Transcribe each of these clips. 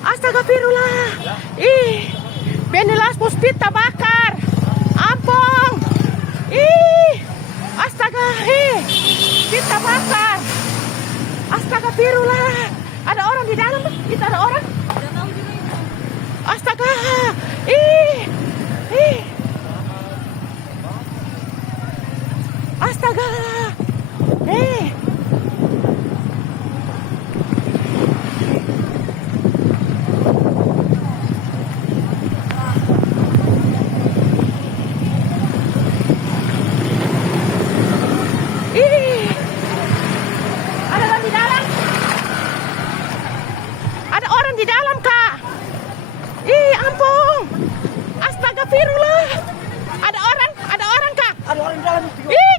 Astagfirullah. Ih, Benilas Puspita bakar. Ampun. Ih, astaga. Kita bakar. Astagfirullah. Ada orang di dalam. Itu ada orang. Astaga. Ih. Astaga. Ada orang di dalam. Ada orang di dalam, Kak. Ampun. Astagfirullah. Ada orang, Kak. Ada orang di dalam.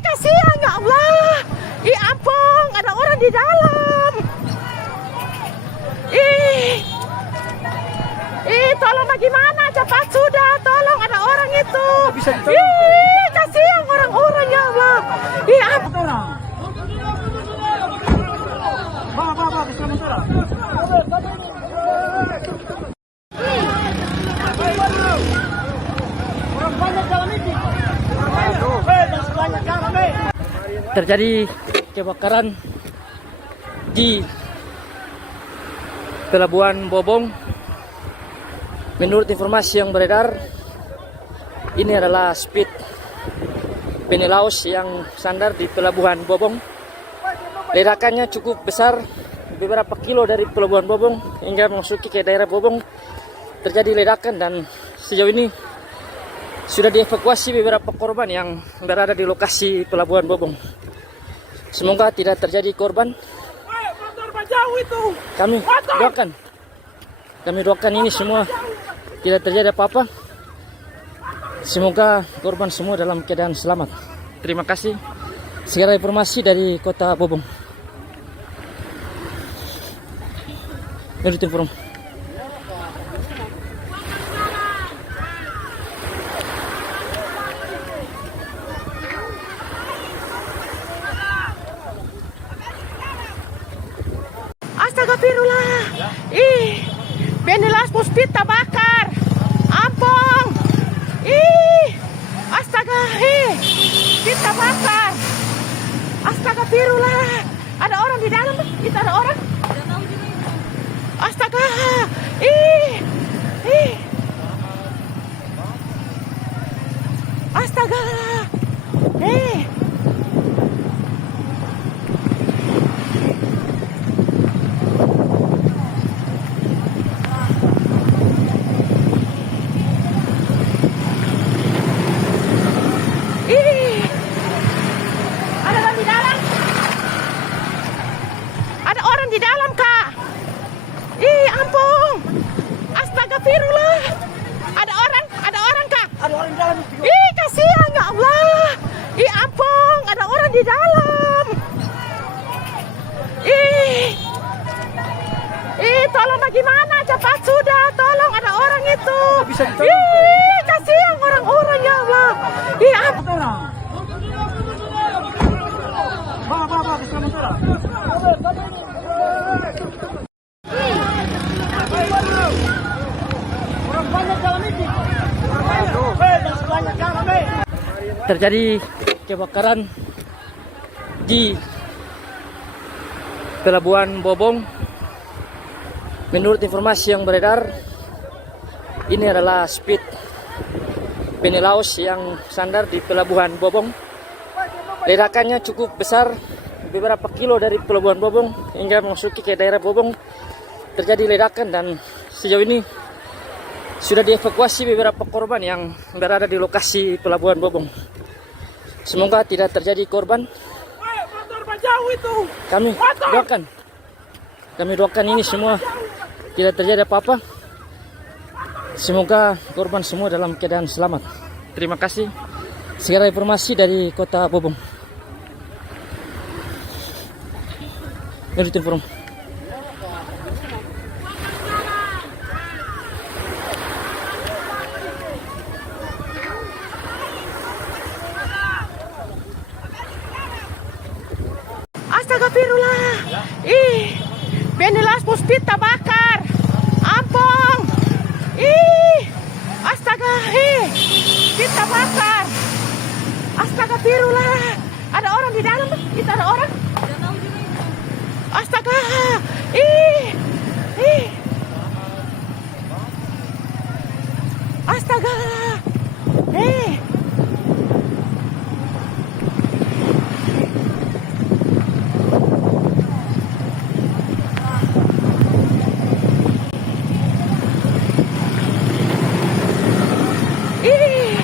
Kasihan ya Allah. Ampun, ada orang di dalam. Tolong bagaimana? Cepat sudah, tolong ada orang itu. Kasihan orang-orang ya Allah. Ampun. Terjadi kebakaran di Pelabuhan Bobong. Menurut informasi yang beredar, ini adalah speed Penelaus yang sandar di Pelabuhan Bobong. Ledakannya cukup besar, beberapa kilo dari Pelabuhan Bobong hingga memasuki ke daerah Bobong terjadi ledakan, dan sejauh ini sudah dievakuasi beberapa korban yang berada di lokasi Pelabuhan Bobong. Semoga tidak terjadi korban. Kami doakan ini semua tidak terjadi apa-apa. Semoga korban semua dalam keadaan selamat. Terima kasih. Segera informasi dari Kota Bobong. Menurut informasi. Astagfirullah. Benilas Puspita bakar. Ampun. Astaga. Kita bakar. Astagfirullah. Ada orang di dalam. Itu ada orang. Astaga. Astaga. Ada orang di dalam. Ada orang di dalam, Kak. Ampun. Astagfirullah. Ada orang, Kak. Ada orang di dalam. Kasihan ya Allah. Ampun, ada orang di dalam. Tolong bagaimana? Cepat sudah, tolong ada orang itu. Kasihan orang-orang ya Allah. Ampun. Terjadi kebakaran di Pelabuhan Bobong. Menurut informasi yang beredar, ini adalah speed Penelaus yang sandar di Pelabuhan Bobong. Ledakannya cukup besar, beberapa kilo dari Pelabuhan Bobong hingga memasuki ke daerah Bobong terjadi ledakan, dan sejauh ini sudah dievakuasi beberapa korban yang berada di lokasi Pelabuhan Bobong. Semoga tidak terjadi korban. Kami doakan ini semua tidak terjadi apa-apa. Semoga korban semua dalam keadaan selamat. Terima kasih. Segera informasi dari Kota Bobong. Menurut informasi. Astagfirullah. Benilas Puspita bakar. Ampun. Astaga. Eh. Ih.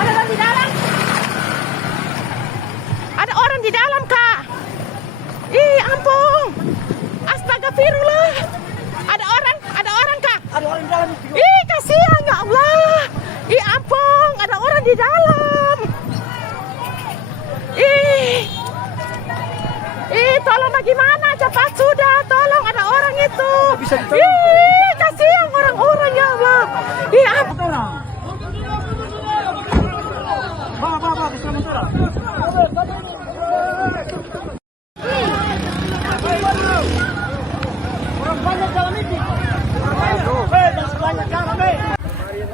Ada orang di dalam. Ada orang di dalam, Kak. Ih, ampun. Astagfirullah. Ada orang, Kak. Ada orang di dalam. Ih, kasihan ya Allah. Ih, ampun, ada orang di dalam. Ih, tolong bagaimana? Cepat sudah, tolong ada orang itu. Bisa ditolong. Ih, kasihan orang-orang ya Allah. Ih, ampun. Orang. Bawa, bisa motor. Orang banyak dalam ini. Banyak dalam ini.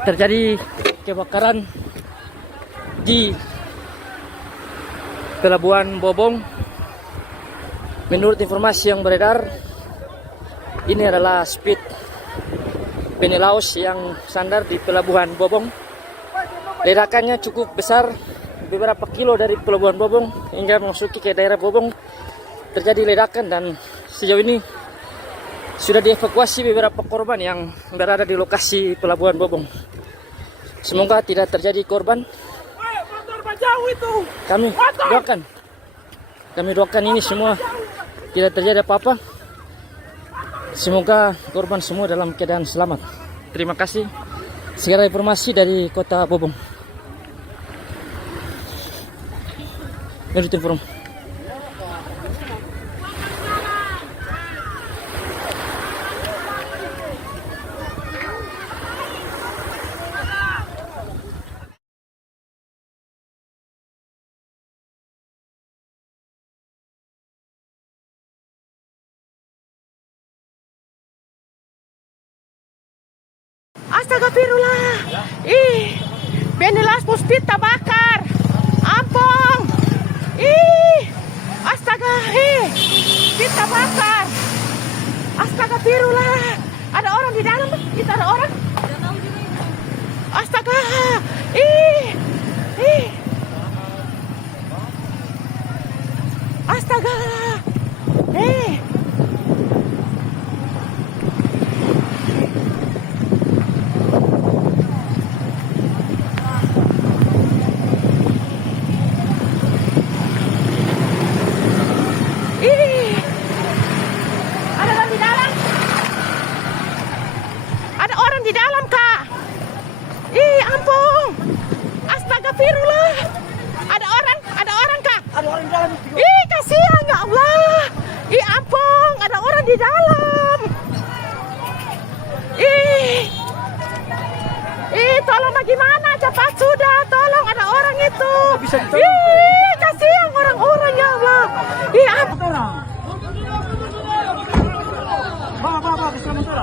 Terjadi kebakaran di Pelabuhan Bobong. Menurut informasi yang beredar, ini adalah speed Penny-Laos yang sandar di Pelabuhan Bobong. Ledakannya cukup besar, beberapa kilo dari Pelabuhan Bobong hingga memasuki ke daerah Bobong terjadi ledakan, dan sejauh ini sudah dievakuasi beberapa korban yang berada di lokasi Pelabuhan Bobong. Semoga tidak terjadi korban. Kami doakan ini semua tidak terjadi apa-apa. Semoga korban semua dalam keadaan selamat. Terima kasih. Segera informasi dari Kota Bobong. Menurut informasi. Astagfirullah. Ih, Penny-Laos Speed terbakar. Ampun. Ih, astaga. Speed terbakar. Astagfirullah. Ada orang di dalam. Itu ada orang. Astaga. Ih. Astaga. Ada orang di dalam. Ada orang di dalam, Kak. Ih, ampun. Astagfirullah. Ada orang, Kak. Ada orang di dalam. Ih, kasihan ya Allah. Ih, ampun, ada orang di dalam. Ih, tolong bagaimana? Cepat sudah, tolong ada orang itu. Bisa ditolong. Ih, kasihan orang-orang ya Allah. Ih, ampun. Orang. Bawa, bisa motor.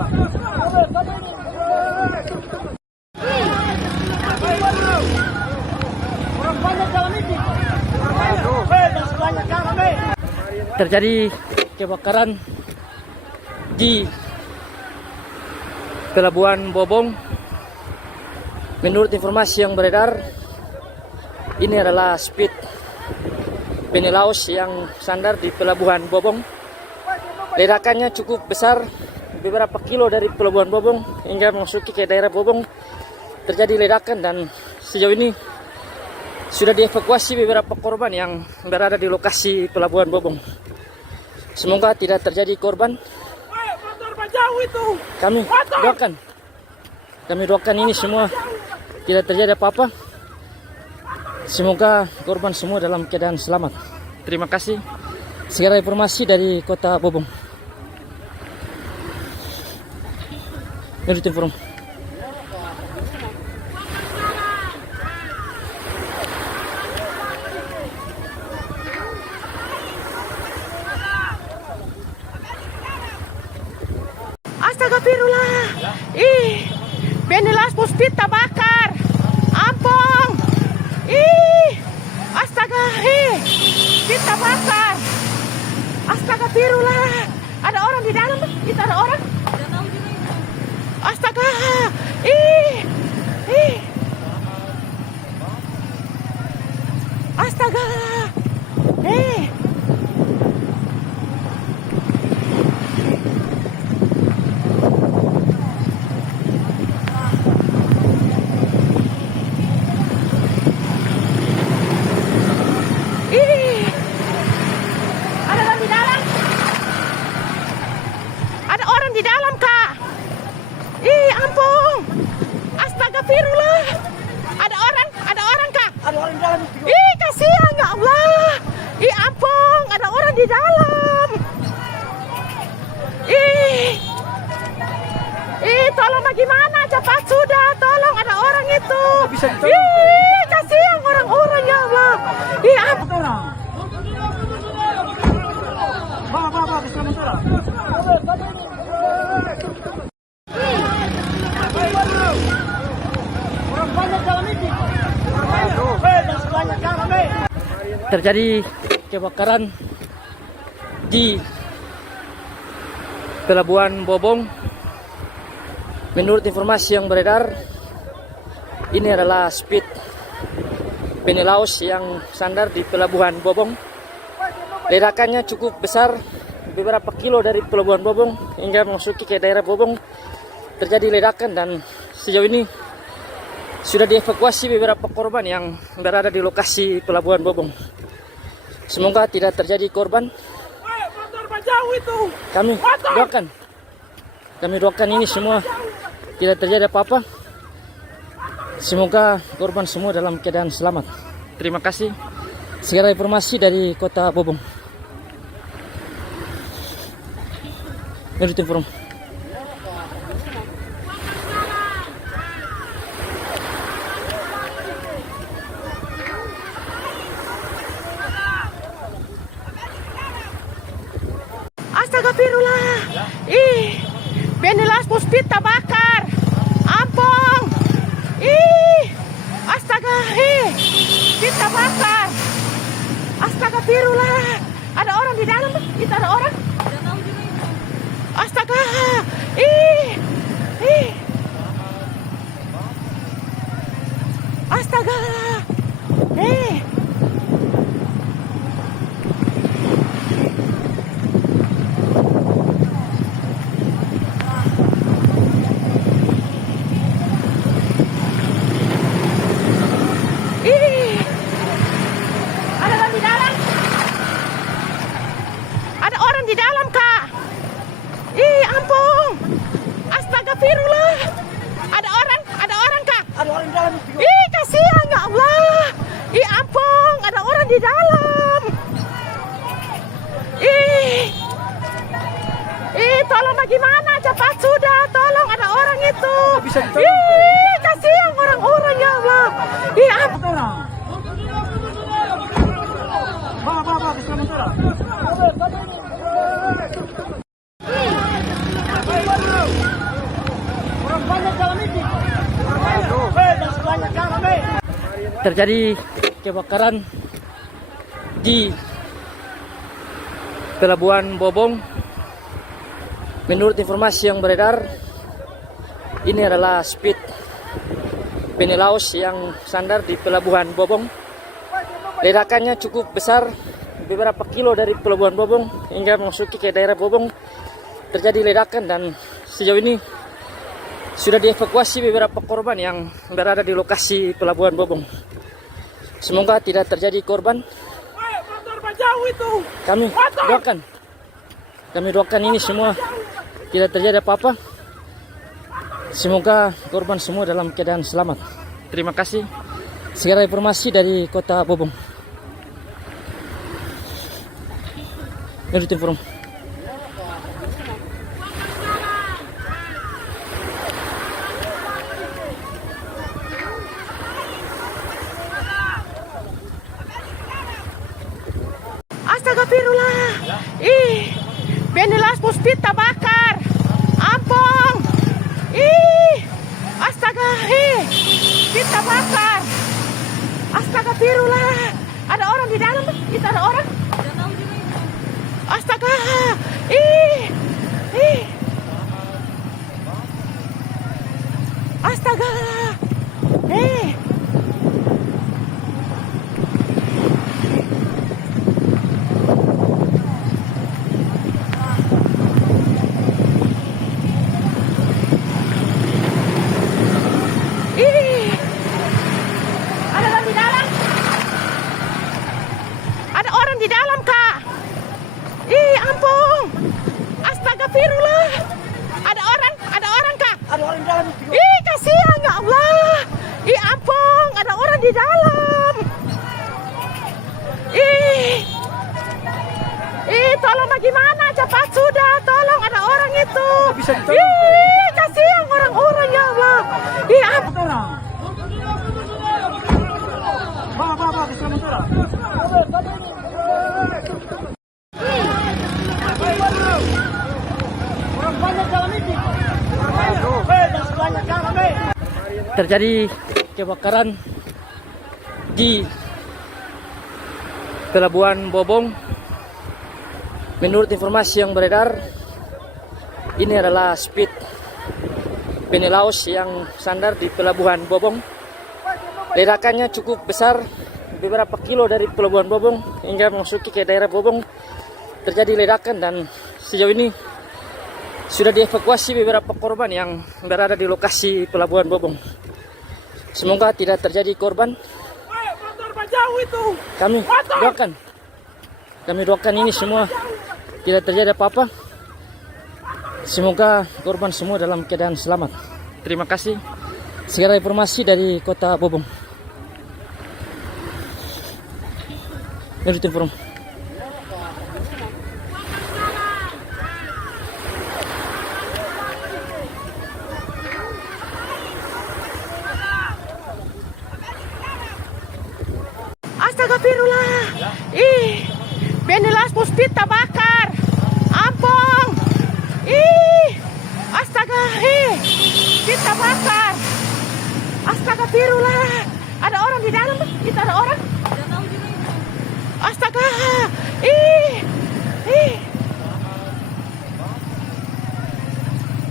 Orang banyak dalam ini. Banyak dalam ini. Terjadi kebakaran di Pelabuhan Bobong. Menurut informasi yang beredar, ini adalah speed Penny-Laos yang sandar di Pelabuhan Bobong. Ledakannya cukup besar, beberapa kilo dari Pelabuhan Bobong hingga memasuki ke daerah Bobong terjadi ledakan, dan sejauh ini sudah dievakuasi beberapa korban yang berada di lokasi Pelabuhan Bobong. Semoga tidak terjadi korban. Kami doakan ini semua tidak terjadi apa-apa. Semoga korban semua dalam keadaan selamat. Terima kasih. Segera informasi dari Kota Bobong. Menurut informasi. Astagfirullah. Ih, Penny-Laos Speed terbakar. Ampun. Ih, astaga. Speed terbakar. Astagfirullah. Ada orang di dalam. Itu ada orang. Astaga. Ih, dalam, Kak. Ih, ampun. Astagfirullah. Ada orang, Kak. Ada orang di dalam itu. Ih, kasihan ya Allah. Ih, ampun, ada orang di dalam. Ih, tolong bagaimana? Cepat sudah, tolong ada orang itu. Bisa ditolong. Ih, kasihan orang-orang ya Allah. Ih, ampun. Orang. Bawa, bisa sementara. Orang banyak dalam itu. Jangan banyak dalam ini. Terjadi kebakaran di Pelabuhan Bobong. Menurut informasi yang beredar, ini adalah speed Penny-Laos yang sandar di Pelabuhan Bobong. Ledakannya cukup besar, beberapa kilo dari Pelabuhan Bobong hingga memasuki ke daerah Bobong terjadi ledakan, dan sejauh ini sudah dievakuasi beberapa korban yang berada di lokasi Pelabuhan Bobong. Semoga tidak terjadi korban. Kami doakan ini semua tidak terjadi apa-apa. Semoga korban semua dalam keadaan selamat. Terima kasih. Segera informasi dari Kota Bobong. Menurut informasi. Astagfirullah. Ih, Penny-Laos Puspit terbakar. Ampun. Ih, astaga. Pit terbakar. Astagfirullah. Ada orang di dalam? Itu ada orang? Astaga. Ih. Astaga. Ada orang di dalam. Ada orang di dalam, Kak. Ih, ampun. Astagfirullah. Ada orang, Kak. Ada orang di dalam itu. Ih, kasihan ya Allah. Ih, ampun, ada orang di dalam. Ih, tolong bagaimana? Cepat sudah, tolong ada orang itu. Bisa ditolong. Ih, kasihan orang-orang ya Allah. Ih, ampun. Orang. Bawa, bisa sementara. Orang banyak dalam itu. Jangan banyak dalam ini. Terjadi kebakaran di Pelabuhan Bobong. Menurut informasi yang beredar, ini adalah speed Penny-Laos yang sandar di Pelabuhan Bobong. Ledakannya cukup besar, beberapa kilo dari Pelabuhan Bobong hingga memasuki ke daerah Bobong terjadi ledakan, dan sejauh ini sudah dievakuasi beberapa korban yang berada di lokasi Pelabuhan Bobong. Semoga tidak terjadi korban. Kami doakan ini semua tidak terjadi apa-apa. Semoga korban semua dalam keadaan selamat. Terima kasih. Segera informasi dari Kota Bobong. Menurut informasi. Astagfirullah. Ih, Penny-Laos Puspit terbakar. Ampun. Ih, astaga. Pit terbakar. Astagfirullah. Ada orang di dalam? Itu ada orang? Astaga. Astaga. Ada orang di dalam? Ada orang di dalam, Kak. Ih, ampun. Astagfirullah. Ada Ih, kasihan ya Allah. Ih, ampun, ada orang di dalam. Ih, tolong bagaimana? Cepat sudah, tolong ada orang itu. Ih, kasihan orang-orang ya Allah. Ih, ampun. Orang banyak dalam ini. Jangan sebanyak dalam ini. Terjadi kebakaran di Pelabuhan Bobong. Menurut informasi yang beredar, ini adalah speed Penelaus yang sandar di Pelabuhan Bobong. Ledakannya cukup besar, beberapa kilo dari Pelabuhan Bobong hingga memasuki ke daerah Bobong terjadi ledakan, dan sejauh ini sudah dievakuasi beberapa korban yang berada di lokasi Pelabuhan Bobong. Semoga tidak terjadi korban. Kami doakan ini semua tidak terjadi apa-apa. Semoga korban semua dalam keadaan selamat. Terima kasih. Segera informasi dari Kota Bobong. Menurut informasi. Astagfirullah. Ih, Penelaus Puspit terbakar. Ampun. Ih, astaga. Kita bakar. Astagfirullah. Ada orang di dalam. Kita ada orang. Astaga.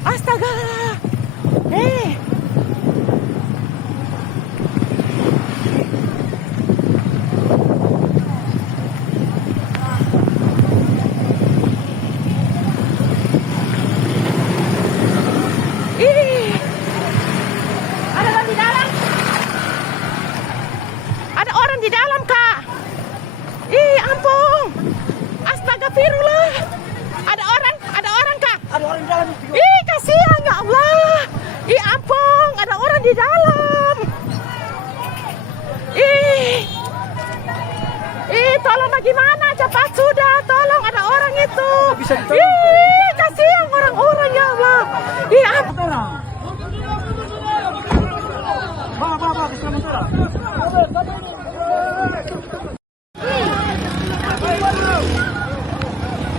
Astaga. Ada orang di dalam. Ada orang di dalam, Kak. Ih, ampun. Astagfirullah. Ada orang, Kak. Ada orang dalam. Ih, kasihan ya Allah. Ih, ampun, ada orang di dalam. Ih, tolong bagaimana? Cepat sudah, tolong ada orang itu. Ih, kasihan orang-orang ya Allah. Ih, ampun.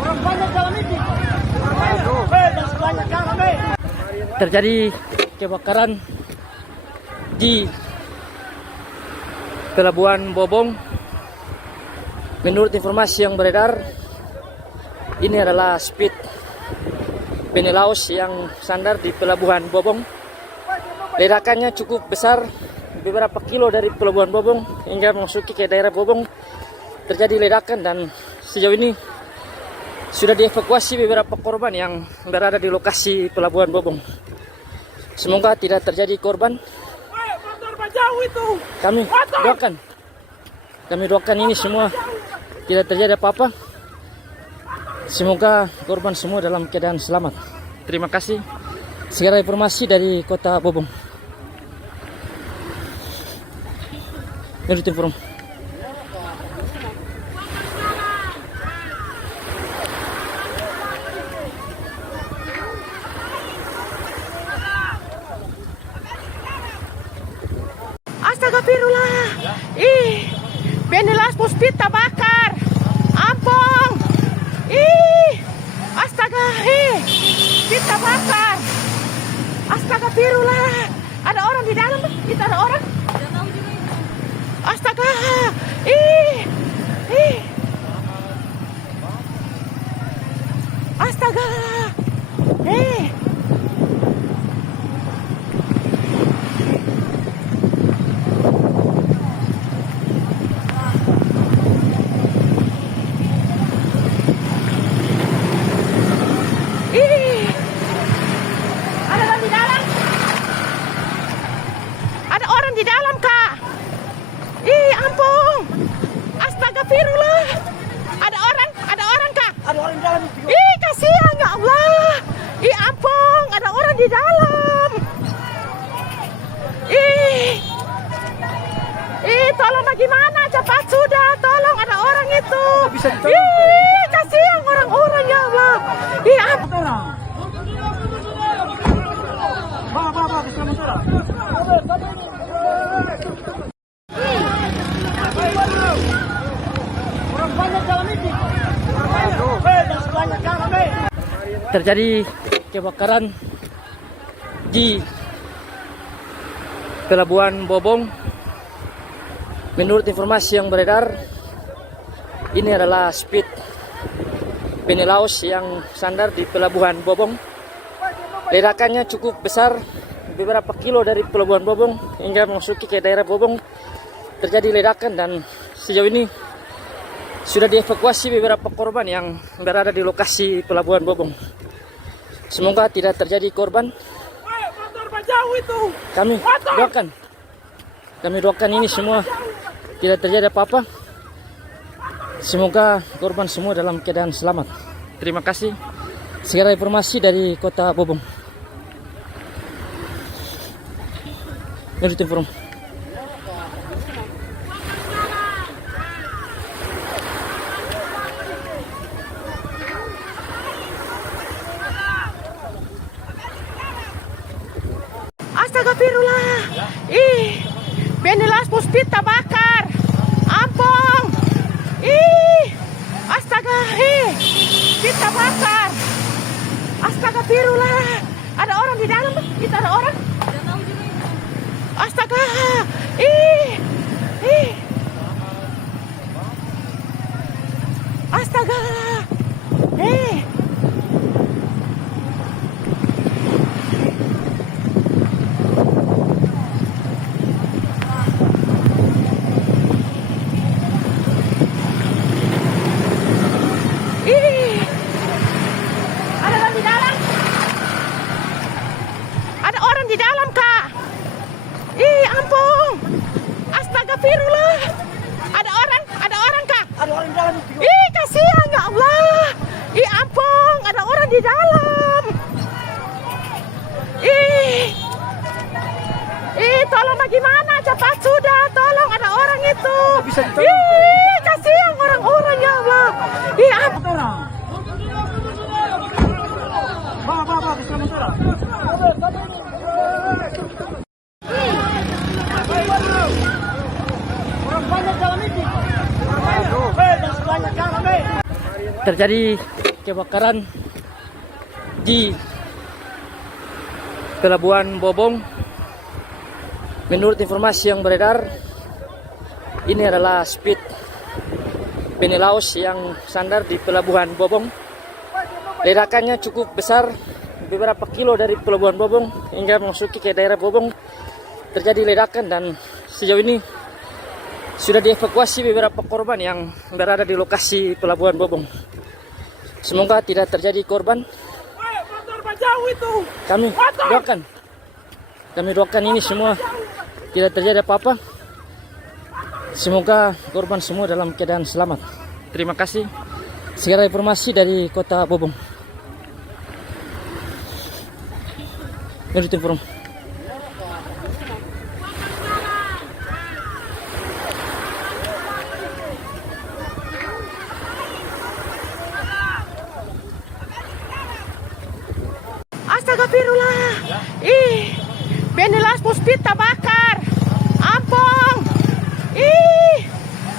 Orang banyak dalam ini. Jangan sebanyak dalam ini. Terjadi kebakaran di Pelabuhan Bobong. Menurut informasi yang beredar, ini adalah speed Penelaus yang sandar di Pelabuhan Bobong. Ledakannya cukup besar, beberapa kilo dari Pelabuhan Bobong hingga memasuki ke daerah Bobong terjadi ledakan, dan sejauh ini sudah dievakuasi beberapa korban yang berada di lokasi Pelabuhan Bobong. Semoga tidak terjadi korban. Kami doakan ini semua tidak terjadi apa-apa. Semoga korban semua dalam keadaan selamat. Terima kasih. Segera informasi dari Kota Bobong. Menurut informasi. Astagfirullah. Ih, Penelaus Puspit terbakar. Ampun. Ih, astaga. Kita bakar. Astagfirullah. Ada orang di dalam. Kita ada orang. Astaga. Astaga. Ada orang di dalam. Ada orang di dalam, Kak. Ih, ampun. Astagfirullah. Ada orang, Kak. Ada orang dalam. Ih, kasihan ya Allah. Ih, ampun, ada orang di dalam. bagaimana? Cepat sudah, tolong ada orang itu. Ih, kasihan orang-orang ya Allah. Ih, Orang banyak dalam ini. Dan sebanyak kami. Terjadi kebakaran di Pelabuhan Bobong. Menurut informasi yang beredar, ini adalah speed Penilaus yang sandar di Pelabuhan Bobong. Ledakannya cukup besar, beberapa kilo dari Pelabuhan Bobong hingga memasuki ke daerah Bobong terjadi ledakan, dan sejauh ini sudah dievakuasi beberapa korban yang berada di lokasi Pelabuhan Bobong. Semoga tidak terjadi korban. Kami doakan ini semua tidak terjadi apa-apa. Semoga korban semua dalam keadaan selamat. Terima kasih. Segera informasi dari Kota Bobong. Menurut informasi. Astagfirullah. Ih, Penilaus Puspit terbakar. Ampun. Ih, astaga. Spit terbakar. Astagfirullah. Ada orang di dalam? Itu ada orang? Astaga. Astaga. Ada orang di dalam? Ada orang di dalam, Kak. Ih, ampun. Astagfirullah. Ada orang, Kak. Ada orang dalam. Ih, kasihan ya Allah. Ih, ampun, ada orang di dalam. Tolong bagaimana? Cepat sudah, tolong ada orang itu. Ih, kasihan orang-orang ya Allah. Ih, ampun. Orang banyak dalam ini. Dan sebanyak kami. Terjadi kebakaran di Pelabuhan Bobong. Menurut informasi yang beredar, ini adalah speed Penilaus yang sandar di Pelabuhan Bobong. Ledakannya cukup besar, beberapa kilo dari Pelabuhan Bobong hingga memasuki ke daerah Bobong terjadi ledakan, dan sejauh ini sudah dievakuasi beberapa korban yang berada di lokasi Pelabuhan Bobong. Semoga tidak terjadi korban. Kami doakan ini semua tidak terjadi apa-apa. Semoga korban semua dalam keadaan selamat. Terima kasih. Segera informasi dari Kota Bobong. Menurut informasi. Astagfirullah. Ih, Penilaus Puspit terbakar. Ampun. Ih,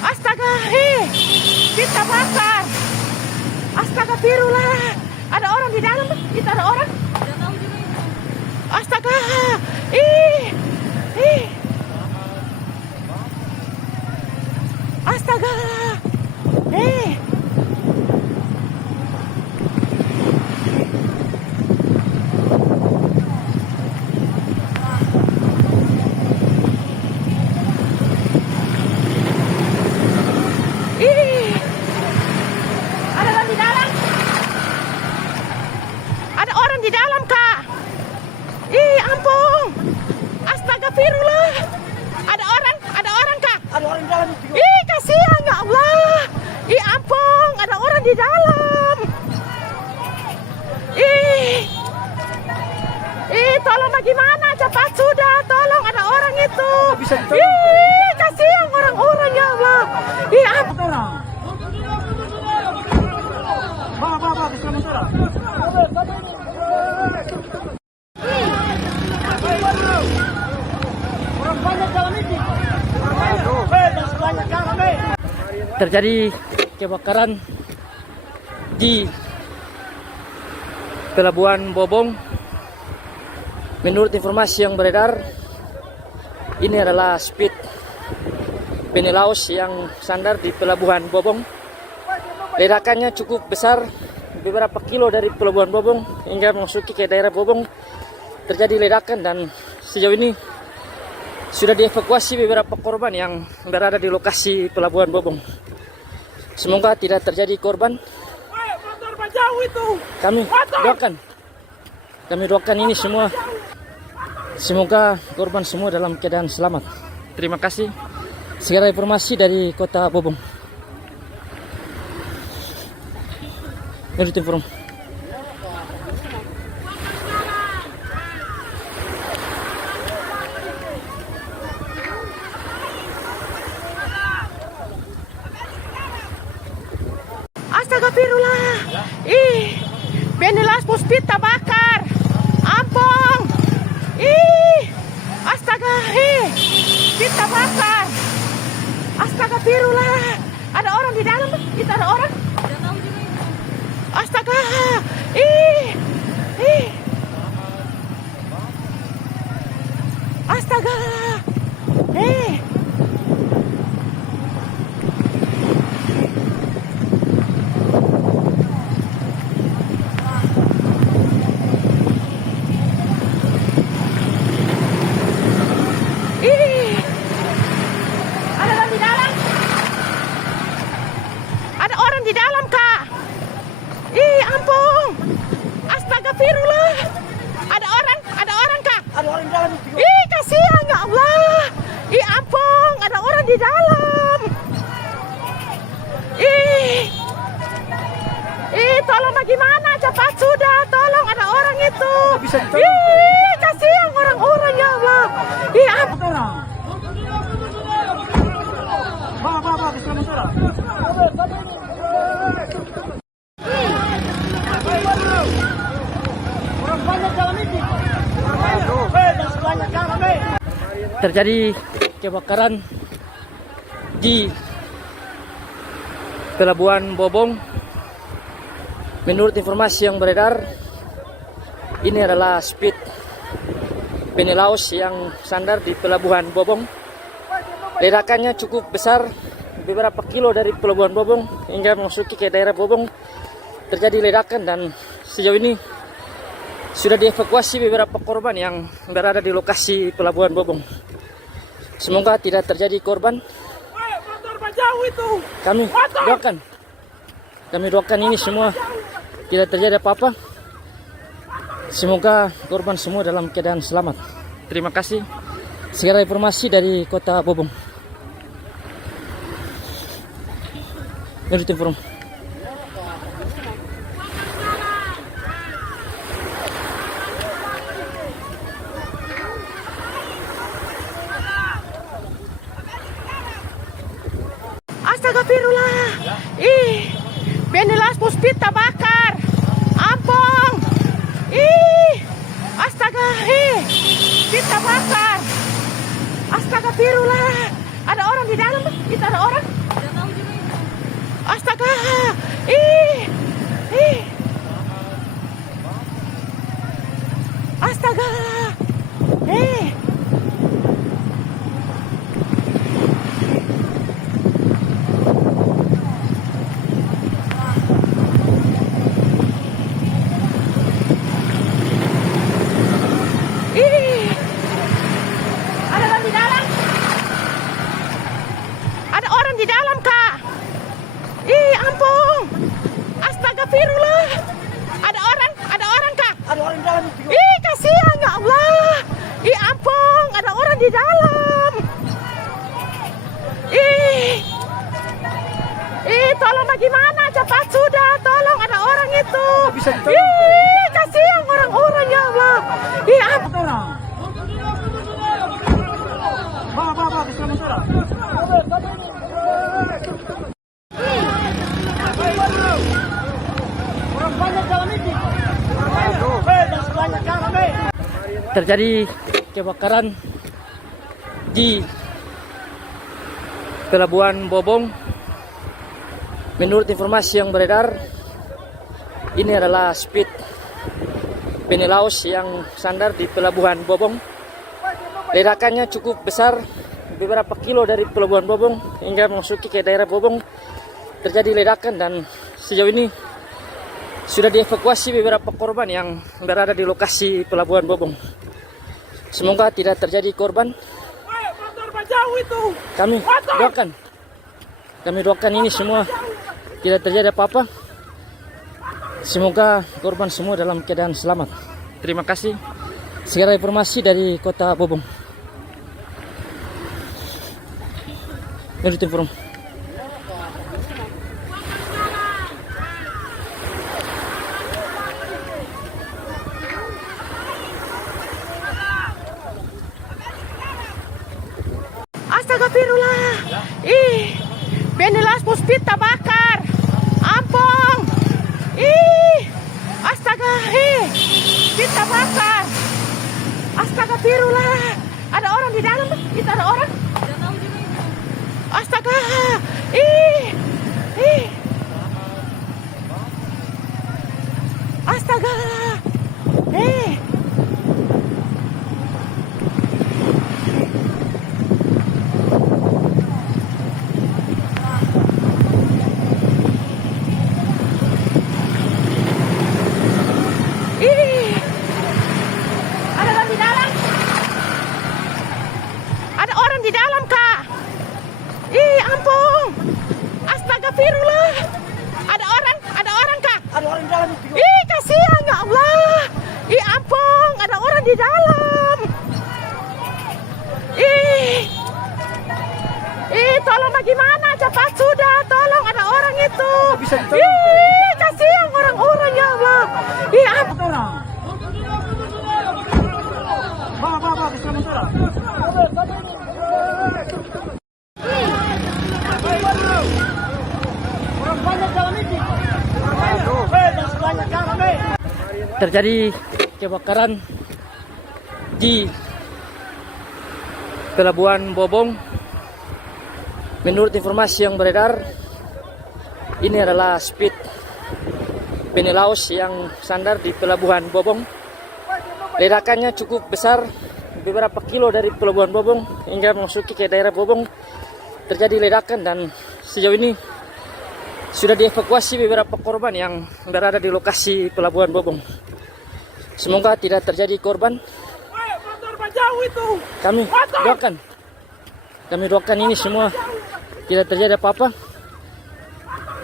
astaga. Spit terbakar. Astagfirullah. Ada orang di dalam? Itu ada orang? Astaga. Astaga. Ada orang di dalam? Ada orang di dalam? tolong bagaimana? Cepat sudah, tolong ada orang itu. Ih, kasihan orang-orang ya Allah. Ih, apa? Orang banyak dalam ini. Jangan sebanyak kami. Terjadi kebakaran di Pelabuhan Bobong. Menurut informasi yang beredar, ini adalah speed Penelaus yang sandar di Pelabuhan Bobong. Ledakannya cukup besar, beberapa kilo dari Pelabuhan Bobong hingga memasuki ke daerah Bobong terjadi ledakan, dan sejauh ini sudah dievakuasi beberapa korban yang berada di lokasi Pelabuhan Bobong. Semoga tidak terjadi korban. Kami doakan ini semua. Semoga korban semua dalam keadaan selamat. Terima kasih. Segala informasi dari Kota Bobong. Menurut informasi. Astagfirullah. Ih, Penelaus Puspit terbakar. Ampun. Ih, astaga. Spit terbakar. Astagfirullah. Ada orang di dalam? Itu ada orang? Astaga. Astaga. Ada orang di dalam? Ada orang di dalam, Kak. Ampun. Astagfirullah. Ada orang, Kak. Ada orang dalam itu. Kasihan ya Allah. Ampun, ada orang di dalam. Tolong bagaimana? Cepat sudah, tolong ada orang itu. Kasihan orang-orang ya Allah. Ampun. Orang banyak dalam ini. Jangan sebanyak kami. Terjadi kebakaran di Pelabuhan Bobong. Menurut informasi yang beredar, ini adalah speed Penelaus yang sandar di Pelabuhan Bobong. Ledakannya cukup besar, beberapa kilo dari Pelabuhan Bobong hingga memasuki ke daerah Bobong terjadi ledakan, dan sejauh ini sudah dievakuasi beberapa korban yang berada di lokasi Pelabuhan Bobong. Semoga tidak terjadi korban. Kami doakan ini semua tidak terjadi apa-apa. Semoga korban semua dalam keadaan selamat. Terima kasih. Segala informasi dari Kota Bobong. Menurut informasi. Astagfirullah. Penelaus Puspit terbakar. Ampun. Astaga. Spit terbakar. Astagfirullah. Ada orang di dalam? Itu ada orang? Astaga. Astaga. Ada orang di dalam? Ada orang di dalam, Kak. Ampun. Astagfirullah. Ada orang, Kak. Ada orang dalam itu. Kasihan ya Allah. Ampun, ada orang di dalam. Tolong bagaimana? Cepat sudah, tolong ada orang itu. Kasihan orang-orang ya Allah. Ih, apa? Bawa, bisa motor. Orang banyak dalam ini. Jangan sebanyak jalan, Terjadi kebakaran di Pelabuhan Bobong. Menurut informasi yang beredar, ini adalah speed Penny-Laos yang sandar di Pelabuhan Bobong. Ledakannya cukup besar, beberapa kilo dari Pelabuhan Bobong hingga memasuki ke daerah Bobong terjadi ledakan, dan sejauh ini sudah dievakuasi beberapa korban yang berada di lokasi Pelabuhan Bobong. Semoga tidak terjadi korban. Kami doakan ini semua tidak terjadi apa-apa. Semoga korban semua dalam keadaan selamat. Terima kasih. Segera informasi dari Kota Bobong. Menurut informasi. Astagfirullah. Ih, Penny-Laos Puspit terbakar. Ampun. Ih, astaga. Puspit terbakar. Astagfirullah. Ada orang di dalam? Itu ada orang? Astaga. Ih. Astaga. Ada orang di dalam? Ada orang di dalam, Kak. Ih, ampun. Astagfirullah. Ada orang, Kak. Ada orang jalan itu. Ih, kasihan, ya Allah. Ih, ampun. Ada orang di dalam. Tolong bagaimana? Cepat sudah. Tolong, ada orang itu. Ih, kasihan orang-orang, ya Allah. Ih, ampun. Bawa, bisa motor. Orang banyak dalam ini. Jangan sebanyak jalan, Terjadi kebakaran di Pelabuhan Bobong. Menurut informasi yang beredar, ini adalah speed Penny-Laos yang sandar di Pelabuhan Bobong. Ledakannya cukup besar, beberapa kilo dari Pelabuhan Bobong hingga memasuki ke daerah Bobong terjadi ledakan, dan sejauh ini sudah dievakuasi beberapa korban yang berada di lokasi Pelabuhan Bobong. Semoga tidak terjadi korban. Kami doakan ini semua tidak terjadi apa-apa.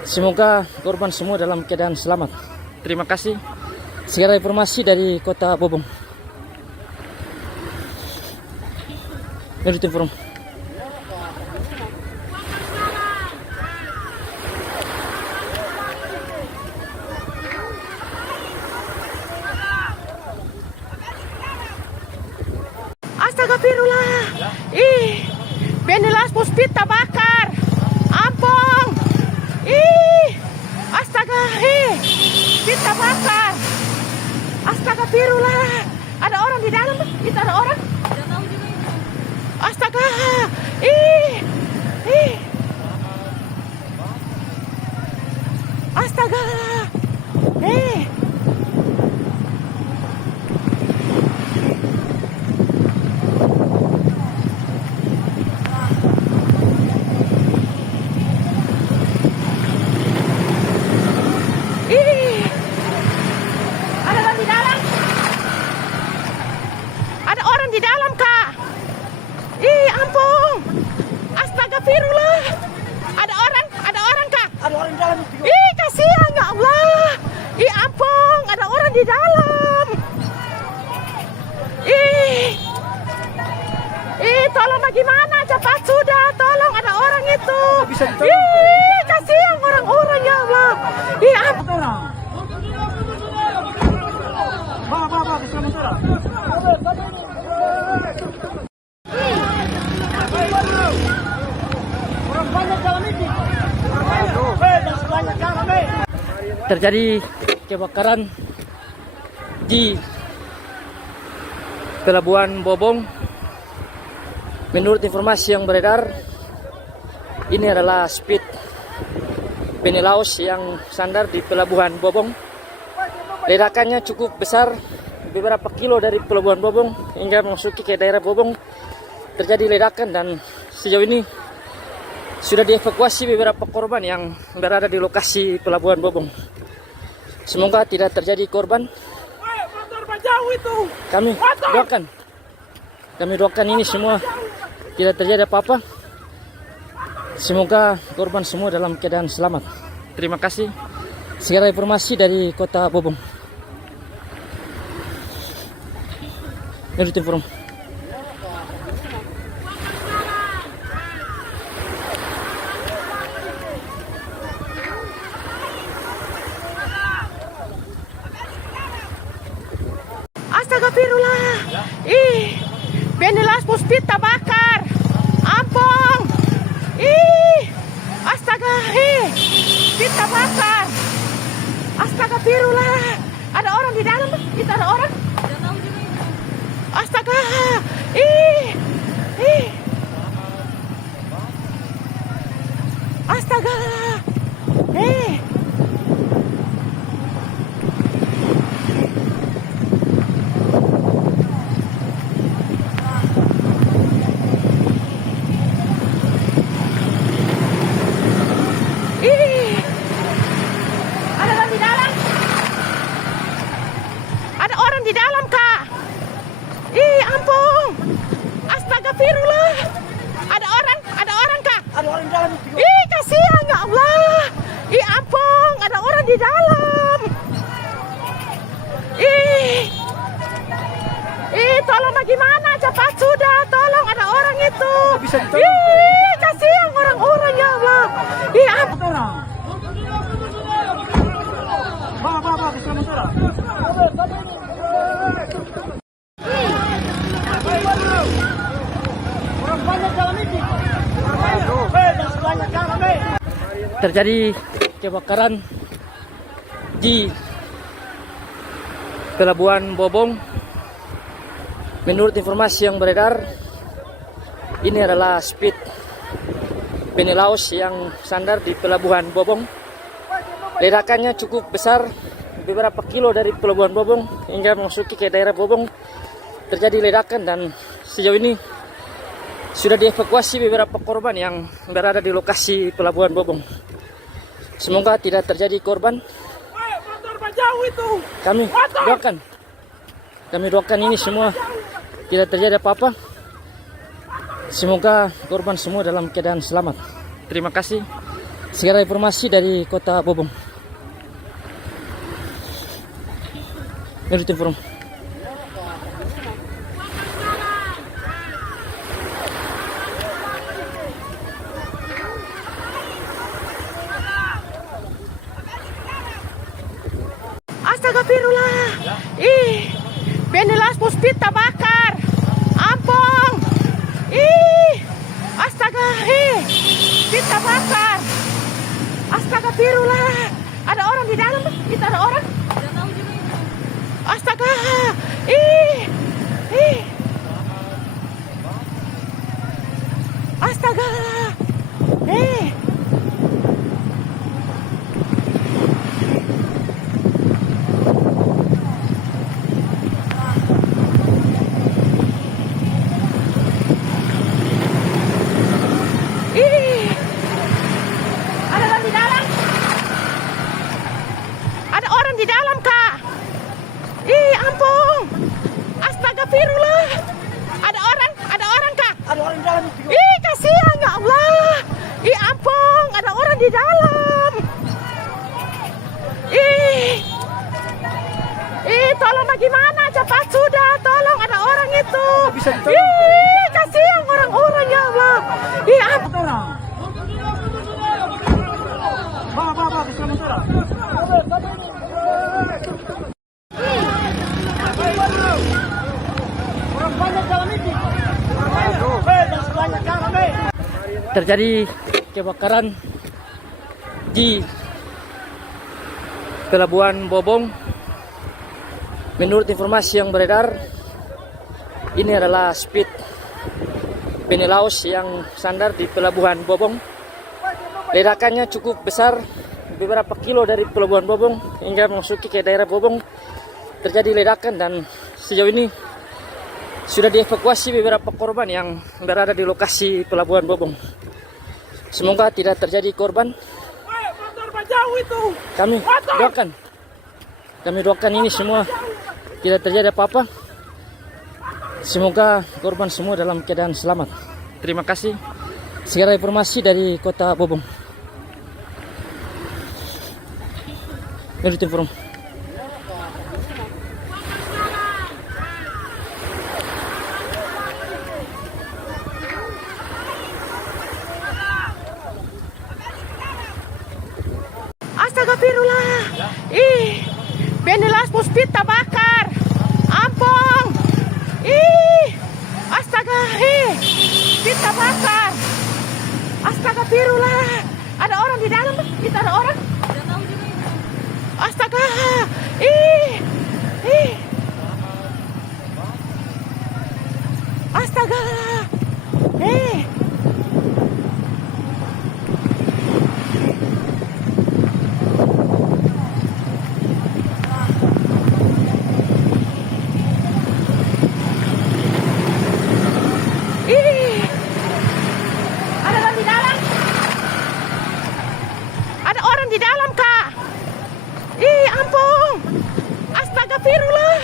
Semoga korban semua dalam keadaan selamat. Terima kasih. Segera informasi dari Kota Bobong. Menurut informasi. Astagfirullah. Ih, Penny-Laos Puspit terbakar. Ampun. Ih, astaga. Puspit terbakar. Astagfirullah. Ada orang di dalam? Itu ada orang? Astaga. Astaga. Ada orang di dalam? Ada orang di dalam, Kak. Ih, ampun. Astagfirullah. Ada orang, Kak. Ada orang jalan itu. Ih, kasihan, ya Allah. Ih, ampun. Ada orang di dalam. Tolong bagaimana? Cepat sudah. Tolong, ada orang itu. Ih, kasihan orang-orang, ya Allah. Ih, ampun. Bawa, bisa motor. terjadi kebakaran di Pelabuhan Bobong. Menurut informasi yang beredar, ini adalah speed penny laos yang sandar di Pelabuhan Bobong. Ledakannya cukup besar, beberapa kilo dari Pelabuhan Bobong hingga memasuki ke daerah Bobong terjadi ledakan, dan sejauh ini sudah dievakuasi beberapa korban yang berada di lokasi Pelabuhan Bobong. Semoga tidak terjadi korban. Kami doakan ini semua tidak terjadi apa-apa. Semoga korban semua dalam keadaan selamat. Terima kasih. Segala informasi dari Kota Bobong. Menurut informasi. Astagfirullah. Ih, Benilas Puspit terbakar. Ampun. Ih, astaga, Spit terbakar. Astagfirullah. Ada orang di dalam? Itu ada orang? Astaga. Astaga. Ada orang di dalam? Ada orang di dalam, Kak. Ampun. Astagfirullah. Ada orang, Kak. Ada orang di dalam. Kasihan ya Allah. Ampun, ada orang di dalam. Tolong bagaimana? Cepat sudah, tolong, ada orang itu. Kasihan orang-orang ya Allah. Ampun. Orang banyak dalam ini. Banyak dalam ini. Terjadi kebakaran di Pelabuhan Bobong. Menurut informasi yang beredar, ini adalah speed penny laos yang sandar di Pelabuhan Bobong. Ledakannya cukup besar, beberapa kilo dari Pelabuhan Bobong hingga memasuki ke daerah Bobong terjadi ledakan, dan sejauh ini sudah dievakuasi beberapa korban yang berada di lokasi Pelabuhan Bobong. Semoga tidak terjadi korban. Kami doakan ini semua tidak terjadi apa-apa. Semoga korban semua dalam keadaan selamat. Terima kasih. Segala informasi dari Kota Bobong. Menurut informasi. Astagfirullah. Benilas Puspit terbakar. Ampun. Astaga, Spit terbakar. Astagfirullah. Ada orang di dalam? Itu ada orang? Astaga. Astaga. Ada orang di dalam? Ada orang di dalam, Kak. Ampun. Astagfirullah. Ada orang, Kak. Ada orang di dalam. Kasihan ya Allah. Ampun, ada orang di dalam. Tolong bagaimana? Cepat sudah, tolong, ada orang itu. Kasihan orang-orang ya Allah. Ampun. Orang banyak dalam ini. Banyak dalam ini. Terjadi kebakaran di Pelabuhan Bobong. Menurut informasi yang beredar, ini adalah speed Penny-Laos yang sandar di Pelabuhan Bobong. Ledakannya cukup besar, beberapa kilo dari Pelabuhan Bobong hingga memasuki ke daerah Bobong terjadi ledakan, dan sejauh ini sudah dievakuasi beberapa korban yang berada di lokasi Pelabuhan Bobong. Semoga tidak terjadi korban. Kami doakan ini semua tidak terjadi apa-apa. Semoga korban semua dalam keadaan selamat. Terima kasih. Segera informasi dari Kota Bobong. Menurut informasi. Astagfirullah. Ih, Penny-Laos Puspit terbakar. Ampun. Ih, astaga, Puspit terbakar. Astagfirullah. Ada orang di dalam? Kita ada orang? Astaga. Astaga. Ada orang di dalam? Ada orang di dalam, Kak. Ampun. Astagfirullah.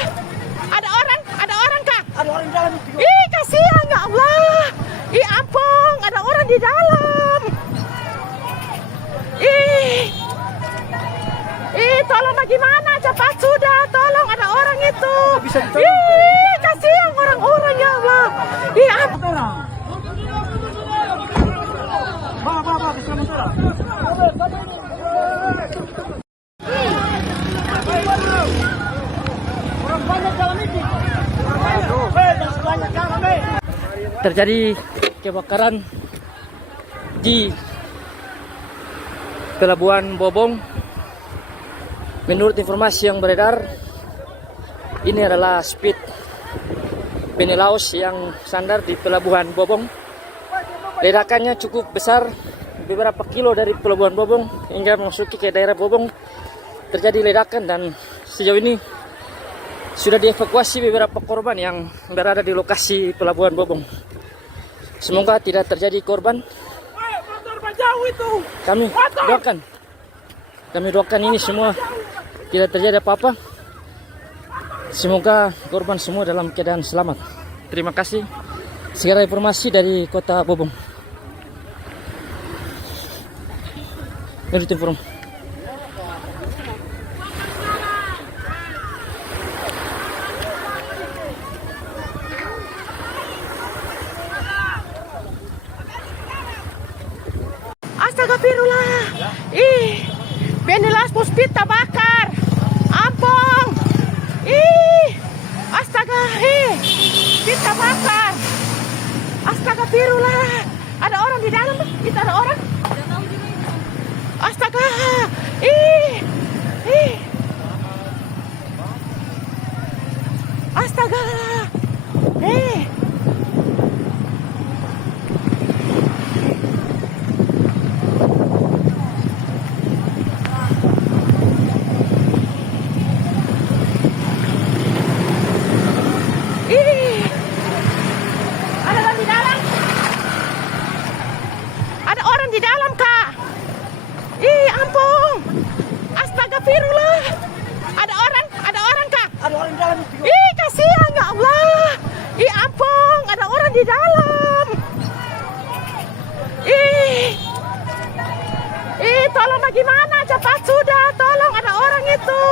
Ada orang, Kak. Ada orang di dalam itu. Kasihan ya Allah. Ampun, ada orang di dalam. Tolong bagaimana? Cepat sudah, tolong, ada orang itu. Kasihan orang-orang ya Allah. Ampun. Terjadi kebakaran di Pelabuhan Bobong. Menurut informasi yang beredar, ini adalah speed Penny-Laos yang sandar di Pelabuhan Bobong. Ledakannya cukup besar, beberapa kilo dari Pelabuhan Bobong hingga memasuki ke daerah Bobong terjadi ledakan, dan sejauh ini sudah dievakuasi beberapa korban yang berada di lokasi Pelabuhan Bobong. Semoga tidak terjadi korban. Kami doakan ini semua tidak terjadi apa-apa. Semoga korban semua dalam keadaan selamat. Terima kasih. Segera informasi dari Kota Bobong. Menurut informasi. Astagfirullah. Penny-Laos Puspit terbakar. Ampun. Astaga, Puspit terbakar. Astagfirullah. Ada orang di dalam? Kita ada orang? Astaga. Astaga. Ada orang di dalam? Ada orang di dalam, Kak. Ampun. Astagfirullah. Ada orang, Kak. Ada orang di dalam itu. Kasihan ya Allah. Ampun, ada orang di dalam. Tolong bagaimana? Cepat sudah, tolong, ada orang itu.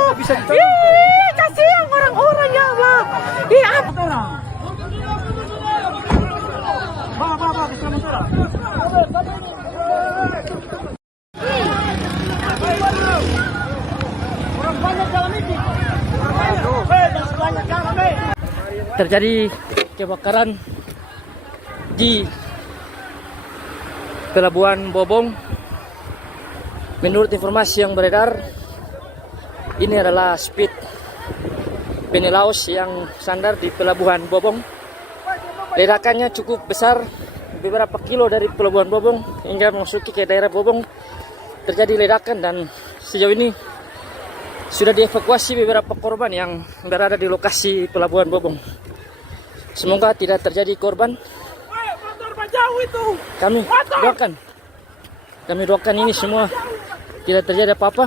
Kasihan orang-orang ya Allah. Ampun. Terjadi kebakaran di Pelabuhan Bobong. Menurut informasi yang beredar, Ini adalah speed Penilaus yang sandar di Pelabuhan Bobong. Ledakannya cukup besar, beberapa kilo dari Pelabuhan Bobong hingga memasuki ke daerah Bobong terjadi ledakan, dan sejauh ini sudah dievakuasi beberapa korban yang berada di lokasi Pelabuhan Bobong. Semoga tidak terjadi korban. Kami doakan ini semua tidak terjadi apa-apa.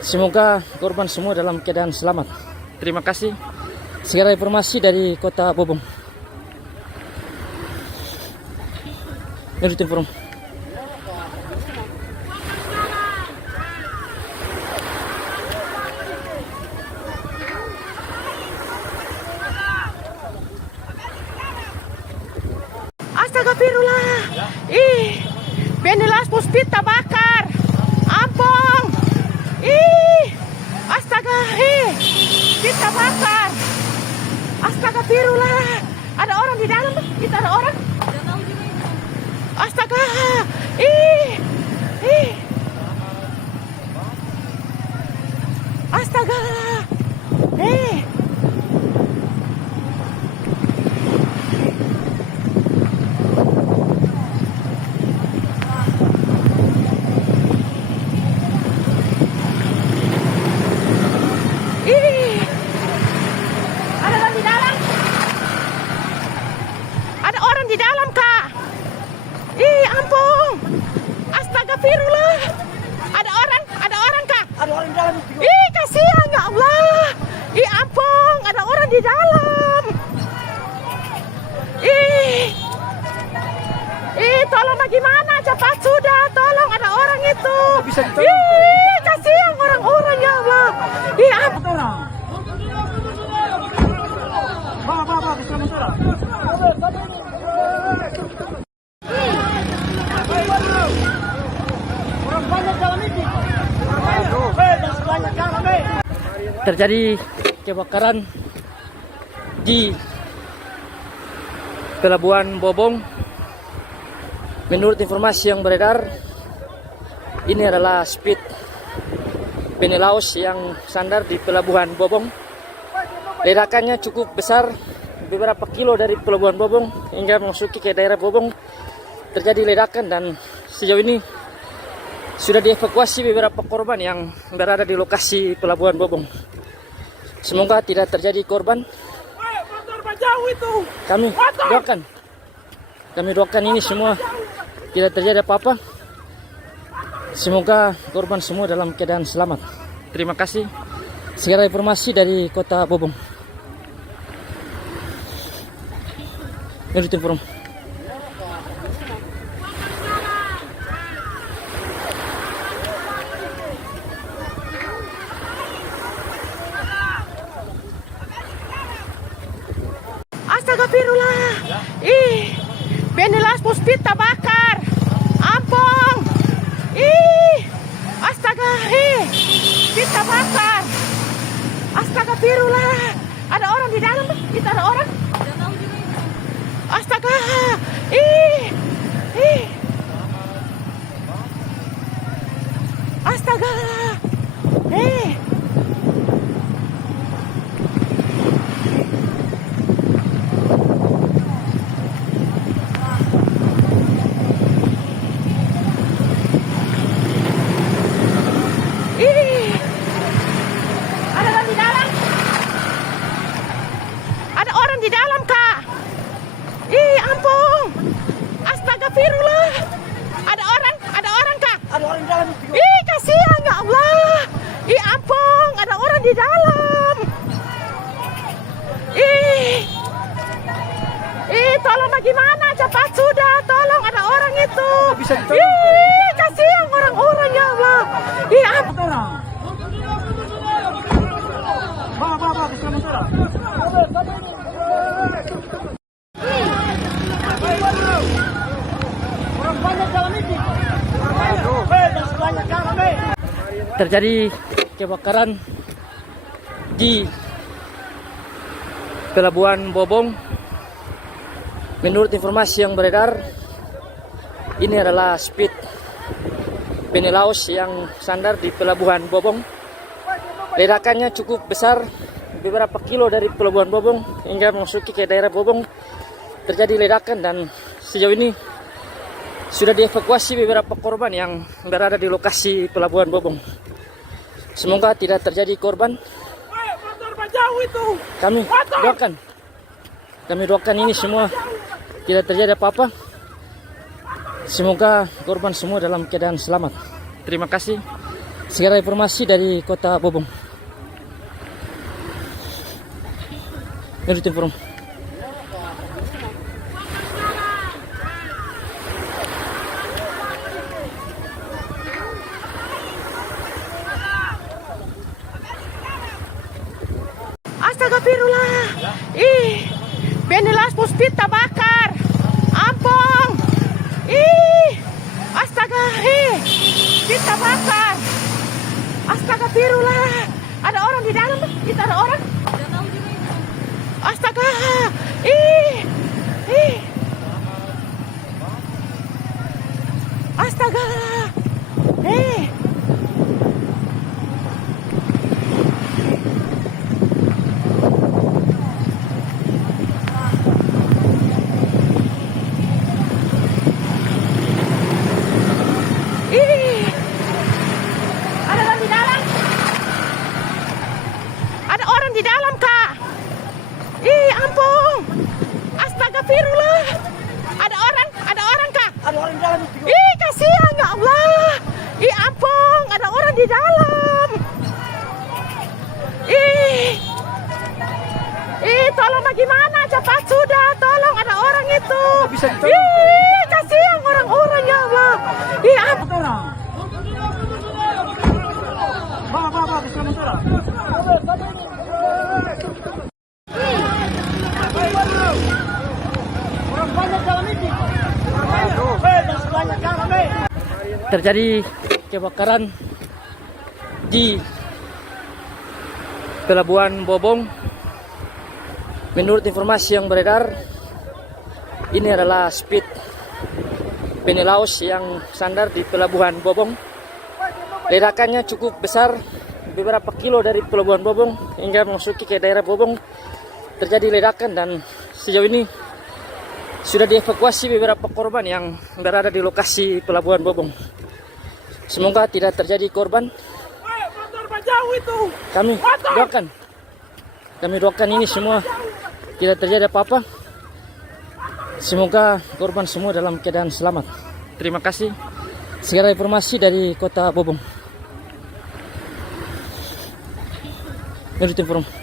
Semoga korban semua dalam keadaan selamat. Terima kasih. Segera informasi dari Kota Bobong. Menurut informasi. Astagfirullah. Ih, Penilaus Puspit terbakar. Ampun. Ih, astaga, kita bakar. Astagfirullah. Ada orang di dalam, kita ada orang. Astaga, astaga, ada orang di dalam. Ada orang di dalam, Kak. Ampun. Astagfirullah. Ada orang, Kak. Ada orang di dalam itu. Kasihan ya Allah. Ampun, ada orang di dalam. Tolong bagaimana? Cepat sudah, tolong, ada orang itu. Bisa ditolong. Kasihan orang-orang ya Allah. Ampun. Bawa, diselamatkan. Orang banyak dalam ini. Jangan sebanyak ramai. Terjadi kebakaran di Pelabuhan Bobong. Menurut informasi yang beredar, ini adalah speed Penilaus yang sandar di Pelabuhan Bobong. Ledakannya cukup besar, beberapa kilo dari Pelabuhan Bobong hingga memasuki ke daerah Bobong terjadi ledakan, dan sejauh ini sudah dievakuasi beberapa korban yang berada di lokasi Pelabuhan Bobong. Semoga tidak terjadi korban. Kami doakan ini semua tidak terjadi apa-apa. Semoga korban semua dalam keadaan selamat. Terima kasih. Segera informasi dari Kota Bobong. Menurut informasi. Astagfirullah. Penilaus Puspit terbakar. Ampun. Astaga, kita bakar. Astagfirullah. Ada orang di dalam, kita ada orang. Astaga, astaga, ada orang di dalam. Ada orang di dalam, Kak. Ampun. Astagfirullah. Ada orang, Kak. Ada orang di dalam itu. Kasihan ya Allah. Ampun, ada orang di dalam. Tolong bagaimana? Cepat sudah, tolong, ada orang itu. Bisa ditolong. Kasihan orang-orang ya Allah. Ampun. Bawa, diselamatkan. Orang banyak dalam ini. Jangan sebanyak ramai. Terjadi kebakaran di Pelabuhan Bobong. Menurut informasi yang beredar, ini adalah speed Penilaus yang sandar di Pelabuhan Bobong. Ledakannya cukup besar, beberapa kilo dari Pelabuhan Bobong hingga memasuki ke daerah Bobong terjadi ledakan, dan sejauh ini sudah dievakuasi beberapa korban yang berada di lokasi Pelabuhan Bobong. Semoga tidak terjadi korban. Kami doakan ini semua tidak terjadi apa-apa. Semoga korban semua dalam keadaan selamat. Terima kasih. Segera informasi dari Kota Bobong. Menurut informasi. Astagfirullah. Ih, Benilas Puspit terbakar. Ampun. Ih, astaga, Spit terbakar. Astagfirullah. Ada orang di dalam? Kita ada orang? Astaga. Astaga. Ada orang di dalam? Ada orang di dalam, Kak. Ampun. Astagfirullah. Ada orang, Kak. Ada orang di dalam. Kasihan ya Allah. Ampun, ada orang di dalam. Tolong bagaimana? Cepat sudah, tolong, ada orang itu. Kasihan orang-orang ya Allah. Ampun. Orang banyak dalam ini. Masih banyak kami. Terjadi kebakaran di Pelabuhan Bobong. Menurut informasi yang beredar, ini adalah speed Penilaus yang sandar di Pelabuhan Bobong. Ledakannya cukup besar, beberapa kilo dari Pelabuhan Bobong hingga memasuki ke daerah Bobong terjadi ledakan, dan sejauh ini sudah dievakuasi beberapa korban yang berada di lokasi Pelabuhan Bobong. Semoga tidak terjadi korban. Kami doakan ini semua tidak terjadi apa-apa. Semoga korban semua dalam keadaan selamat. Terima kasih. Segera informasi dari Kota Bobong. Menurut informasi.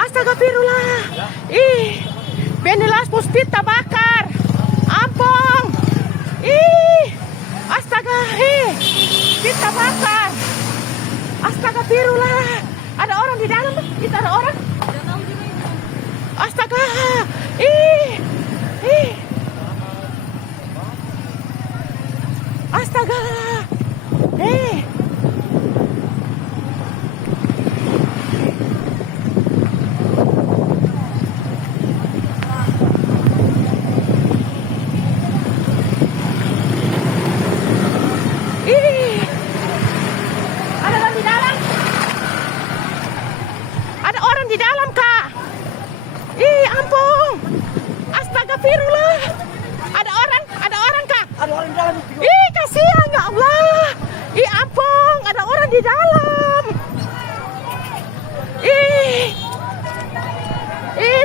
Astagfirullah. Benilas Puspit terbakar. Ampun. Astaga, Spit terbakar. Astagfirullah. Ada orang di dalam? Kita ada orang? Astaga. Astaga. Ada orang di dalam? Ada orang di dalam, Kak. Ampun. Astagfirullah. Ada orang, Kak. Ada orang di dalam. Kasihan ya Allah. Ampun, ada orang di dalam.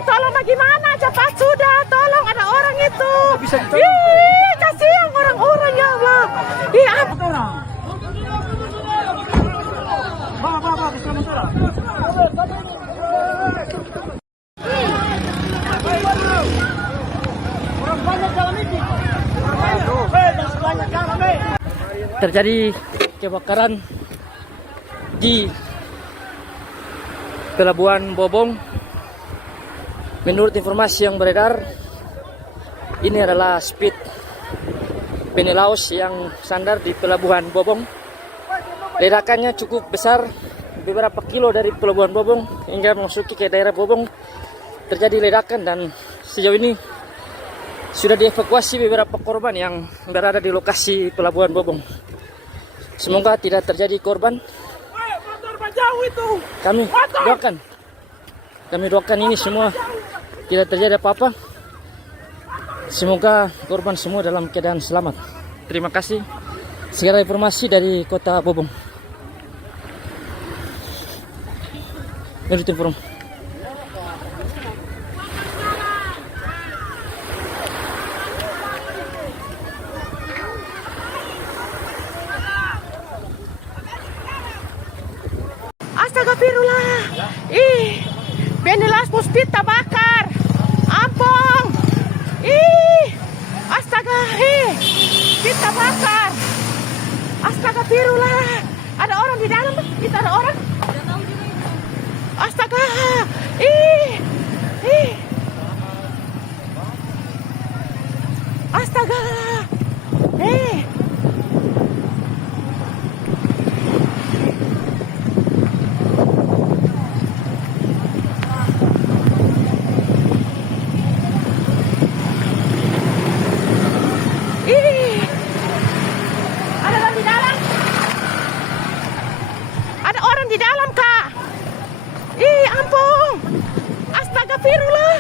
Tolong bagaimana? Cepat sudah, tolong, ada orang itu. Kasihan orang-orang ya Allah. Ampun. Orang banyak dalam ini. Masih banyak kami. Terjadi kebakaran di Pelabuhan Bobong. Menurut informasi yang beredar, ini adalah speed Penilaus yang sandar di Pelabuhan Bobong. Ledakannya cukup besar, beberapa kilo dari Pelabuhan Bobong hingga memasuki ke daerah Bobong terjadi ledakan, dan sejauh ini sudah dievakuasi beberapa korban yang berada di lokasi Pelabuhan Bobong. Semoga tidak terjadi korban. Kami doakan ini semua tidak terjadi apa-apa. Semoga korban semua dalam keadaan selamat. Terima kasih. Segera informasi dari Kota Bobong. Menurut informasi. Astagfirullah. Benilas puspit terbakar. Ampun. Astaga. Pit terbakar. Astagfirullah. Ada orang di dalam? Itu ada orang? Astaga. Astaga. Ada orang di dalam? Ada orang di dalam, Kak. Ampun. Astagfirullah.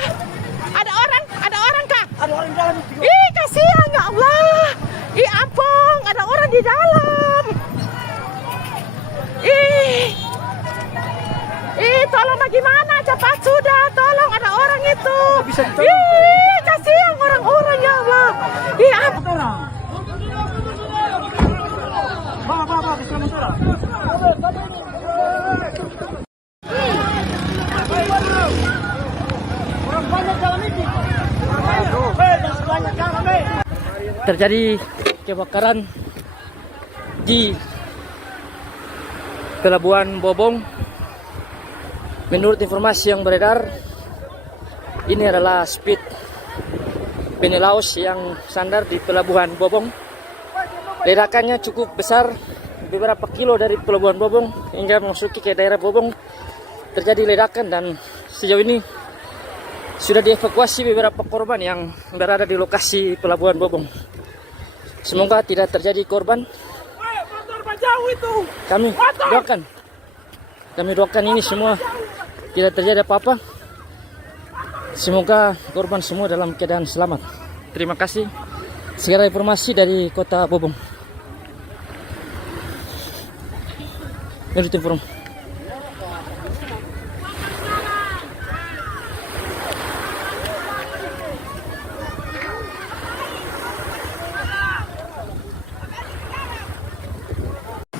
Ada orang, Kak. Ada orang di dalam. Kasihan ya Allah. Ampun, ada orang di dalam. Tolong bagaimana? Cepat sudah, tolong, ada orang itu. Kasihan orang-orang ya Allah. Ampun. Orang banyak dalam ini. Banyak kan, Rame. Terjadi kebakaran di Pelabuhan Bobong. Menurut informasi yang beredar, ini adalah speed Penilaus yang sandar di Pelabuhan Bobong. Ledakannya cukup besar, beberapa kilo dari Pelabuhan Bobong hingga memasuki ke daerah Bobong terjadi ledakan, dan sejauh ini sudah dievakuasi beberapa korban yang berada di lokasi Pelabuhan Bobong. Semoga tidak terjadi korban. Kami doakan ini semua tidak terjadi apa-apa. Semoga korban semua dalam keadaan selamat. Terima kasih. Segera informasi dari Kota Bobong. Menurut informasi.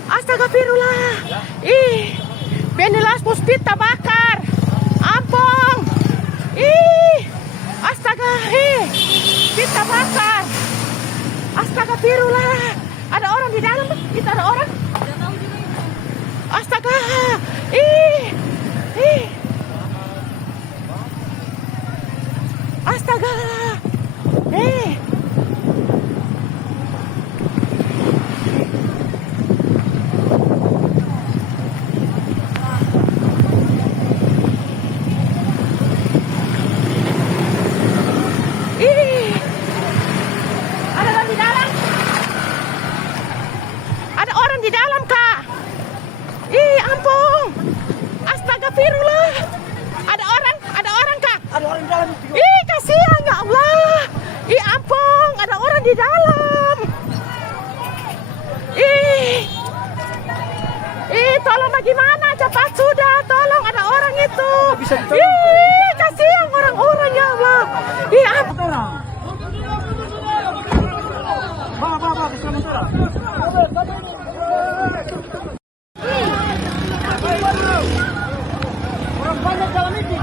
Astagfirullah. Benilas puspit terbakar. Ampun. Astaga. Pit terbakar. Astagfirullah. Ada orang di dalam? Itu ada orang? Astaga. Astaga. Ada orang di dalam? Ada orang di dalam, Kak. Ampun. Astagfirullah. Ada orang, Kak. Ada orang di dalam. Kasihan ya Allah. Ampun, ada orang di dalam. Tolong bagaimana? Cepat sudah, tolong, ada orang itu. Kasihan orang-orang ya Allah. Ampun. Orang banyak dalam ini.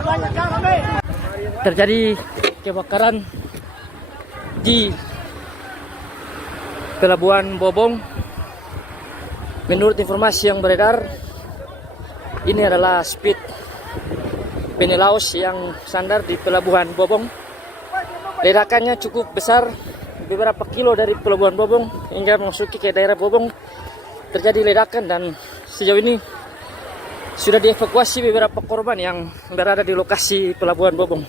Banyak kan, Rame. Terjadi kebakaran di Pelabuhan Bobong. Menurut informasi yang beredar, ini adalah speed Penilaus yang sandar di Pelabuhan Bobong. Ledakannya cukup besar, beberapa kilo dari Pelabuhan Bobong hingga memasuki ke daerah Bobong terjadi ledakan, dan sejauh ini sudah dievakuasi beberapa korban yang berada di lokasi pelabuhan Bobong.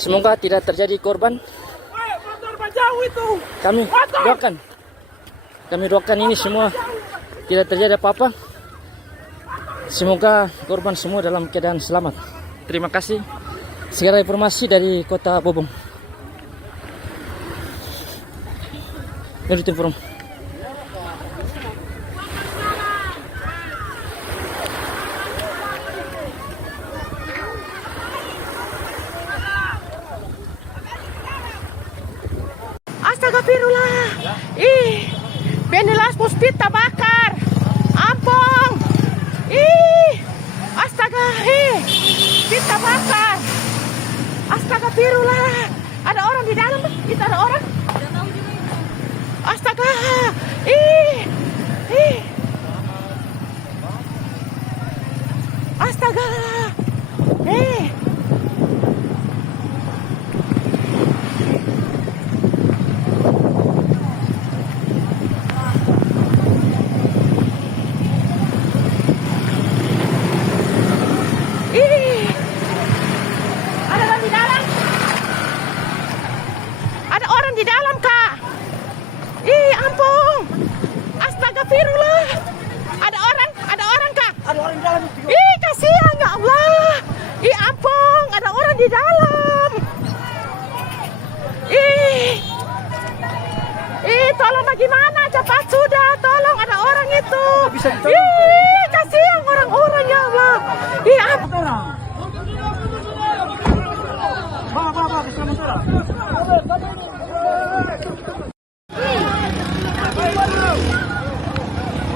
Semoga tidak terjadi korban. Kami doakan ini semua tidak terjadi apa-apa. Semoga korban semua dalam keadaan selamat. Terima kasih. Segera informasi dari kota Bobong. Menurut informasi. Astagfirullah. Ih, Benilas Puspita bakar. Ampong. Ih, astaga, pita bakar. Astagfirullah. Ada orang di dalam? Itu ada orang? Astaga. Astaga. Ada orang di dalam? Ada orang di dalam, Kak. Ampun. Astagfirullah. Ada orang, Kak. Ada orang di dalam itu. Kasihan ya Allah. Ampun, ada orang di dalam. Tolong bagaimana? Cepat sudah, tolong ada orang itu. Kasihan orang-orang ya Allah. Ampun. Bawa, bersama-sama.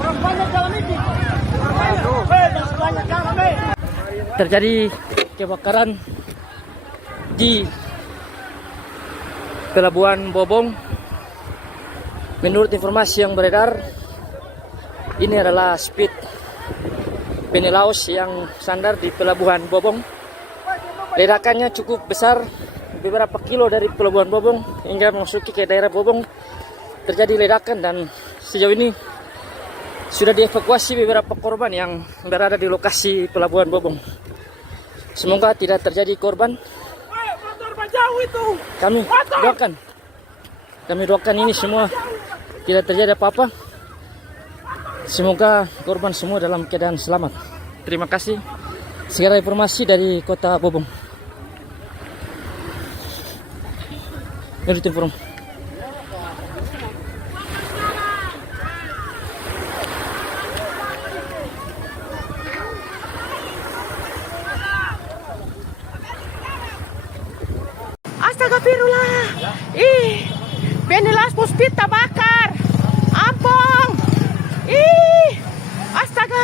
Orang banyak dalam ini. Jangan banyak dalam ini. Terjadi kebakaran di pelabuhan Bobong. Menurut informasi yang beredar, ini adalah speed Penilaus yang sandar di pelabuhan Bobong. Ledakannya cukup besar, beberapa kilo dari pelabuhan Bobong hingga memasuki ke daerah Bobong terjadi ledakan, dan sejauh ini sudah dievakuasi beberapa korban yang berada di lokasi pelabuhan Bobong. Semoga tidak terjadi korban. Kami doakan ini semua tidak terjadi apa-apa. Semoga korban semua dalam keadaan selamat. Terima kasih. Segera informasi dari kota Bobong. Menurut informasi. Astagfirullah. Benilas Puspita bakar. Ampong. Astaga,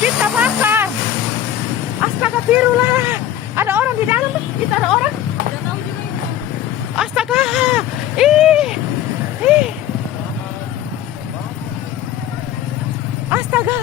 pita bakar. Astagfirullah. Ada orang di dalam? Itu ada orang? Astaga. Astaga.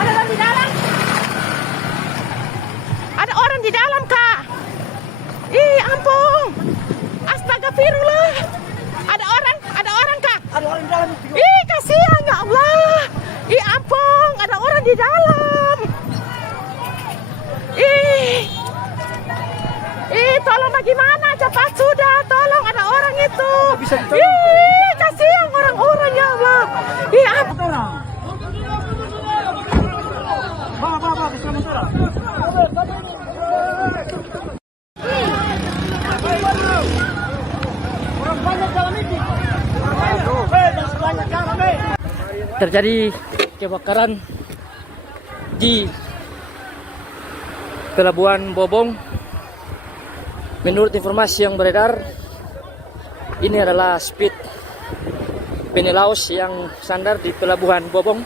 Ada orang di dalam? Ada orang di dalam, Kak. Ampun. Astagfirullah. Ada orang, Kak. Ada orang di dalam itu. Kasihan ya Allah. Ampun, ada orang di dalam. Tolong bagaimana? Cepat sudah, tolong ada orang itu. Kasihan orang-orang ya Allah. Ampun. Bawa, bersama-sama. Orang banyak dalam ini. Jangan banyak dalam ini. Terjadi kebakaran di pelabuhan Bobong. Menurut informasi yang beredar, ini adalah speed Penilaus yang sandar di pelabuhan Bobong.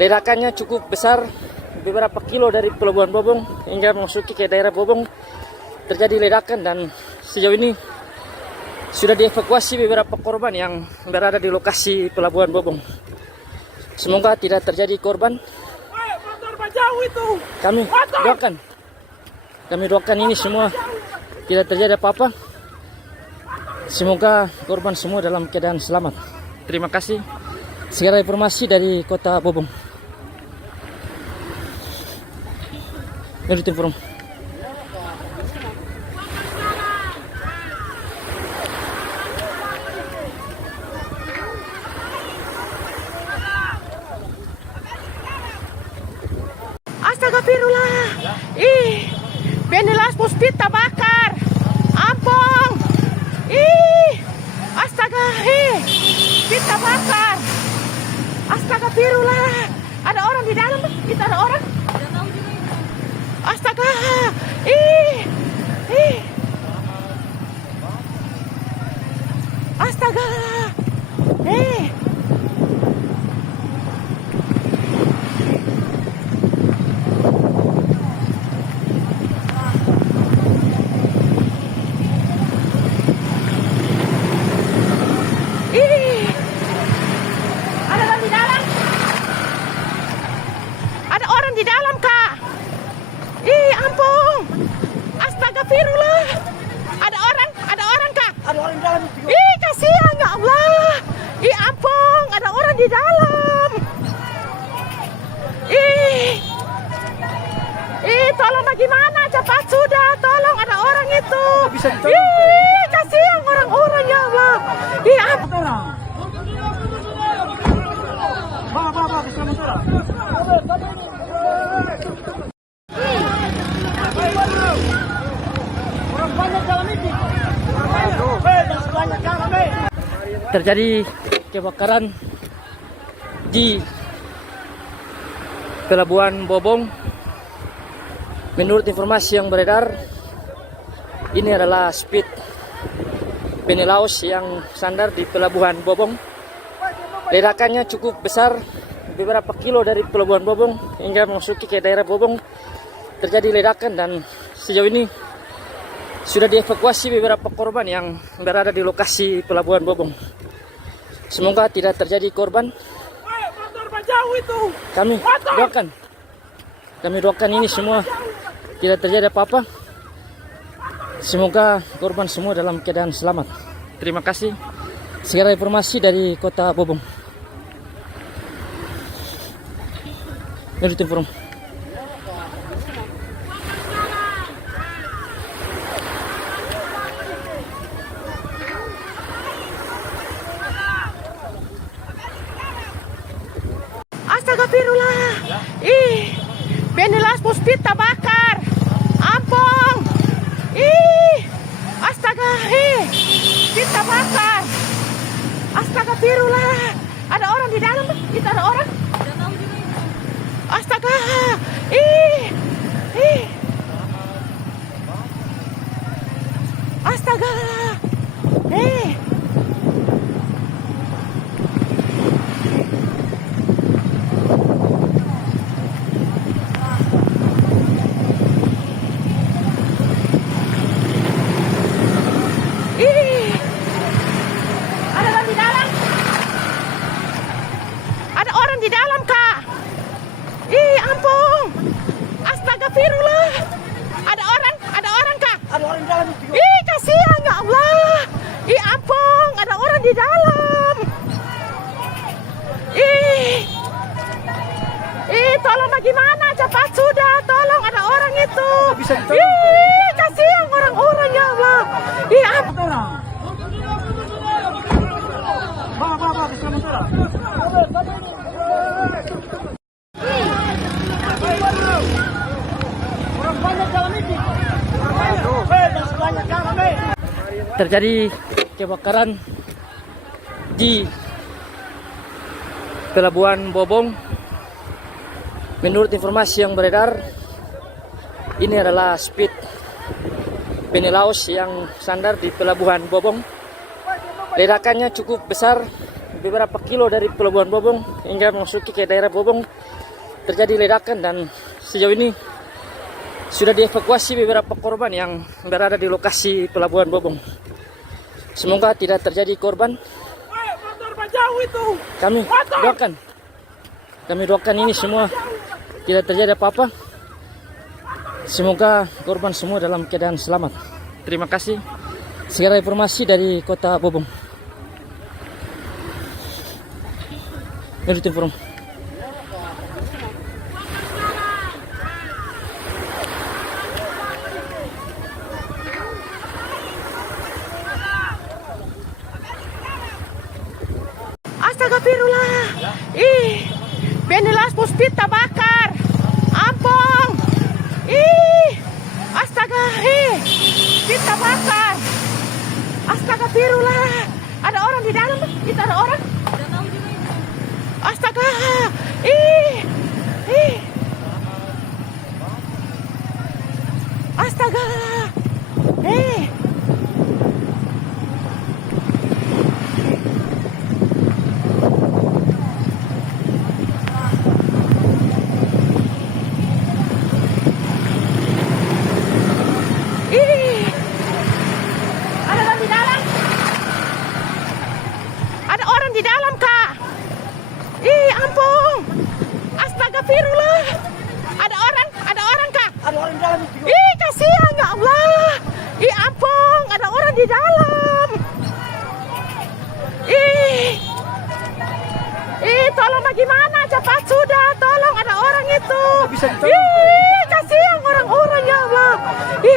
Ledakannya cukup besar, beberapa kilo dari pelabuhan Bobong hingga memasuki ke daerah Bobong terjadi ledakan, dan sejauh ini sudah dievakuasi beberapa korban yang berada di lokasi Pelabuhan Bobong. Semoga tidak terjadi korban. Kami doakan ini semua tidak terjadi apa-apa. Semoga korban semua dalam keadaan selamat. Terima kasih. Segala informasi dari Kota Bobong. Menurut informasi. Astagfirullah. Benilas puspit terbakar. Ampun. Astaga. Pit terbakar. Astagfirullah. Ada orang di dalam? Itu ada orang? Astaga. Astaga. Ada orang di dalam? Ada orang di dalam, Kak. Ampun. Astagfirullah. Ada orang, Kak. Ada orang di dalam itu. Kasihan ya Allah. Ampun, ada orang di dalam. Tolong bagaimana? Cepat sudah, tolong ada orang itu. Kasihan orang-orang ya Allah. Ampun. Bawa, bisa motor. Orang banyak dalam ini. Jangan sebanyak garam, Terjadi kebakaran di Pelabuhan Bobong. Menurut informasi yang beredar, ini adalah speed Penilaos yang sandar di Pelabuhan Bobong. Ledakannya cukup besar, beberapa kilo dari Pelabuhan Bobong hingga memasuki ke daerah Bobong terjadi ledakan, dan sejauh ini sudah dievakuasi beberapa korban yang berada di lokasi Pelabuhan Bobong. Semoga tidak terjadi korban. Kami doakan ini semua tidak terjadi apa-apa. Semoga korban semua dalam keadaan selamat. Terima kasih. Segala informasi dari Kota Bobong. Menurut informasi. Astagfirullah. Benilas puspit terbakar. Ampun. Astaga. Pit terbakar. Astagfirullah. Ada orang di dalam? Itu ada orang? Astaga. Astaga. Ada orang di dalam? Ada orang di dalam, Kak. Ampun. Astagfirullah. Ada orang, Kak. Ada orang di dalam itu. Kasihan ya Allah. Ampun, ada orang di dalam. Tolong bagaimana? Cepat sudah, tolong ada orang itu. Kasihan orang-orang ya Allah. Ampun. Bawa, bisa motor. Orang banyak dalam ini. Jangan sebanyak garam, Terjadi kebakaran di Pelabuhan Bobong. Menurut informasi yang beredar, ini adalah speed Penilaos yang sandar di Pelabuhan Bobong. Ledakannya cukup besar, beberapa kilo dari Pelabuhan Bobong hingga memasuki ke daerah Bobong terjadi ledakan, dan sejauh ini sudah dievakuasi beberapa korban yang berada di lokasi Pelabuhan Bobong. Semoga tidak terjadi korban. Kami doakan. Kami doakan ini semua tidak terjadi apa-apa. Semoga korban semua dalam keadaan selamat. Terima kasih. Segera informasi dari Kota Bobong. Menurut informasi. Astagfirullah. Ih, Benilas Puspita bakar. Ampun. Ih, astaga, kita bakar. Astagfirullah. Ada orang di dalam? Itu ada orang? Astaga. Ih. Astaga. Ada orang di dalam? Ada orang di dalam, Kak. Ampun. Astagfirullah. Ada orang, Kak. Ada orang di dalam itu. Kasihan ya Allah. Ampun, ada orang di dalam. Tolong bagaimana? Cepat sudah, tolong ada orang itu. Kasihan orang-orang ya Allah.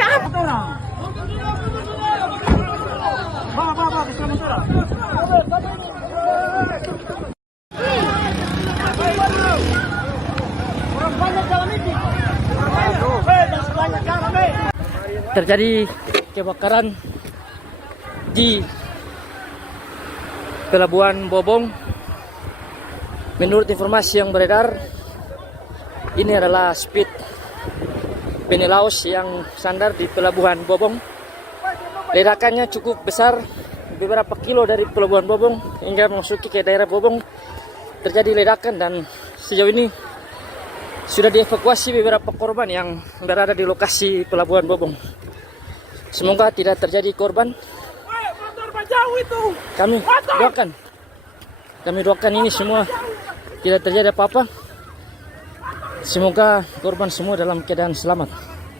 Ampun. Bawa, sementara. Orang banyak dalam ini. Jangan banyak garam, Terjadi kebakaran di Pelabuhan Bobong. Menurut informasi yang beredar, ini adalah speed penny laos yang sandar di Pelabuhan Bobong. Ledakannya cukup besar, beberapa kilo dari Pelabuhan Bobong hingga memasuki ke daerah Bobong terjadi ledakan, dan sejauh ini sudah dievakuasi beberapa korban yang berada di lokasi Pelabuhan Bobong. Semoga tidak terjadi korban. Kami doakan ini semua tidak terjadi apa-apa. Semoga korban semua dalam keadaan selamat.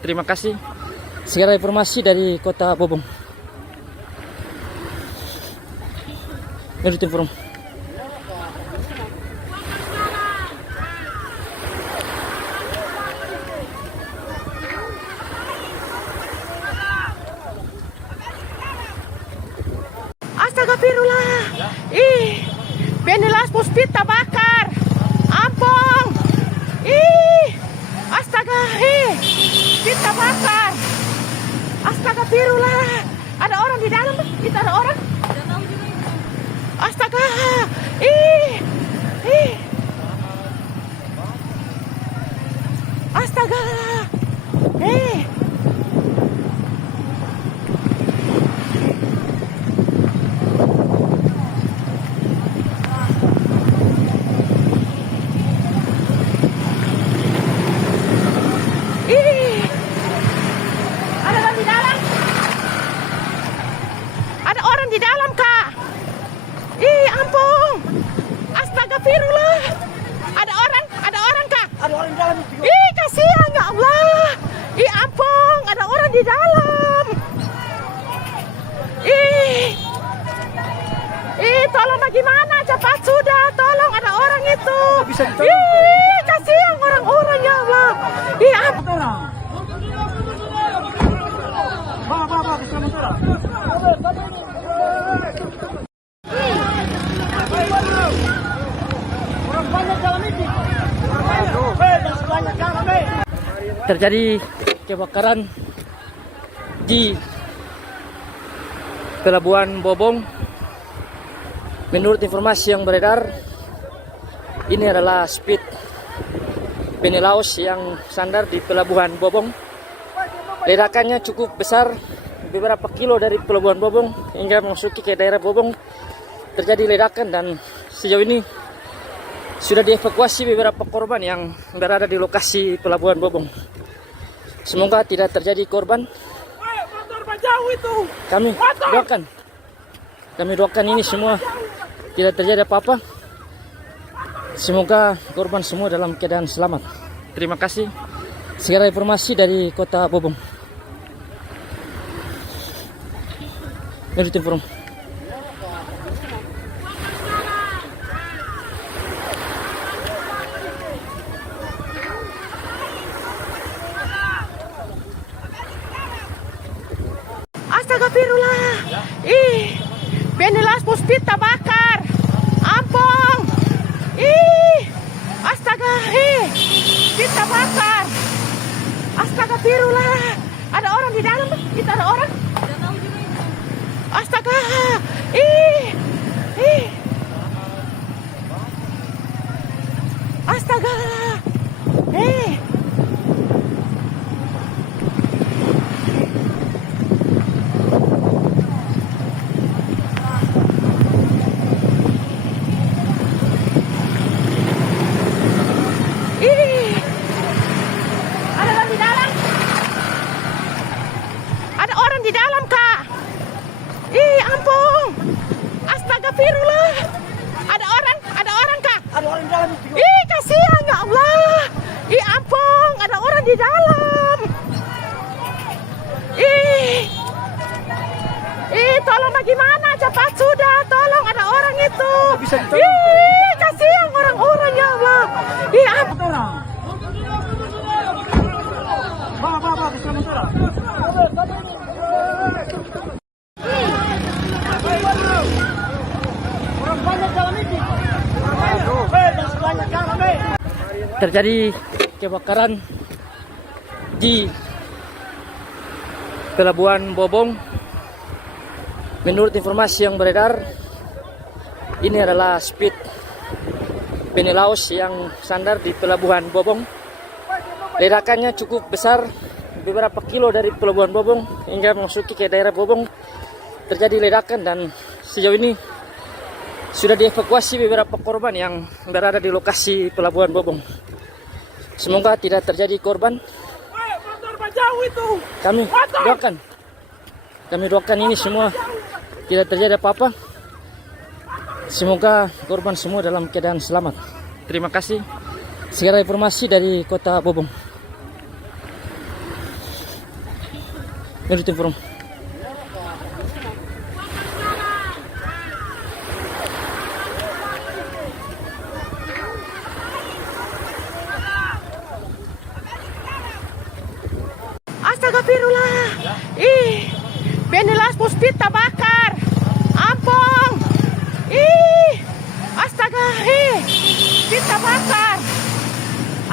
Terima kasih. Segera informasi dari Kota Bobong. Menurut informasi. Astagfirullah. Benilas Puspita bakar. Ampun. Astaga, kita bakar. Astagfirullah. Ada orang di dalam? Itu ada orang? Astaga. Astaga. Ada orang di dalam? Ada orang di dalam, Kak. Ampun. Astagfirullah. Ada orang, Kak. Ada orang di dalam itu. Kasihan ya Allah. Ampun, ada orang di dalam. Tolong bagaimana? Cepat sudah, tolong ada orang itu. Kasihan orang-orang ya Allah. Ampun. Bawa, sementara. Orang banyak dalam ini. Jangan banyak garam, Terjadi kebakaran di Pelabuhan Bobong. Menurut informasi yang beredar, ini adalah speed penny laos yang sandar di Pelabuhan Bobong. Ledakannya cukup besar, beberapa kilo dari Pelabuhan Bobong hingga memasuki ke daerah Bobong terjadi ledakan, dan sejauh ini sudah dievakuasi beberapa korban yang berada di lokasi Pelabuhan Bobong. Semoga tidak terjadi korban. Kami Kami doakan ini semua tidak terjadi apa-apa. Semoga korban semua dalam keadaan selamat. Terima kasih. Segera informasi dari Kota Bobong. Menurut informasi. Astagfirullah. Ih, Benilas Puspita bakar. Ampun. Ih, astaga. Kita bakar. Astagfirullah. Ada orang di dalam? Itu ada orang? Astaga. Ih. Astaga. Ada orang di dalam? Ada orang di dalam, Kak. Ampun. Astagfirullah. Ada orang, Kak. Ada orang dalam itu. Kasihan ya Allah. Ampun, ada orang di dalam. Tolong bagaimana? Cepat sudah, tolong ada orang itu. Bisa ditolong. Kasihan orang-orang ya Allah. Ampun. Bawa, bisa motor. Orang banyak dalam itu. Jangan sebanyak dalam, Terjadi kebakaran di Pelabuhan Bobong. Menurut informasi yang beredar, ini adalah speed Penilaus yang sandar di Pelabuhan Bobong. Ledakannya cukup besar, beberapa kilo dari Pelabuhan Bobong hingga memasuki ke daerah Bobong terjadi ledakan, dan sejauh ini sudah dievakuasi beberapa korban yang berada di lokasi Pelabuhan Bobong. Semoga tidak terjadi korban. Kami doakan ini semua tidak terjadi apa-apa. Semoga korban semua dalam keadaan selamat. Terima kasih. Segera informasi dari Kota Bobong. Menurut informasi. Astagfirullah. Benilas Puspita bakar. Ampun. Astaga. Kita bakar.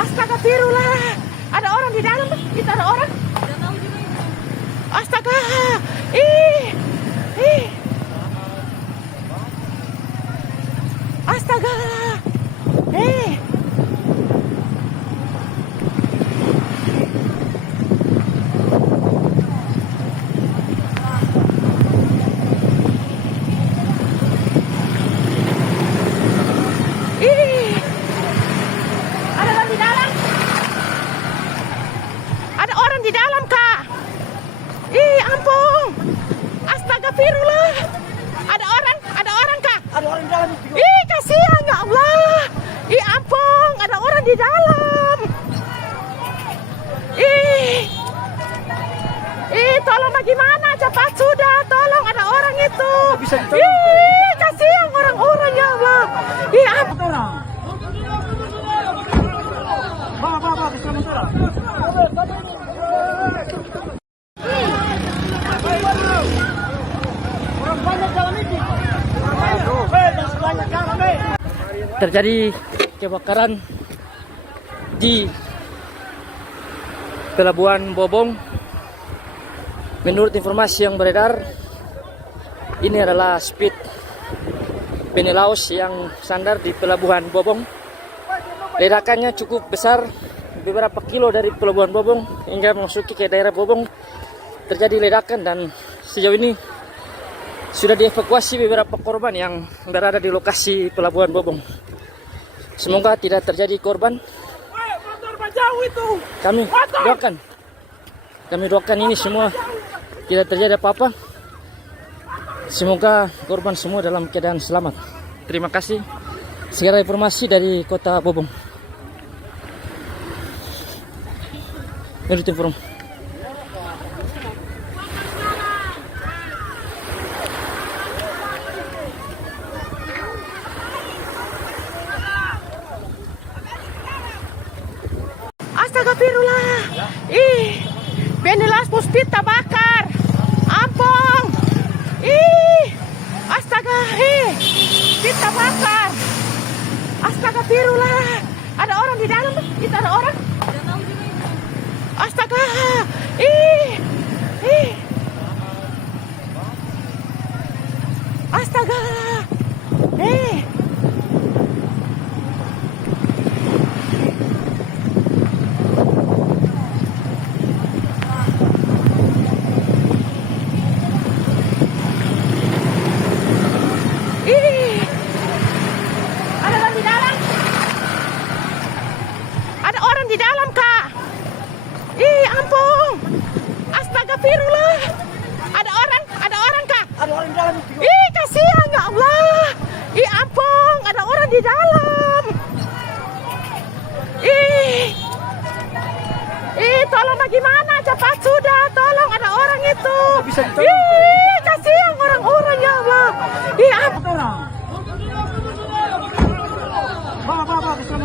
Astagfirullah. Ada orang di dalam? Itu ada orang? Astaga. Astaga. Ada orang di dalam? Ada orang di dalam, Kak. Ampun. Astagfirullah. Ada orang, Kak. Ada orang dalam itu. Kasihan ya Allah. Ampun, ada orang di dalam. Tolong bagaimana? Cepat sudah, tolong ada orang itu. Bisa ditolong. Kasihan orang-orang ya Allah. Ampun. Bawa, bisa motor. Orang banyak dalam itu. Jangan sebanyak dalam, Terjadi kebakaran di Pelabuhan Bobong. Menurut informasi yang beredar, ini adalah speed Penilaus yang sandar di Pelabuhan Bobong. Ledakannya cukup besar, beberapa kilo dari Pelabuhan Bobong hingga memasuki ke daerah Bobong terjadi ledakan, dan sejauh ini sudah dievakuasi beberapa korban yang berada di lokasi Pelabuhan Bobong. Semoga tidak terjadi korban. Kami doakan ini semua tidak terjadi apa-apa. Semoga korban semua dalam keadaan selamat. Terima kasih. Segera informasi dari Kota Bobong. Menurut informasi. Astagfirullah. Ih, Benilas Puspita bakar. Ampong. Ih, astaga, pita bakar. Astagfirullah. Ada orang di dalam? Itu ada orang? Astaga. Astaga. Ada orang di dalam? Ada orang di dalam, Kak. Ampun. Astagfirullah. Ada orang, Kak. Ada orang di dalam itu. Kasihan ya Allah. Ampun, ada orang di dalam. Tolong bagaimana? Cepat sudah, tolong ada orang itu. Bisa ditolong. Kasihan orang-orang ya Allah. Ampun. Bawa, bisa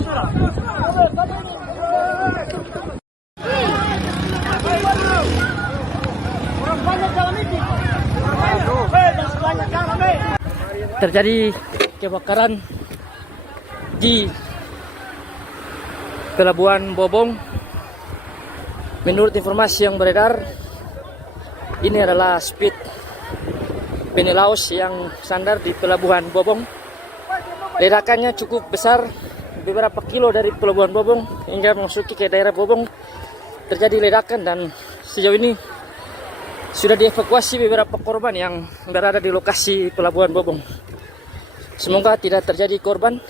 orang banyak dalam ini. Jangan sebanyak garam, Terjadi kebakaran di Pelabuhan Bobong. Menurut informasi yang beredar, ini adalah speed Penilaus yang sandar di Pelabuhan Bobong. Ledakannya cukup besar, beberapa kilo dari Pelabuhan Bobong hingga memasuki ke daerah Bobong terjadi ledakan, dan sejauh ini sudah dievakuasi beberapa korban yang berada di lokasi Pelabuhan Bobong. Semoga tidak terjadi korban.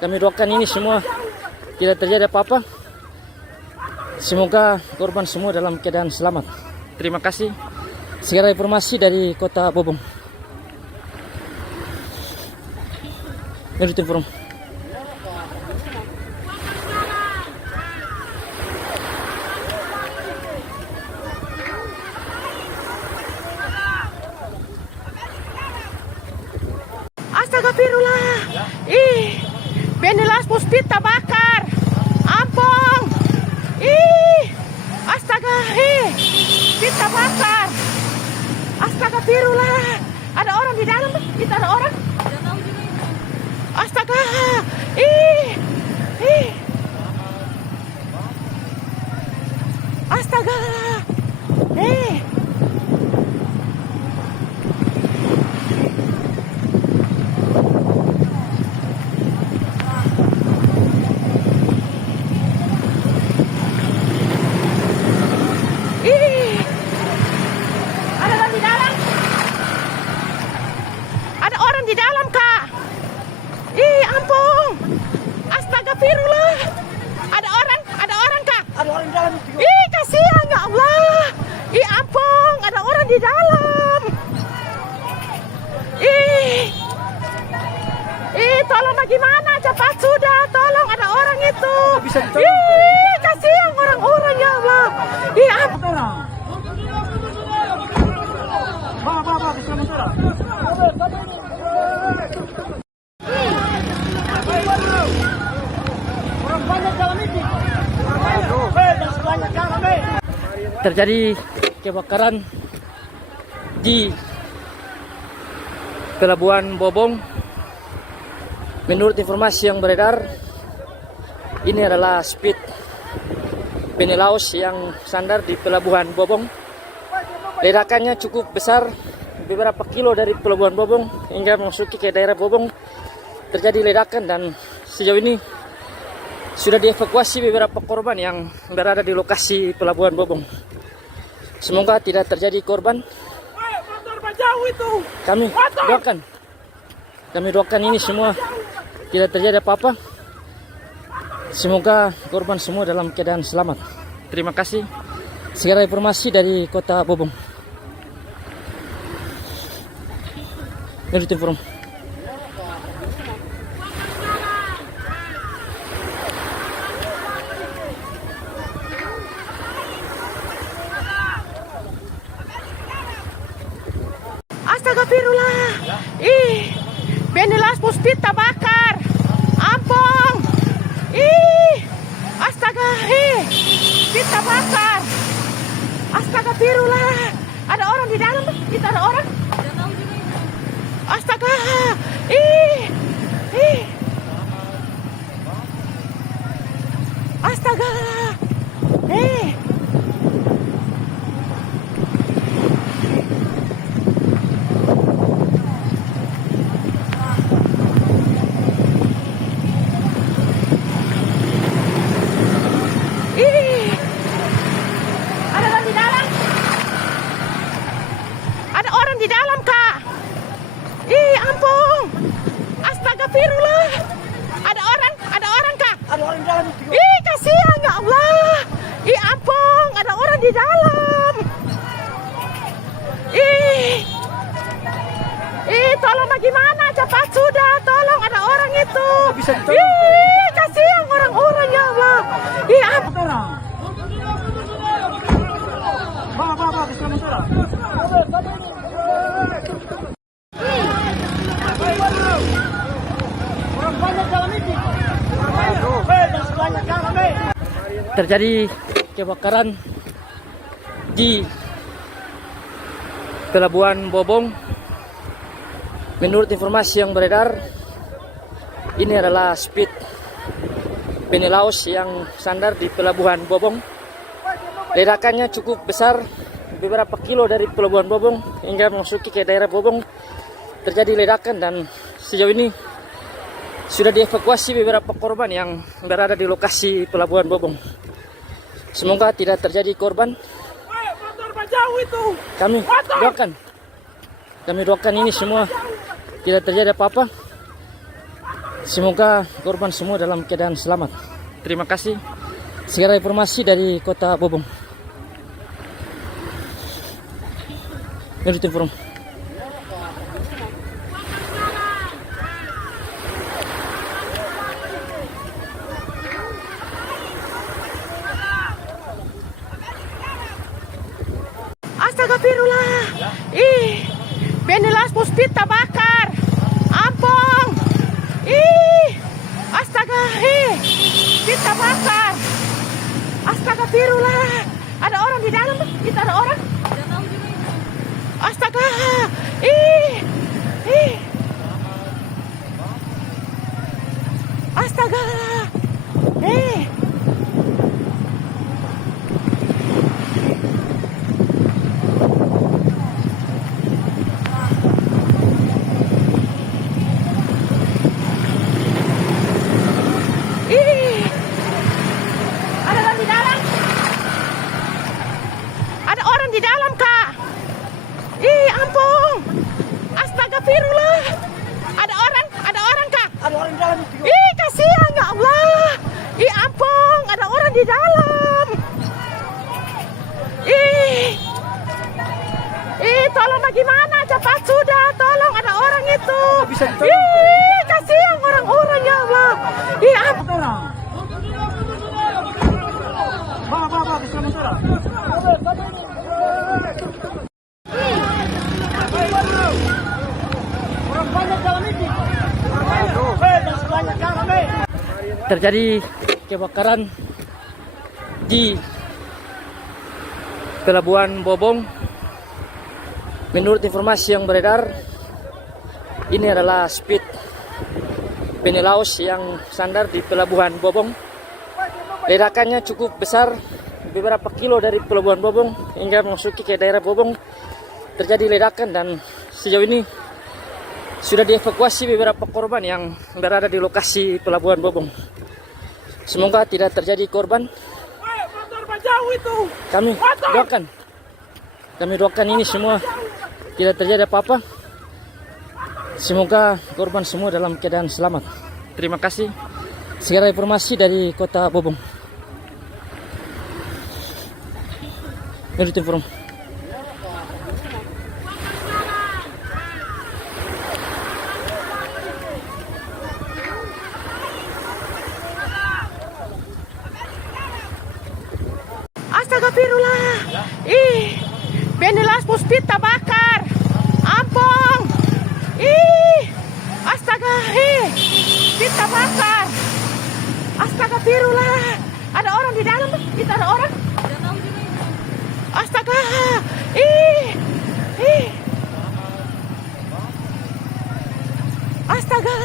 Kami doakan ini semua tidak terjadi apa-apa. Semoga korban semua dalam keadaan selamat. Terima kasih. Segera informasi dari Kota Bobong. Menurut informasi. Astagfirullah. Benilas Puspita bakar. Ampong. Astaga, pita bakar. Astagfirullah. Ada orang di dalam? Itu ada orang? Astaga. Astaga. Ada orang di dalam? Ada orang di dalam, Kak. Ampun. Astagfirullah. Ada orang, Kak. Ada orang di dalam itu. Kasihan ya Allah. Ampun, ada orang di dalam. Tolong bagaimana? Cepat sudah, tolong ada orang itu. Bisa ditolong. Kasihan orang-orang ya Allah. Ampun. Bawa, bisa orang banyak dalam ini. Jangan sebanyak garam, Terjadi kebakaran di Pelabuhan Bobong. Menurut informasi yang beredar, ini adalah speed Penilaus yang sandar di Pelabuhan Bobong. Ledakannya cukup besar, beberapa kilo dari Pelabuhan Bobong hingga memasuki ke daerah Bobong terjadi ledakan, dan sejauh ini sudah dievakuasi beberapa korban yang berada di lokasi Pelabuhan Bobong. Semoga tidak terjadi korban. Kami doakan ini semua tidak terjadi apa-apa. Semoga korban semua dalam keadaan selamat. Terima kasih. Segera informasi dari Kota Bobong. Menurut informasi. Astagfirullah. Ih, Benilas Puspita bakar. Ampun. Ih, astaga, pita bakar. Astagfirullah. Ada orang di dalam? Itu ada orang? Astaga. Ih. Astaga. Ada orang di dalam? Ada orang di dalam, Kak. Ampun. Astagfirullah. Ada orang, Kak. Ada orang di dalam. Kasihan ya Allah. Ampun, ada orang di dalam. Tolong bagaimana? Cepat sudah, tolong ada orang itu. Kasihan orang-orang ya Allah. Ampun. Bawa, bisa mentura. Orang banyak dalam ini. Jangan banyak dalam ini. Terjadi kebakaran di Pelabuhan Bobong. Menurut informasi yang beredar, ini adalah speed Penilaus yang sandar di Pelabuhan Bobong. Ledakannya cukup besar, beberapa kilo dari Pelabuhan Bobong hingga memasuki ke daerah Bobong terjadi ledakan, dan sejauh ini sudah dievakuasi beberapa korban yang berada di lokasi Pelabuhan Bobong. Semoga tidak terjadi korban. Kami doakan ini semua tidak terjadi apa-apa. Semoga korban semua dalam keadaan selamat. Terima kasih. Segera informasi dari Kota Bobong. Menurut informasi. Astagfirullah. Benilas Puspita bakar. Ampun. Astaga, pita bakar. Astagfirullah. Ada orang di dalam? Itu ada orang? Astaga. Astaga. Ada orang di dalam? Ada orang di dalam, Kak. Ampun. Astagfirullah. Ada orang, Kak. Ada orang di dalam. Kasihan ya Allah. Ampun, ada orang di dalam. Tolong bagaimana? Cepat sudah, tolong ada orang itu. Kasihan orang-orang ya Allah. Ampun. Bawa, bisa mentura. Orang banyak dalam ini. Jangan banyak dalam ini. Terjadi kebakaran di Pelabuhan Bobong. Menurut informasi yang beredar, ini adalah speed Penilaus yang sandar di Pelabuhan Bobong. Ledakannya cukup besar, beberapa kilo dari Pelabuhan Bobong hingga memasuki ke daerah Bobong terjadi ledakan, dan sejauh ini sudah dievakuasi beberapa korban yang berada di lokasi Pelabuhan Bobong. Semoga tidak terjadi korban. Kami doakan ini semua tidak terjadi apa-apa. Semoga korban semua dalam keadaan selamat. Terima kasih. Segera informasi dari Kota Bobong. Menurut informasi. Astagfirullah. Ih, Benilas Puspita bakar. Ampun. Ih, astaga, kita bakar. Astagfirullah. Ada orang di dalam, itu ada orang. Astaga. Ih. Astaga.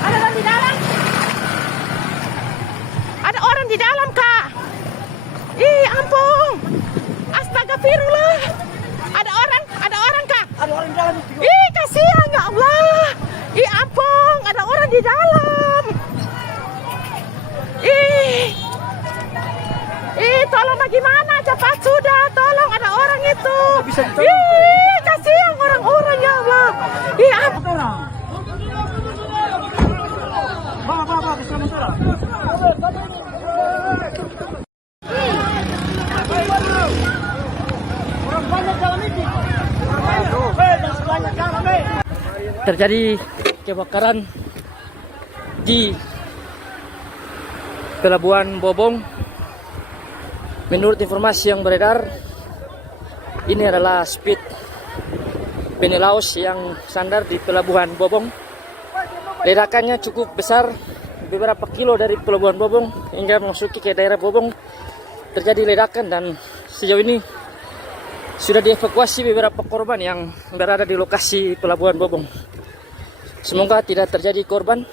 Ada orang di dalam. Ada orang di dalam, Kak. Ampun. Astagfirullah. Ada orang, Kak. Ada orang di dalam itu. Kasihan ya Allah. Ampun, ada orang di dalam. Tolong bagaimana? Cepat sudah, tolong ada orang itu. Bisa ditolong. Kasihan orang-orang ya Allah. Ampun. Bawa, bisa orang banyak dalam ini. Jangan sebanyak dalam ini. Terjadi kebakaran di Pelabuhan Bobong. Menurut informasi yang beredar, ini adalah speed Penilaus yang sandar di Pelabuhan Bobong. Ledakannya cukup besar, beberapa kilo dari Pelabuhan Bobong hingga memasuki ke daerah Bobong terjadi ledakan, dan sejauh ini sudah dievakuasi beberapa korban yang berada di lokasi Pelabuhan Bobong. Semoga tidak terjadi korban.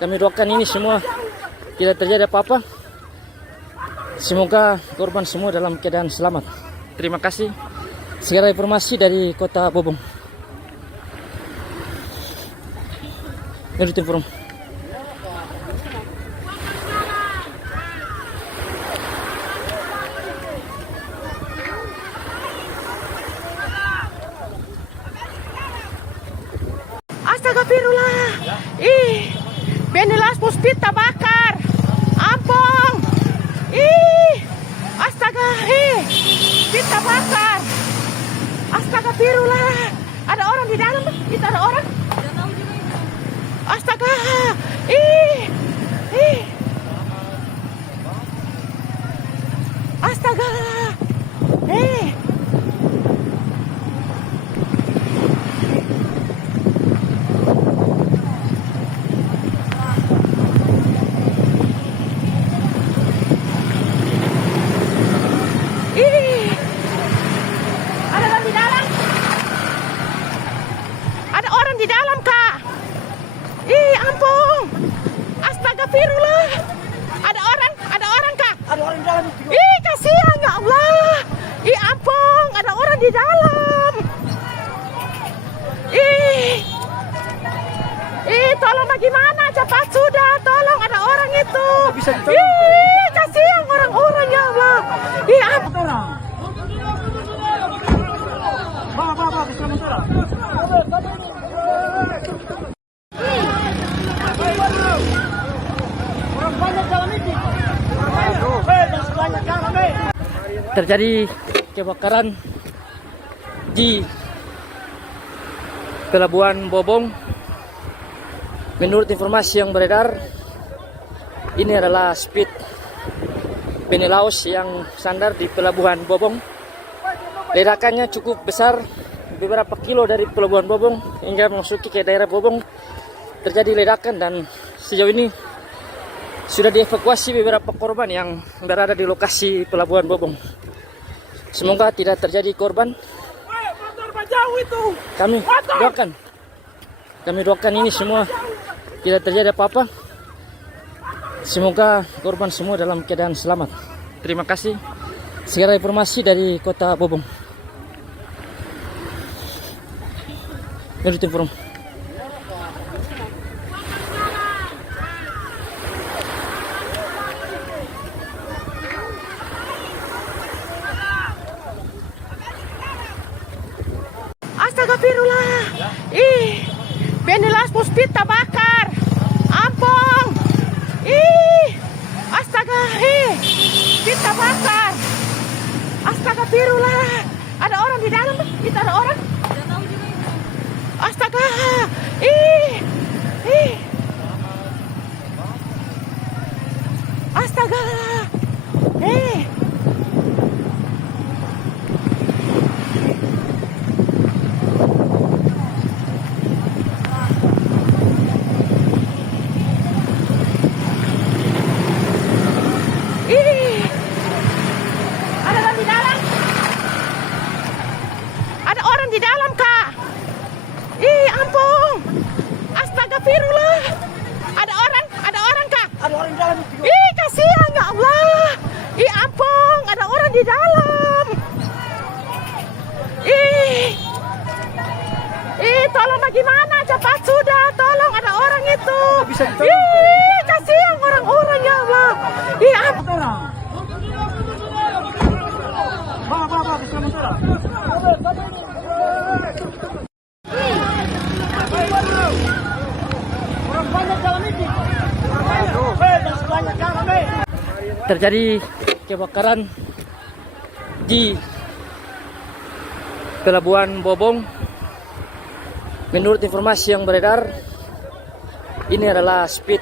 Kami doakan ini semua tidak terjadi apa-apa. Semoga korban semua dalam keadaan selamat. Terima kasih. Segera informasi dari Kota Bobong. Menurut informasi. Astagfirullah. Benilas Puspita bakar. Ampun. Astaga, kita bakar. Astagfirullah. Ada orang di dalam, itu ada orang. Astaga. Astaga. Ada orang di dalam. Ada orang di dalam, Kak. Ampun. Astagfirullah. Ada orang, Kak. Ada orang di dalam itu. Kasihan ya Allah. Ampun, ada orang di dalam. Tolong bagaimana? Cepat sudah, tolong ada orang itu. Bisa ditolong. Kasihan orang-orang ya Allah. Ampun. Bawa, bisa orang banyak dalam ini. Jangan sebanyak dalam ini. Terjadi kebakaran di Pelabuhan Bobong. Menurut informasi yang beredar, ini adalah speed Penilaus yang sandar di Pelabuhan Bobong. Ledakannya cukup besar, beberapa kilo dari Pelabuhan Bobong hingga memasuki ke daerah Bobong terjadi ledakan, dan sejauh ini sudah dievakuasi beberapa korban yang berada di lokasi Pelabuhan Bobong. Semoga tidak terjadi korban. Kami doakan ini semua tidak terjadi apa-apa. Semoga korban semua dalam keadaan selamat. Terima kasih. Segera informasi dari Kota Bobong. Menurut informasi. Astagfirullah. Ih, Benilas Puspit terbakar. Ampun. Ih, astaga. Spit terbakar. Astagfirullah. Ada orang di dalam? Itu ada orang? Astaga. Ih. Astaga. Ada orang di dalam? Ada orang di dalam, Kak. Ampun. Astagfirullah. Ada orang, Kak. Ada orang di dalam itu. Kasihan ya Allah. Ampun, ada orang di dalam. Tolong bagaimana? Cepat sudah, tolong ada orang itu. Kasihan orang-orang ya Allah. Ampun. Bawa, bisa mentera. Orang banyak dalam ini. Dan sebanyak garam, Terjadi kebakaran di Pelabuhan Bobong. Menurut informasi yang beredar, ini adalah speed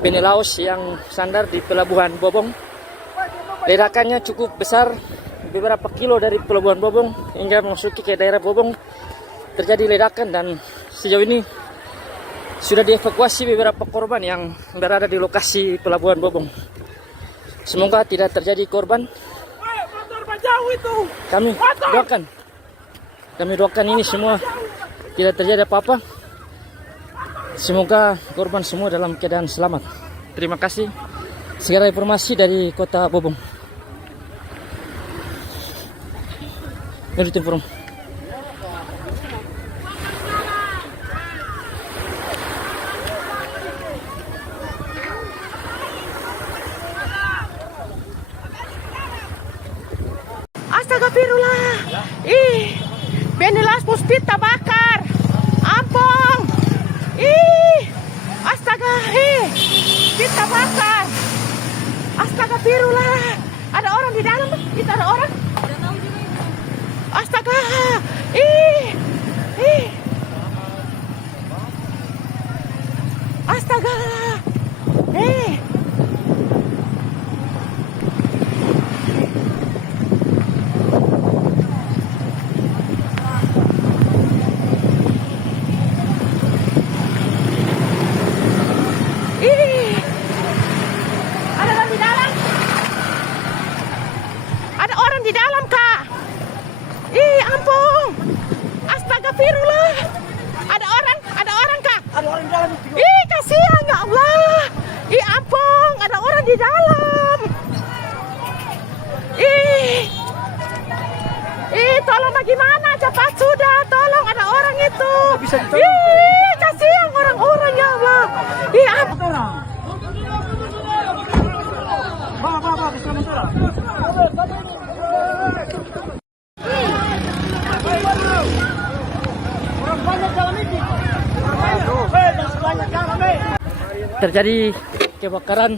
Penilaus yang sandar di Pelabuhan Bobong. Ledakannya cukup besar, beberapa kilo dari Pelabuhan Bobong hingga memasuki ke daerah Bobong terjadi ledakan, dan sejauh ini sudah dievakuasi beberapa korban yang berada di lokasi Pelabuhan Bobong. Semoga tidak terjadi korban. Kami doakan ini semua tidak terjadi apa-apa. Semoga korban semua dalam keadaan selamat. Terima kasih. Segera informasi dari Kota Bobong. Menurut informasi. Astagfirullah. Benilas Puspit terbakar. Ampun. Astaga. Spit terbakar. Astagfirullah. Ada orang di dalam? Itu ada orang? Astaga. Astaga. Ada orang di dalam? Ada orang di dalam, Kak. Ampun. Astagfirullah. Ada orang, Kak. Ada orang di dalam itu. Kasihan ya Allah. Ampun, ada orang di dalam. Tolong bagaimana? Cepat sudah, tolong ada orang itu. Kasihan orang-orang ya Allah. Ampun. Bawa, bisa mentera. Orang banyak dalam ini. Dan sebanyak garam, Terjadi kebakaran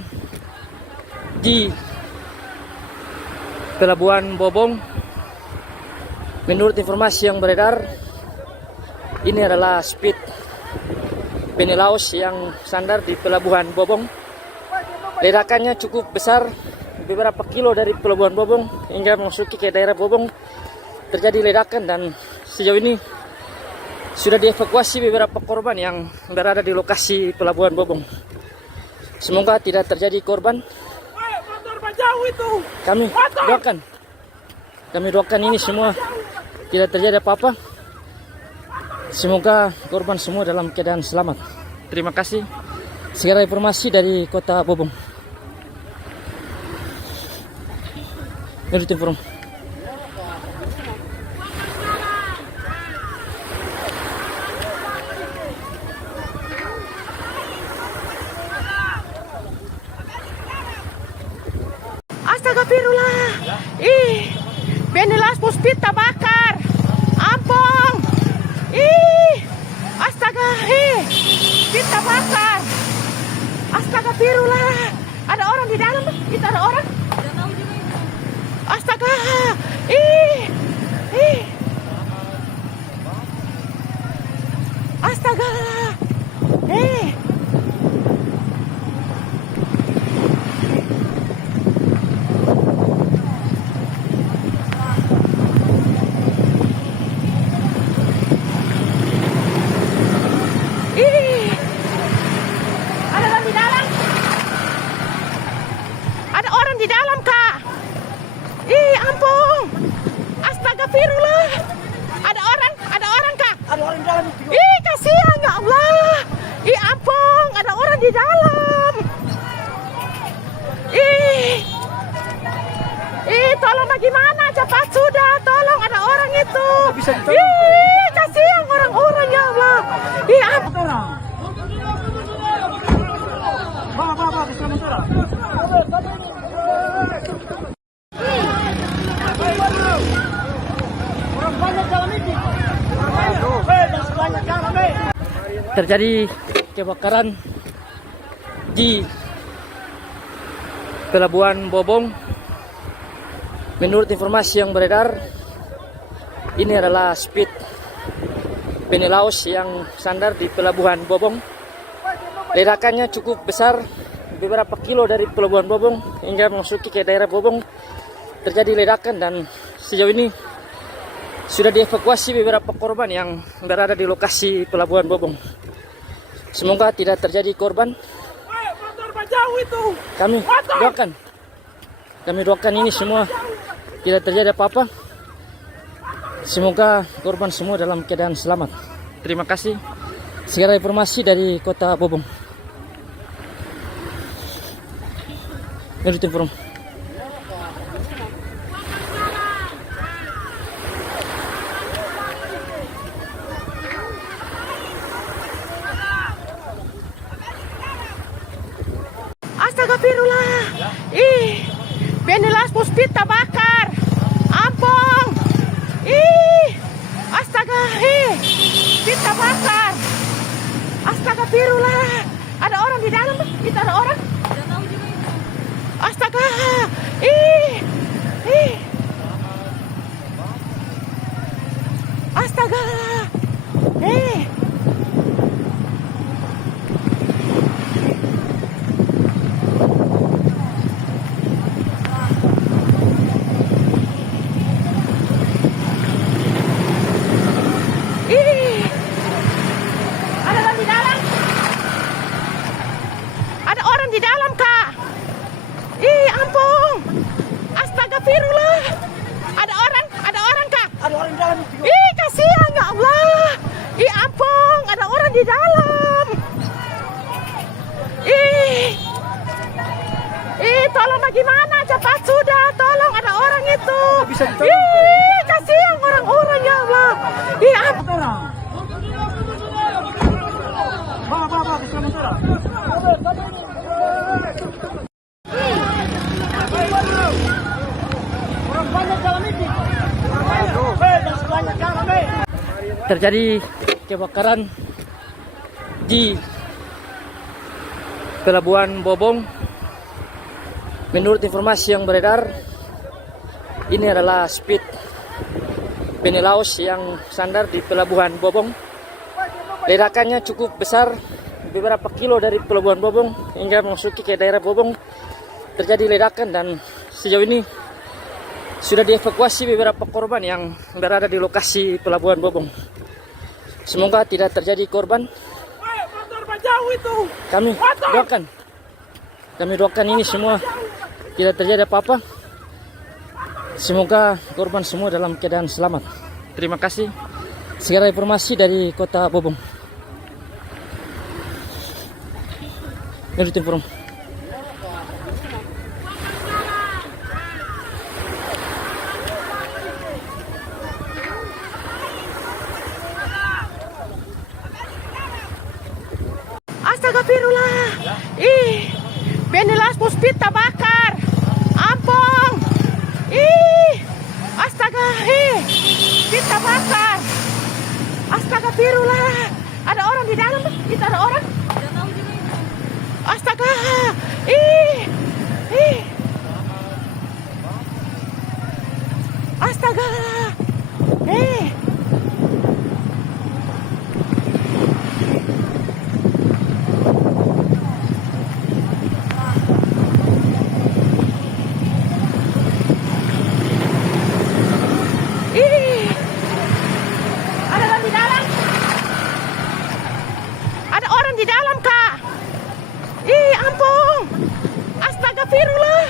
di Pelabuhan Bobong. Menurut informasi yang beredar, ini adalah speed Penilaus yang sandar di Pelabuhan Bobong. Ledakannya cukup besar, beberapa kilo dari Pelabuhan Bobong hingga memasuki ke daerah Bobong terjadi ledakan, dan sejauh ini sudah dievakuasi beberapa korban yang berada di lokasi Pelabuhan Bobong. Semoga tidak terjadi korban. Kami doakan ini semua tidak terjadi apa-apa. Semoga korban semua dalam keadaan selamat. Terima kasih. Segera informasi dari Kota Bobong. Menurut informasi. Astagfirullah. Benilas Puspit terbakar. Ampun. Astagfirullah. Ada orang di dalam. Itu ada orang. Astaga. Ih. Astaga. Ada orang di dalam. Ada orang di dalam, Kak. Ampun. Astagfirullah. Ada orang, Kak. Ada orang di dalam itu. Kasihan ya Allah. Ampun, ada orang di dalam. Tolong bagaimana? Cepat sudah, tolong ada orang itu. Bisa ditolong. Kasihan orang-orang ya Allah. Ampun. Bawa, bisa motor. Orang banyak dalam ini. Jangan sebanyak jangan, Terjadi kebakaran di Pelabuhan Bobong. Menurut informasi yang beredar, ini adalah speed Penny-Laos yang sandar di Pelabuhan Bobong. Ledakannya cukup besar, beberapa kilo dari Pelabuhan Bobong hingga memasuki ke daerah Bobong terjadi ledakan, dan sejauh ini sudah dievakuasi beberapa korban yang berada di lokasi Pelabuhan Bobong. Semoga tidak terjadi korban. Kami doakan ini semua tidak terjadi apa-apa. Semoga korban semua dalam keadaan selamat. Terima kasih. Segera informasi dari Kota Bobong. Menurut informasi. Astagfirullah. Penny-Laos Puspit terbakar. Ampun. Astaga. Pit terbakar. Astagfirullah. Ada orang di dalam. Itu ada orang. Astaga. Astaga. Ada orang di dalam. Ada orang di dalam, Kak. Ampun. Astagfirullah. Ada orang, Kak. Ada orang di dalam itu. Kasihan ya Allah. Ampun, ada orang di dalam. Tolong bagaimana? Cepat sudah, tolong ada orang itu. Bisa ditolong. Kasihan orang-orang ya Allah. Ampun. Bawa, bisa motor. Orang banyak dalam ini. Jangan sebanyak jangan, Terjadi kebakaran di Pelabuhan Bobong. Menurut informasi yang beredar, ini adalah speed Penny-Laos yang sandar di Pelabuhan Bobong. Ledakannya cukup besar, beberapa kilo dari Pelabuhan Bobong hingga memasuki ke daerah Bobong terjadi ledakan, dan sejauh ini sudah dievakuasi beberapa korban yang berada di lokasi Pelabuhan Bobong. Semoga tidak terjadi korban. Kami doakan ini semua tidak terjadi apa-apa. Semoga korban semua dalam keadaan selamat. Terima kasih. Segera informasi dari Kota Bobong. Menurut informasi. Astagfirullah. Penny-Laos Puspit terbakar. Ampun. Astaga. Pit terbakar. Astagfirullah. Ada orang di dalam. Itu ada orang. Astaga. ampun. Astagfirullah.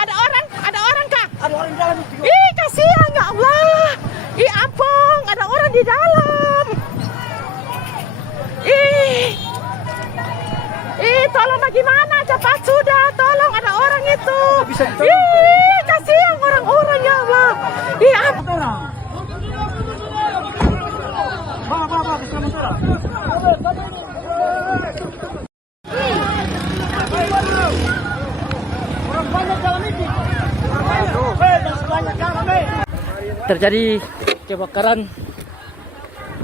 Ada orang kah? Ada orang di dalam itu. Ih, kasihan ya Allah. Ih, ampun, ada orang di dalam. Tolong bagaimana? Cepat sudah, tolong ada orang itu. Bisa ditolong. Ih, kasihan orang-orang ya Allah. Ih, ampun. Orang. Bawa, bisa motor. Orang banyak dalam ini. Jangan sebanyak garam, Terjadi kebakaran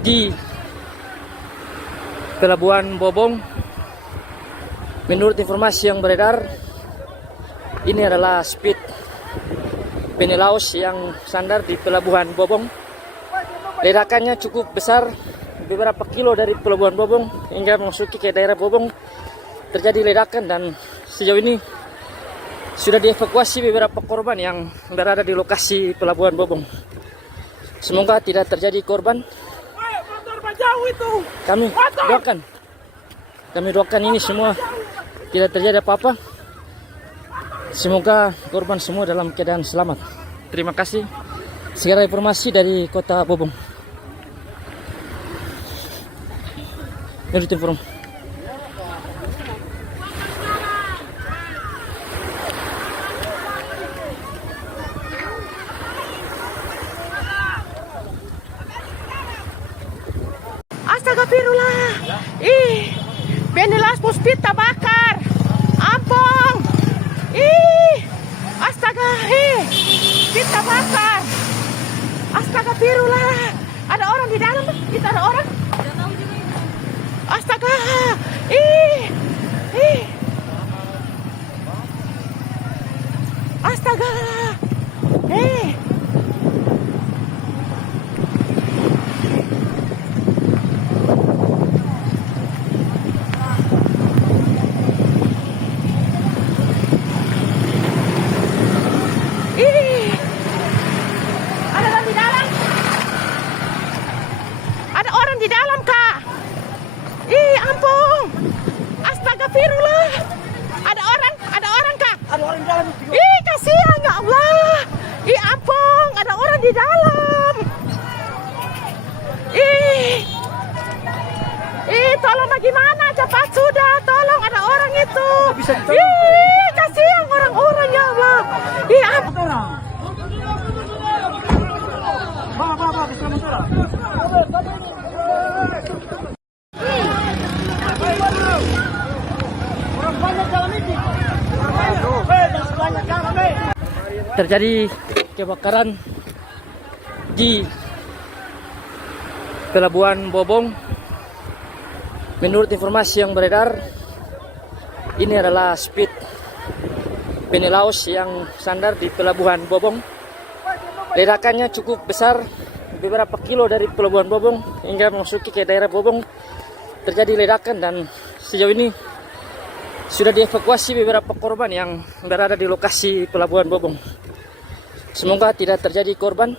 di Pelabuhan Bobong. Menurut informasi yang beredar, ini adalah speed Penelaus yang sandar di Pelabuhan Bobong. Ledakannya cukup besar, beberapa kilo dari Pelabuhan Bobong hingga memasuki ke daerah Bobong terjadi ledakan, dan sejauh ini sudah dievakuasi beberapa korban yang berada di lokasi Pelabuhan Bobong. Semoga tidak terjadi korban. Kami doakan ini semua tidak terjadi apa-apa. Semoga korban semua dalam keadaan selamat. Terima kasih. Segera informasi dari Kota Bobong. Menurut informasi. Astagfirullah. Ih, Penelaus Puspit terbakar. Ampun. Ih, astaga. Puspit terbakar. Astagfirullah. Ada orang di dalam? Itu ada orang? Astaga. Astaga. Ada orang di dalam? Ada orang di dalam, Kak? Ih, ampun. Astagfirullah. Ada orang, Kak? Ada orang di dalam itu. Ih, kasihan ya Allah. Ih, ampun, ada orang di dalam. Tolong bagaimana? Cepat sudah, tolong ada orang itu. Bisa ditolong. Ih, kasihan orang-orang ya Allah. Ih, ampun. Orang. Bawa, bisa motor. Orang banyak dalam ini. Jangan sebanyak garam, Terjadi kebakaran di Pelabuhan Bobong. Menurut informasi yang beredar, ini adalah speed Penelaus yang sandar di Pelabuhan Bobong. Ledakannya cukup besar, beberapa kilo dari Pelabuhan Bobong hingga memasuki ke daerah Bobong terjadi ledakan, dan sejauh ini sudah dievakuasi beberapa korban yang berada di lokasi Pelabuhan Bobong. Semoga tidak terjadi korban.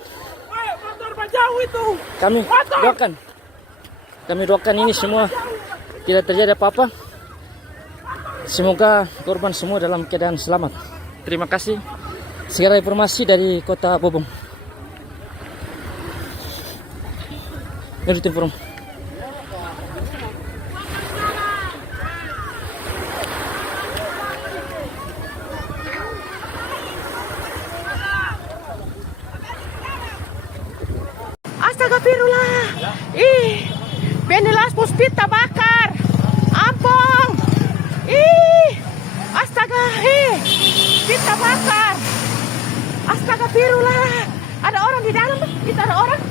Kami doakan ini semua tidak terjadi apa-apa. Semoga korban semua dalam keadaan selamat. Terima kasih. Segera informasi dari Kota Bobong. Menurut informasi. Astagfirullah. Ih, Penelaus Puspit terbakar. Ampun. Ih, astaga. Puspit terbakar. Astagfirullah. Ada orang di dalam? Itu ada orang?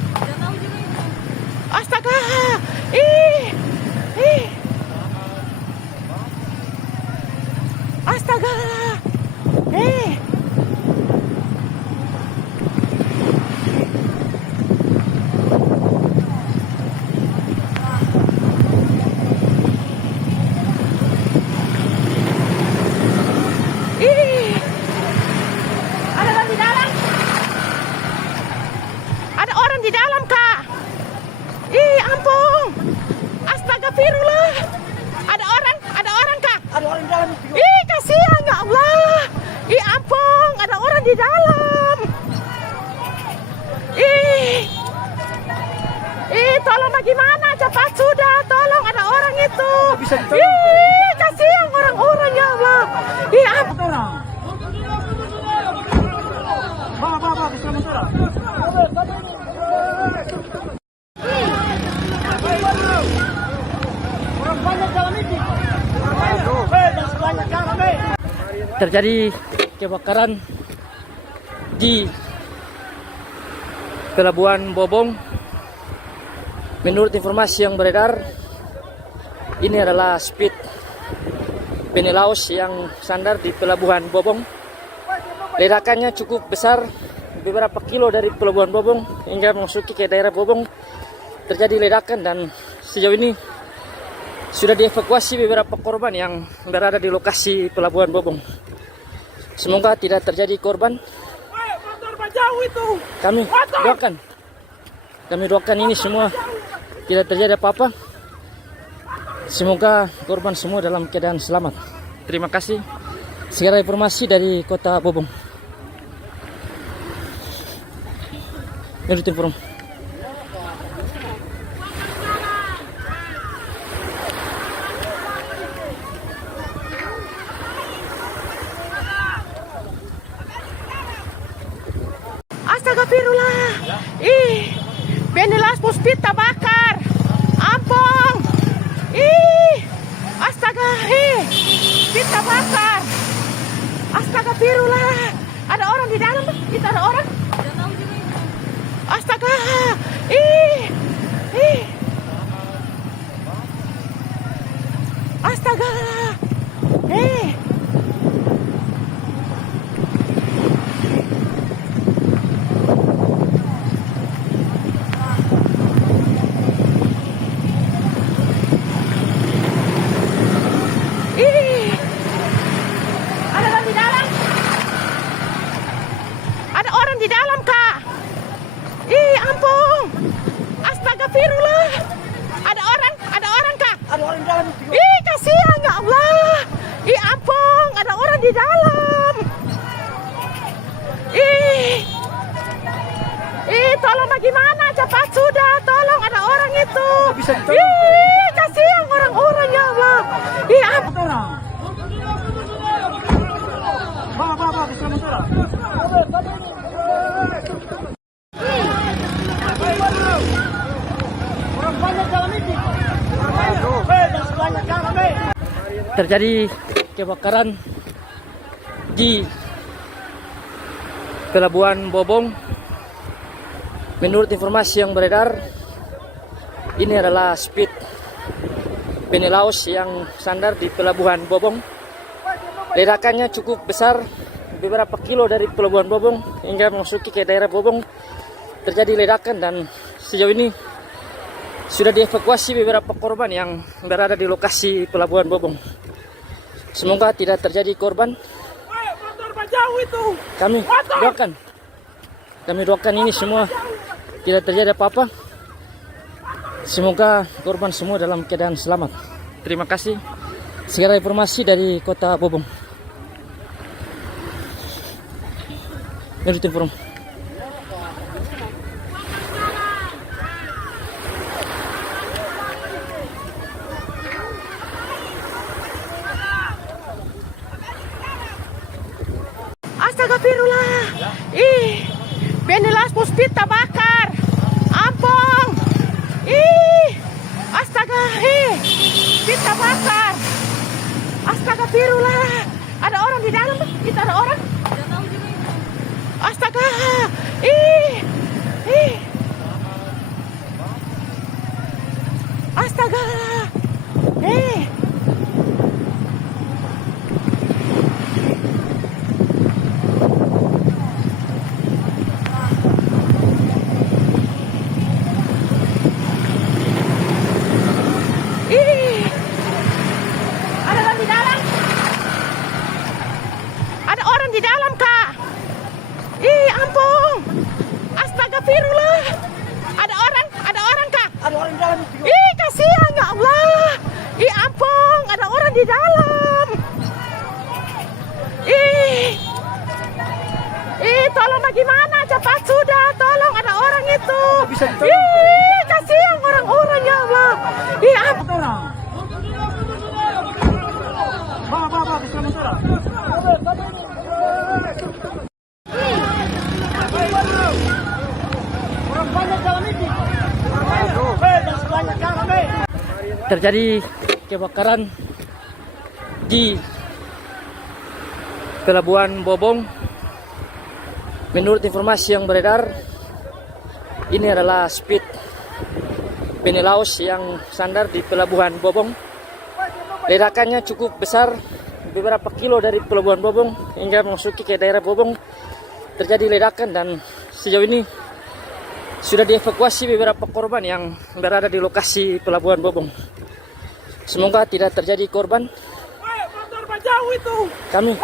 Astaga. Astaga. Ada orang di dalam? Ada orang di dalam, Kak? Ih, ampun. Astagfirullah. Ih, kasihan orang-orang ya Allah. Ih, Orang banyak dalam ini. Dan sebanyak garam, Terjadi kebakaran di Pelabuhan Bobong. Menurut informasi yang beredar, ini adalah speed Penelaos yang sandar di Pelabuhan Bobong. Ledakannya cukup besar, beberapa kilo dari Pelabuhan Bobong hingga memasuki ke daerah Bobong terjadi ledakan, dan sejauh ini sudah dievakuasi beberapa korban yang berada di lokasi Pelabuhan Bobong. Semoga tidak terjadi korban. Kami doakan ini semua tidak terjadi apa-apa. Semoga korban semua dalam keadaan selamat. Terima kasih. Segera informasi dari Kota Bobong. Menurut informasi. Astagfirullah. Ih, Penelaos Puspit terbakar. Ampun. Ih, astaga. Puspit terbakar. Astagfirullah. Ada orang di dalam? Itu ada orang? Astaga. Astaga. Ada orang di dalam? Ada orang di dalam, Kak. Ih, ampun. Astagfirullah. Ada orang, Kak. Ada orang di dalam. Ih, kasihan ya Allah. Ih, ampun, ada orang di dalam. Tolong bagaimana? Cepat sudah, tolong, ada orang itu. Ih, kasihan orang-orang ya Allah. Ih, ampun. Orang banyak dalam ini. Dan sebanyak garam, Terjadi kebakaran di Pelabuhan Bobong. Menurut informasi yang beredar, ini adalah speed Penelaos yang sandar di Pelabuhan Bobong. Ledakannya cukup besar, beberapa kilo dari Pelabuhan Bobong hingga memasuki ke daerah Bobong terjadi ledakan, dan sejauh ini sudah dievakuasi beberapa korban yang berada di lokasi Pelabuhan Bobong. Semoga tidak terjadi korban. Kami doakan ini semua tidak terjadi apa-apa. Semoga korban semua dalam keadaan selamat. Terima kasih. Segera informasi dari Kota Bobong. Menurut informasi. Astagfirullah. Ih, Penelaos Puspit terbakar. Ampun. Ih, astaga. Puspit terbakar. Astagfirullah. Ada orang di dalam? Itu ada orang? Astaga. Astaga. Ada orang di dalam? Ada orang di dalam, Kak. Ih, ampun. Astagfirullah. Ada orang, Kak. Ada orang di dalam. Ih, kasihan ya Allah. Ih, ampun, ada orang di dalam. Tolong bagaimana? Cepat sudah, tolong, ada orang itu. Ih, kasihan orang-orang ya Allah. Ih, ampun. bersama saya. Orang banyak dalam ini. Dan sebanyak dalam ini. Terjadi kebakaran di Pelabuhan Bobong. Menurut informasi yang beredar, ini adalah speed Penelaus yang sandar di Pelabuhan Bobong. Ledakannya cukup besar, beberapa kilo dari Pelabuhan Bobong hingga memasuki ke daerah Bobong terjadi ledakan, dan sejauh ini sudah dievakuasi beberapa korban yang berada di lokasi Pelabuhan Bobong. Semoga tidak terjadi korban. Kami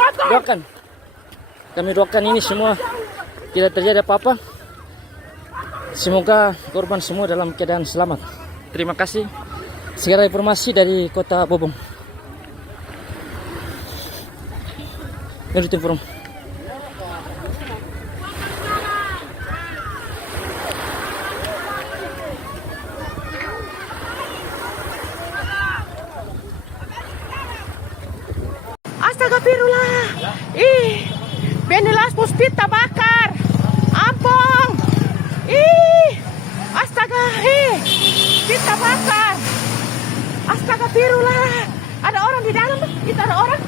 doakan ini semua tidak terjadi apa-apa. Semoga korban semua dalam keadaan selamat. Terima kasih. Segera informasi dari Kota Bobong. Menurut informasi. Astagfirullah. Ih, Benelas Puspit terbakar. Ampun. Ih, astaga. Kita bakar. Astagfirullah. Ada orang di dalam? Itu ada orang?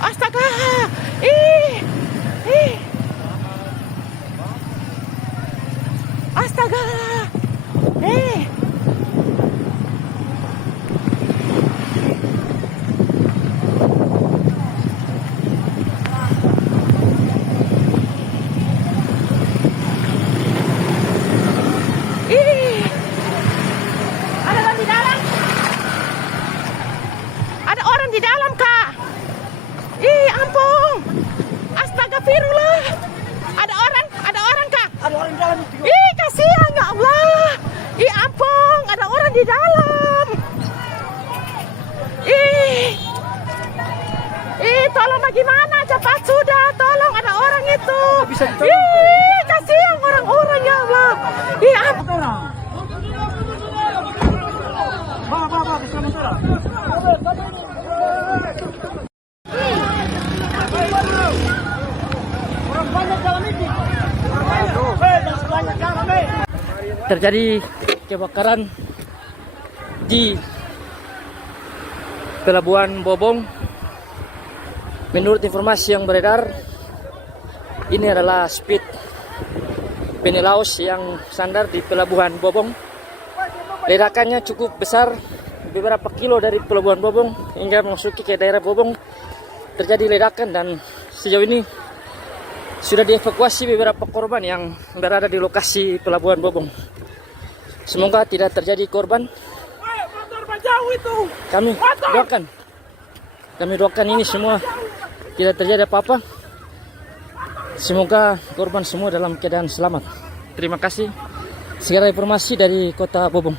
Astaga. Ih. Astaga. Ada orang di dalam, Kak. Ih, ampun. Astagfirullah. Ada orang, Kak. Ada orang dalam itu. Ih, kasihan, ya Allah. Ih, ampun, ada orang di dalam. Ih, tolong bagaimana? Cepat sudah, tolong, ada orang itu. Ih, kasihan orang-orang, ya Allah. Ih, ampun. Bapak bersama saya. Orang banyak dalam ini. Dan sebanyak dalam ini. Terjadi kebakaran di Pelabuhan Bobong. Menurut informasi yang beredar, ini adalah speed Penelaus yang sandar di Pelabuhan Bobong. Ledakannya cukup besar, beberapa kilo dari Pelabuhan Bobong hingga memasuki ke daerah Bobong terjadi ledakan, dan sejauh ini sudah dievakuasi beberapa korban yang berada di lokasi Pelabuhan Bobong. Semoga tidak terjadi korban. Kami doakan ini semua tidak terjadi apa-apa. Semoga korban semua dalam keadaan selamat. Terima kasih. Segera informasi dari Kota Bobong.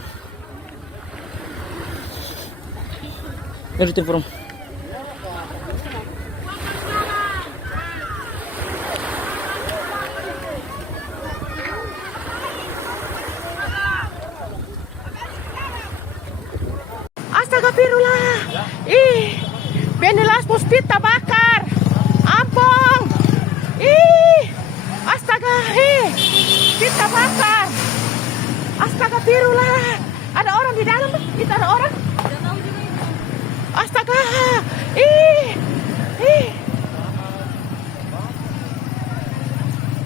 Menurut informasi. Astagfirullah. Ih, Benelas Puspit terbakar. Ampun. Ih, astaga. Kita bakar. Astagfirullah. Ada orang di dalam? Itu ada orang? Astaga.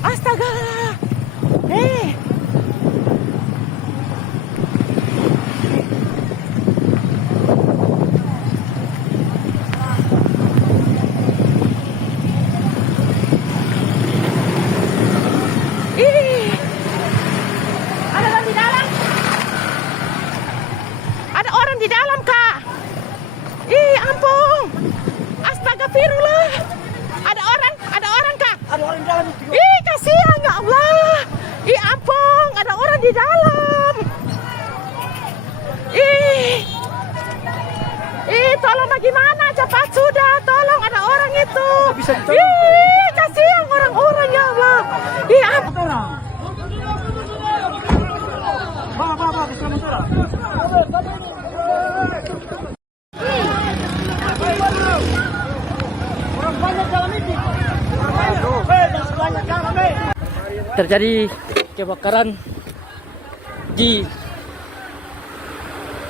Astaga. Ada orang di dalam? Ada orang di dalam, Kak. Ih, ampun. Astagfirullah. Ada orang, Kak. Ada orang dalam itu. Ih, kasihan, ya Allah. Ih, ampun, ada orang di dalam. Ih, tolong bagaimana? Cepat sudah, tolong, ada orang itu. Ih, kasihan orang-orang, ya Allah. Ih, ampun. Bapak bersama saya. Orang banyak dalam ini. Jangan kebanyakan, Amin. Terjadi kebakaran di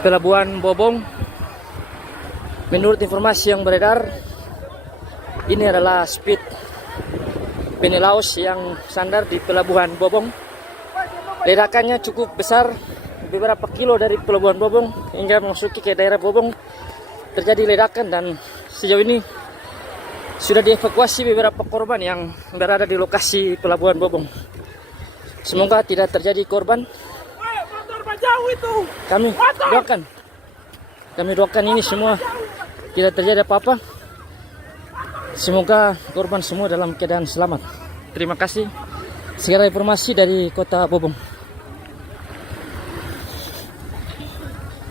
Pelabuhan Bobong. Menurut informasi yang beredar, ini adalah speed Penny-Laos yang sandar di Pelabuhan Bobong. Ledakannya cukup besar, beberapa kilo dari Pelabuhan Bobong hingga memasuki ke daerah Bobong terjadi ledakan, dan sejauh ini sudah dievakuasi beberapa korban yang berada di lokasi Pelabuhan Bobong. Semoga tidak terjadi korban. Kami doakan ini semua tidak terjadi apa-apa. Semoga korban semua dalam keadaan selamat. Terima kasih. Segala informasi dari Kota Bobong.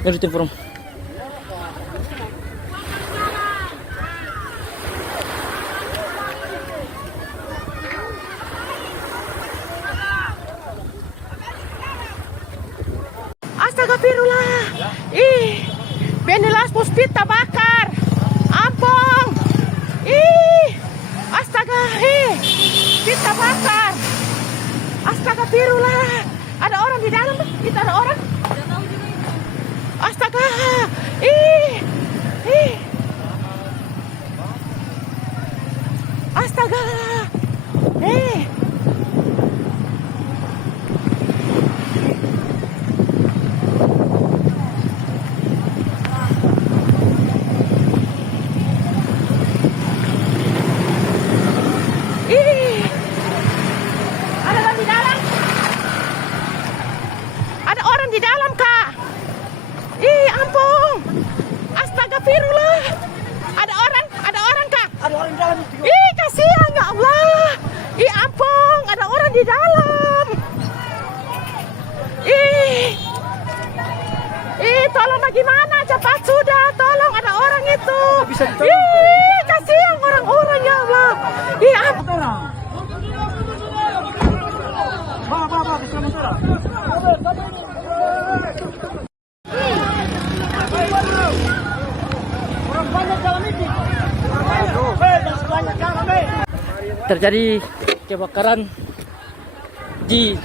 Menurut informasi. Astagfirullah. Ih, Penny-Laos Puspit terbakar. Ampun. Ih, astaga, Spit terbakar. Astagfirullah. Ada orang di dalam? Itu ada orang? Astaga. Astaga. Ada orang di dalam? Ada orang di dalam, Kak. Ampun. Astagfirullah. Ada orang, Kak. Ada orang dalam itu. Kasihan, ya Allah. Ampun, ada orang di dalam. Tolong bagaimana? Cepat sudah, tolong, ada orang itu. Kasihan orang-orang, ya Allah. Ampun. Bawa, bisa orang banyak dalam ini. Jangan kebanyakan, Amin. Terjadi kebakaran di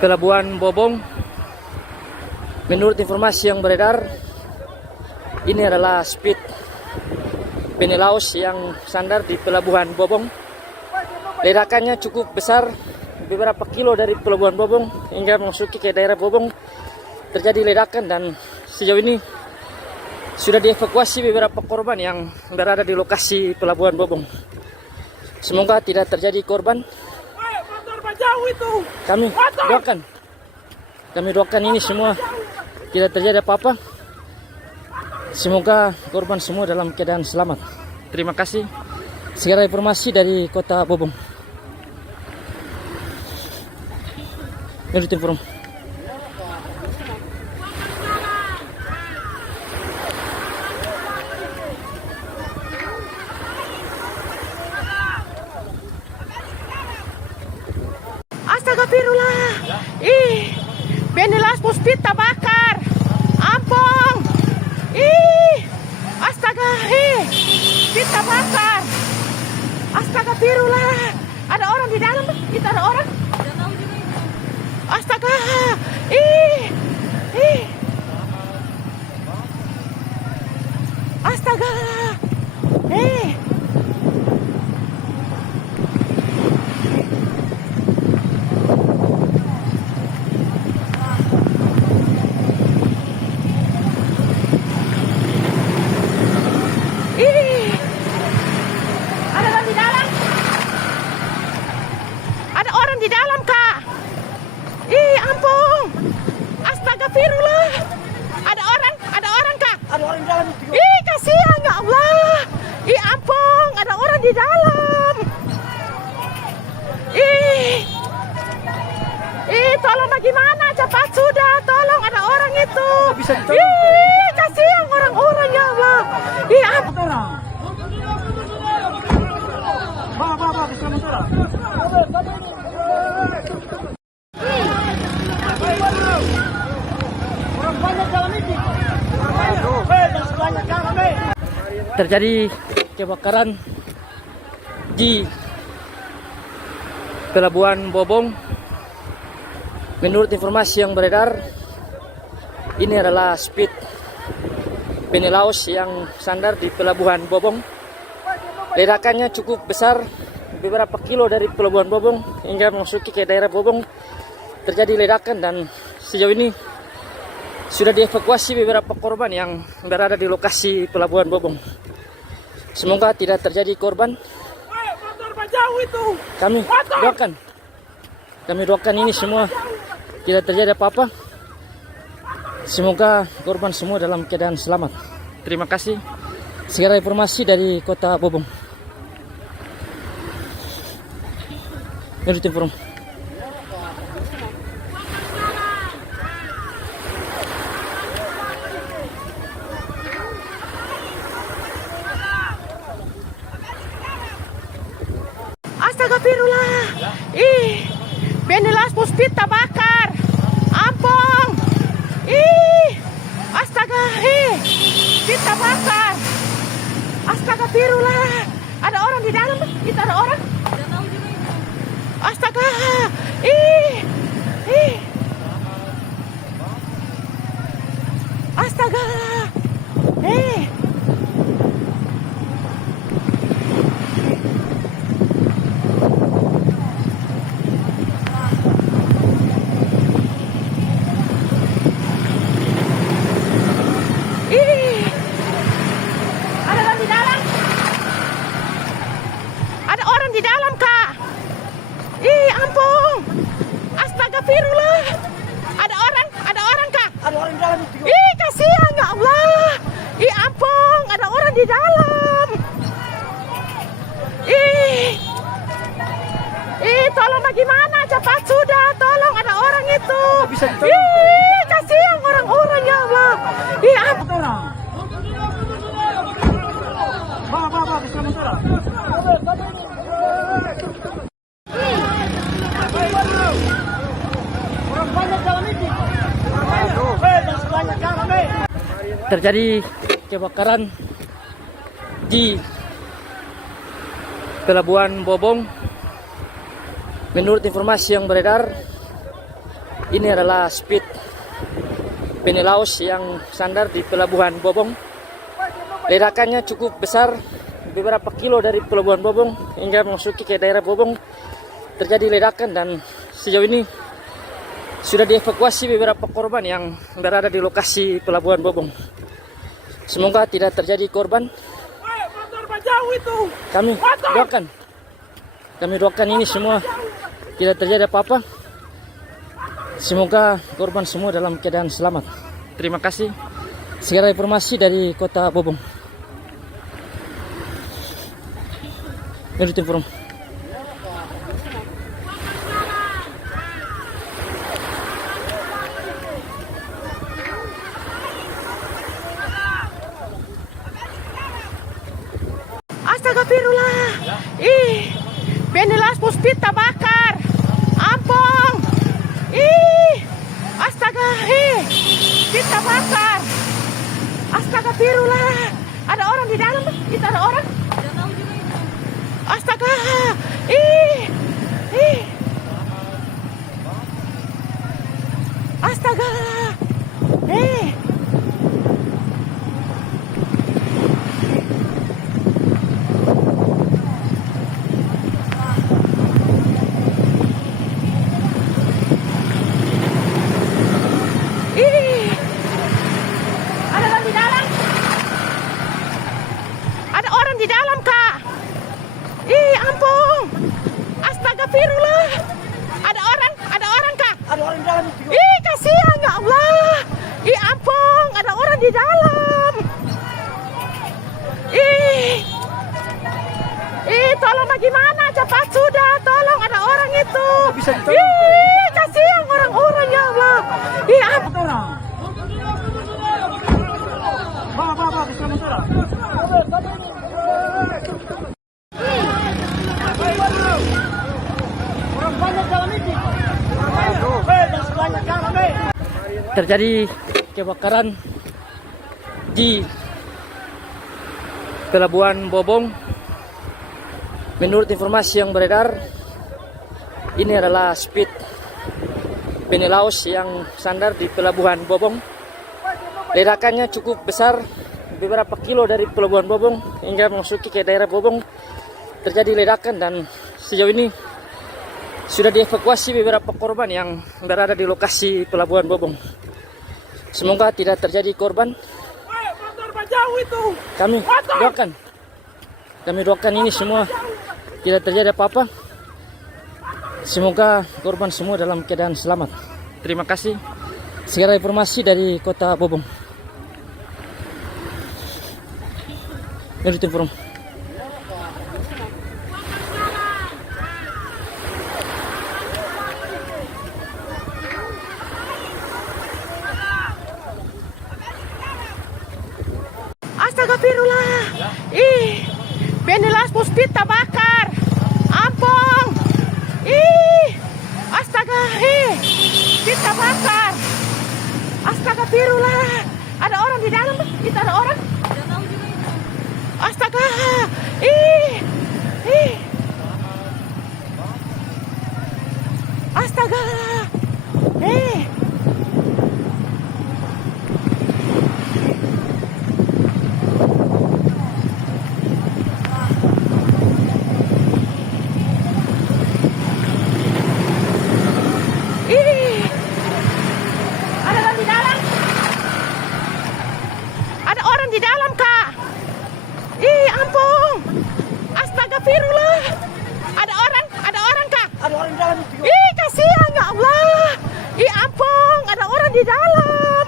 Pelabuhan Bobong. Menurut informasi yang beredar, ini adalah speed Penny-Laos yang sandar di Pelabuhan Bobong. Ledakannya cukup besar, beberapa kilo dari Pelabuhan Bobong hingga memasuki ke daerah Bobong terjadi ledakan, dan sejauh ini sudah dievakuasi beberapa korban yang berada di lokasi Pelabuhan Bobong. Semoga tidak terjadi korban. Kami doakan ini semua tidak terjadi apa-apa. Semoga korban semua dalam keadaan selamat. Terima kasih. Segala informasi dari Kota Bobong. Menurut informasi. Astagfirullah. Penny-Laos Puspit terbakar. Ampun. Astaga, Spit terbakar. Astagfirullah. Ada orang di dalam? Itu ada orang? Astaga. Astaga. Ada orang di dalam? Ada orang di dalam, Kak. Ampun. Astagfirullah. Ada orang, Kak. Ada orang dalam itu. Kasihan, ya Allah. Ampun, ada orang di dalam. Tolong bagaimana? Cepat sudah, tolong, ada orang itu. Kasihan orang-orang, ya Allah. Ampun. Bawa, bisa orang banyak dalam ini. Jangan kebanyakan, Amin. terjadi kebakaran di Pelabuhan Bobong. Menurut informasi yang beredar, ini adalah speed Penelaus yang sandar di Pelabuhan Bobong. Ledakannya cukup besar, beberapa kilo dari Pelabuhan Bobong hingga memasuki ke daerah Bobong terjadi ledakan, dan sejauh ini sudah dievakuasi beberapa korban yang berada di lokasi Pelabuhan Bobong. Semoga tidak terjadi korban. Kami doakan ini semua tidak terjadi apa-apa. Semoga korban semua dalam keadaan selamat. Terima kasih. Segera informasi dari Kota Bobong. Menurut informasi. Astagfirullah. Ih, Penelaus Puspit terbakar. Ampun. Ih, astaga, Puspit terbakar. Astagfirullah. Ada orang di dalam? Itu ada orang? Astaga. Astaga. Ada orang di dalam? Ada orang di dalam, Kak. Ampun. Astagfirullah. Ada orang, Kak. Ada orang di dalam itu. Kasihan ya Allah. Ampun, ada orang di dalam. Tolong bagaimana? Cepat sudah, tolong, ada orang itu. Kasihan orang-orang ya Allah. Ampun. Bawa, bisa mentera. Orang banyak dalam ini. Jangan sebanyak kami. Terjadi kebakaran di Pelabuhan Bobong. Menurut informasi yang beredar, ini adalah speed Penelaus yang sandar di Pelabuhan Bobong. Ledakannya cukup besar, beberapa kilo dari Pelabuhan Bobong hingga memasuki ke daerah Bobong terjadi ledakan, dan sejauh ini sudah dievakuasi beberapa korban yang berada di lokasi Pelabuhan Bobong. Semoga tidak terjadi korban. Kami doakan ini semua tidak terjadi apa-apa. Semoga korban semua dalam keadaan selamat. Terima kasih. Segera informasi dari Kota Bobong. Menurut informasi. Astagfirullah. Penelaus Puspit terbakar. Ampun. Astaga, Puspit terbakar. Astagfirullah. Ada orang di dalam? Itu ada orang? Astaga. Astaga. Ada orang di dalam? Ada orang di dalam, Kak. Ampun. Astagfirullah. Ada orang, Kak. Ada orang di dalam itu. Kasihan ya Allah. Ampun, ada orang di dalam. Tolong bagaimana? Cepat sudah, tolong, ada orang itu. Kasihan orang-orang ya Allah. Ampun. Bawa, bisa mentera. Orang banyak dalam ini. Jangan sebanyak kami. Terjadi kebakaran di Pelabuhan Bobong. Menurut informasi yang beredar, ini adalah speed Penny-Laos yang sandar di Pelabuhan Bobong. Ledakannya cukup besar, beberapa kilo dari Pelabuhan Bobong hingga memasuki ke daerah Bobong terjadi ledakan, dan sejauh ini sudah dievakuasi beberapa korban yang berada di lokasi Pelabuhan Bobong. Semoga tidak terjadi korban. Kami doakan ini semua tidak terjadi apa-apa. Semoga korban semua dalam keadaan selamat. Terima kasih. Segera informasi dari Kota Bobong. Menurut informasi. Astagfirullah. Ih, Penny-Laos Puspit terbakar. Ampun. Ih, astaga, kita bakar. Astagfirullah. Ada orang di dalam, itu ada orang. Astaga, astaga, ada orang di dalam. Ada orang di dalam, Kak. Ampun. Astagfirullah. Ada orang, Kak. Ada orang di dalam itu. Kasihan ya Allah. Ampun, ada orang di dalam.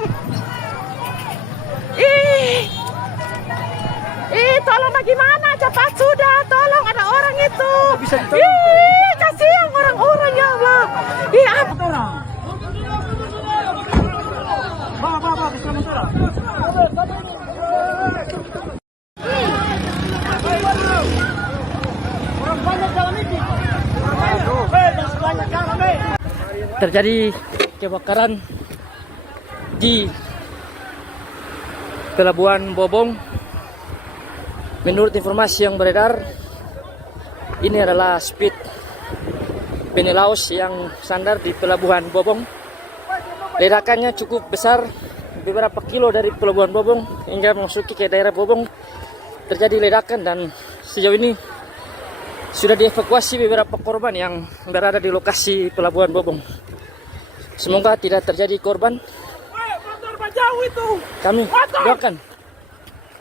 Tolong bagaimana? Cepat sudah, tolong, ada orang itu. Bisa ditolong. Kasihan orang-orang ya Allah. Ampun. Bawa, bisa motor. Orang banyak dalam ini. Jangan banyak dalam ini. Terjadi kebakaran di Pelabuhan Bobong. Menurut informasi yang beredar, ini adalah speed Penny-Laos yang sandar di Pelabuhan Bobong. Ledakannya cukup besar, beberapa kilo dari Pelabuhan Bobong hingga memasuki ke daerah Bobong terjadi ledakan, dan sejauh ini sudah dievakuasi beberapa korban yang berada di lokasi Pelabuhan Bobong. Semoga tidak terjadi korban.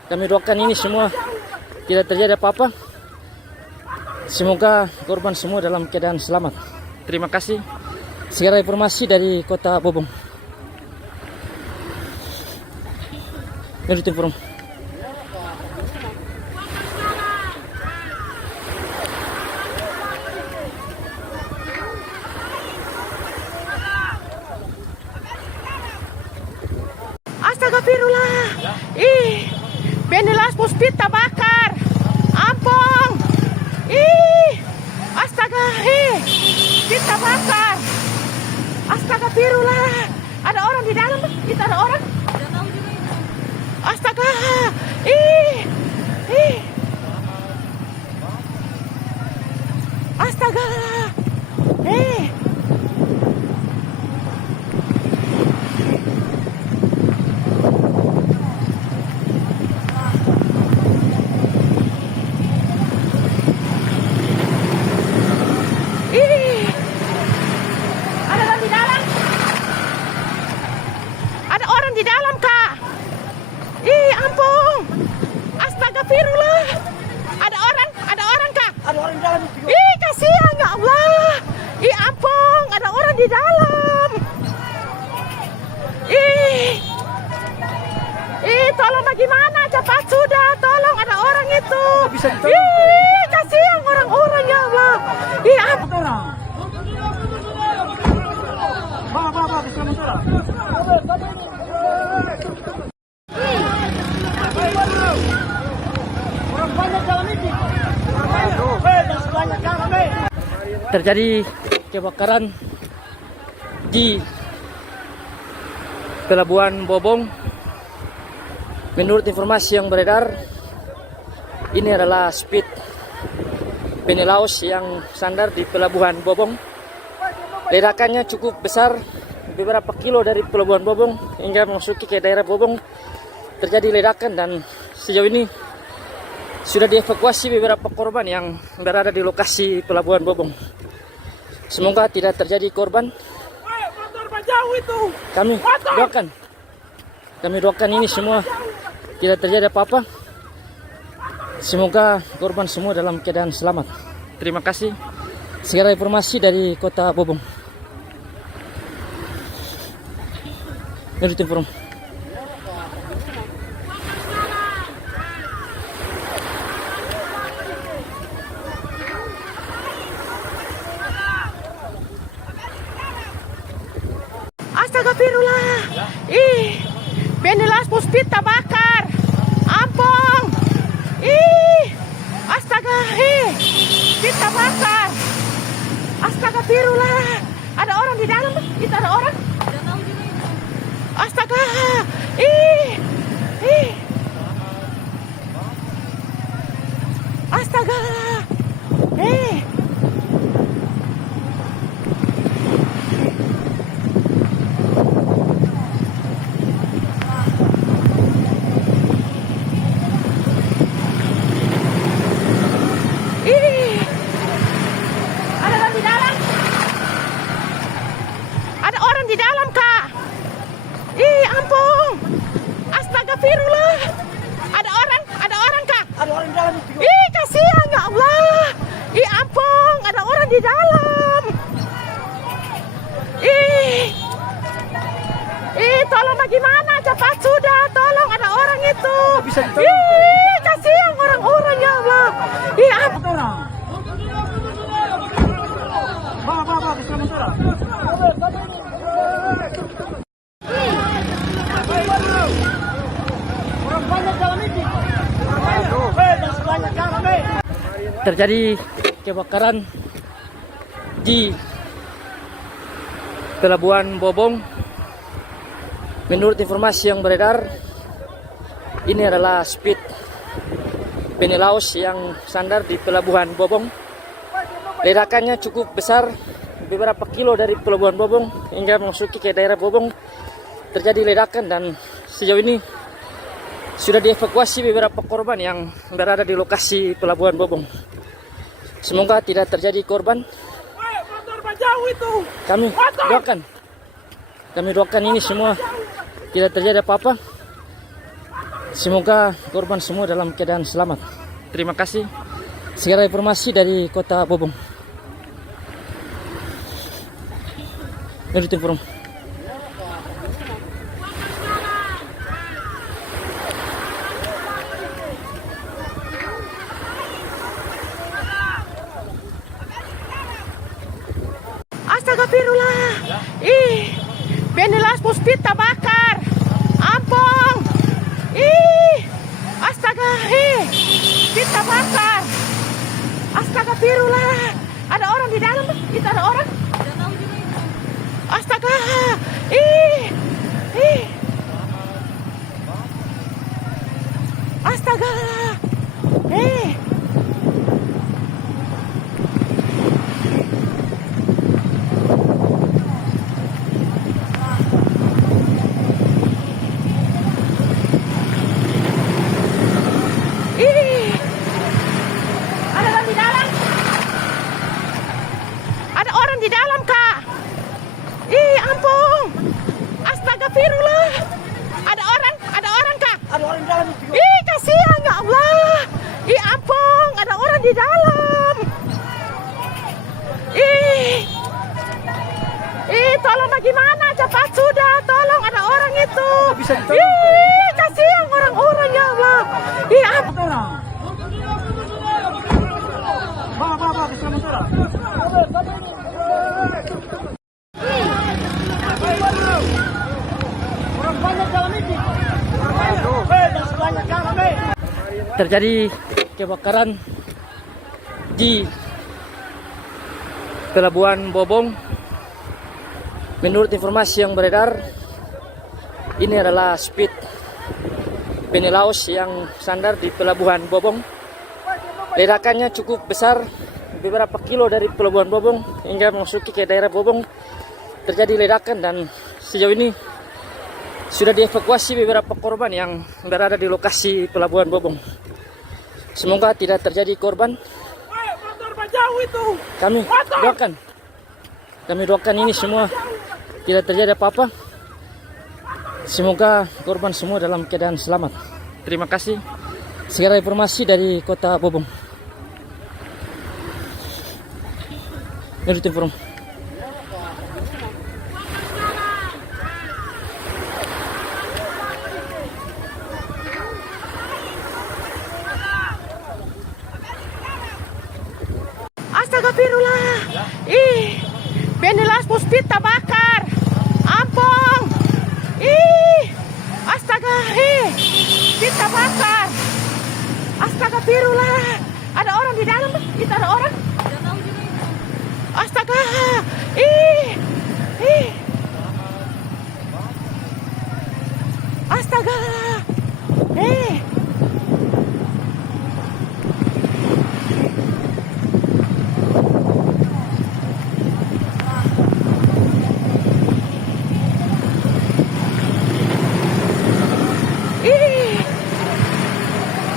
Kami doakan ini semua tidak terjadi apa-apa. Semoga korban semua dalam keadaan selamat. Terima kasih. Segera informasi dari Kota Bobong. Menurut informasi. Astagfirullah. Penny-Laos Puspit terbakar. Ampun. Astaga, kita bakar. Astagfirullah. Ada orang di dalam, itu ada orang. Astaga, astaga, ada orang di dalam. Ada orang di dalam, Kak. Ampun. Astagfirullah. Ada orang, Kak. Ada orang di dalam itu. Kasihan ya Allah. Ampun, ada orang di dalam. Tolong bagaimana? Cepat sudah, tolong, ada orang itu. Bisa ditolong. Kasihan orang-orang ya Allah. Ampun. Bawa, bisa motor. Orang banyak dalam ini. Jangan banyak dalam ini. Terjadi kebakaran di Pelabuhan Bobong. Menurut informasi yang beredar, Ini adalah speed Penilaus yang sandar di Pelabuhan Bobong. Ledakannya cukup besar, beberapa kilo dari Pelabuhan Bobong hingga memasuki ke daerah Bobong terjadi ledakan, dan sejauh ini sudah dievakuasi beberapa korban yang berada di lokasi Pelabuhan Bobong. Semoga tidak terjadi korban. Kami doakan ini semua tidak terjadi apa-apa. Semoga korban semua dalam keadaan selamat. Terima kasih. Segala informasi dari Kota Bobong. Menurut informasi. Astagfirullah. Ih, Penilaus Puspit terbakar. Ampun. Ih, astaga, kita bakar. Astagfirullah. Ada orang di dalam? Itu ada orang? Astaga, astaga, ada orang di dalam. Ada orang di dalam, Kak. Ampun. Astagfirullah. Ada orang, Kak. Ada orang di dalam itu. Kasihan ya Allah. Ampun, ada orang di dalam. Tolong bagaimana? Cepat sudah, tolong, ada orang itu. Kasihan orang-orang ya Allah. Ampun. Bawa, bisa mentera. Orang banyak dalam ini. Jangan sebanyak jangan, Terjadi kebakaran di Pelabuhan Bobong. Menurut informasi yang beredar, ini adalah speed Penilaus yang sandar di Pelabuhan Bobong. Ledakannya cukup besar, beberapa kilo dari Pelabuhan Bobong hingga memasuki ke daerah Bobong terjadi ledakan, dan sejauh ini sudah dievakuasi beberapa korban yang berada di lokasi Pelabuhan Bobong. Semoga tidak terjadi korban. Kami doakan ini semua tidak terjadi apa-apa. Semoga korban semua dalam keadaan selamat. Terima kasih. Segala informasi dari Kota Bobong. Menurut informasi. Astagfirullah. Penilaus Puspit terbakar. Ampun. Astaga, kita bakar. Astagfirullah. Ada orang di dalam? Itu ada orang? Astaga, astaga, ada orang di dalam? Ada orang di dalam, Kak. Ampun. Astagfirullah. Ada orang, Kak. Ada orang di dalam itu. Kasihan ya Allah. Ampun, ada orang di dalam. Tolong bagaimana? Cepat sudah, tolong, ada orang itu. Kasihan orang-orang ya Allah. Ampun. Bawa, bisa mentera. Orang banyak dalam ini. Jangan sebanyak jangan, Terjadi kebakaran di Pelabuhan Bobong. Menurut informasi yang beredar, ini adalah speed Penilaus yang sandar di Pelabuhan Bobong. Ledakannya cukup besar, beberapa kilo dari Pelabuhan Bobong hingga memasuki ke daerah Bobong terjadi ledakan, dan sejauh ini sudah dievakuasi beberapa korban yang berada di lokasi Pelabuhan Bobong. Semoga tidak terjadi korban. Kami doakan ini semua tidak terjadi apa-apa. Semoga korban semua dalam keadaan selamat. Terima kasih. Segera informasi dari Kota Bobong. Menurut informasi. Astagfirullah. Benilas puspit terbakar. Ampun. Astaga. Pit terbakar. Astagfirullah. Ada orang di dalam? Itu ada orang? Astaga. Astaga.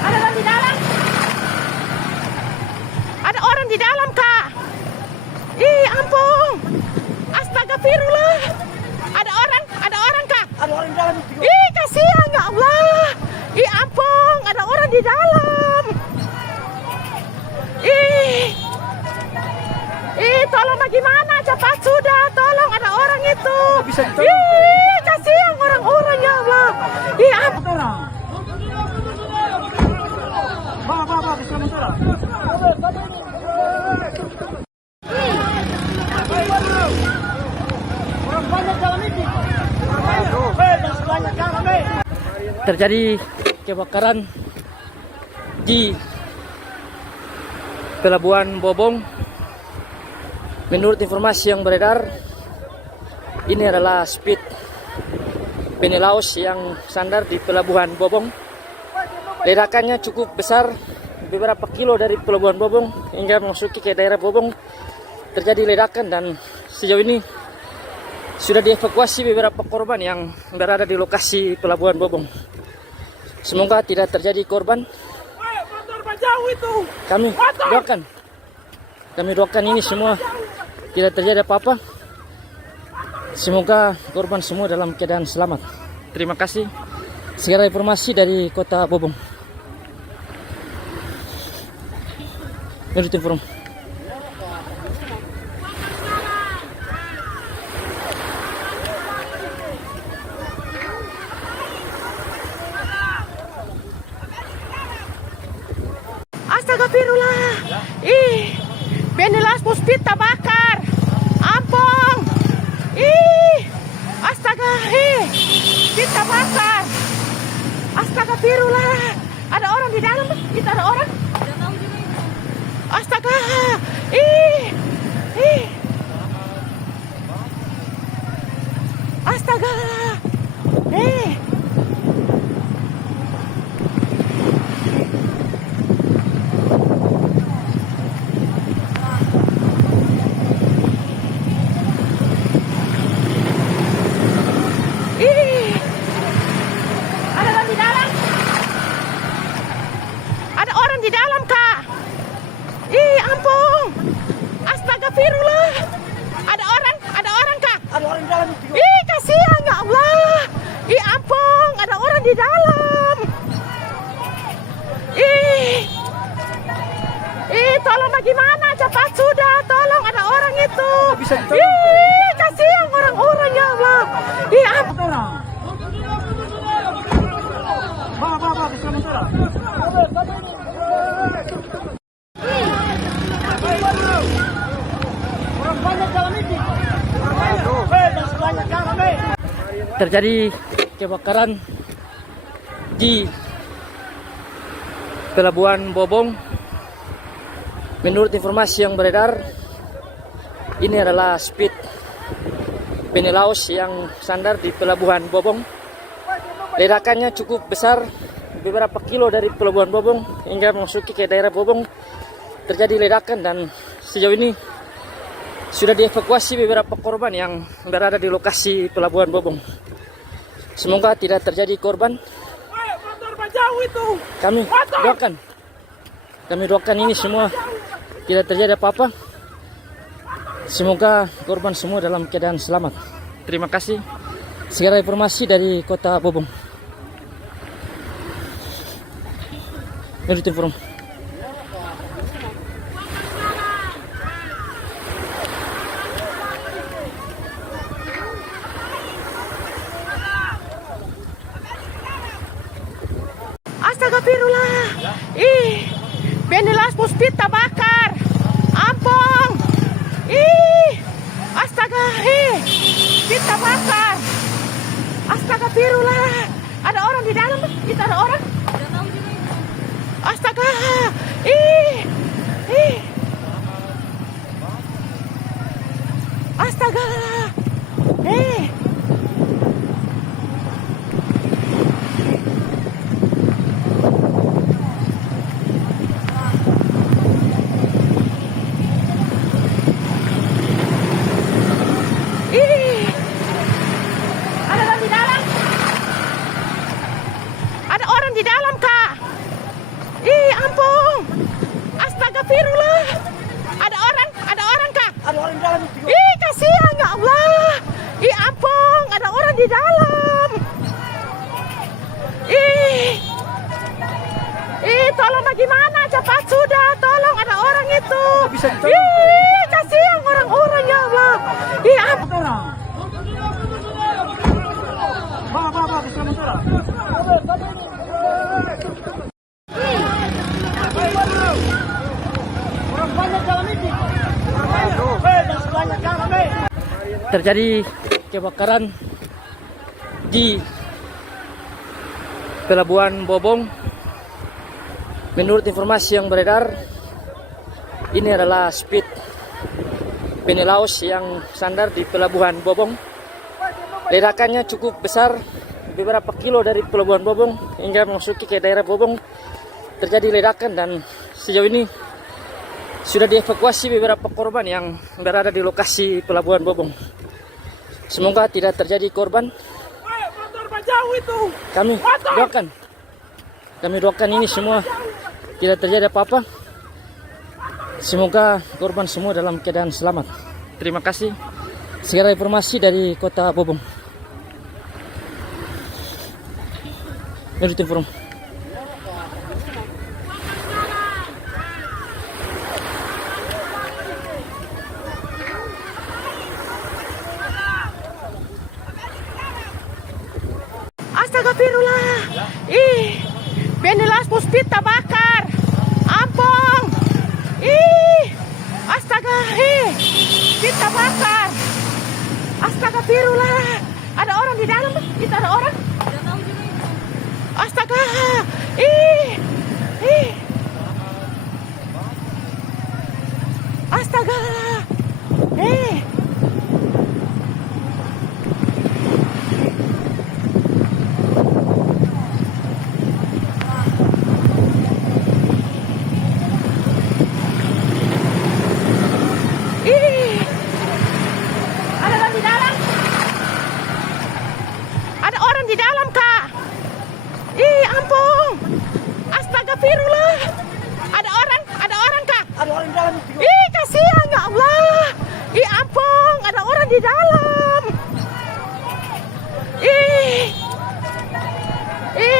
Ada orang di dalam? Ada orang di dalam, Kak? Ampun. Astagfirullah. Ada orang, Kak? Ada orang di dalam itu. Kasihan ya Allah. Ampun, ada orang di dalam. Tolong bagaimana? Cepat sudah, tolong, ada orang itu. Kasihan orang-orang ya Allah. Ampun. Bawa, bisa mentera. Orang banyak dalam itu. Jangan sebanyak rame. Terjadi kebakaran di Pelabuhan Bobong. Menurut informasi yang beredar, ini adalah speed Penilaus yang sandar di Pelabuhan Bobong. Ledakannya cukup besar, beberapa kilo dari Pelabuhan Bobong hingga memasuki ke daerah Bobong terjadi ledakan, dan sejauh ini sudah dievakuasi beberapa korban yang berada di lokasi Pelabuhan Bobong. Semoga tidak terjadi korban. Kami doakan ini semua tidak terjadi apa-apa. Semoga korban semua dalam keadaan selamat. Terima kasih. Segera informasi dari Kota Bobong. Menurut informasi. Astagfirullah. Benilas puspit terbakar. Ampun. Astaga. Pit terbakar. Astagfirullah. Ada orang di dalam? Itu ada orang? Astaga. Astaga. Ada orang di dalam? Ada orang di dalam, Kak? Ampun. Astagfirullah. Ada orang, Kak? Ada orang di dalam itu. Kasihan ya Allah. Ampun, ada orang di dalam. Tolong bagaimana? Cepat sudah, tolong, ada orang itu. Kasihan orang-orang ya Allah. Ampun. Bawa, bisa mentera. Orang banyak dalam itu. Jangan sebanyak rame. Terjadi kebakaran di Pelabuhan Bobong. Menurut informasi yang beredar, ini adalah speed Penilaus yang sandar di Pelabuhan Bobong. Ledakannya cukup besar, beberapa kilo dari Pelabuhan Bobong hingga memasuki ke daerah Bobong terjadi ledakan, dan sejauh ini sudah dievakuasi beberapa korban yang berada di lokasi Pelabuhan Bobong. Semoga tidak terjadi korban. Kami doakan ini semua tidak terjadi apa-apa. Semoga korban semua dalam keadaan selamat. Terima kasih. Segala informasi dari Kota Bobong. Menurut informasi. Astagfirullah. Ih, Benilas Puspita bakar. Ampong. Ih, astaga, kita bakar. Astagfirullah. Ada orang di dalam, itu ada orang. Astaga. Astaga. Ada orang di dalam. Ada orang di dalam, Kak. Ampun. Astagfirullah. Ada orang, Kak. Ada orang di dalam itu. Kasihan ya Allah. Ampun, ada orang di dalam. Tolong bagaimana? Cepat sudah, tolong, ada orang itu. Kasihan orang-orang ya Allah. Ampun. Orang banyak dalam ini. Jangan sebanyak garam, Terjadi kebakaran di Pelabuhan Bobong. Menurut informasi yang beredar, ini adalah speed Penelaus yang sandar di Pelabuhan Bobong. Ledakannya cukup besar, beberapa kilo dari Pelabuhan Bobong hingga memasuki ke daerah Bobong terjadi ledakan, dan sejauh ini sudah dievakuasi beberapa korban yang berada di lokasi Pelabuhan Bobong. Semoga tidak terjadi korban. Kami doakan ini semua tidak terjadi apa-apa. Semoga korban semua dalam keadaan selamat. Terima kasih. Segala informasi dari Kota Bobong. Menurut informasi. Astagfirullah. Benilas Puspita bakar. Ampun. Astaga, kita bakar. Astagfirullah. Ada orang di dalam, itu ada orang. Astaga. Astaga. Ada orang di dalam. Ada orang di dalam, Kak. Ampun. Astagfirullah. Ada orang, Kak. Ada orang di dalam itu. Kasihan ya Allah. Ampun, ada orang di dalam.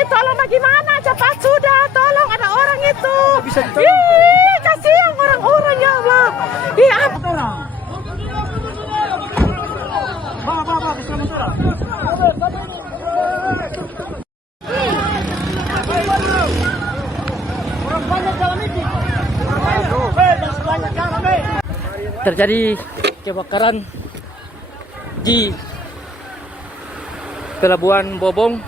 Tolong bagaimana? Cepat sudah, tolong, ada orang itu. Kasihan orang-orang ya Allah. Ampun. Orang banyak dalam ini. Jangan sebanyak garam, Terjadi kebakaran di Pelabuhan Bobong.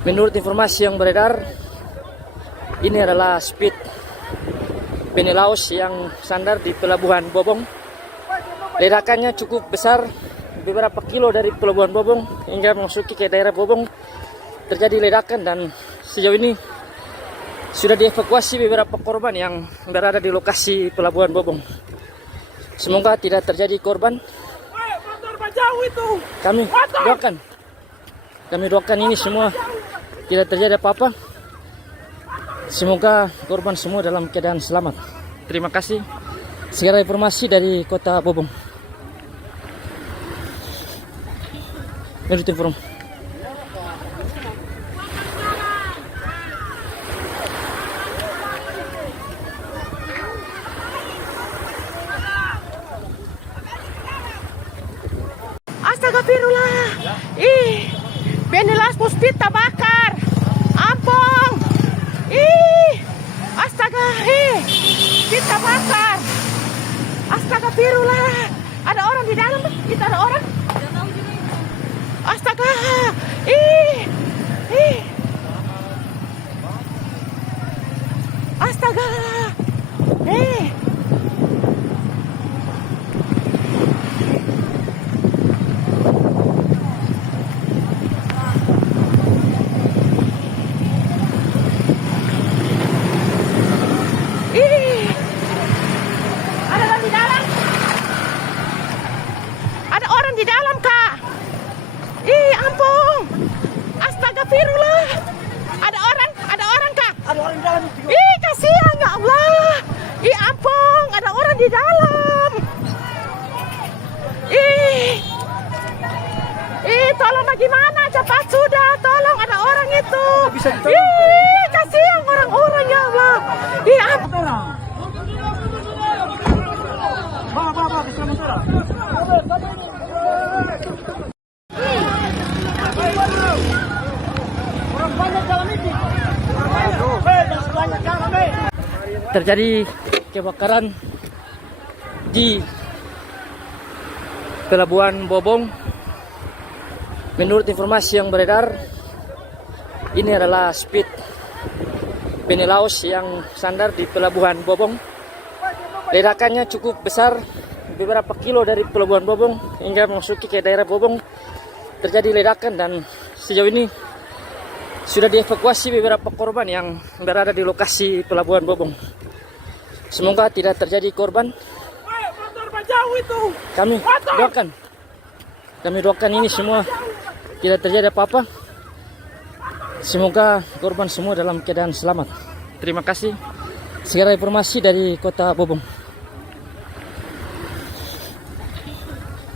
Menurut informasi yang beredar, ini adalah speed Penelaus yang sandar di Pelabuhan Bobong. Ledakannya cukup besar, beberapa kilo dari Pelabuhan Bobong hingga memasuki ke daerah Bobong terjadi ledakan, dan sejauh ini sudah dievakuasi beberapa korban yang berada di lokasi Pelabuhan Bobong. Semoga tidak terjadi korban. Kami doakan ini semua tidak terjadi apa-apa. Semoga korban semua dalam keadaan selamat. Terima kasih. Segera informasi dari Kota Bobong. Menurut informasi. Astagfirullah. Ih, Benilas Puspit terbakar. Ampun. Ih, astaga. Spit terbakar. Astagfirullah. Ada orang di dalam? Kita ada orang? Astaga. Astaga. Ada orang di dalam? Ada orang di dalam, Kak. Ampun. Astagfirullah. Ada orang, Kak. Ada orang di dalam itu. Kasihan ya Allah. Ampun, ada orang di dalam. Tolong bagaimana? Cepat sudah, tolong ada orang itu. Kasihan orang-orang ya Allah. Ampun. Bawa, bisa motor. Orang banyak dalam itu. Jangan banyak jangan, Terjadi kebakaran di Pelabuhan Bobong. Menurut informasi yang beredar, ini adalah speed Penilaus yang sandar di Pelabuhan Bobong. Ledakannya cukup besar, beberapa kilo dari Pelabuhan Bobong hingga memasuki ke daerah Bobong terjadi ledakan, dan sejauh ini sudah dievakuasi beberapa korban yang berada di lokasi Pelabuhan Bobong. Semoga tidak terjadi korban. Kami doakan ini semua tidak terjadi apa-apa. Semoga korban semua dalam keadaan selamat. Terima kasih. Segera informasi dari Kota Bobong.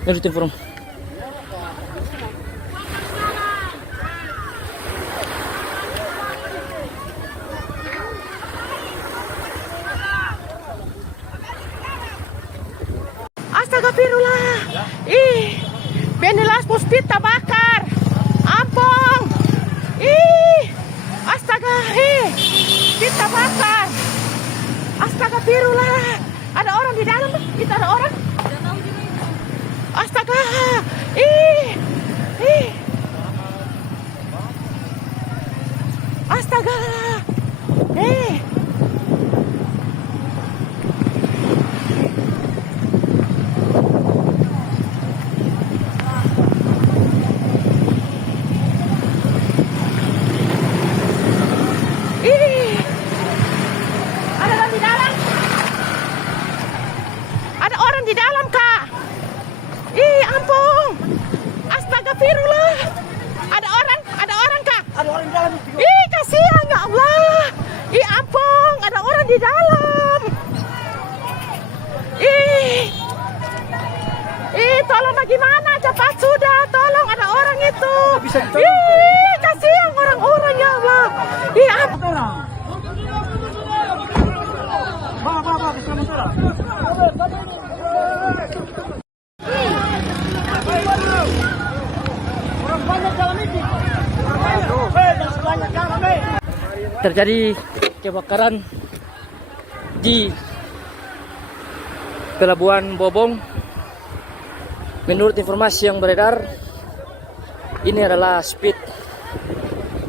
Menurut informasi. Astagfirullah. Benilas Puspit terbakar. Ampun. Astaga. Spit terbakar. Astagfirullah. Ada orang di dalam? Kita ada orang? Astaga. Astaga. Ada orang di dalam? Ada orang di dalam, Kak. Ampun. Astagfirullah. Ada orang, Kak. Ada orang di dalam itu. Kasihan ya Allah. Ampun, ada orang di dalam. Tolong bagaimana? Cepat sudah, tolong ada orang itu. Kasihan orang-orang ya Allah. Ampun. Bawa, bisa motor. Orang banyak dalam itu. Jangan banyak jangan, Terjadi kebakaran di Pelabuhan Bobong. Menurut informasi yang beredar, ini adalah speed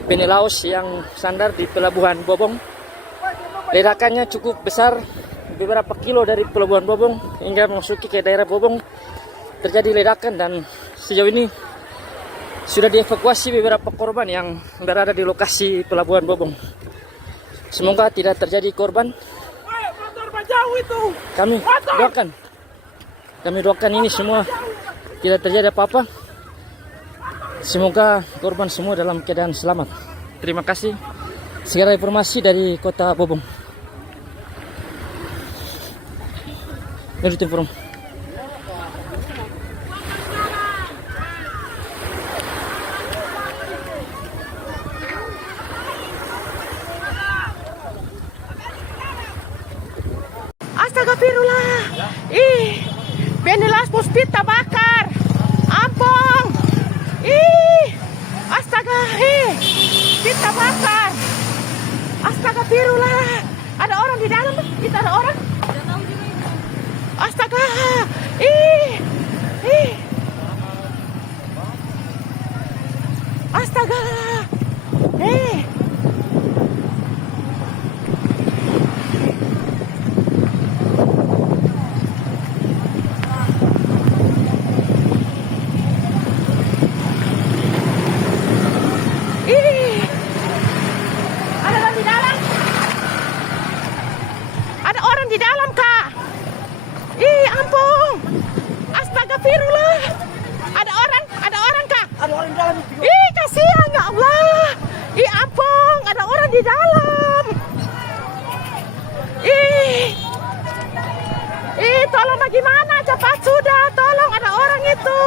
Penilaus yang sandar di Pelabuhan Bobong. Ledakannya cukup besar, beberapa kilo dari Pelabuhan Bobong hingga memasuki ke daerah Bobong terjadi ledakan, dan sejauh ini sudah dievakuasi beberapa korban yang berada di lokasi Pelabuhan Bobong. Semoga tidak terjadi korban. Kami doakan ini semua tidak terjadi apa-apa. Semoga korban semua dalam keadaan selamat. Terima kasih. Segala informasi dari Kota Bobong. Menurut informasi. Astagfirullah. Ih, Benilas Puspita bakar. Ampong. Ih, astaga, kita bakar. Astagfirullah. Ada orang di dalam? Itu ada orang? Astaga. Astaga. Ada orang di dalam? Ada orang di dalam, Kak. Ampun. Astagfirullah. Ada orang, Kak. Ada orang di dalam itu. Kasihan ya Allah. Ampun, ada orang di dalam. Tolong bagaimana? Cepat sudah, tolong ada orang itu.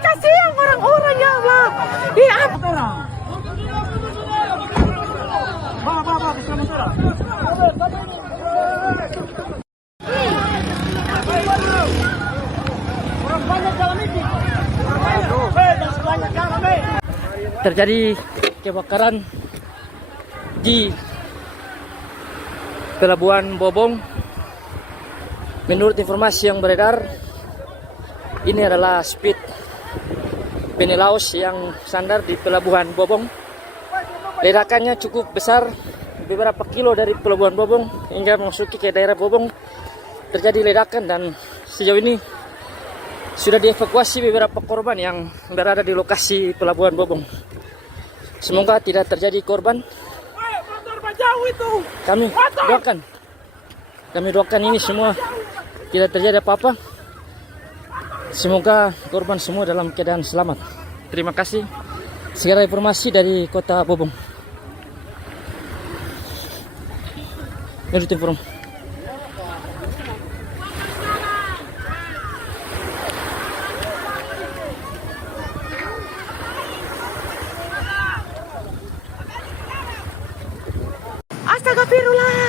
Kasihan orang-orang ya Allah. Ampun. Bawa, bisa motor. Orang banyak dalam itu. Jangan kebanyakan, Rame. Terjadi kebakaran di Pelabuhan Bobong. Menurut informasi yang beredar, ini adalah speed Penilaus yang sandar di Pelabuhan Bobong. Ledakannya cukup besar, beberapa kilo dari Pelabuhan Bobong hingga memasuki ke daerah Bobong terjadi ledakan, dan sejauh ini sudah dievakuasi beberapa korban yang berada di lokasi Pelabuhan Bobong. Semoga tidak terjadi korban. Kami doakan ini semua tidak terjadi apa-apa. Semoga korban semua dalam keadaan selamat. Terima kasih. Segala informasi dari Kota Bobong. Menurut informasi. Astagfirullah.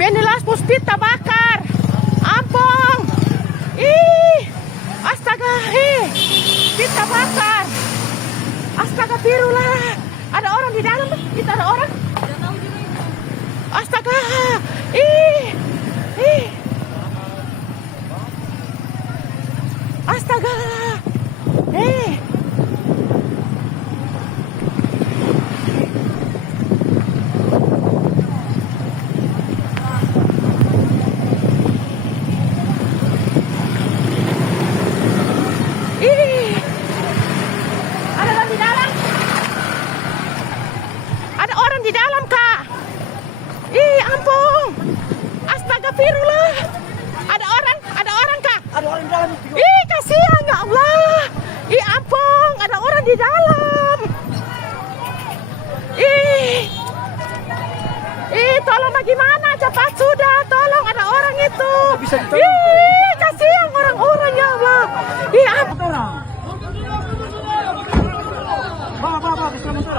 Benilas Puspita bakar. Ampong. Astaga, kita bakar. Astagfirullah. Ada orang di dalam? Itu ada orang? Astaga. Astaga. Ada orang di dalam? Ada orang di dalam, Kak. Ampun. Astagfirullah. Ada orang, Kak. Ada orang di dalam itu. Kasihan ya Allah. Ampun, ada orang di dalam. Tolong bagaimana? Cepat sudah, tolong ada orang itu. Kasihan orang-orang ya Allah. Ampun. Bawa, bisa motor.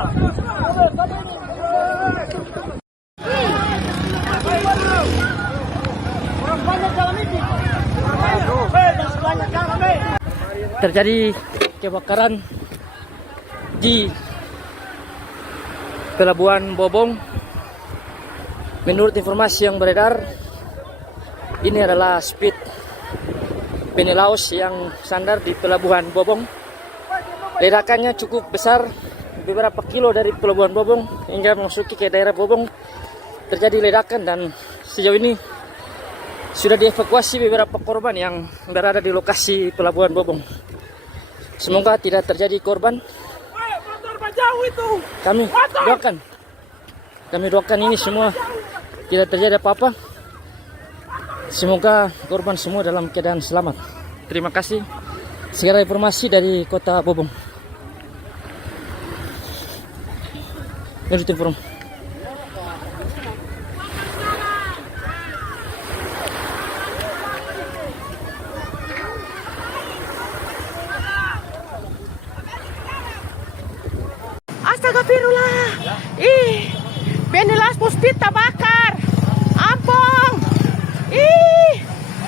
Orang banyak dalam itu. Jangan kebanyakan, Rame. Terjadi kebakaran di Pelabuhan Bobong. Menurut informasi yang beredar, ini adalah speed Penilaus yang sandar di Pelabuhan Bobong. Ledakannya cukup besar, beberapa kilo dari Pelabuhan Bobong hingga memasuki ke daerah Bobong terjadi ledakan, dan sejauh ini sudah dievakuasi beberapa korban yang berada di lokasi Pelabuhan Bobong. Semoga tidak terjadi korban. Kami doakan ini semua tidak terjadi apa-apa. Semoga korban semua dalam keadaan selamat. Terima kasih. Segera informasi dari Kota Bobong. Menurut informasi. Astagfirullah. Ih, Benilas Puspita bakar. Ampun. Ih,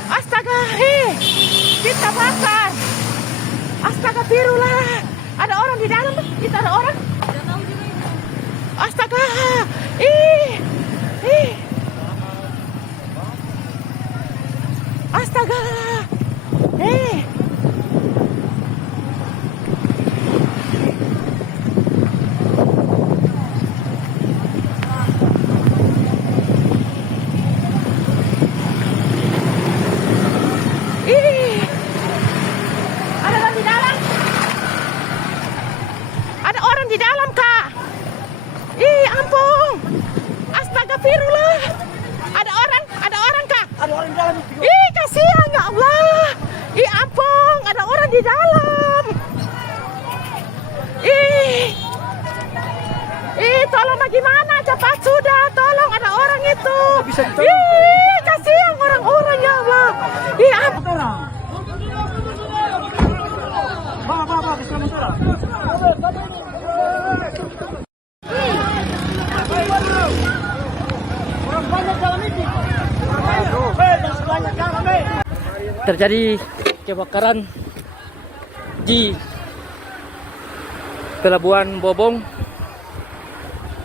astaga, kita bakar. Astagfirullah. Ada orang di dalam? Itu ada orang? Astaga. Ih. Astaga. Ada orang di dalam? Ada orang di dalam, Kak. Ampun. Astagfirullah. Ada orang, Kak. Ada orang di dalam itu. Kasihan ya Allah. Ampun, ada orang di dalam. Tolong bagaimana? Cepat sudah, tolong ada orang itu. Kasihan orang-orang ya Allah. Ampun. Bawa, selamat. Orang banyak dalam ini. Jangan banyak dalam ini. Terjadi kebakaran di Pelabuhan Bobong.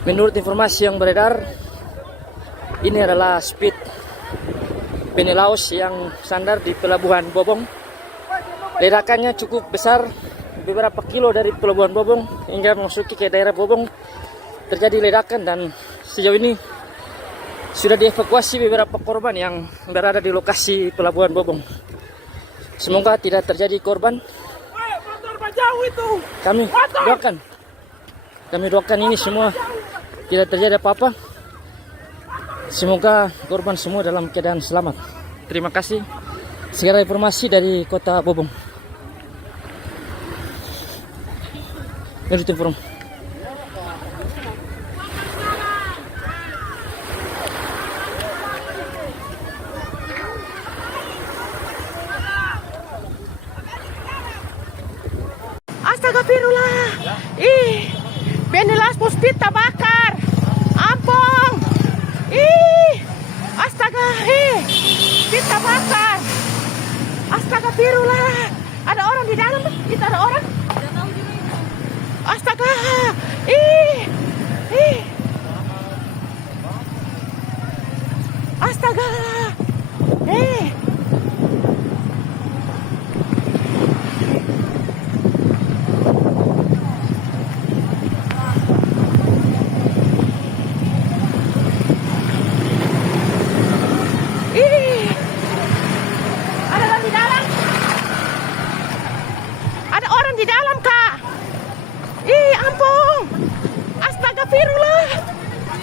Menurut informasi yang beredar, ini adalah speed Penelaus yang sandar di Pelabuhan Bobong. Ledakannya cukup besar, beberapa kilo dari Pelabuhan Bobong hingga memasuki ke daerah Bobong terjadi ledakan, dan sejauh ini sudah dievakuasi beberapa korban yang berada di lokasi Pelabuhan Bobong. Semoga tidak terjadi korban. Kami doakan ini semua tidak terjadi apa-apa. Semoga korban semua dalam keadaan selamat. Terima kasih. Segera informasi dari Kota Bobong. Menurut informasi. Astagfirullah. Benilas Puspita bakar. Ampun. Astaga, kita bakar. Astagfirullah. Ada orang di dalam? Itu ada orang? Astaga. Astaga. Ada orang di dalam? Ada orang di dalam, Kak. Ampun. Astagfirullah.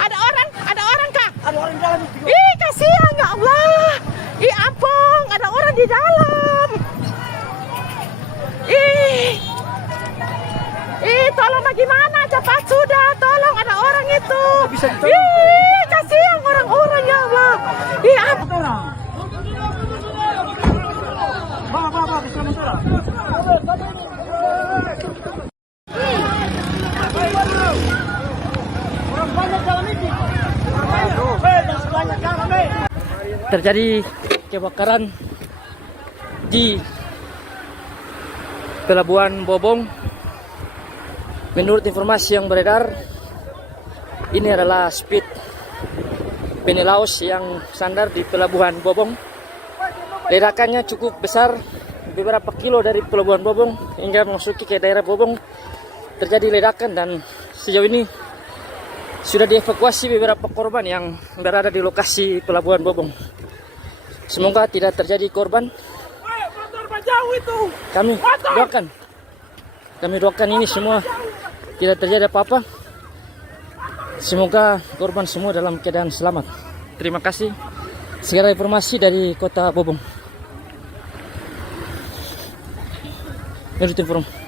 Ada orang, Kak. Ada orang di dalam itu. Kasihan ya Allah. Ampun, ada orang di dalam. Tolong bagaimana? Cepat sudah, tolong ada orang itu. Kasihan orang-orang ya Allah. Ampun. Bawa, selamat. Orang banyak dalam ini. Jangan banyak dalam ini. Terjadi kebakaran di Pelabuhan Bobong. Menurut informasi yang beredar, ini adalah speed Penelaus yang sandar di Pelabuhan Bobong. Ledakannya cukup besar, beberapa kilo dari Pelabuhan Bobong hingga memasuki ke daerah Bobong terjadi ledakan, dan sejauh ini sudah dievakuasi beberapa korban yang berada di lokasi Pelabuhan Bobong. Semoga tidak terjadi korban. Kami doakan ini semua tidak terjadi apa-apa. Semoga korban semua dalam keadaan selamat. Terima kasih. Segala informasi dari Kota Bobong. Menurut informasi.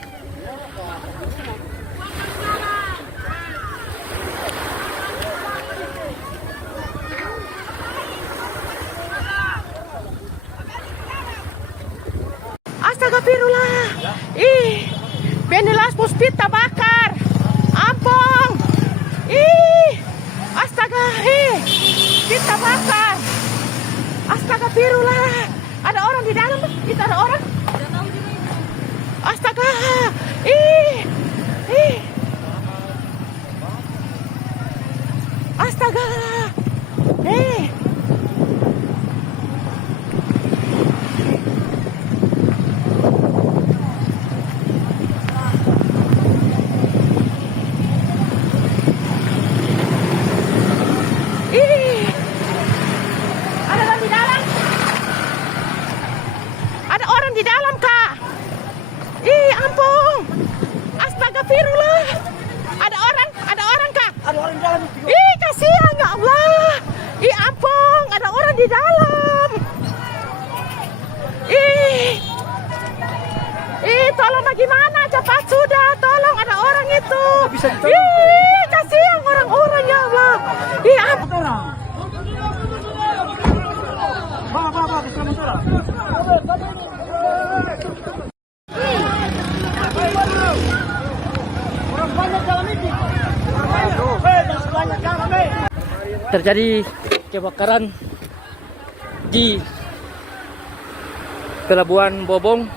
Astagfirullah. Ih, Benilas Puspit terbakar. Ampun. Ih, astaga. Kita bakar. Astagfirullah. Ada orang di dalam. Itu ada orang. Astaga. Ih. Astaga. Ada orang di dalam. Ada orang di dalam, Kak. Ampun. Astagfirullah. Ada orang, Kak. Ada orang di dalam itu. Kasihan ya Allah. Ampun, ada orang di dalam. Tolong bagaimana? Cepat sudah, tolong ada orang itu. Bisa ditolong. Kasihan orang-orang ya Allah. Ampun. Orang. Bawa, diselamat orang. Orang banyak dalam ini. Jangan banyak dalam ini. Terjadi kebakaran di Pelabuhan Bobong.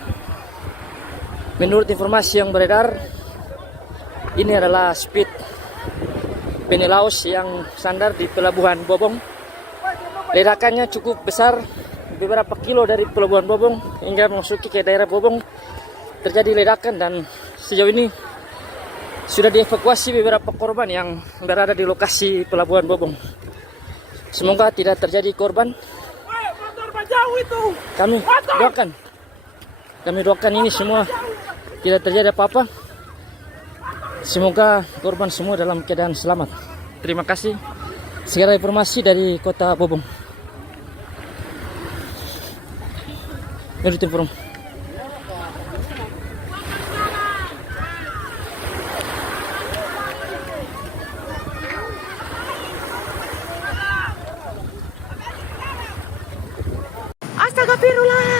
Menurut informasi yang beredar, ini adalah speed Penilaus yang sandar di Pelabuhan Bobong. Ledakannya cukup besar, beberapa kilo dari Pelabuhan Bobong hingga memasuki ke daerah Bobong terjadi ledakan, dan sejauh ini sudah dievakuasi beberapa korban yang berada di lokasi Pelabuhan Bobong. Semoga tidak terjadi korban. Kami doakan ini semua tidak terjadi apa-apa. Semoga korban semua dalam keadaan selamat. Terima kasih. Segala informasi dari Kota Bobong. Menurut informasi. Astagfirullah.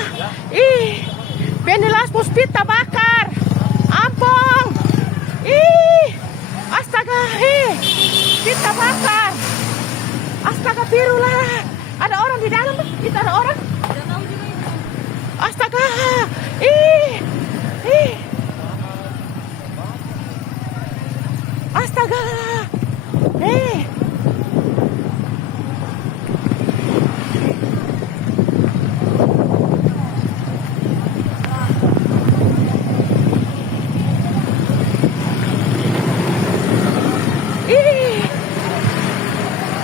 Benilas Puspit terbakar. Ampun. Astaga. Kita bakar. Astagfirullah. Ada orang di dalam. Itu ada orang. Astaga. Astaga.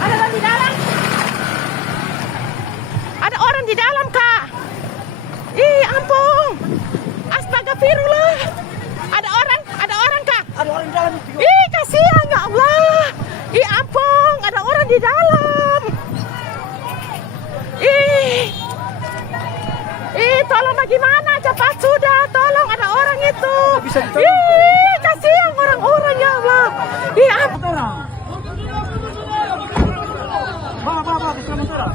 Ada orang di dalam. Ada orang di dalam, Kak. Ampun. Astagfirullah. Ada orang, Kak. Ada orang di dalam itu. Kasihan ya Allah. Ampun, ada orang di dalam. Tolong bagaimana? Cepat sudah, tolong ada orang itu. Bisa ditolong. Kasihan orang-orang ya Allah. Ampun. Orang. Bawa, diselamat orang.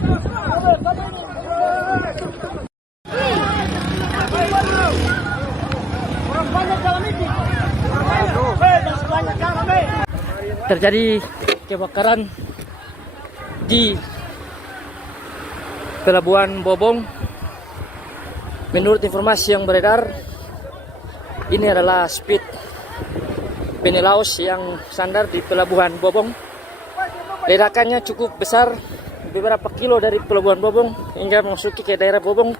Orang banyak dalam ini. Jangan banyak dalam ini. Terjadi kebakaran di Pelabuhan Bobong. Menurut informasi yang beredar, ini adalah speed Penilaus yang sandar di Pelabuhan Bobong. Ledakannya cukup besar, beberapa kilo dari Pelabuhan Bobong hingga memasuki ke daerah Bobong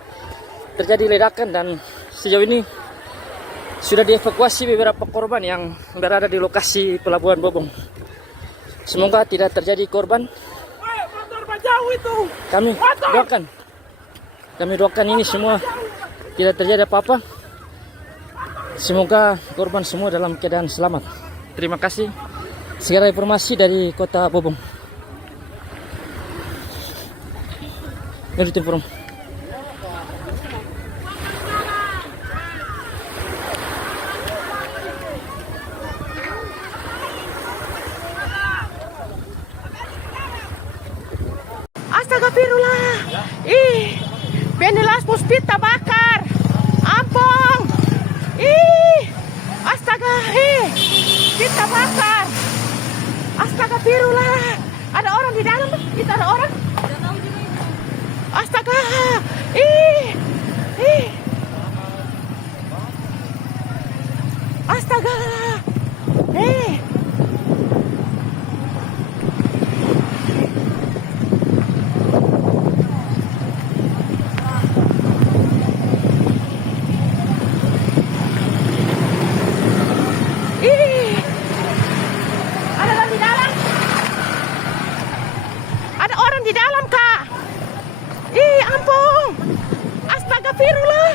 terjadi ledakan, dan sejauh ini sudah dievakuasi beberapa korban yang berada di lokasi Pelabuhan Bobong. Semoga tidak terjadi korban. Kami doakan ini semua tidak terjadi apa-apa. Semoga korban semua dalam keadaan selamat. Terima kasih. Segera informasi dari Kota Bobong. Menurut informasi. Astagfirullah. Ih, Benilas Puspita bakar. Ampong. Ih, astaga, kita bakar. Astagfirullah. Ada orang di dalam? Itu ada orang? Astaga. Astaga. Ada orang di dalam? Ada orang di dalam, Kak. Ampun. Astagfirullah.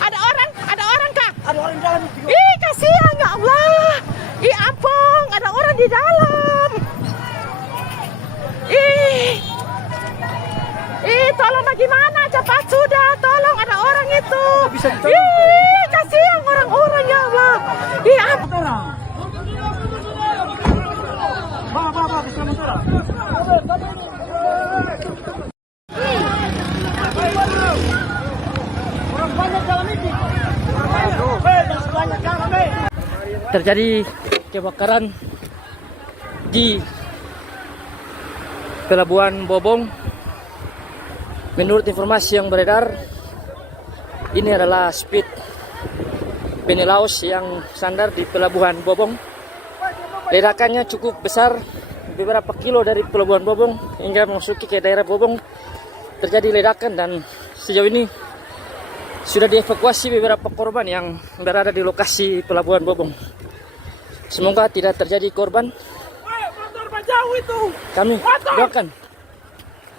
Ada orang, Kak. Ada orang dalam. Kasihan ya Allah. Ampun, ada orang di dalam. Tolong bagaimana? Cepat sudah, tolong ada orang itu. Kasihan orang-orang ya Allah. Ampun. Bawa, bisa orang banyak dalam ini. Jangan banyak dalam ini. Terjadi kebakaran di Pelabuhan Bobong. Menurut informasi yang beredar, ini adalah speed Penilaus yang sandar di Pelabuhan Bobong. Ledakannya cukup besar, beberapa kilo dari Pelabuhan Bobong hingga memasuki ke daerah Bobong terjadi ledakan, dan sejauh ini sudah dievakuasi beberapa korban yang berada di lokasi Pelabuhan Bobong. Semoga tidak terjadi korban.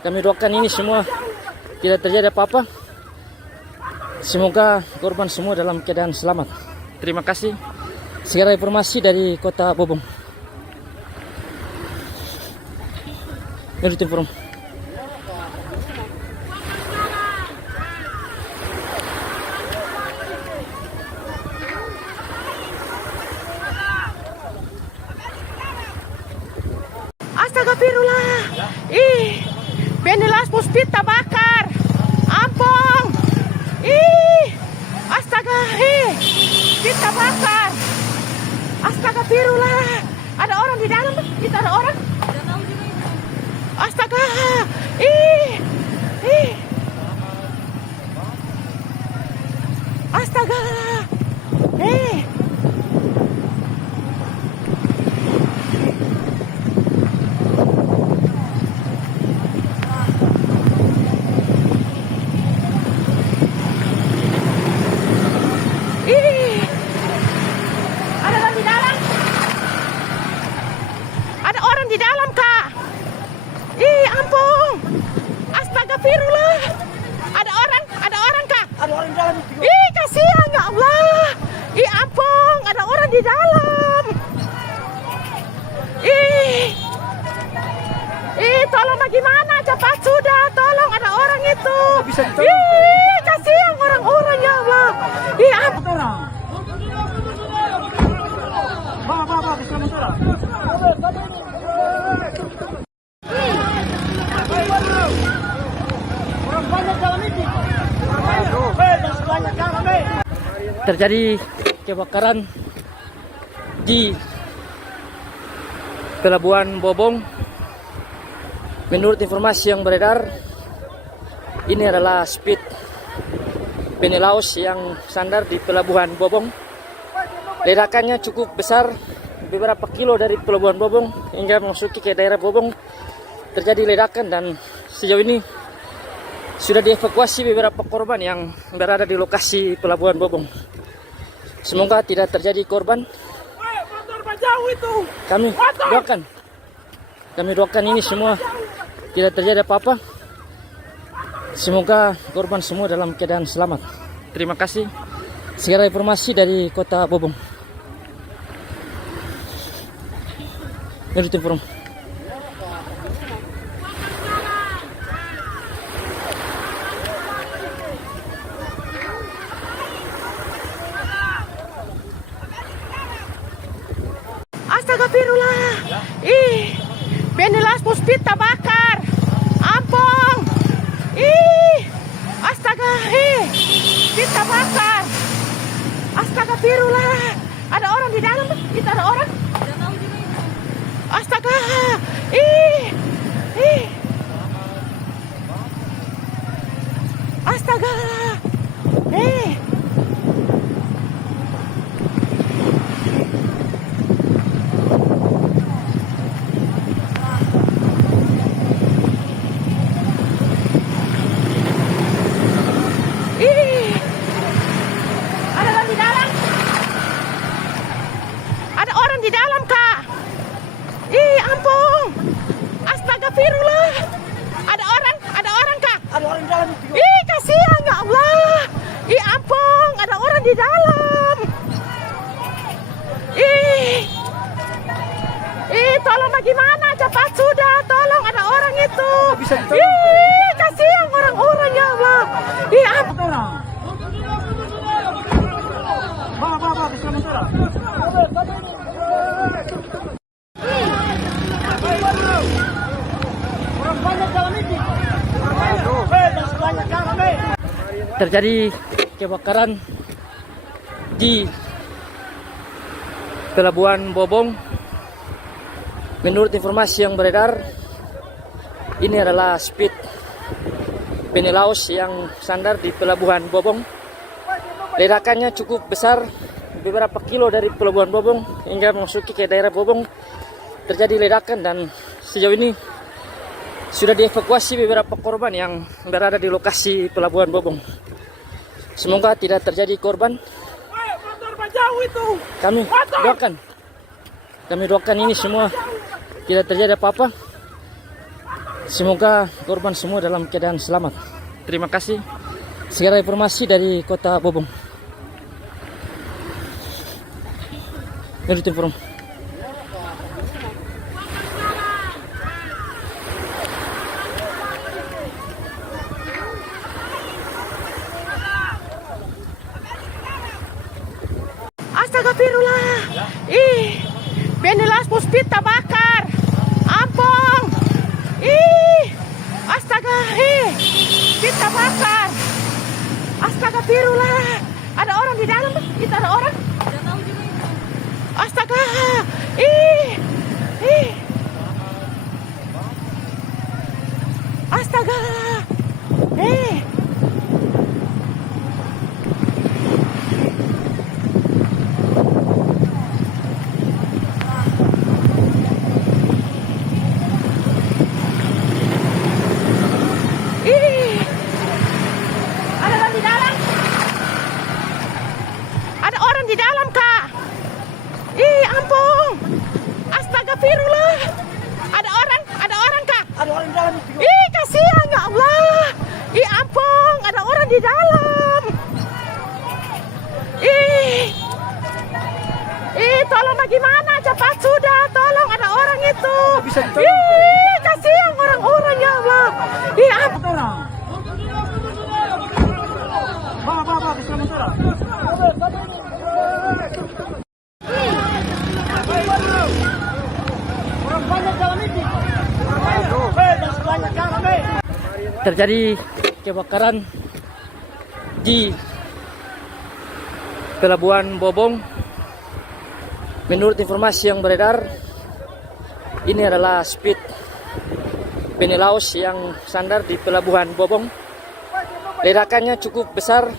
Kami doakan ini semua tidak terjadi apa-apa. Semoga korban semua dalam keadaan selamat. Terima kasih. Segera informasi dari Kota Bobong. Menurut informasi. Astagfirullah. Benilas Puspita bakar. Ampong. Astaga, kita bakar. Astagfirullah. Ada orang di dalam? Itu ada orang? Astaga. Astaga. Ada orang di dalam? Ada orang di dalam, Kak. Ampun. Astagfirullah. Ada orang, Kak. Ada orang dalam. Kasihan ya Allah. Ampun, ada orang di dalam. Tolong bagaimana? Cepat sudah, tolong ada orang itu. Kasihan orang-orang ya Allah. Ampun. Bawa, bisa orang banyak dalam ini. Jangan banyak dalam ini. Terjadi kebakaran di Pelabuhan Bobong. Menurut informasi yang beredar, ini adalah speed Penilaus yang sandar di Pelabuhan Bobong. Ledakannya cukup besar, beberapa kilo dari Pelabuhan Bobong hingga memasuki ke daerah Bobong terjadi ledakan, dan sejauh ini sudah dievakuasi beberapa korban yang berada di lokasi Pelabuhan Bobong. Semoga tidak terjadi korban. Kami doakan ini semua tidak terjadi apa-apa. Semoga korban semua dalam keadaan selamat. Terima kasih. Segera informasi dari Kota Bobong. Menurut informasi. Astagfirullah. Ih, Benilas Puspit terbakar. Ampun. Ih, astaga. Spit terbakar. Astagfirullah. Ada orang di dalam? Itu ada orang? Astaga. Ih. Astaga. Ada orang di dalam? Ada orang di dalam, Kak. Ih, ampun. Astagfirullah. Ada orang, Kak. Ada orang di dalam itu. Ih, kasihan ya Allah. Ih, ampun, ada orang di dalam. Tolong bagaimana? Cepat sudah, tolong ada orang itu. Ih, kasihan orang-orang ya Allah. Ih, ampun. Bawa, bisa mentura. Orang banyak dalam ini. Jangan banyak dalam ini. Terjadi kebakaran di Pelabuhan Bobong. Menurut informasi yang beredar, ini adalah speed Penilaus yang sandar di Pelabuhan Bobong. Ledakannya cukup besar, beberapa kilo dari Pelabuhan Bobong hingga memasuki ke daerah Bobong terjadi ledakan, dan sejauh ini sudah dievakuasi beberapa korban yang berada di lokasi Pelabuhan Bobong. Semoga tidak terjadi korban. Kami doakan ini semua tidak terjadi apa-apa. Semoga korban semua dalam keadaan selamat. Terima kasih. Segera informasi dari Kota Bobong. Menurut informasi. Astagfirullah. Ih, Benilas Puspit terbakar. Ampun. Ih, astaga. Spit terbakar. Astagfirullah. Ada orang di dalam? Itu ada orang? Astaga. Astaga. Ada orang di dalam? Ada orang di dalam, Kak. Ih, ampun. Astagfirullah. Ada orang, Kak. Ada orang di dalam itu. Ih, kasihan ya Allah. Ih, ampun, ada orang di dalam. Tolong bagaimana? Cepat sudah, tolong ada orang itu. Ih, kasihan orang-orang ya Allah. Ih, ampun. Bawa, bisa mentura. Orang banyak dalam ini. Jangan banyak dalam ini. Terjadi kebakaran di Pelabuhan Bobong. Menurut informasi yang beredar, ini adalah speed Penilaus yang sandar di Pelabuhan Bobong. Ledakannya cukup besar,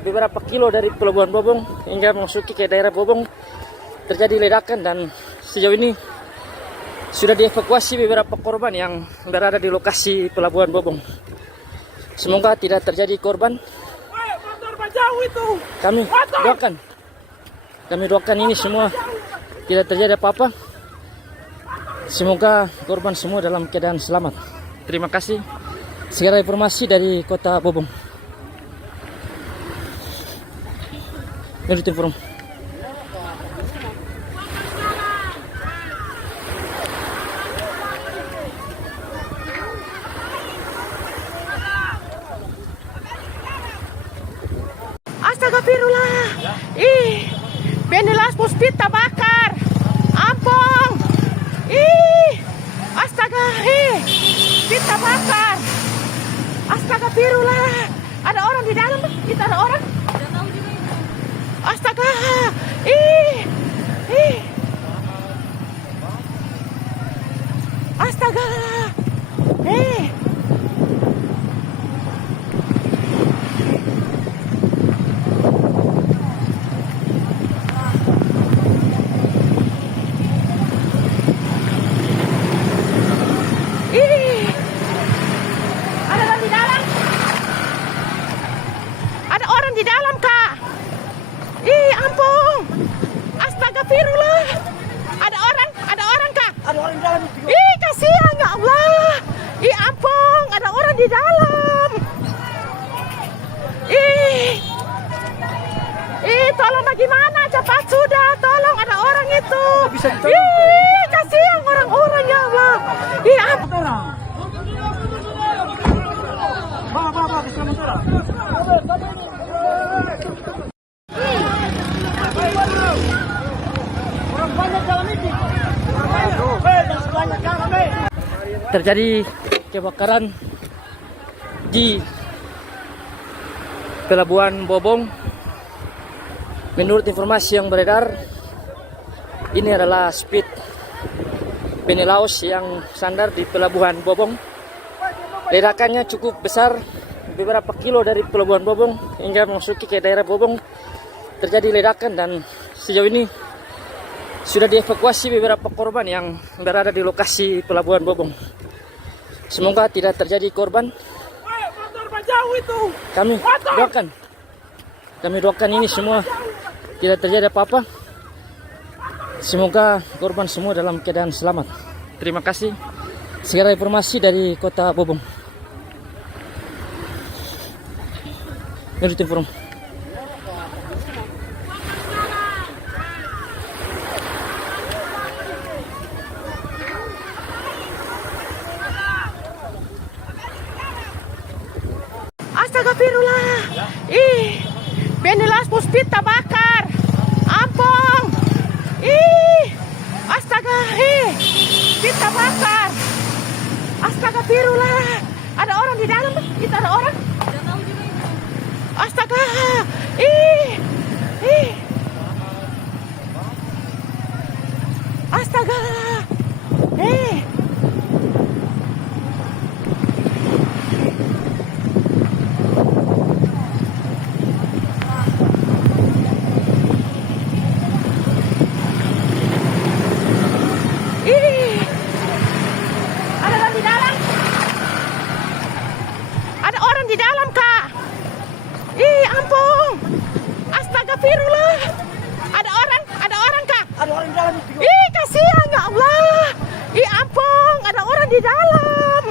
beberapa kilo dari Pelabuhan Bobong hingga memasuki ke daerah Bobong terjadi ledakan, dan sejauh ini sudah dievakuasi beberapa korban yang berada di lokasi Pelabuhan Bobong. Semoga tidak terjadi korban. Kami doakan ini semua tidak terjadi apa-apa. Semoga korban semua dalam keadaan selamat. Terima kasih. Segera informasi dari Kota Bobong. Menurut informasi. Astagfirullah. Ih, Benilas Puspit terbakar. Ampun. Ih, astaga. Spit terbakar. Astagfirullah. Ada orang di dalam? Itu ada orang? Astaga. Ih. Astaga. Ada orang di dalam? Ada orang di dalam, Kak. Ih, ampun. Astagfirullah. Ada orang, Kak. Ada orang di dalam itu. Ih, kasihan ya Allah. Ih, ampun, ada orang di dalam. Tolong bagaimana? Cepat sudah, tolong ada orang itu. Bisa ditolong. Ih, kasihan orang-orang ya Allah. Ih, ampun. Bawa, bisa motor. Orang banyak dalam ini. Jangan sebanyak ramai. Terjadi kebakaran di Pelabuhan Bobong. Menurut informasi yang beredar, ini adalah speed Penelaus yang sandar di Pelabuhan Bobong. Ledakannya cukup besar, beberapa kilo dari Pelabuhan Bobong hingga memasuki ke daerah Bobong terjadi ledakan, dan sejauh ini sudah dievakuasi beberapa korban yang berada di lokasi Pelabuhan Bobong. Semoga tidak terjadi korban. Kami doakan ini semua tidak terjadi apa-apa. Semoga korban semua dalam keadaan selamat. Terima kasih. Segera informasi dari Kota Bobong. Menurut informasi. Astagfirullah. Ih, Benilas Puspit terbakar. Ampun. Ih, astaga. Spit terbakar. Astagfirullah. Ada orang di dalam? Itu ada orang? Astaga. Astaga. Ada orang di dalam? Ada orang di dalam, Kak. Ih, ampun. Astagfirullah. Ada orang, Kak. Ada orang di dalam itu. Ih, kasihan ya Allah. Ih, ampun, ada orang di dalam.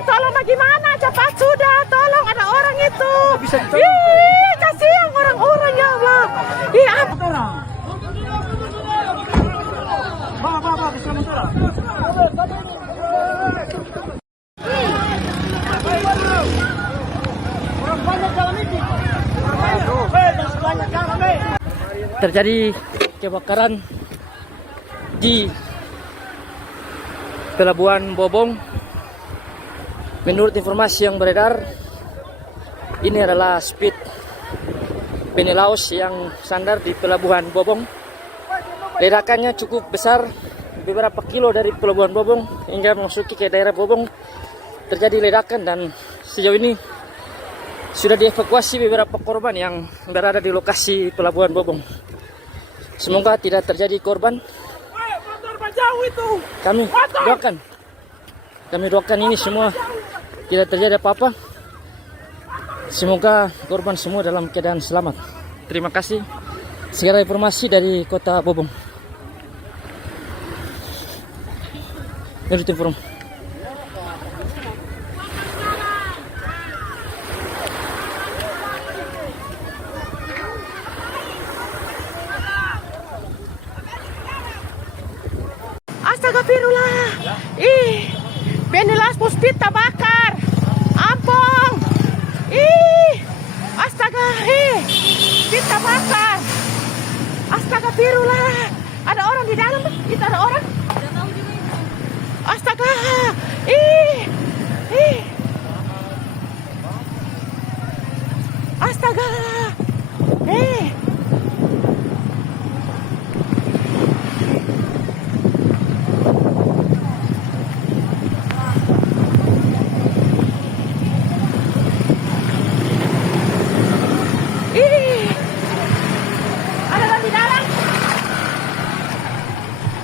Tolong bagaimana? Cepat sudah, tolong ada orang itu. Bisa ditolong. Ih, kasihan orang-orang ya Allah. Ih, ampun. Bawa, bisa motor. Orang banyak dalam ini. Jangan sebanyak ramai. Terjadi kebakaran di Pelabuhan Bobong. Menurut informasi yang beredar, ini adalah speed Penelaus yang sandar di Pelabuhan Bobong. Ledakannya cukup besar, beberapa kilo dari Pelabuhan Bobong hingga memasuki ke daerah Bobong terjadi ledakan, dan sejauh ini sudah dievakuasi beberapa korban yang berada di lokasi Pelabuhan Bobong. Semoga tidak terjadi korban. Kami doakan ini semua tidak terjadi apa-apa. Semoga korban semua dalam keadaan selamat. Terima kasih. Segera informasi dari Kota Bobong. Menurut informasi. Astagfirullah. Ih, Benilas Puspit terbakar. Ampun. Ih, astaga. Spit terbakar. Astagfirullah. Ada orang di dalam? Itu ada orang? Astaga. Ih. Astaga. Ada orang di dalam?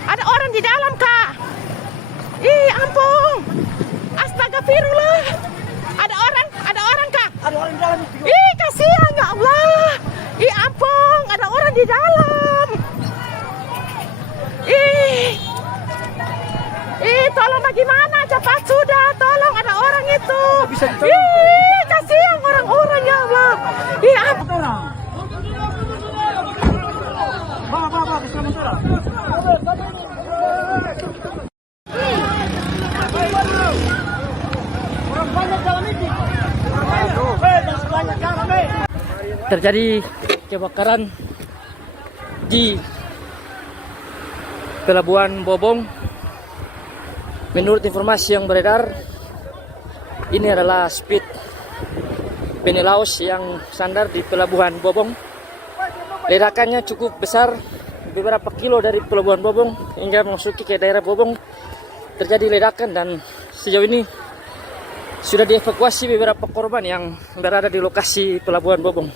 Ada orang di dalam, Kak. Ampun. Astagfirullah. Ada orang, Kak. Ada orang di dalam itu. Kasihan ya Allah. Ampun, ada orang di dalam. Tolong bagaimana? Cepat sudah, tolong ada orang itu. Kasihan orang-orang ya Allah. Ampun. Bawa, bisa mentera. Orang banyak dalam itu. Dan sebanyak garam, Terjadi kebakaran di Pelabuhan Bobong. Menurut informasi yang beredar, ini adalah speed Penilaus yang sandar di Pelabuhan Bobong. Ledakannya cukup besar, beberapa kilo dari Pelabuhan Bobong hingga memasuki ke daerah Bobong terjadi ledakan, dan sejauh ini sudah dievakuasi beberapa korban yang berada di lokasi Pelabuhan Bobong.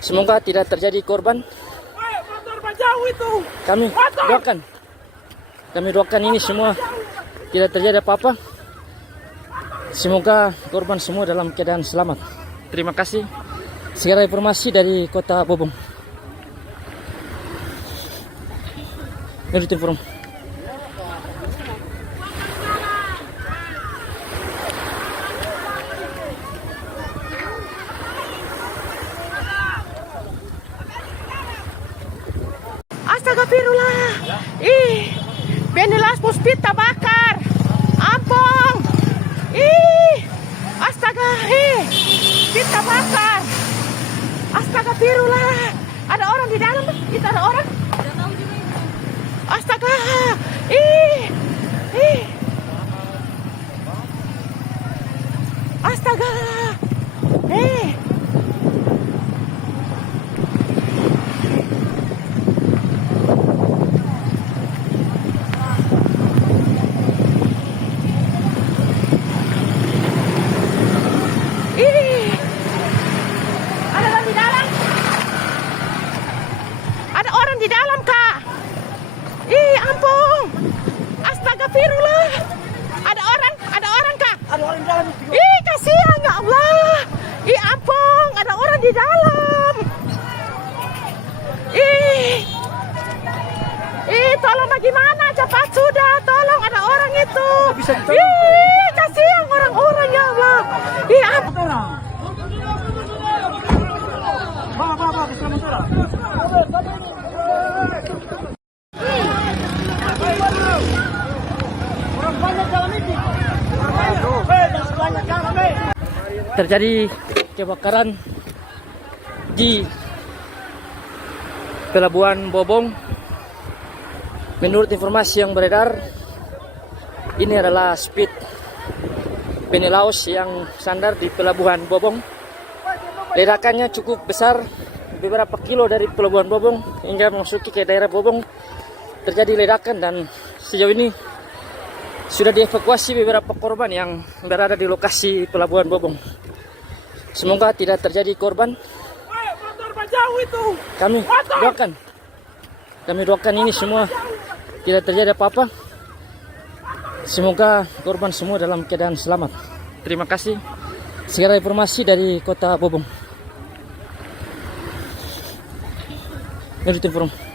Semoga tidak terjadi korban. Kami doakan ini semua tidak terjadi apa-apa. Semoga korban semua dalam keadaan selamat. Terima kasih. Segera informasi dari Kota Bobong. Menurut informasi. Astagfirullah. Benilas Puspit terbakar. Ampun. Astaga. Spit terbakar. Astagfirullah. Ada orang di dalam? Itu ada orang? Astaga. Astaga. Ada orang di dalam? Ada orang di dalam, Kak. Ampun. Astagfirullah. Ada orang, Kak. Ada orang di dalam itu. Kasihan ya Allah. Ampun, ada orang di dalam. Tolong bagaimana? Cepat sudah, tolong ada orang itu. Kasihan orang-orang ya Allah. Ampun. Bawa, bisa mentera. Orang banyak dalam itu. Dan sebanyak garam, Terjadi kebakaran di Pelabuhan Bobong. Menurut informasi yang beredar, ini adalah speed Penilaus yang sandar di Pelabuhan Bobong. Ledakannya cukup besar, beberapa kilo dari Pelabuhan Bobong hingga memasuki ke daerah Bobong terjadi ledakan, dan sejauh ini sudah dievakuasi beberapa korban yang berada di lokasi Pelabuhan Bobong. Semoga tidak terjadi korban. Kami doakan ini semua tidak terjadi apa-apa. Semoga korban semua dalam keadaan selamat. Terima kasih. Segera informasi dari Kota Bobong. Menurut informasi.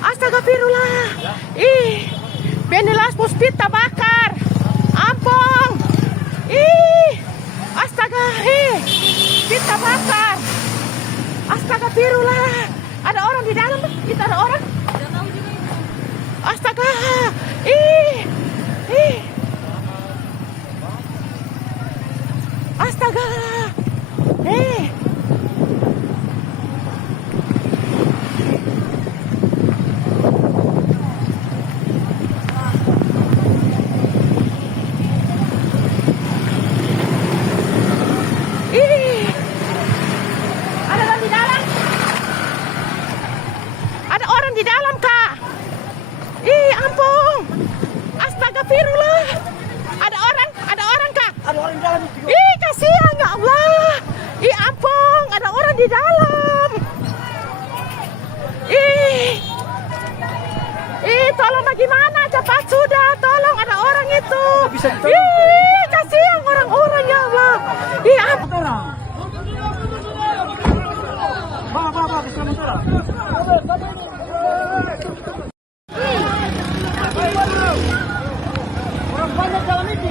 Astagfirullah. Benilas Puspit terbakar. Ampun. Itu ada orang. Astaga. Ih. Ih. Astaga. Ih. Ada orang di dalam. Ada orang di dalam, Kak. Ih, ampun. Astagfirullah. Ada orang, Kak. Ada orang di dalam itu. Ih, kasihan ya Allah. Ih, ampun, ada orang di dalam. Ih, tolong bagaimana? Cepat sudah, tolong ada orang itu. Ih, kasihan orang-orang ya Allah. Ih, ampun. Bawa, bisa mentera. Orang banyak dalam ini.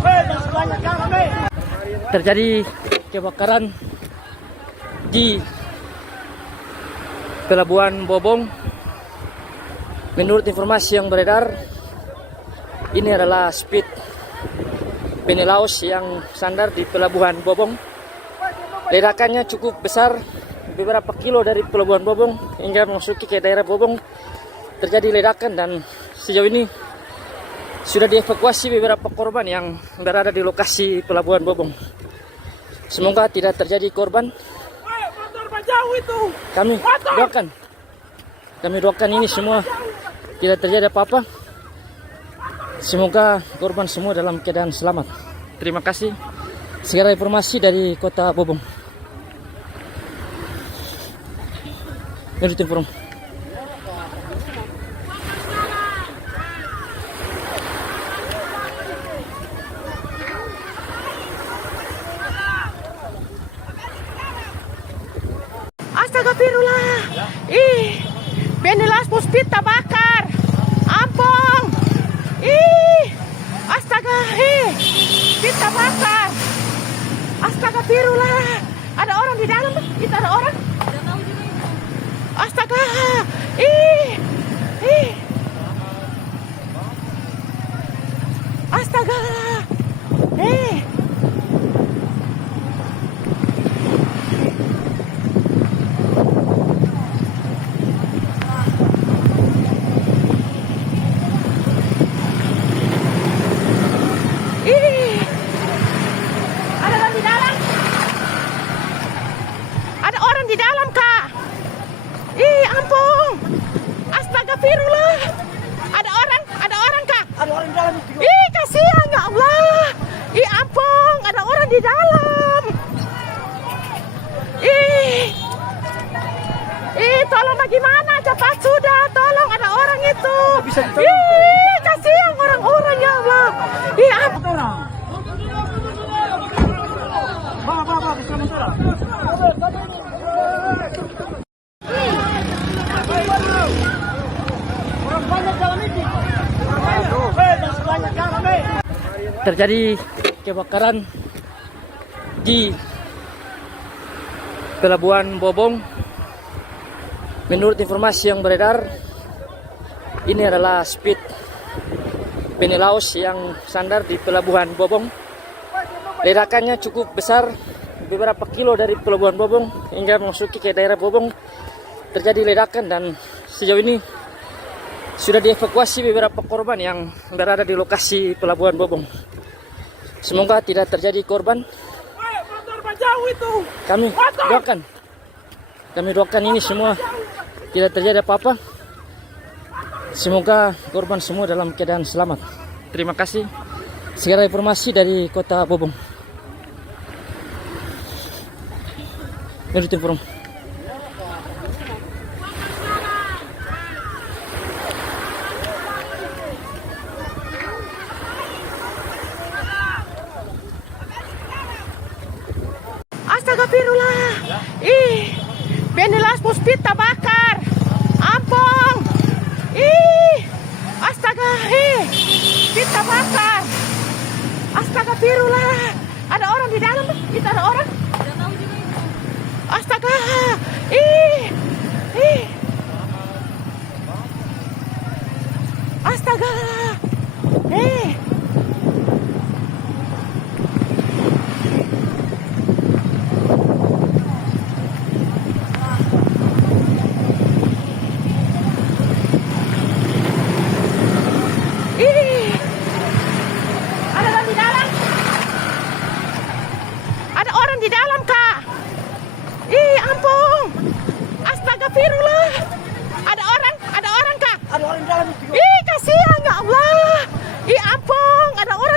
Jangan sebanyak rame. Terjadi kebakaran di Pelabuhan Bobong. Menurut informasi yang beredar, ini adalah speed Penny-Laos yang sandar di Pelabuhan Bobong. Ledakannya cukup besar, beberapa kilo dari Pelabuhan Bobong hingga memasuki ke daerah Bobong terjadi ledakan, dan sejauh ini sudah dievakuasi beberapa korban yang berada di lokasi Pelabuhan Bobong. Semoga tidak terjadi korban. Kami doakan ini semua tidak terjadi apa-apa. Semoga korban semua dalam keadaan selamat. Terima kasih. Segera informasi dari Kota Bobong. Menurut informasi. Astagfirullah. Ih, Penny-Laos Puspit terbakar. Ampun. Ih, astaga. Speed terbakar. Astagfirullah. Ada orang di dalam. Itu ada orang. Astaga. Ih. Astaga. Ada orang di dalam. Ada orang di dalam, Kak. Ih, ampun. Astagfirullah. Ada orang, Kak. Ada orang di dalam itu. Ih, kasihan ya Allah. Ih, ampun, ada orang di dalam. Ih, tolong bagaimana? Cepat sudah, tolong ada orang itu. Ih, kasihan orang-orang ya Allah. Ih, ampun. Bawa, bisa mentera. Orang banyak dalam ini. Jangan sebanyak rame. Terjadi kebakaran di Pelabuhan Bobong. Menurut informasi yang beredar, ini adalah speed Penny-Laos yang sandar di Pelabuhan Bobong. Ledakannya cukup besar, beberapa kilo dari Pelabuhan Bobong hingga memasuki ke daerah Bobong terjadi ledakan, dan sejauh ini sudah dievakuasi beberapa korban yang berada di lokasi Pelabuhan Bobong. Semoga tidak terjadi korban. Kami doakan ini semua tidak terjadi apa-apa. Semoga korban semua dalam keadaan selamat. Terima kasih. Segera informasi dari Kota Bobong. Menurut informasi. Astagfirullah. Ih, Penny-Laos Puspit terbakar. Ampun. Ih, astaga. Speed terbakar. Astagfirullah. Ada orang di dalam. Itu ada orang. Astaga. Ih.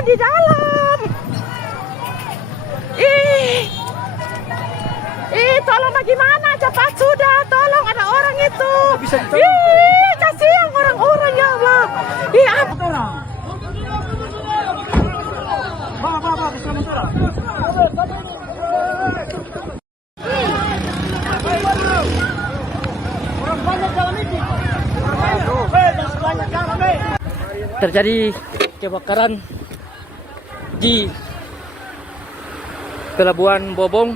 orang di dalam. Tolong bagaimana? Cepat sudah, tolong ada orang itu. Kasihan orang-orang ya Allah. Orang banyak dalam ini. Jangan sebanyak garam, Terjadi kebakaran di Pelabuhan Bobong.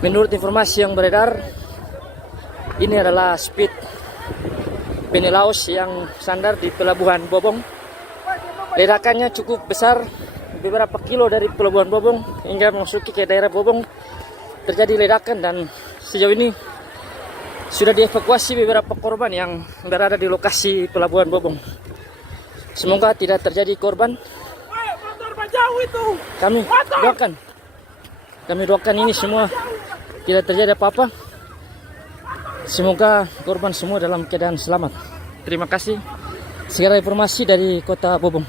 Menurut informasi yang beredar, ini adalah speed Penelaus yang sandar di Pelabuhan Bobong. Ledakannya cukup besar, beberapa kilo dari Pelabuhan Bobong hingga memasuki ke daerah Bobong terjadi ledakan, dan sejauh ini sudah dievakuasi beberapa korban yang berada di lokasi Pelabuhan Bobong. Semoga tidak terjadi korban. Kami doakan ini semua tidak terjadi apa-apa. Semoga korban semua dalam keadaan selamat. Terima kasih. Segera informasi dari Kota Bobong.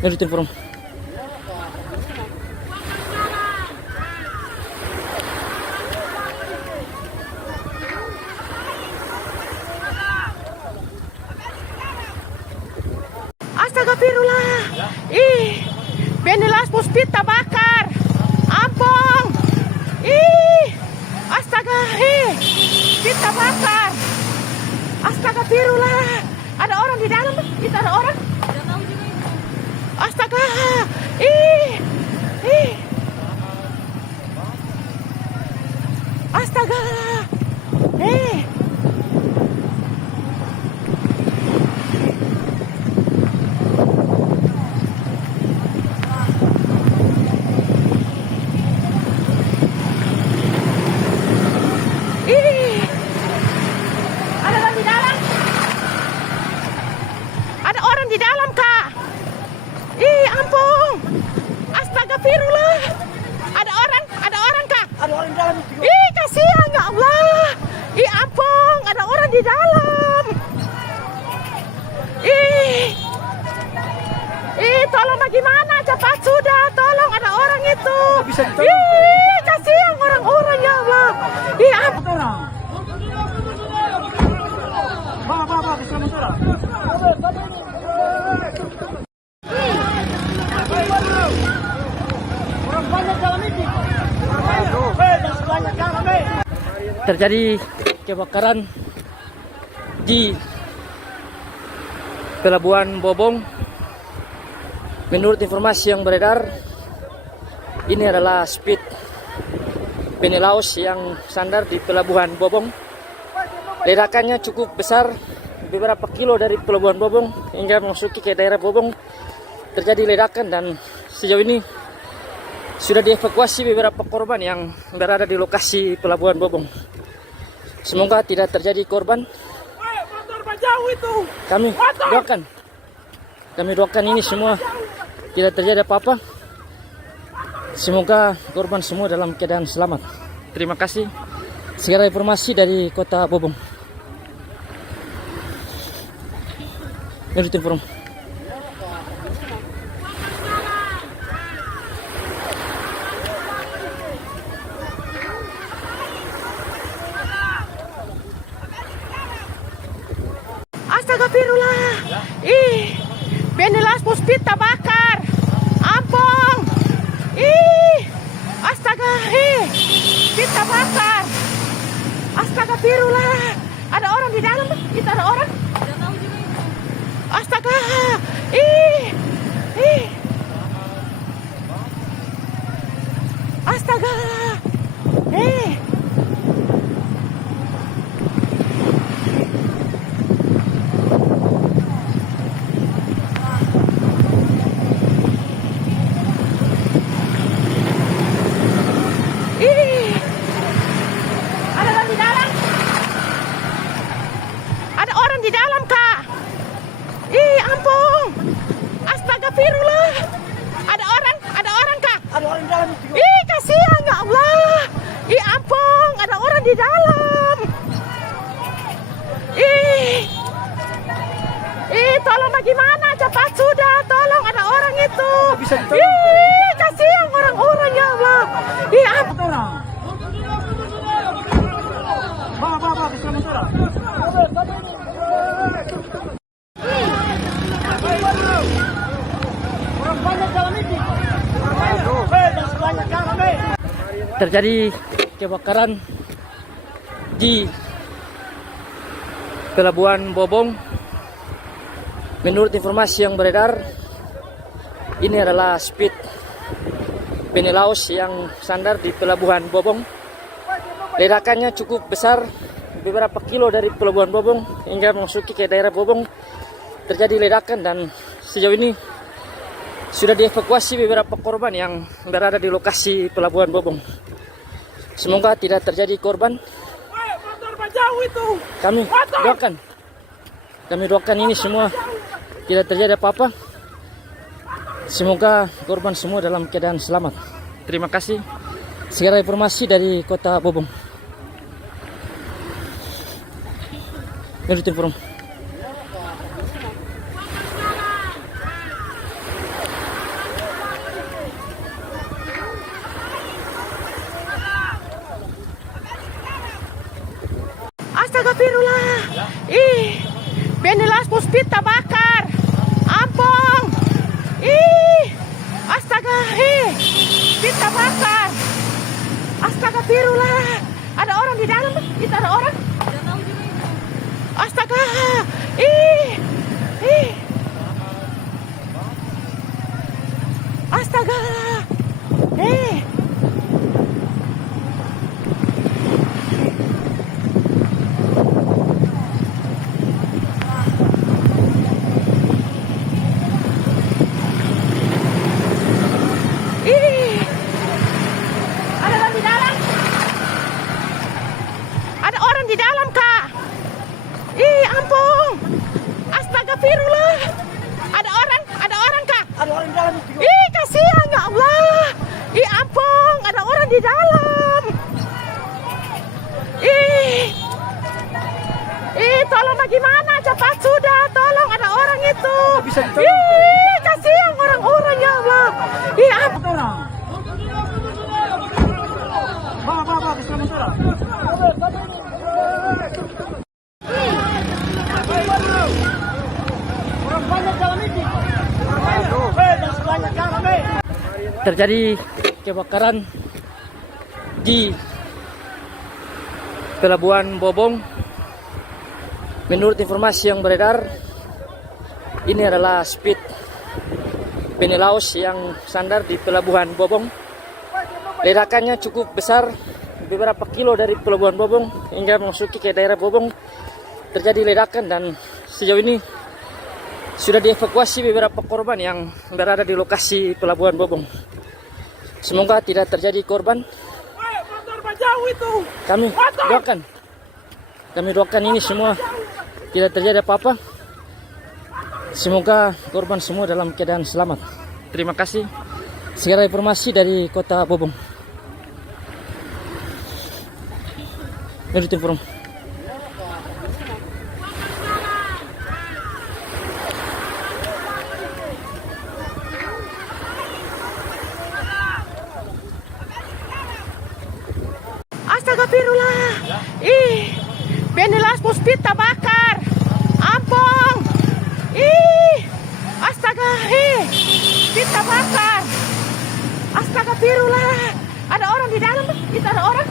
Menurut informasi. Astagfirullah. Penelaus Puspit terbakar. Ampun. Astaga. Spit terbakar. Astagfirullah. Ada orang di dalam? Itu ada orang? Astaga. Astaga. Ada orang di dalam? Ada orang di dalam, Kak? Ampun. Astagfirullah. Ada orang, Kak? Ada orang di dalam. Kasihan ya Allah. Ampun, ada orang di dalam. Tolong bagaimana? Cepat sudah, tolong ada orang itu. Kasihan orang-orang ya Allah. Ampun. Orang banyak dalam ini. Jangan sebanyak garam, Terjadi kebakaran di Pelabuhan Bobong. Menurut informasi yang beredar, ini adalah speed Penelaus yang sandar di Pelabuhan Bobong. Ledakannya cukup besar, beberapa kilo dari Pelabuhan Bobong hingga memasuki ke daerah Bobong terjadi ledakan, dan sejauh ini sudah dievakuasi beberapa korban yang berada di lokasi Pelabuhan Bobong. Semoga tidak terjadi korban. Kami doakan ini semua tidak terjadi apa-apa. Semoga korban semua dalam keadaan selamat. Terima kasih. Segera informasi dari Kota Bobong. Menurut informasi. Astagfirullah. Penelaus Puspit terbakar. Ampun. Astaga. Spit terbakar. Astagfirullah. Ada orang di dalam? Itu ada orang? Astaga. Astaga. Ada orang di dalam? Ada orang di dalam, Kak? Ampun. Astagfirullah. Ada orang, Kak? Ada orang di dalam. Kasihan ya Allah. Ampun, ada orang di dalam. bagaimana? Cepat sudah, tolong ada orang itu. Ih, kasihan orang-orang ya Allah. Ih, apa? Orang banyak dalam ini. Jangan sebanyak garam, Terjadi kebakaran di Pelabuhan Bobong. Menurut informasi yang beredar, ini adalah speed Penelaos yang sandar di Pelabuhan Bobong. Ledakannya cukup besar, beberapa kilo dari Pelabuhan Bobong hingga memasuki ke daerah Bobong terjadi ledakan, dan sejauh ini sudah dievakuasi beberapa korban yang berada di lokasi Pelabuhan Bobong. Semoga tidak terjadi korban. Kami doakan ini semua tidak terjadi apa-apa. Semoga korban semua dalam keadaan selamat. Terima kasih. Segera informasi dari Kota Bobong. Menurut informasi. Astagfirullah. Ih, Penelaos Puspit terbakar. Ampun. Ih, astaga. Spit terbakar. Astagfirullah. Ada orang di dalam? Itu ada orang? Astaga. Ih. Astaga. Ada orang di dalam? Ada orang di dalam, Kak? Ih, ampun. Astagfirullah. Ada orang, Kak? Ada orang dalam itu. Ih, kasihan ya Allah. Ih, ampun, ada orang di dalam. Ih, tolong bagaimana? Cepat sudah, tolong ada orang itu. Ih, kasihan orang-orang ya Allah. Ih, ampun. Orang banyak dalam ini. Jangan sebanyak garam, Terjadi kebakaran di Pelabuhan Bobong. Menurut informasi yang beredar, ini adalah speed Penelaos yang sandar di Pelabuhan Bobong. Ledakannya cukup besar, beberapa kilo dari Pelabuhan Bobong hingga memasuki ke daerah Bobong terjadi ledakan, dan sejauh ini sudah dievakuasi beberapa korban yang berada di lokasi Pelabuhan Bobong. Semoga tidak terjadi korban. Kami doakan ini semua tidak terjadi apa-apa. Semoga korban semua dalam keadaan selamat. Terima kasih. Segera informasi dari Kota Bobong. Menurut informasi. Astagfirullah. Ih, Penelaos Puspit terbakar. Ampun. Ih, astaga. Spit terbakar. Astagfirullah. Ada orang di dalam? Itu ada orang?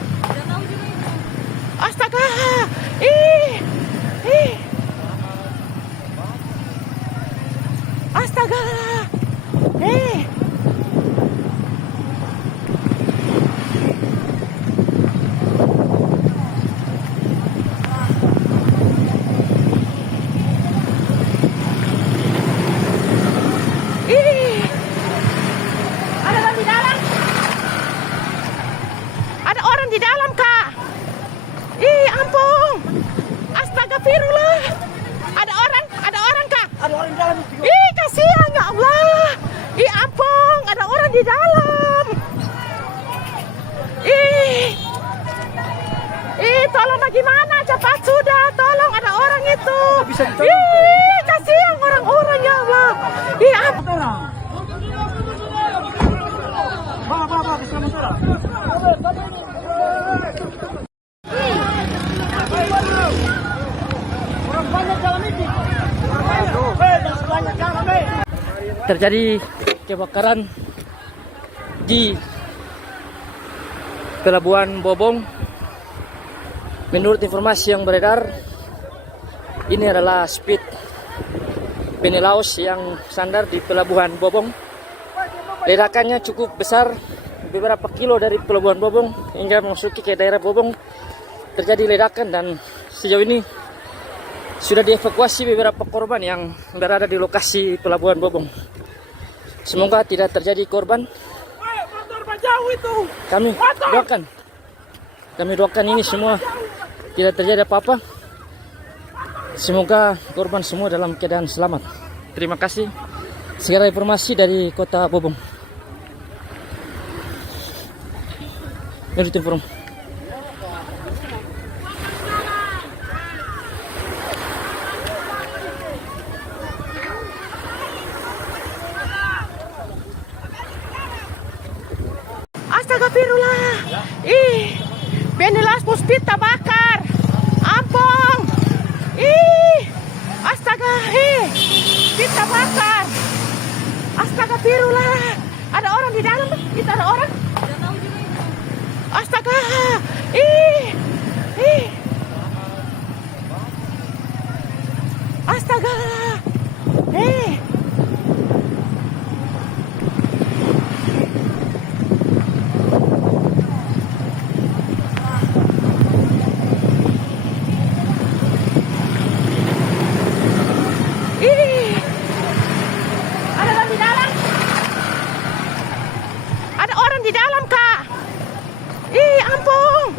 Astaga. Astaga. Ada orang di dalam? Ada orang di dalam, Kak? Ih, ampun. Astagfirullah. Ada orang, Kak? Ada orang dalam itu. Ih, kasihan ya Allah. Ih, ampun, ada orang di dalam. Ih, tolong bagaimana? Cepat sudah, tolong ada orang itu. Ih, kasihan orang-orang ya terjadi kebakaran di Pelabuhan Bobong. Menurut informasi yang beredar, ini adalah speed Penilaus yang sandar di Pelabuhan Bobong. Ledakannya cukup besar, beberapa kilo dari Pelabuhan Bobong hingga memasuki ke daerah Bobong terjadi ledakan, dan sejauh ini sudah dievakuasi beberapa korban yang berada di lokasi Pelabuhan Bobong. Semoga tidak terjadi korban. Kami doakan ini semua tidak terjadi apa-apa. Semoga korban semua dalam keadaan selamat. Terima kasih. Segera informasi dari Kota Bobong. Menurut informasi. Astagfirullah. Ih, Penilaus Puspit terbakar. Ampun. Ih, astaga, Spit terbakar. Astagfirullah. Ada orang di dalam? Itu ada orang? Astaga. Astaga. Ada orang di dalam? Ada orang di dalam, Kak. Ampun.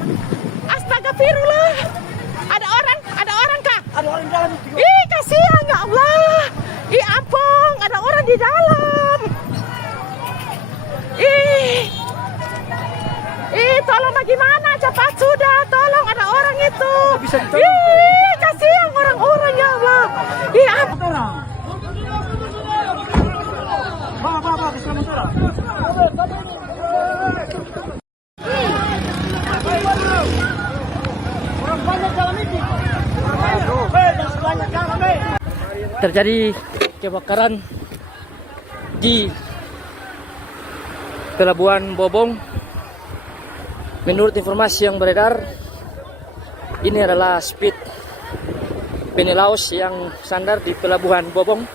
Astagfirullah. Ada orang, Kak. Ada orang di dalam itu. Kasihan ya Allah. Ampun, ada orang di dalam. Tolong bagaimana? Cepat sudah, tolong, ada orang itu. Kasihan orang-orang ya Allah. Ampun. Bawa, keselamatan. Orang banyak dalam itu. Jangan sebanyak dalam, Terjadi kebakaran di Pelabuhan Bobong. Menurut informasi yang beredar, ini adalah speed Penilaus yang sandar di Pelabuhan Bobong.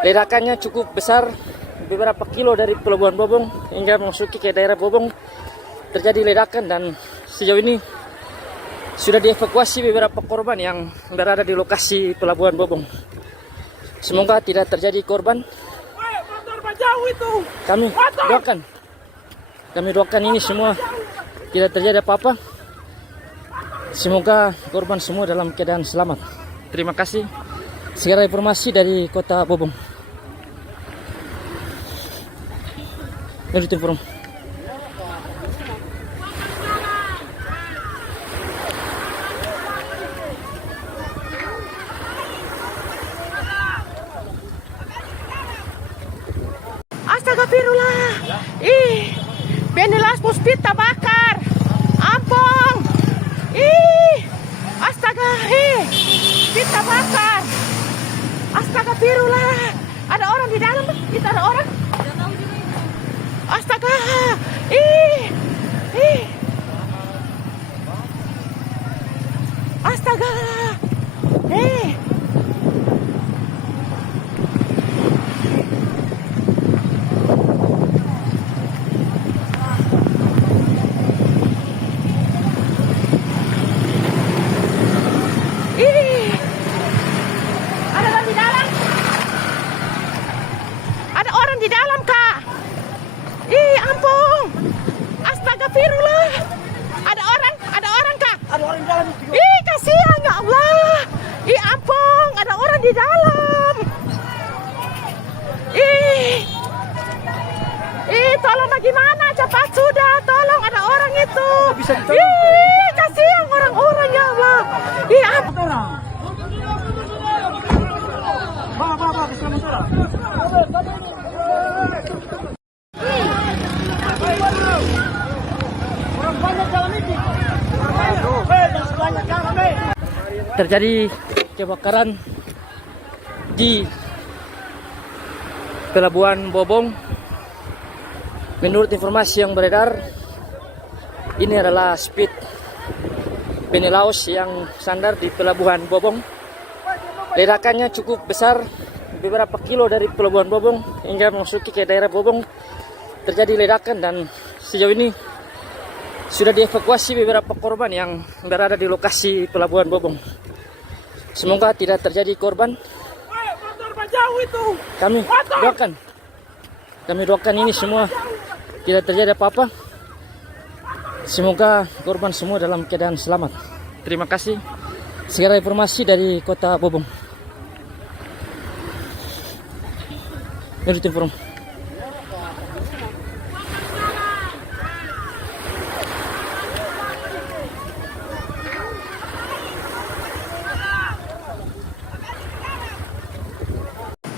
Ledakannya cukup besar, beberapa kilo dari Pelabuhan Bobong hingga memasuki ke daerah Bobong terjadi ledakan, dan sejauh ini sudah dievakuasi beberapa korban yang berada di lokasi Pelabuhan Bobong. Semoga tidak terjadi korban. Kami doakan ini semua tidak terjadi apa-apa. Semoga korban semua dalam keadaan selamat. Terima kasih. Segera informasi dari Kota Bobong. Menurut informasi. Astagfirullah. Penilaus Puspit terbakar. Ampun. Astaga, Spit terbakar. Astagfirullah. Ada orang di dalam? Itu ada orang? Astaga. Astaga. Ada orang di dalam? Ada orang di dalam, Kak. Ampun. Astagfirullah. Ada orang, Kak. Ada orang di dalam itu. Kasihan ya Allah. Ampun, ada orang di dalam. Tolong bagaimana? Cepat sudah, tolong, ada orang itu. Kasihan orang-orang ya Allah. Ampun. Bawa, keselamatan. Orang banyak dalam itu. Jangan sebanyak dalam, Terjadi kebakaran di Pelabuhan Bobong. Menurut informasi yang beredar, ini adalah speed Penny-Laos yang sandar di Pelabuhan Bobong. Ledakannya cukup besar, beberapa kilo dari Pelabuhan Bobong hingga memasuki ke daerah Bobong terjadi ledakan, dan sejauh ini sudah dievakuasi beberapa korban yang berada di lokasi Pelabuhan Bobong. Semoga tidak terjadi korban. Kami doakan ini semua tidak terjadi apa-apa. Semoga korban semua dalam keadaan selamat. Terima kasih. Segera informasi dari Kota Bobong. Menurut informasi.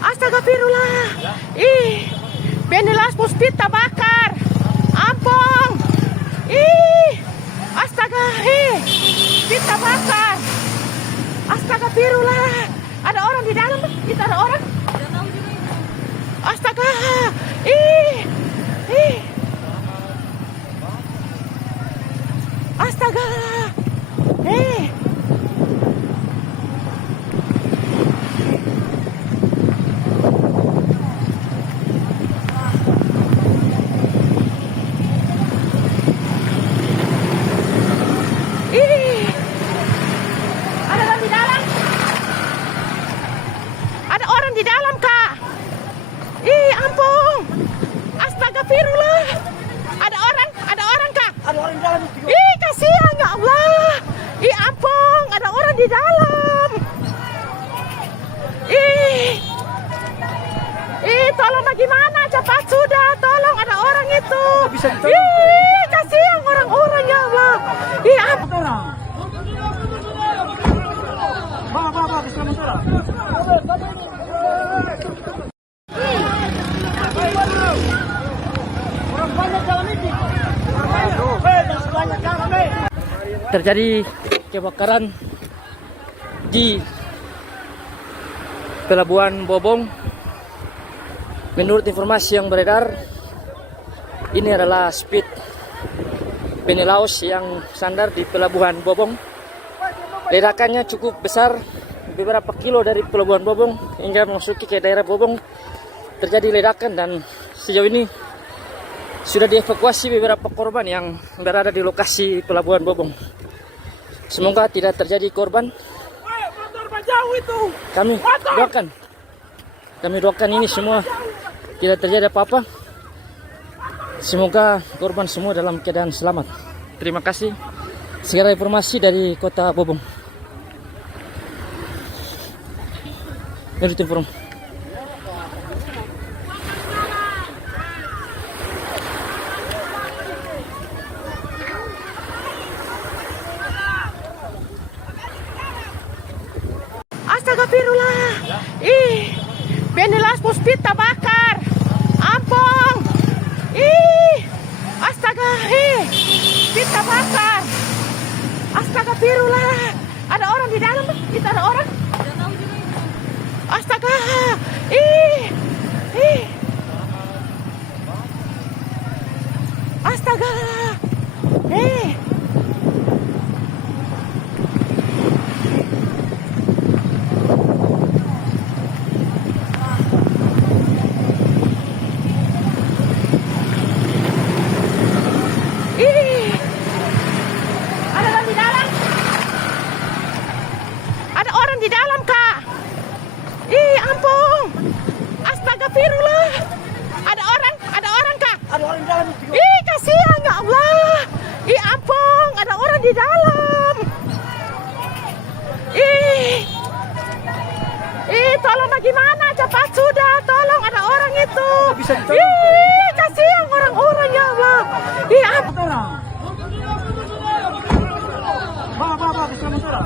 Astagfirullah. Ih, Penny-Laos Puspit terbakar. Ampun. Ih, astaga, Puspit terbakar. Astagfirullah. Ada orang di dalam? Itu ada orang? Astaga. Astaga. Ada orang di dalam? Ada orang di dalam, Kak. Ampun. Astagfirullah. Ada orang, Kak. Ada orang di dalam itu. Kasihan ya Allah. Ampun, ada orang di dalam. Tolong bagaimana? Cepat sudah, tolong, ada orang itu. Kasihan orang-orang ya Allah. Ampun. Bawa, sementara. Orang banyak dalam ini. Jangan sebanyak kami. Terjadi kebakaran di Pelabuhan Bobong. Menurut informasi yang beredar, ini adalah speed Penny-Laos yang sandar di Pelabuhan Bobong. Ledakannya cukup besar, beberapa kilo dari Pelabuhan Bobong hingga memasuki ke daerah Bobong terjadi ledakan, dan sejauh ini sudah dievakuasi beberapa korban yang berada di lokasi Pelabuhan Bobong. Semoga tidak terjadi korban. Kami doakan ini semua tidak terjadi apa-apa. Semoga korban semua dalam keadaan selamat. Terima kasih. Segera informasi dari Kota Bobong. Menurut informasi. Astagfirullah. Penny-Laos Puspit terbakar. Ampun. Astaga, Puspit terbakar. Astagfirullah. Ada orang di dalam? Itu ada orang? Astaga. Astaga. Ada orang di dalam? Ada orang di dalam, Kak. Ampun. Astagfirullah. Ada orang, Kak. Ada orang di dalam itu. Kasihan ya Allah. Ampun, ada orang di dalam. Tolong bagaimana? Cepat sudah, tolong, ada orang itu. Kasihan orang-orang ya Allah. Ampun. Bawa, sementara.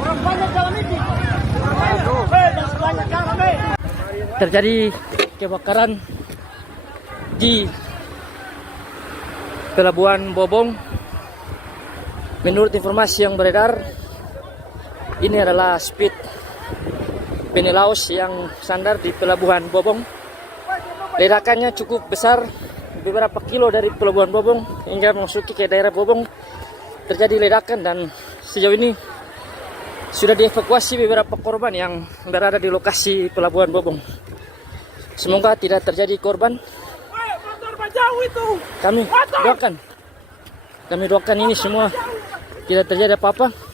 Orang banyak dalam ini. Jangan sebanyak kami. Terjadi kebakaran di Pelabuhan Bobong. Menurut informasi yang beredar, Ini adalah speed penny Laos yang sandar di Pelabuhan Bobong. Ledakannya cukup besar, beberapa kilo dari Pelabuhan Bobong hingga memasuki ke daerah Bobong terjadi ledakan, dan sejauh ini sudah dievakuasi beberapa korban yang berada di lokasi Pelabuhan Bobong. Semoga tidak terjadi korban. Kami doakan ini semua tidak terjadi apa-apa.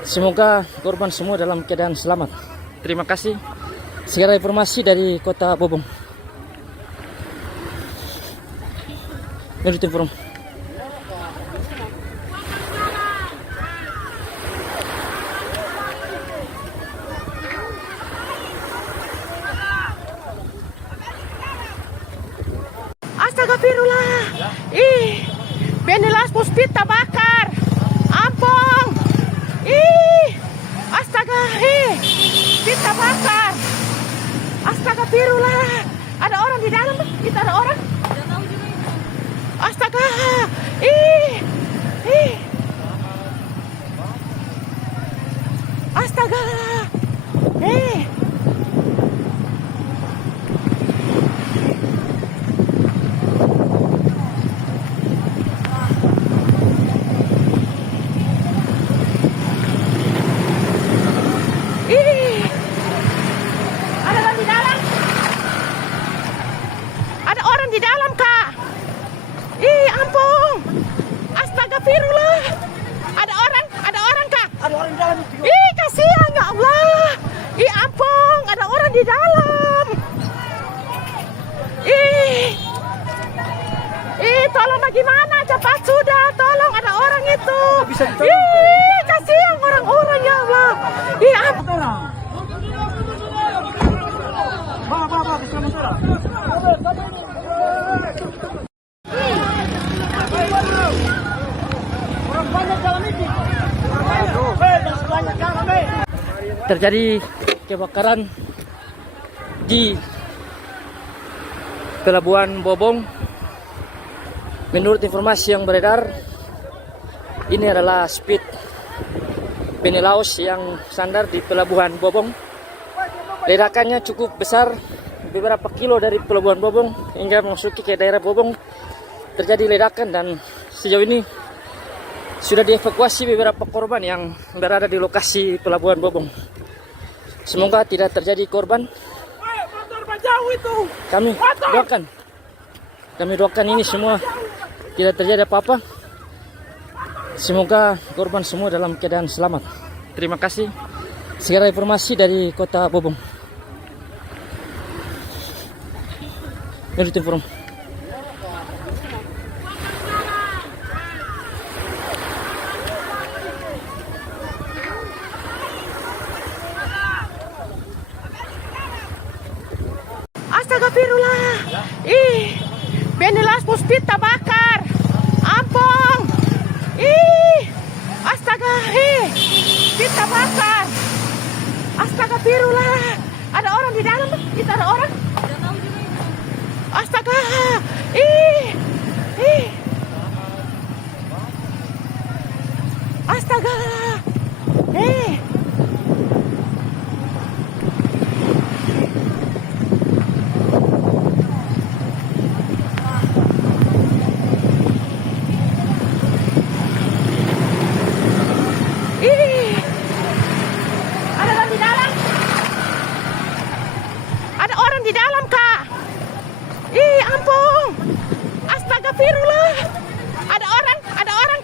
Semoga korban semua dalam keadaan selamat. Terima kasih. Segera informasi dari Kota Bobong. Menurut informasi. Astagfirullah. Ih, Benilas Puspit terbakar. Ampun. Ih, astaga, Spit terbakar. Astagfirullah. Ada orang di dalam, kita ada orang. Astaga. Astaga. Ada orang di dalam. Ada orang di dalam, Kak. Ampun. Astagfirullah. Ada orang, Kak. Ada orang di dalam itu. Kasihan ya Allah. Ampun, ada orang di dalam. Tolong bagaimana? Cepat sudah, tolong, ada orang itu. Bisa ditolong. Kasihan orang-orang ya Allah. Ampun. Bawa, bisa motor. Orang banyak dalam ini. Jangan banyak dalam ini. Terjadi kebakaran di Pelabuhan Bobong. Menurut informasi yang beredar, ini adalah speed penny Laos yang sandar di Pelabuhan Bobong. Ledakannya cukup besar, beberapa kilo dari Pelabuhan Bobong hingga memasuki ke daerah Bobong terjadi ledakan, dan sejauh ini sudah dievakuasi beberapa korban yang berada di lokasi Pelabuhan Bobong. Semoga tidak terjadi korban. Kami doakan ini semua tidak terjadi apa-apa. Semoga korban semua dalam keadaan selamat. Terima kasih. Segera informasi dari Kota Bobong. Menurut informasi. Astagfirullah. Benilas Puspit terbakar. Ampun. Astaga, Spit terbakar. Astagfirullah. Ada orang di dalam, kita ada orang. Astaga. Astaga. Ada orang di dalam. Ada orang di dalam, Kak. Ampun. Astagfirullah. Ada orang, Kak. Ada orang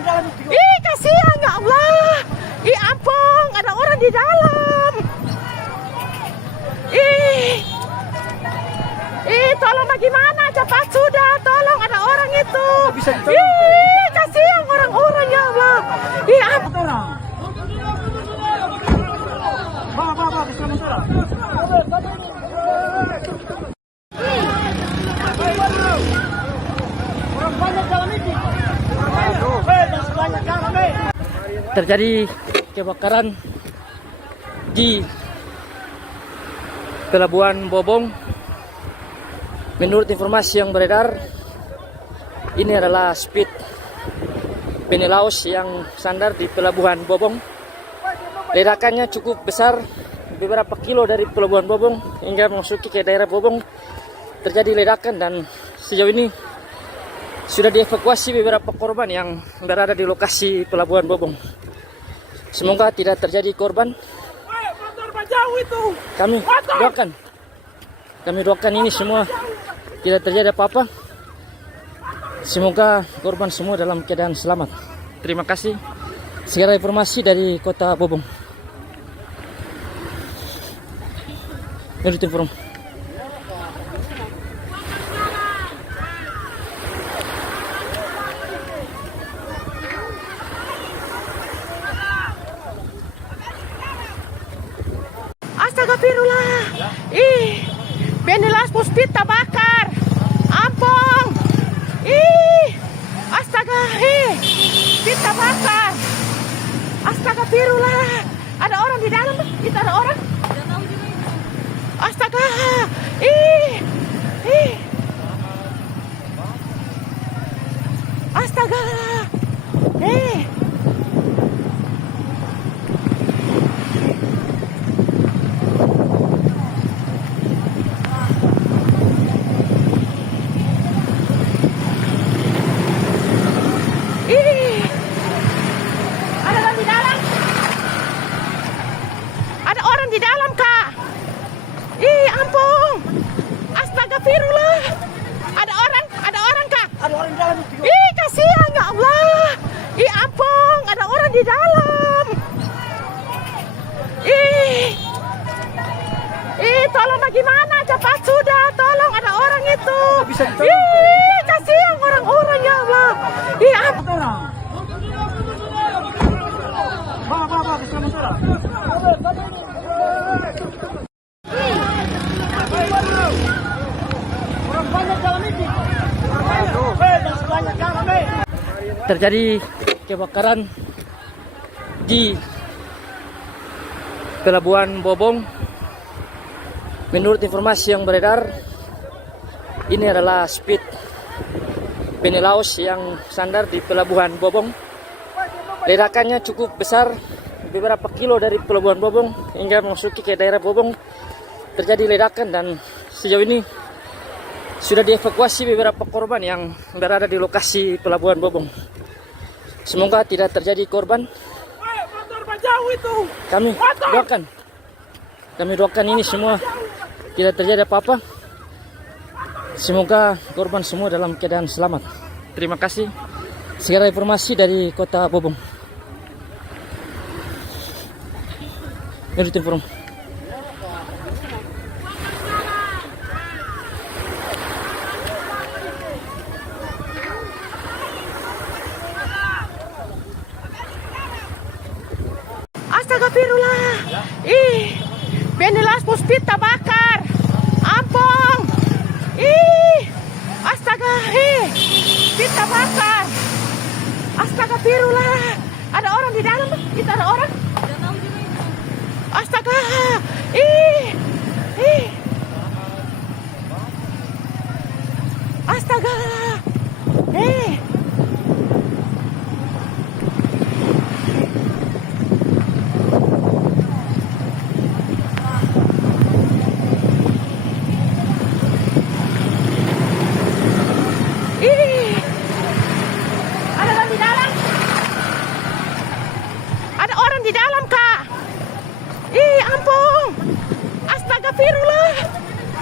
di dalam itu. Kasihan ya Allah. Ampun, ada orang di dalam. Tolong bagaimana? Cepat sudah, tolong, ada orang itu. Bisa ditolong. Kasihan orang-orang ya Allah. Ampun. Bawa, bisa motor. Orang banyak dalam ini. Jangan banyak dalam ini. Terjadi kebakaran di Pelabuhan Bobong. Menurut informasi yang beredar, ini adalah speed penny Laos yang sandar di Pelabuhan Bobong. Ledakannya cukup besar, beberapa kilo dari Pelabuhan Bobong hingga memasuki ke daerah Bobong terjadi ledakan, dan sejauh ini sudah dievakuasi beberapa korban yang berada di lokasi Pelabuhan Bobong. Semoga tidak terjadi korban. Kami doakan ini semua tidak terjadi apa-apa. Semoga korban semua dalam keadaan selamat. Terima kasih. Segala informasi dari Kota Bobong. Menurut informasi. Astagfirullah. Ih, Benilas Puspita bakar. Ampong. Ih, astaga, pita bakar. Astagfirullah. Ada orang di dalam? Itu ada orang? Astaga. Astaga. Ada orang di dalam? Ada orang di dalam, Kak. Ampun. Astagfirullah. Ada orang, Kak. Ada orang di dalam itu. Kasihan ya Allah. Ampun, ada orang di dalam. Tolong bagaimana? Cepat sudah, tolong, ada orang itu. Kasihan orang-orang ya Allah. Ampun. Bawa, bersama-sama. Orang banyak dalam ini. Masih banyak garam, Terjadi kebakaran di Pelabuhan Bobong. Menurut informasi yang beredar, ini adalah speed Penilaus yang sandar di Pelabuhan Bobong. Ledakannya cukup besar, beberapa kilo dari Pelabuhan Bobong hingga memasuki ke daerah Bobong terjadi ledakan, dan sejauh ini sudah dievakuasi beberapa korban yang berada di lokasi Pelabuhan Bobong. Semoga tidak terjadi korban. Kami doakan ini semua tidak terjadi apa-apa. Semoga korban semua dalam keadaan selamat. Terima kasih. Segala informasi dari Kota Bobong. Menurut informasi. Astagfirullah. Benilas Puspita bakar. Ampong. Astaga, pita bakar. Astagfirullah. Ada orang di dalam? Itu ada orang? Astaga. Astaga. Ada orang di dalam? Ada orang di dalam, Kak. Ampun. Astagfirullah.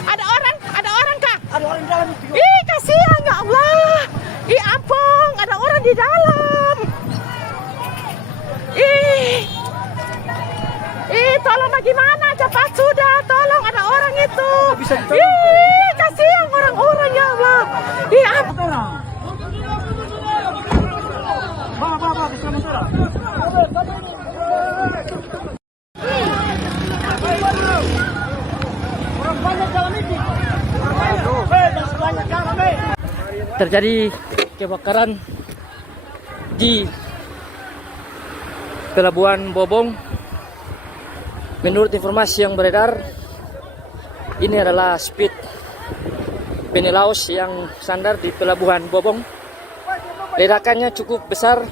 Ada orang, Kak. Ada orang di dalam itu. Kasihan ya Allah. Ampun, ada orang di dalam. Tolong bagaimana? Cepat sudah, tolong, ada orang itu. Kasihan orang-orang ya Allah. Ampun. Bawa, bersama-sama. Orang banyak dalam ini. Masih banyak garam, Terjadi kebakaran di Pelabuhan Bobong. Menurut informasi yang beredar, ini adalah speed Penilaus yang sandar di Pelabuhan Bobong. Ledakannya cukup besar,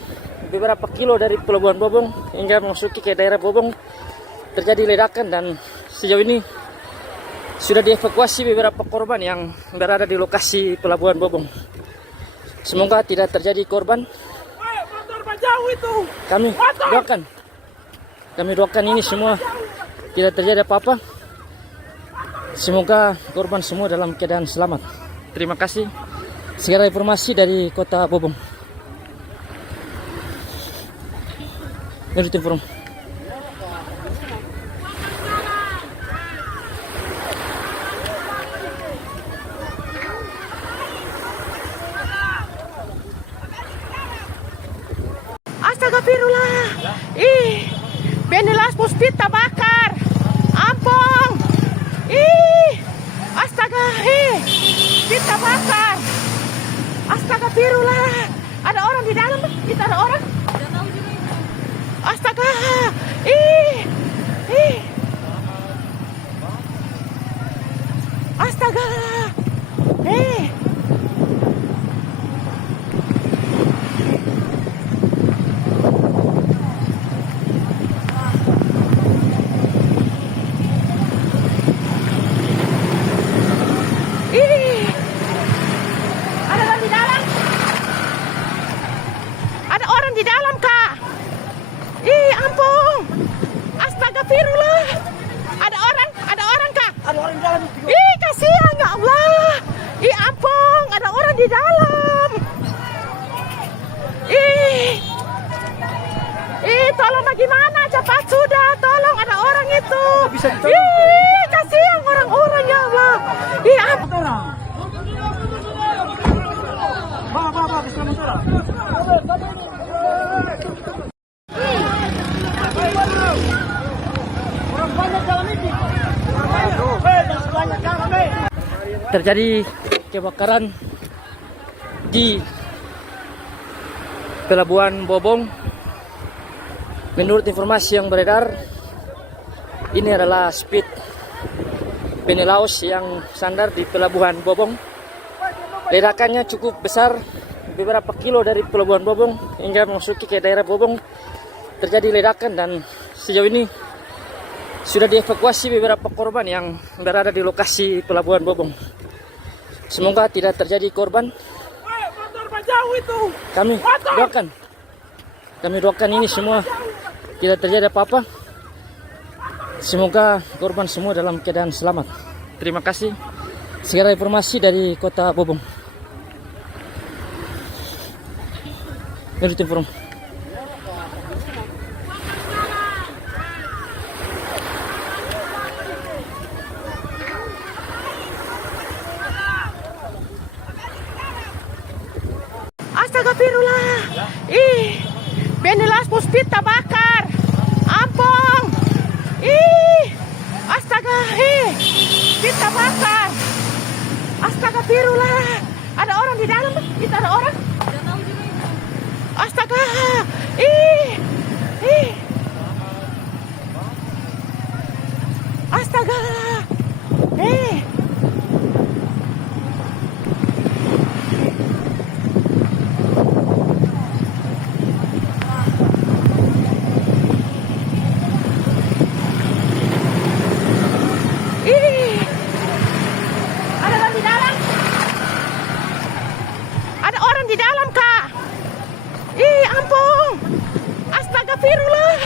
beberapa kilo dari Pelabuhan Bobong hingga memasuki ke daerah Bobong terjadi ledakan, dan sejauh ini sudah dievakuasi beberapa korban yang berada di lokasi Pelabuhan Bobong. Semoga tidak terjadi korban. Kami doakan ini semua tidak terjadi apa-apa. Semoga korban semua dalam keadaan selamat. Terima kasih. Segera informasi dari Kota Bobong. Menurut informasi. Astagfirullah. Benilas puspit terbakar. Ampun. Astaga. Spit terbakar. Astagfirullah. Ada orang di dalam? Itu ada orang? Astaga. Astaga. Ada orang di dalam? Ada orang di dalam, Kak? Ampun. Astagfirullah. Ada orang, Kak? Ada orang di dalam itu. Kasihan ya Allah. Ampun, ada orang di dalam. Tolong bagaimana? Cepat sudah, tolong, ada orang itu. Kasihan orang-orang ya Allah. Ampun. Bawa, bisa motor. Orang banyak dalam ini. Jangan kebanyakan, Rame. Terjadi kebakaran di Pelabuhan Bobong. Menurut informasi yang beredar, ini adalah speed Penelaus yang sandar di Pelabuhan Bobong. Ledakannya cukup besar, beberapa kilo dari Pelabuhan Bobong hingga memasuki ke daerah Bobong terjadi ledakan, dan sejauh ini sudah dievakuasi beberapa korban yang berada di lokasi Pelabuhan Bobong. Semoga tidak terjadi korban. Kami doakan ini semua tidak terjadi apa-apa. Semoga korban semua dalam keadaan selamat. Terima kasih. Segera informasi dari Kota Bobong. Menurut informasi. Astagfirullah. Benilas puspit terbakar. Ampun. Astaga. Spit terbakar. Astagfirullah. Ada orang di dalam? Itu ada orang? Astaga. Astaga. Ada orang di dalam? Ada orang di dalam, Kak? Ampun. Astagfirullah.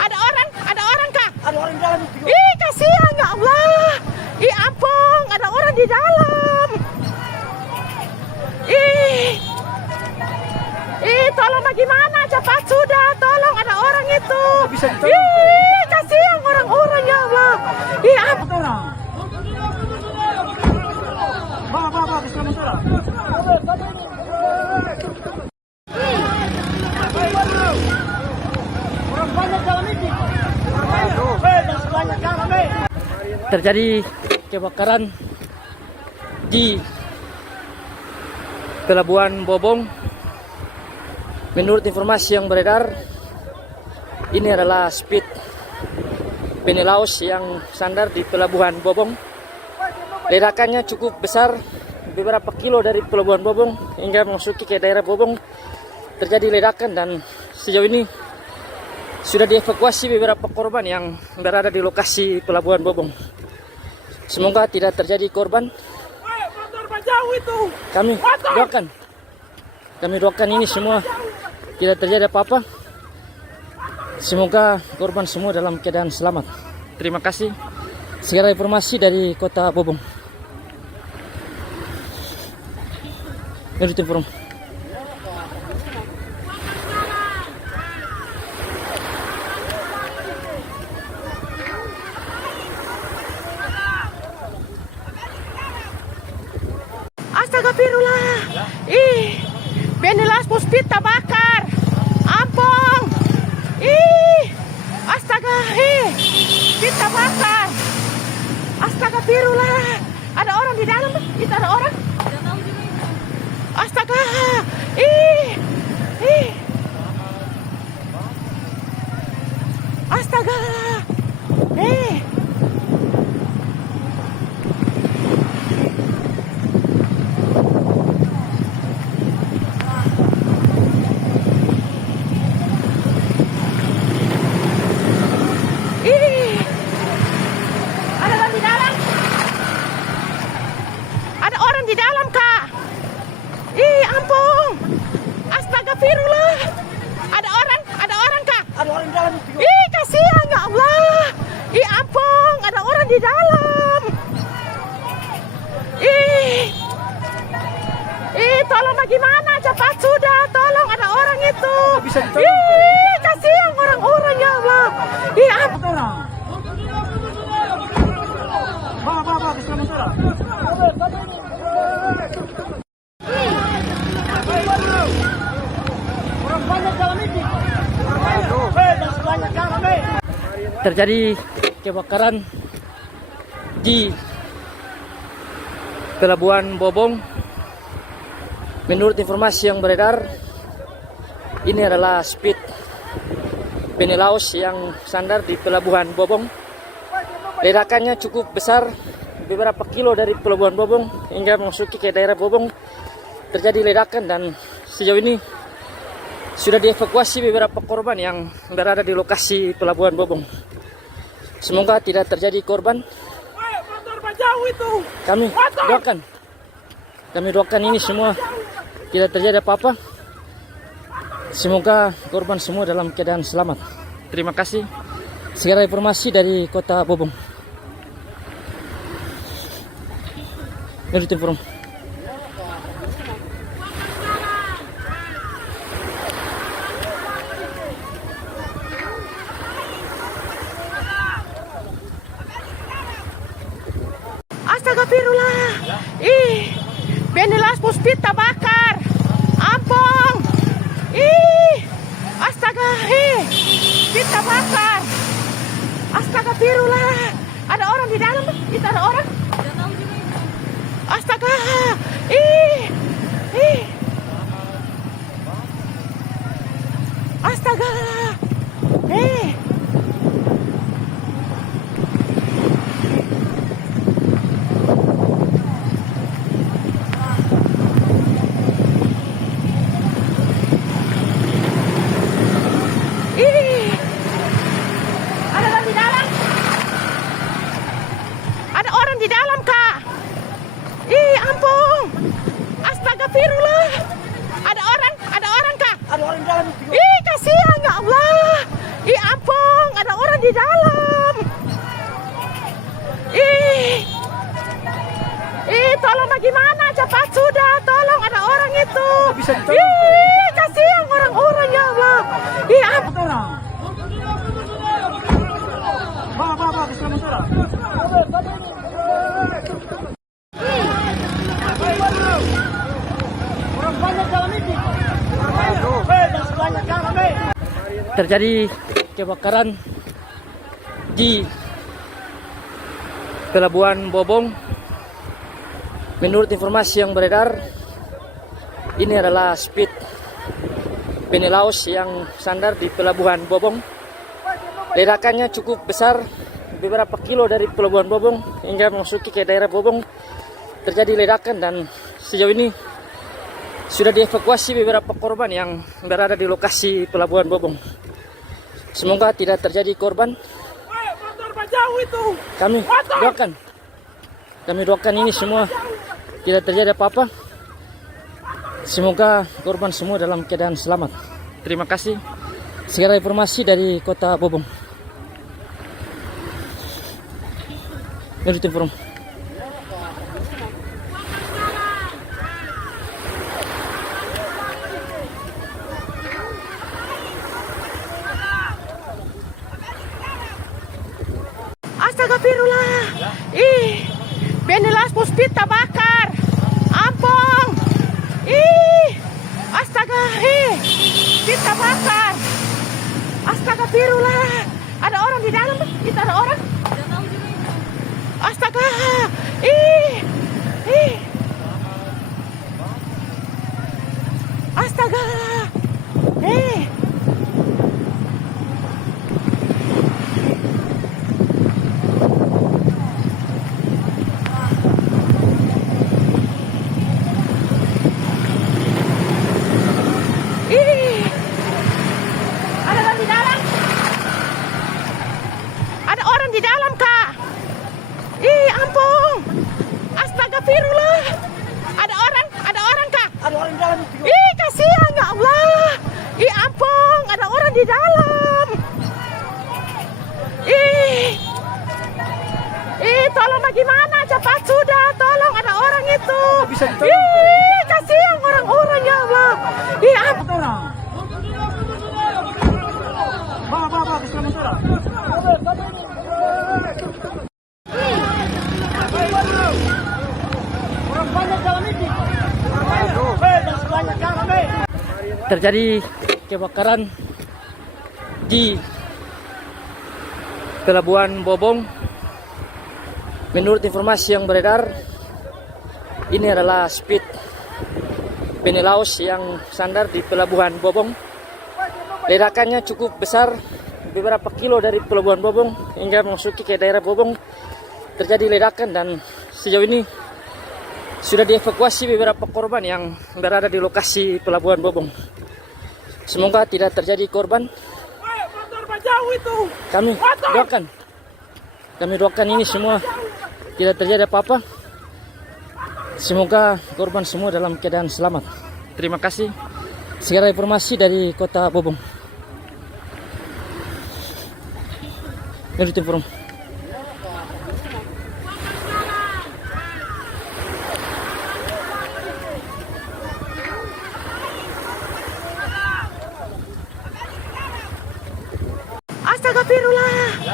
Ada orang, Kak? Ada orang di dalam itu. Kasihan ya Allah. Ampun, ada orang di dalam. Tolong bagaimana? Cepat sudah, tolong, ada orang itu. Kasihan orang-orang ya Allah. Ampun. Bawa, bisa motor. Orang banyak dalam ini. Jangan kebanyakan, Rame. Terjadi kebakaran di Pelabuhan Bobong. Menurut informasi yang beredar, ini adalah speed Penelaus yang sandar di Pelabuhan Bobong. Ledakannya cukup besar, beberapa kilo dari Pelabuhan Bobong hingga memasuki ke daerah Bobong terjadi ledakan, dan sejauh ini sudah dievakuasi beberapa korban yang berada di lokasi Pelabuhan Bobong. Semoga tidak terjadi korban. Kami doakan ini semua tidak terjadi apa-apa. Semoga korban semua dalam keadaan selamat. Terima kasih. Segera informasi dari Kota Bobong. Menurut informasi. Astagfirullah. Ih, Benilas Puspita bakar. Ampong. Ih, astaga. Pita bakar. Astagfirullah. Ada orang di dalam? Itu ada orang? Astaga. Ih. Astaga. Ada orang di dalam? Ada orang di dalam, Kak. Ampun. Astagfirullah. Ada orang, Kak. Ada orang di dalam itu. Kasihan ya Allah. Ampun, ada orang di dalam. Tolong bagaimana? Cepat sudah, tolong ada orang itu. Bisa ditolong. Kasihan orang-orang ya Allah. Ampun. Bawa, selamat sore. Orang banyak dalam ini. Jangan banyak garam, Terjadi kebakaran di Pelabuhan Bobong. Menurut informasi yang beredar, ini adalah speed Penilaus yang sandar di Pelabuhan Bobong. Ledakannya cukup besar, beberapa kilo dari Pelabuhan Bobong hingga memasuki ke daerah Bobong terjadi ledakan, dan sejauh ini sudah dievakuasi beberapa korban yang berada di lokasi Pelabuhan Bobong. Semoga tidak terjadi korban. Kami doakan ini semua tidak terjadi apa-apa. Semoga korban semua dalam keadaan selamat. Terima kasih. Segera informasi dari Kota Bobong. Menurut informasi. Astagfirullah. Benilas Puspita bakar. Ampong. Astaga. Pita bakar. Astagfirullah. Ada orang di dalam? Itu ada orang? Astaga. Astaga. Ada orang di dalam? Ada orang di dalam, Kak. Ampun. Astagfirullah. Ada orang, Kak. Ada orang di dalam itu. Kasihan ya Allah. Ampun, ada orang di dalam. Tolong bagaimana? Cepat sudah, tolong ada orang itu. Bisa ditolong. Kasihan orang-orang ya Allah. Ampun. Bawa, selamat sore. Orang banyak dalam ini. Jangan banyak garam, Terjadi kebakaran di Pelabuhan Bobong. Menurut informasi yang beredar, ini adalah speed Penilaus yang sandar di Pelabuhan Bobong. Ledakannya cukup besar, beberapa kilo dari Pelabuhan Bobong hingga memasuki ke daerah Bobong terjadi ledakan, dan sejauh ini sudah dievakuasi beberapa korban yang berada di lokasi Pelabuhan Bobong. Semoga tidak terjadi korban. Kami doakan ini semua tidak terjadi apa-apa. Semoga korban semua dalam keadaan selamat. Terima kasih. Segera informasi dari Kota Bobong. Menurut informasi. Astagfirullah. Ih, Benilas Puspita bakar. Ampun. Ih, astaga. Pita bakar. Astagfirullah. Ada orang di dalam? Itu ada orang? Astaga. Astaga. Ada orang di dalam? Ada orang di dalam, Kak. Ampun. Astagfirullah. Ada orang, Kak. Ada orang di dalam itu. Kasihan ya Allah. Ampun, ada orang di dalam. Tolong bagaimana? Cepat sudah, tolong ada orang itu. Kasihan orang-orang ya Allah. Ampun. Bawa, keselamatan. Orang banyak dalam itu. Jangan banyak jangan, Terjadi kebakaran di Pelabuhan Bobong. Menurut informasi yang beredar, ini adalah speed Penilaus yang sandar di Pelabuhan Bobong. Ledakannya cukup besar, beberapa kilo dari Pelabuhan Bobong hingga memasuki ke daerah Bobong terjadi ledakan, dan sejauh ini sudah dievakuasi beberapa korban yang berada di lokasi Pelabuhan Bobong. Semoga tidak terjadi korban. Kami doakan ini semua tidak terjadi apa-apa. Semoga korban semua dalam keadaan selamat. Terima kasih. Segera informasi dari Kota Bobong. Menurut informasi. Astagfirullah.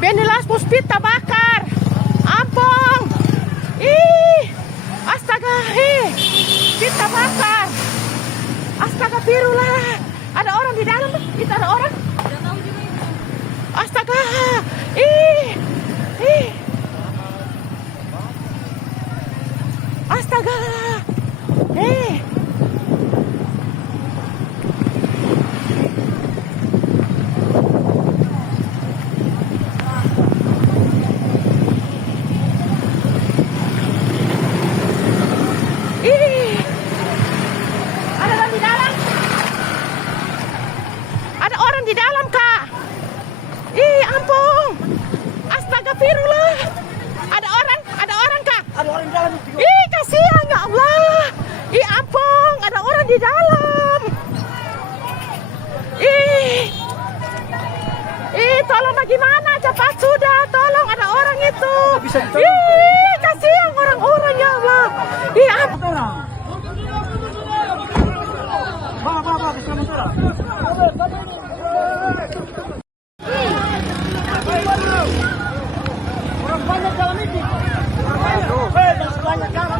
Benilas Puspita bakar. Ampun. Astaga. Pita bakar. Astagfirullah. Ada orang di dalam? Itu ada orang? Astaga. Astaga. Ada orang di dalam? Ada orang di dalam, Kak. Ampun. Astagfirullah. Ada orang, Kak. Ada orang di dalam itu. Kasihan ya Allah. Ampun, ada orang di dalam. Tolong bagaimana? Cepat sudah, tolong ada orang itu. Kasihan orang-orang ya Allah. Ampun. Bawa, keselamatan. Orang banyak dalam itu. Jangan banyak jangan,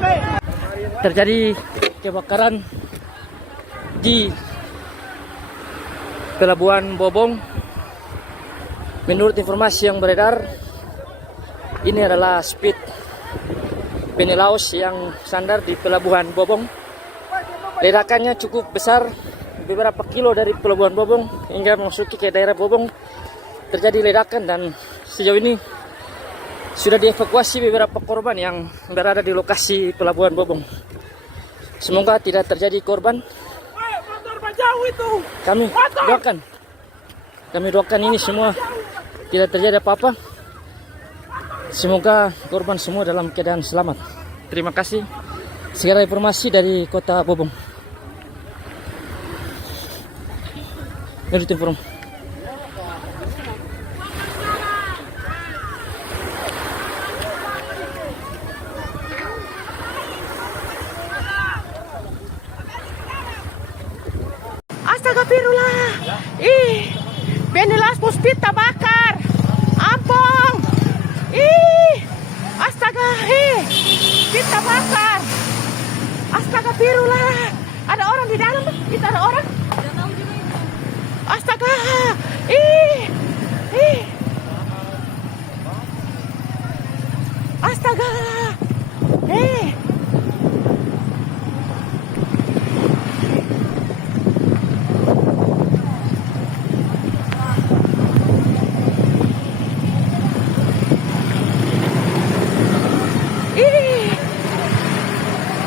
Terjadi kebakaran di Pelabuhan Bobong. Menurut informasi yang beredar, ini adalah speed Penilaus yang sandar di Pelabuhan Bobong. Ledakannya cukup besar, beberapa kilo dari Pelabuhan Bobong hingga memasuki ke daerah Bobong terjadi ledakan, dan sejauh ini sudah dievakuasi beberapa korban yang berada di lokasi Pelabuhan Bobong. Semoga tidak terjadi korban. Motor jauh itu. Kami doakan ini semua tidak terjadi apa-apa. Semoga korban semua dalam keadaan selamat. Terima kasih. Segala informasi dari Kota Bobong. Menurut informasi. Astagfirullah. Ih, Benilas Puspit terbakar. Ampun. Ih, astaga, Spit terbakar. Astagfirullah. Ada orang di dalam? Itu ada orang? Astaga. Astaga.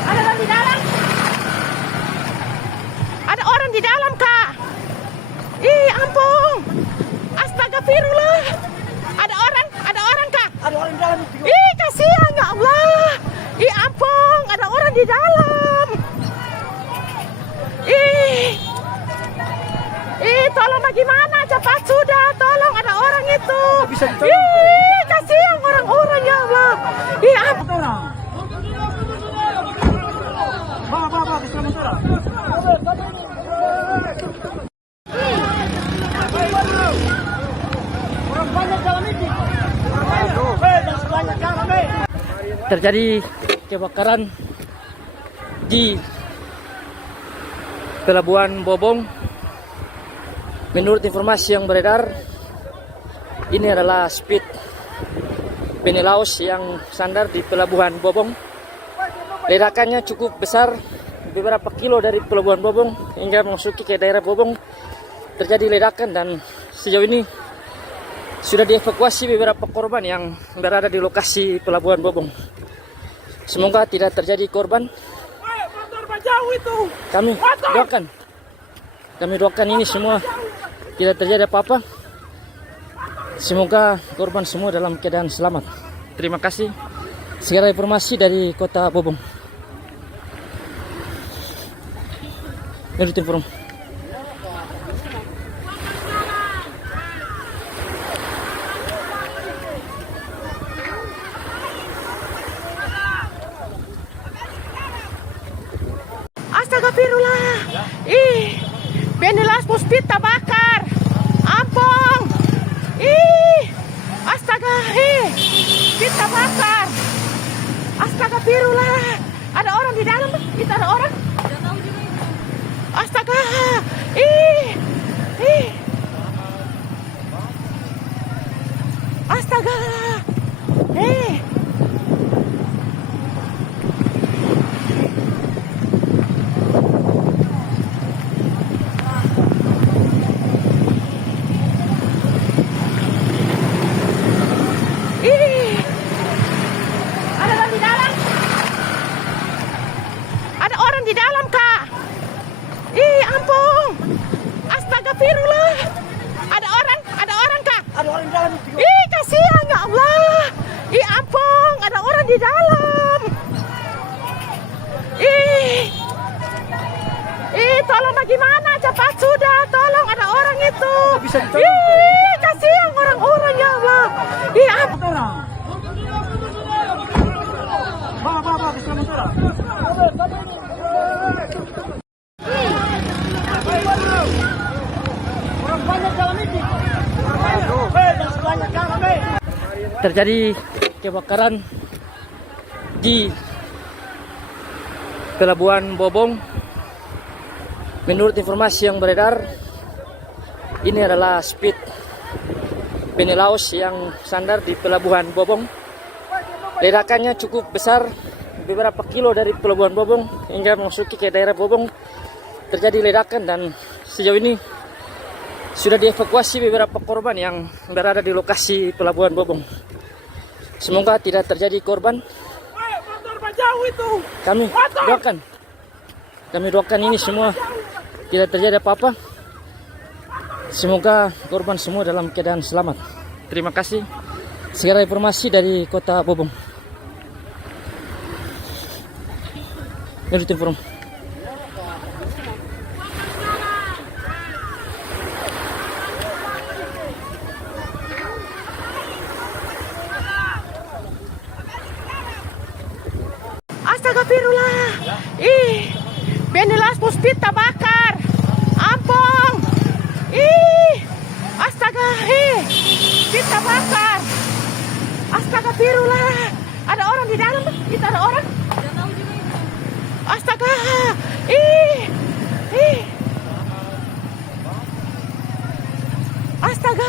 Ada orang di dalam? Ada orang di dalam, Kak. Ampun. Astagfirullah. Ada orang, Kak. Ada orang di dalam itu. Kasihan ya Allah. Ampun, ada orang di dalam. Tolong bagaimana? Cepat sudah, tolong ada orang itu. Bisa ditolong. Kasihan orang-orang ya Allah. Ampun. Bawa ke sementara. Orang banyak dalam itu. Jangan sebanyak rame. Terjadi kebakaran di Pelabuhan Bobong. Menurut informasi yang beredar, ini adalah speed Penilaus yang sandar di Pelabuhan Bobong. Ledakannya cukup besar, beberapa kilo dari Pelabuhan Bobong hingga memasuki ke daerah Bobong terjadi ledakan, dan sejauh ini sudah dievakuasi beberapa korban yang berada di lokasi Pelabuhan Bobong. Semoga tidak terjadi korban. Motor jauh itu. Kami doakan ini semua tidak terjadi apa-apa. Semoga korban semua dalam keadaan selamat. Terima kasih. Segala informasi dari Kota Bobong. Menurut informasi. Astagfirullah. Benilas Puspit terbakar. Ampun. Astaga, Spit terbakar. Astagfirullah. Ada orang di dalam? Itu ada orang? Astaga. Astaga. Ada orang di dalam? Ada orang di dalam, Kak. Ampun. Astagfirullah. Ada orang, Kak. Ada orang di dalam itu. Kasihan ya Allah. Ampun, ada orang di dalam. Tolong bagaimana? Cepat sudah, tolong ada orang itu. Bisa ditolong. Kasihan orang-orang ya Allah. Ampun. Bawa ke sementara. Orang banyak dalam itu. Jangan sebanyak rame. Terjadi kebakaran di Pelabuhan Bobong. Menurut informasi yang beredar, ini adalah speed Penilaus yang sandar di Pelabuhan Bobong. Ledakannya cukup besar, beberapa kilo dari Pelabuhan Bobong hingga memasuki ke daerah Bobong terjadi ledakan, dan sejauh ini sudah dievakuasi beberapa korban yang berada di lokasi Pelabuhan Bobong. Semoga tidak terjadi korban. Motor jauh itu. Kami doakan ini semua tidak terjadi apa-apa. Semoga korban semua dalam keadaan selamat. Terima kasih. Segera informasi dari Kota Bobong. Menurut informasi. Astagfirullah. Ih, Benilas Puspit terbakar. Ampun. Ih, astaga, Spit terbakar. Astagfirullah. Ada orang di dalam? Itu ada orang? Astaga. Ih. Astaga.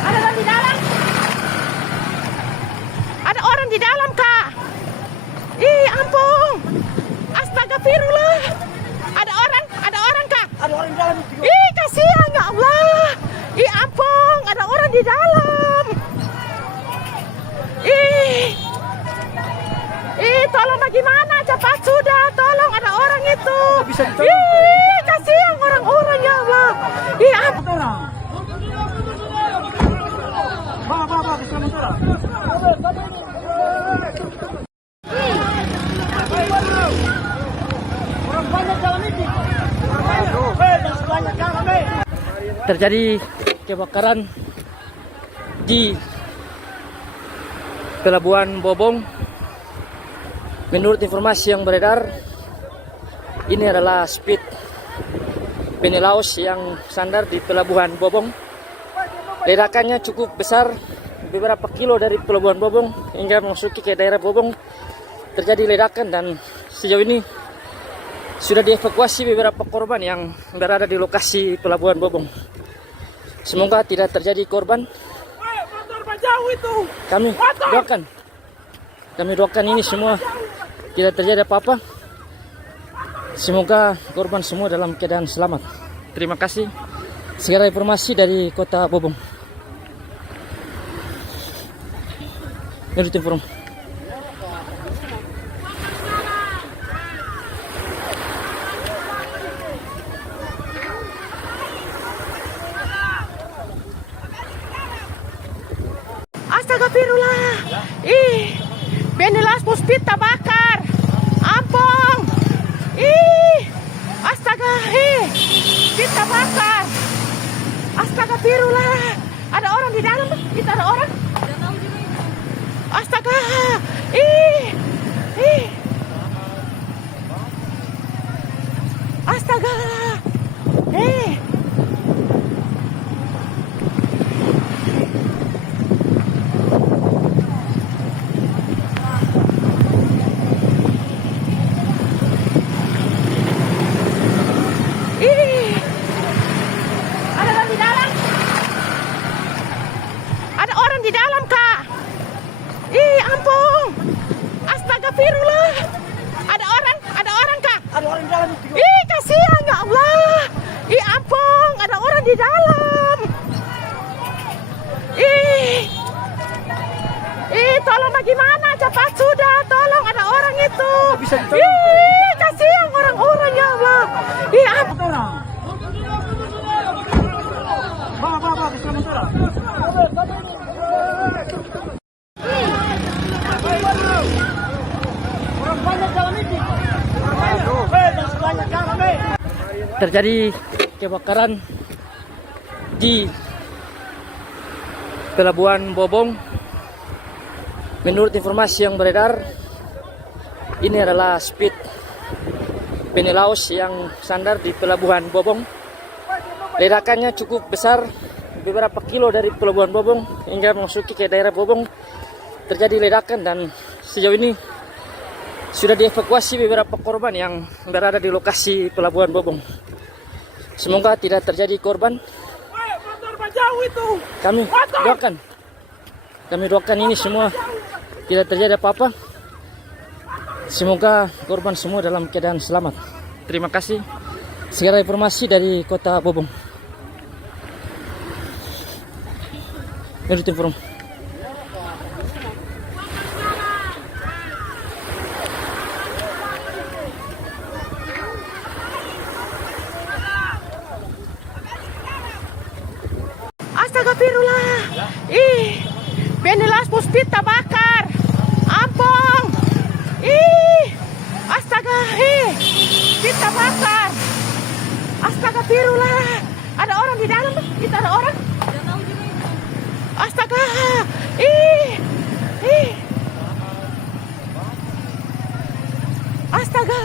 Ada orang di dalam? Ada orang di dalam, Kak. Ampun. Astagfirullah. Ada orang, Kak. Ada orang di dalam itu. Kasihan ya Allah. Ampun, ada orang di dalam. Tolong bagaimana? Cepat sudah, tolong ada orang itu. Bisa ditolong. Kasihan orang-orang ya Allah. Ampun. Bawa, selamat. Orang banyak dalam ini. Jangan banyak dalam ini. Terjadi kebakaran di Pelabuhan Bobong. Menurut informasi yang beredar, ini adalah speed Penilaus yang sandar di Pelabuhan Bobong. Ledakannya cukup besar, beberapa kilo dari Pelabuhan Bobong hingga memasuki ke daerah Bobong terjadi ledakan, dan sejauh ini sudah dievakuasi beberapa korban yang berada di lokasi Pelabuhan Bobong. Semoga tidak terjadi korban. Kami doakan ini semua tidak terjadi apa-apa. Semoga korban semua dalam keadaan selamat. Terima kasih. Segera informasi dari Kota Bobong. Menurut informasi. Astagfirullah. Benilas Puspit terbakar. Ampun. Astaga, Spit terbakar. Astagfirullah. Ada orang di dalam? Itu ada orang? Astaga. Astaga. Ada orang di dalam? Ada orang di dalam, Kak. Ampun. Astagfirullah. Ada orang, Kak. Ada orang di dalam itu. Kasihan ya Allah. Ampun, ada orang di dalam. Tolong bagaimana? Cepat sudah, tolong ada orang itu. Bisa ditolong. Kasihan orang-orang ya Allah. Ampun. Bawa, selamat. Orang banyak dalam ini. Jangan banyak dalam ini. Terjadi kebakaran di Pelabuhan Bobong. Menurut informasi yang beredar, ini adalah speed Penilaus yang sandar di Pelabuhan Bobong. Ledakannya cukup besar, beberapa kilo dari Pelabuhan Bobong hingga memasuki ke daerah Bobong terjadi ledakan, dan sejauh ini sudah dievakuasi beberapa korban yang berada di lokasi Pelabuhan Bobong. Semoga tidak terjadi korban. Kami doakan ini semua tidak terjadi apa-apa. Semoga korban semua dalam keadaan selamat. Terima kasih. Segera informasi dari Kota Bobong. Menurut informasi. Astagfirullah. Ih, Benilas Puspita bakar. Ampong. Ih, astaga, pita bakar. Astagfirullah. Ada orang di dalam? Itu ada orang? Astaga. Ih. Astaga.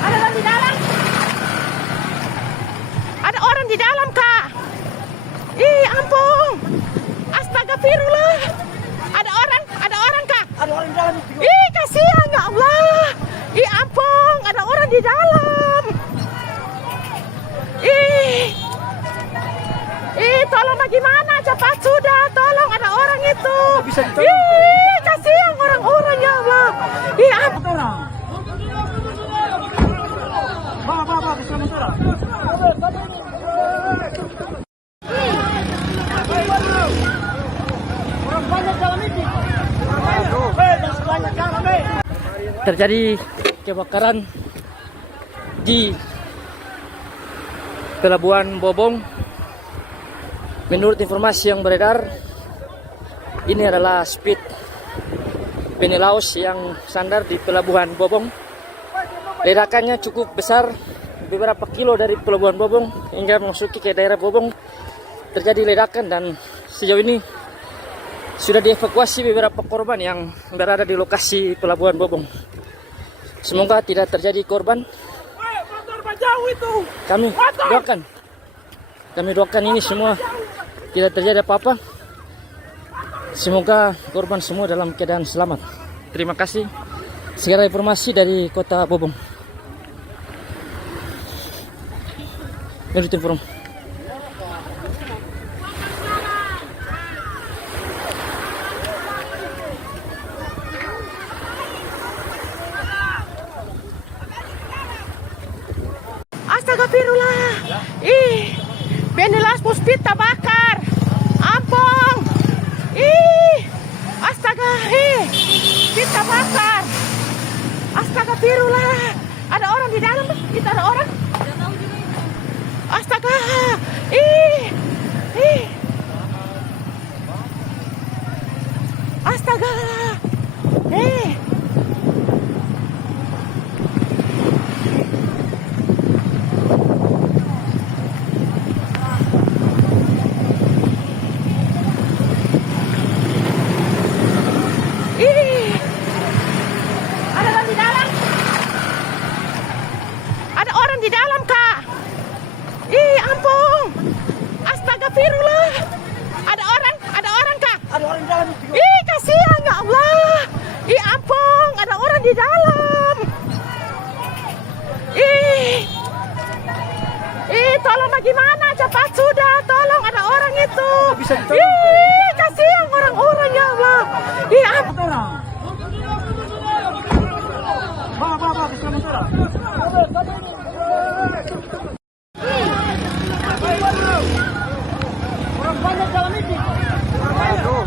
Ada orang di dalam? Ada orang di dalam, Kak. Ampun. Astagfirullah. Ada orang, Kak. Ada orang di dalam itu. Kasihan ya Allah. Ampun, ada orang di dalam. Tolong bagaimana? Cepat sudah, tolong ada orang itu. Bisa ditolong. Kasihan orang-orang ya Allah. Ampun. Bawa, selamat orang. Orang banyak dalam ini. Jangan sebanyak dalam ini. Terjadi kebakaran di Pelabuhan Bobong. Menurut informasi yang beredar, ini adalah speed Penilaus yang sandar di Pelabuhan Bobong. Ledakannya cukup besar, beberapa kilo dari Pelabuhan Bobong hingga memasuki ke daerah Bobong terjadi ledakan, dan sejauh ini sudah dievakuasi beberapa korban yang berada di lokasi Pelabuhan Bobong. Semoga tidak terjadi korban. Kami doakan ini semua tidak terjadi apa-apa. Semoga korban semua dalam keadaan selamat. Terima kasih. Segera informasi dari Kota Bobong. Menurut informasi. Astagfirullah. Benilas Puspita bakar. Ampun. Astaga, pita bakar. Astagfirullah. Ada orang di dalam? Itu ada orang? Astaga. Astaga. Ada orang di dalam? Ada orang di dalam, Kak. Ampun. Astagfirullah. Ada orang, Kak. Ada orang di dalam itu. Kasihan ya Allah. Ampun, ada orang di dalam. Tolong bagaimana? Cepat sudah, tolong ada orang itu. Bisa ditolong. Kasihan orang-orang ya Allah. Ampun. Bawa, selamat orang. Orang banyak dalam ini.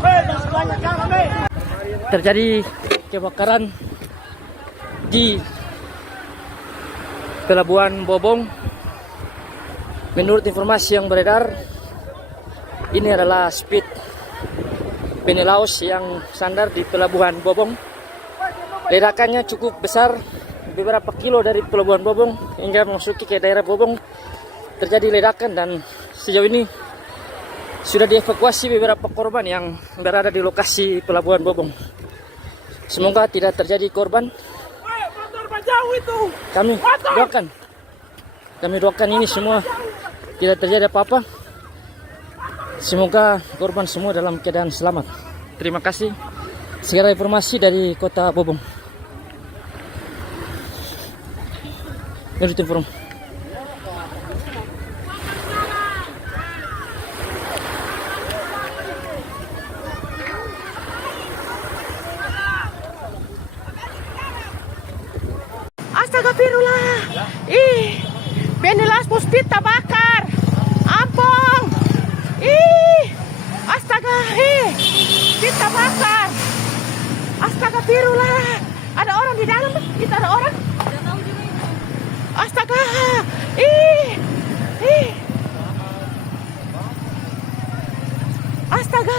Jangan sebanyak dalam ini. Terjadi kebakaran di Pelabuhan Bobong. Menurut informasi yang beredar, ini adalah speed Penilaus yang sandar di Pelabuhan Bobong. Ledakannya cukup besar, beberapa kilo dari Pelabuhan Bobong hingga memasuki ke daerah Bobong terjadi ledakan, dan sejauh ini sudah dievakuasi beberapa korban yang berada di lokasi Pelabuhan Bobong. Semoga tidak terjadi korban. Kami doakan ini semua tidak terjadi apa-apa. Semoga korban semua dalam keadaan selamat. Terima kasih. Segera informasi dari Kota Bobong. Menurut informasi. Astagfirullah. Ih, Benilas Puspita bakar. Ampong. Ih, astaga, kita bakar. Astagfirullah. Ada orang di dalam? Itu ada orang? Astaga. Ih. Astaga.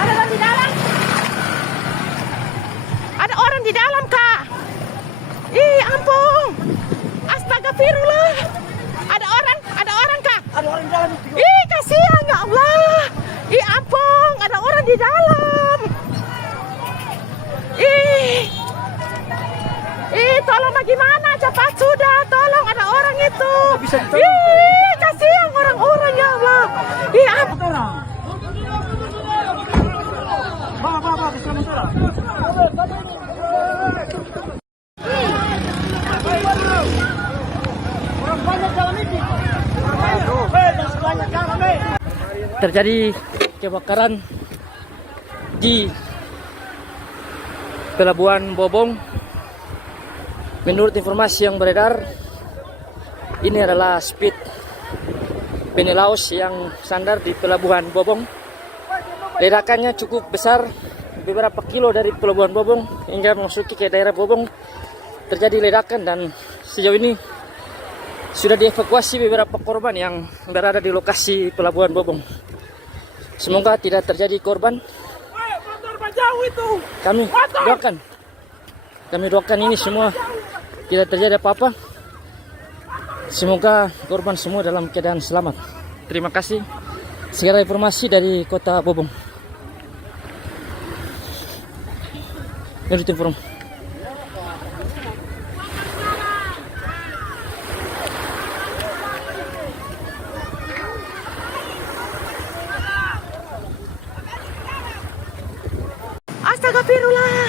Ada orang di dalam? Ada orang di dalam, Kak. Ampun. Astagfirullah. Ada orang, Kak. Ada orang di dalam itu. Kasihan ya Allah. Ampun, ada orang di dalam. Tolong bagaimana? Cepat sudah, tolong ada orang itu. Kasihan orang-orang ya Allah. Ampun. Bawa, bisa mentera. Orang banyak dalam ini. Jangan kebanyakan, Rame. Terjadi kebakaran di Pelabuhan Bobong. Menurut informasi yang beredar, ini adalah speed Penilaus yang sandar di Pelabuhan Bobong. Ledakannya cukup besar, beberapa kilo dari Pelabuhan Bobong hingga memasuki ke daerah Bobong terjadi ledakan, dan sejauh ini sudah dievakuasi beberapa korban yang berada di lokasi Pelabuhan Bobong. Semoga tidak terjadi korban. Kami doakan ini semua tidak terjadi apa-apa. Semoga korban semua dalam keadaan selamat. Terima kasih. Segera informasi dari Kota Bobong. Menurut informasi. Astagfirullah.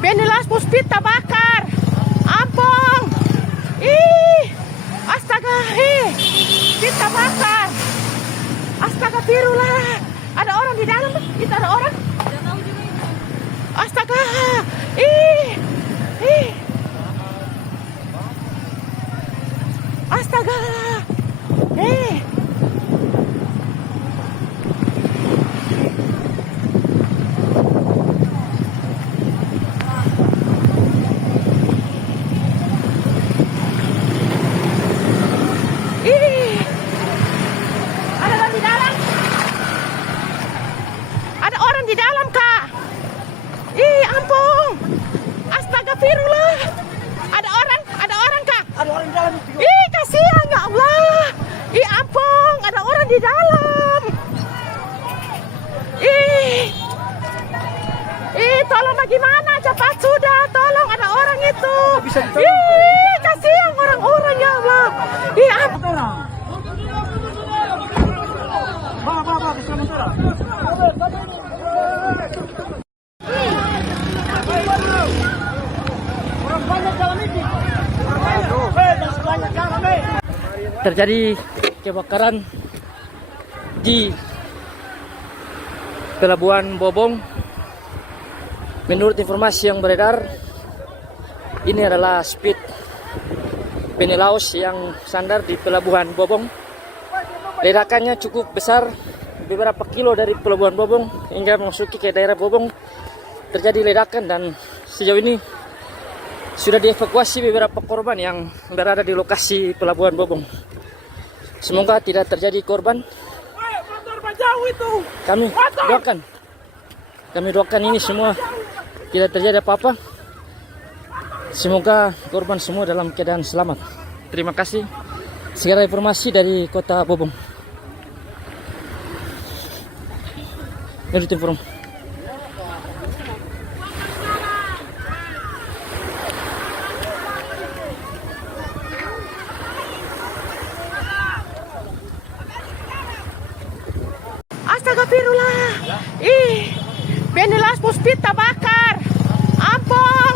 Benilas Puspita bakar. Ampong. Astaga, kita bakar. Astagfirullah. Ada orang di dalam? Itu ada orang? Astaga. Astaga. Ada orang di dalam? Ada orang di dalam, Kak. Ampun. Astagfirullah. Ada orang, Kak. Ada orang di dalam itu. Kasihan ya Allah. Ampun, ada orang di dalam. Tolong bagaimana? Cepat sudah, tolong ada orang itu. Kasihan orang-orang ya Allah. Ampun. Bawa, bisa mentera. Orang banyak dalam ini. Jangan kebanyakan, Rame. Terjadi kebakaran di Pelabuhan Bobong. Menurut informasi yang beredar, ini adalah speed Penilaus yang sandar di Pelabuhan Bobong. Ledakannya cukup besar, beberapa kilo dari Pelabuhan Bobong hingga memasuki ke daerah Bobong terjadi ledakan, dan sejauh ini sudah dievakuasi beberapa korban yang berada di lokasi Pelabuhan Bobong. Semoga tidak terjadi korban. Kami doakan ini semua tidak terjadi apa-apa. Semoga korban semua dalam keadaan selamat. Terima kasih. Segera informasi dari Kota Bobong. Menurut informasi. Astagfirullah. Ih, Benilas Puspit terbakar. Ampun.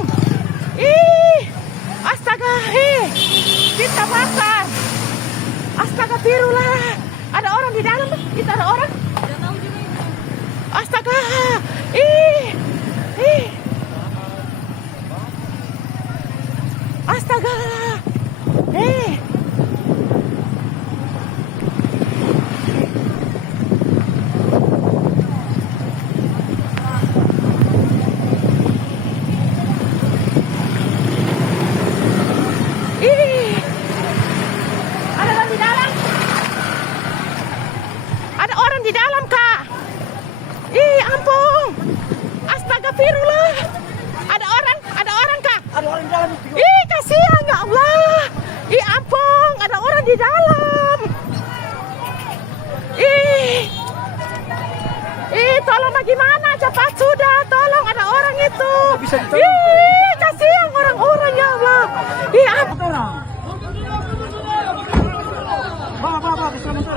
Ih, astaga, Spit terbakar. Astagfirullah. Ada orang di dalam? Itu ada orang? Astaga. Ih. Astaga. Ada orang di dalam? Ada orang di dalam, Kak. Ampun. Astagfirullah. Ada orang, Kak. Ada orang di dalam itu. Kasihan ya Allah. Ampun, ada orang di dalam. Tolong bagaimana? Cepat sudah, tolong ada orang itu. Bisa ditolong. Kasihan orang-orang ya Allah. Ampun. Bawa, bisa motor.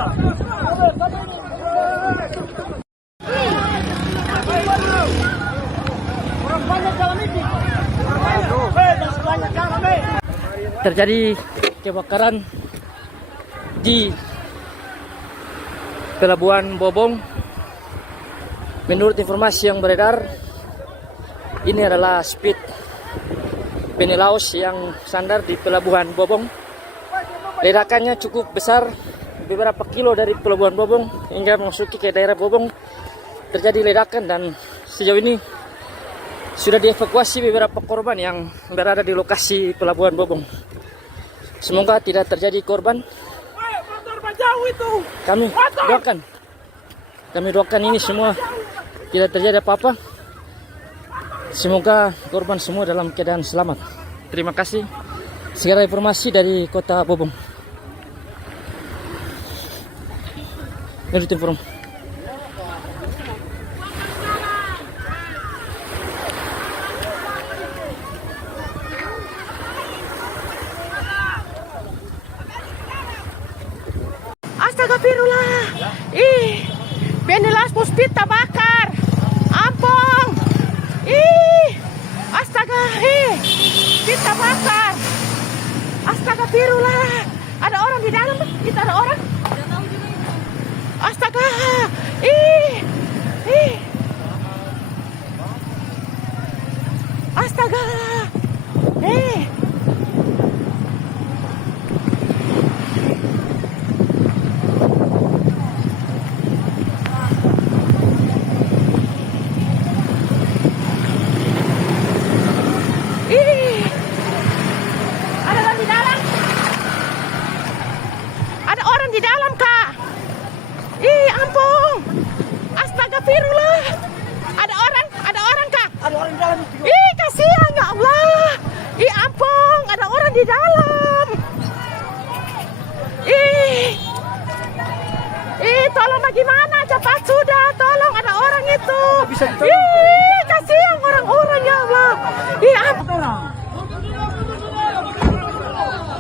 Orang banyak dalam ini. Jangan sebanyak dalam ini. Terjadi kebakaran di Pelabuhan Bobong. Menurut informasi yang beredar, ini adalah speed Penilaus yang sandar di Pelabuhan Bobong. Ledakannya cukup besar, beberapa kilo dari Pelabuhan Bobong hingga memasuki ke daerah Bobong terjadi ledakan, dan sejauh ini sudah dievakuasi beberapa korban yang berada di lokasi Pelabuhan Bobong. Semoga tidak terjadi korban. Kami doakan ini semua tidak terjadi apa-apa. Semoga korban semua dalam keadaan selamat. Terima kasih. Segala informasi dari Kota Bobong. Menurut informasi. Astagfirullah. Benilas Puspit terbakar. Ampun. Astaga, Spit terbakar. Astagfirullah. Ada orang di dalam? Itu ada orang? Astaga. Astaga. Ada orang di dalam? Ada orang di dalam, Kak. Ampun. Astagfirullah. Ada orang, Kak. Ada orang di dalam itu. Kasihan ya Allah. Ampun, ada orang di dalam. Tolong bagaimana? Cepat sudah, tolong ada orang itu. Bisa ditolong. Kasihan orang-orang ya Allah. Ampun.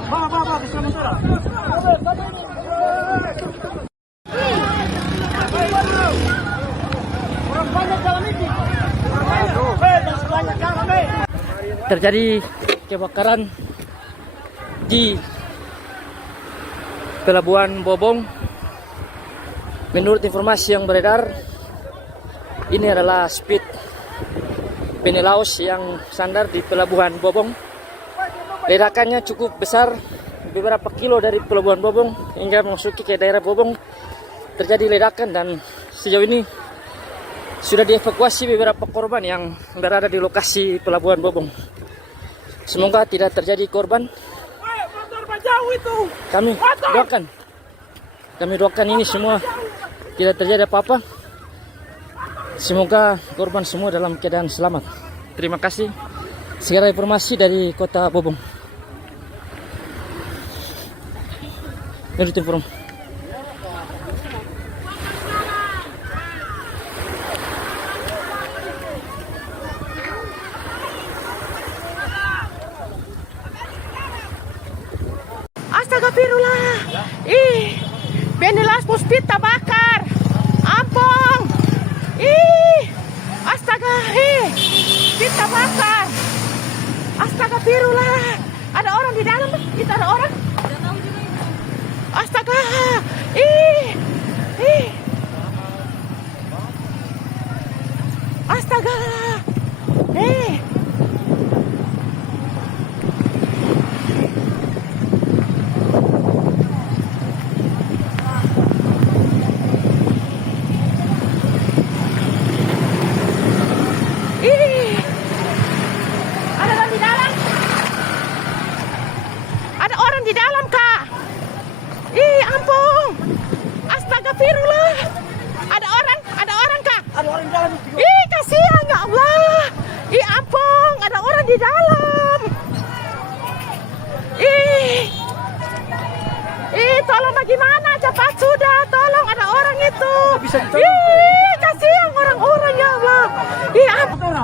Bawa, bisa motor. Orang banyak dalam ini. Jangan sebanyak dalam ini. Terjadi kebakaran di Pelabuhan Bobong. Menurut informasi yang beredar, ini adalah speed Penilaus yang sandar di Pelabuhan Bobong. Ledakannya cukup besar, beberapa kilo dari Pelabuhan Bobong hingga memasuki ke daerah Bobong terjadi ledakan, dan sejauh ini sudah dievakuasi beberapa korban yang berada di lokasi Pelabuhan Bobong. Semoga tidak terjadi korban. Kami doakan ini semua tidak terjadi apa-apa. Semoga korban semua dalam keadaan selamat. Terima kasih. Segala informasi dari Kota Bobong. Menurut informasi. Astagfirullah. Ih, Benilas Puspit terbakar. Ampun. Ih, astaga. Spit terbakar. Astagfirullah. Ada orang di dalam? Itu ada orang? Astaga. Ih. Astaga. Ada orang di dalam? Ada orang di dalam, Kak. Ampun. Astagfirullah. Ada orang, Kak. Ada orang di dalam itu. Kasihan ya Allah. Ampun, ada orang di dalam. Tolong bagaimana? Cepat sudah, tolong ada orang itu. Kasihan orang-orang ya Allah. Ampun.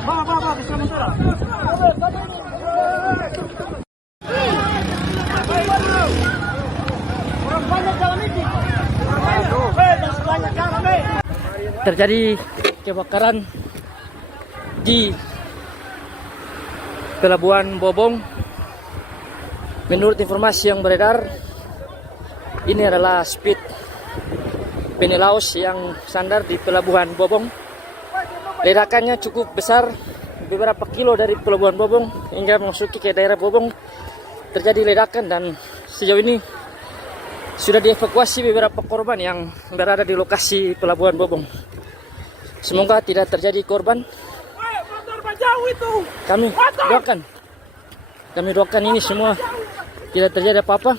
Bawa, bisa mentera. Orang banyak dalam ini. Dan sebanyak dalam ini. Terjadi kebakaran di Pelabuhan Bobong. Menurut informasi yang beredar, ini adalah speed Penilaus yang sandar di Pelabuhan Bobong. Ledakannya cukup besar, beberapa kilo dari Pelabuhan Bobong hingga memasuki ke daerah Bobong terjadi ledakan, dan sejauh ini sudah dievakuasi beberapa korban yang berada di lokasi Pelabuhan Bobong. Semoga tidak terjadi korban. Kami doakan ini semua tidak terjadi apa-apa.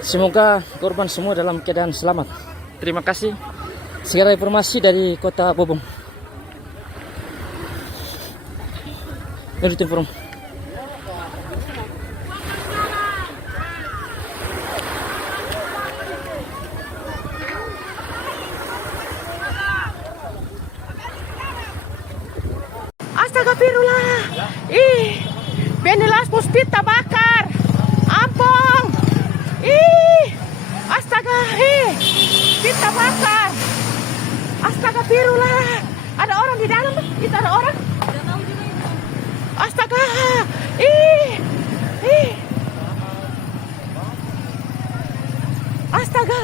Semoga korban semua dalam keadaan selamat. Terima kasih. Segala informasi dari Kota Bobong. Menurut informasi. Astagfirullah. Benilas Puspit terbakar. Ampun. Astaga. Spit terbakar. Astagfirullah. Ada orang di dalam? Itu ada orang? Astaga. Astaga.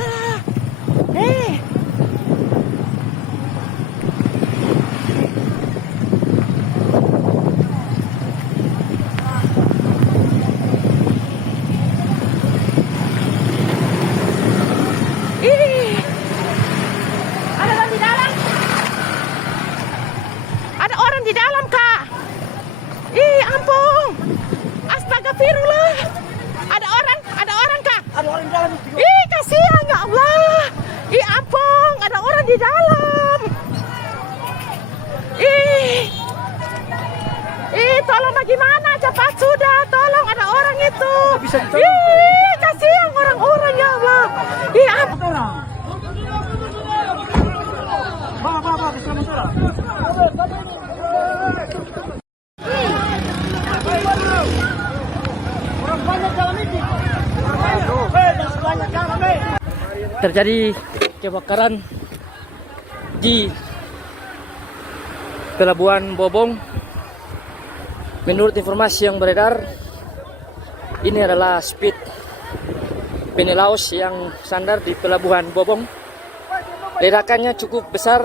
Ada orang di dalam? Ada orang di dalam, Kak. Ampun. Astagfirullah. Ada orang, Kak. Ada orang di dalam itu. Kasihan ya Allah. Ampun, ada orang di dalam. Tolong bagaimana? Cepat sudah, tolong ada orang itu. Kasihan orang-orang ya Allah. Ampun. Bawa, bisa mentera. Orang banyak dalam ini. Dan sebanyak dalam ini. Terjadi kebakaran di Pelabuhan Bobong. Menurut informasi yang beredar, ini adalah speed Penilaus yang sandar di Pelabuhan Bobong. Ledakannya cukup besar,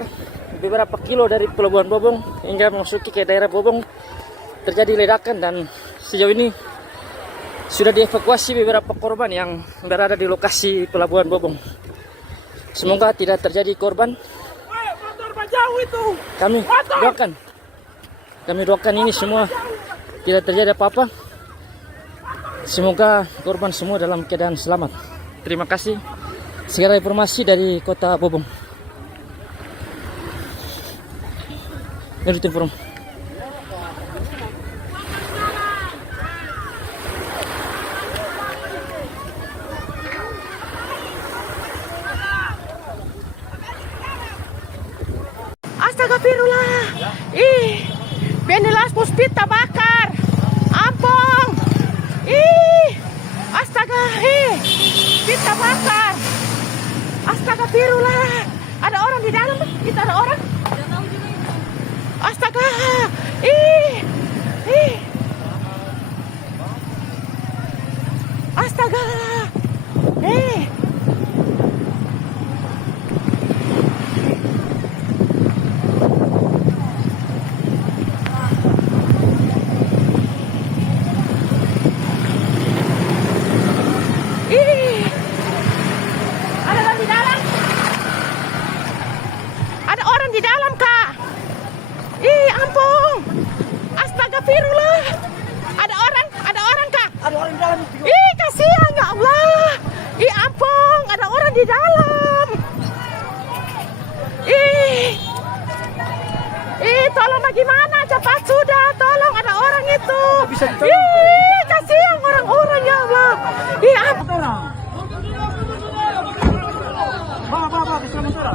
beberapa kilo dari Pelabuhan Bobong hingga memasuki ke daerah Bobong terjadi ledakan, dan sejauh ini sudah dievakuasi beberapa korban yang berada di lokasi Pelabuhan Bobong. Semoga tidak terjadi korban. Kami doakan ini semua tidak terjadi apa-apa. Semoga korban semua dalam keadaan selamat. Terima kasih. Segala informasi dari Kota Bobong. Menurut informasi. Astagfirullah. Benilas Puspit terbakar. Ampun. Astagfirullah. Ada orang di dalam. Itu ada orang. Astaga. Ih. Astaga. Ada orang di dalam. Ada orang di dalam, Kak. Ampun. Astagfirullah. Ada orang, Kak. Ada orang di dalam. Kasihan ya Allah. Ampun, ada orang di dalam. Tolong bagaimana? Cepat sudah, tolong ada orang itu. Kasihan orang-orang ya Allah. Ampun. Bawa, bisa motor.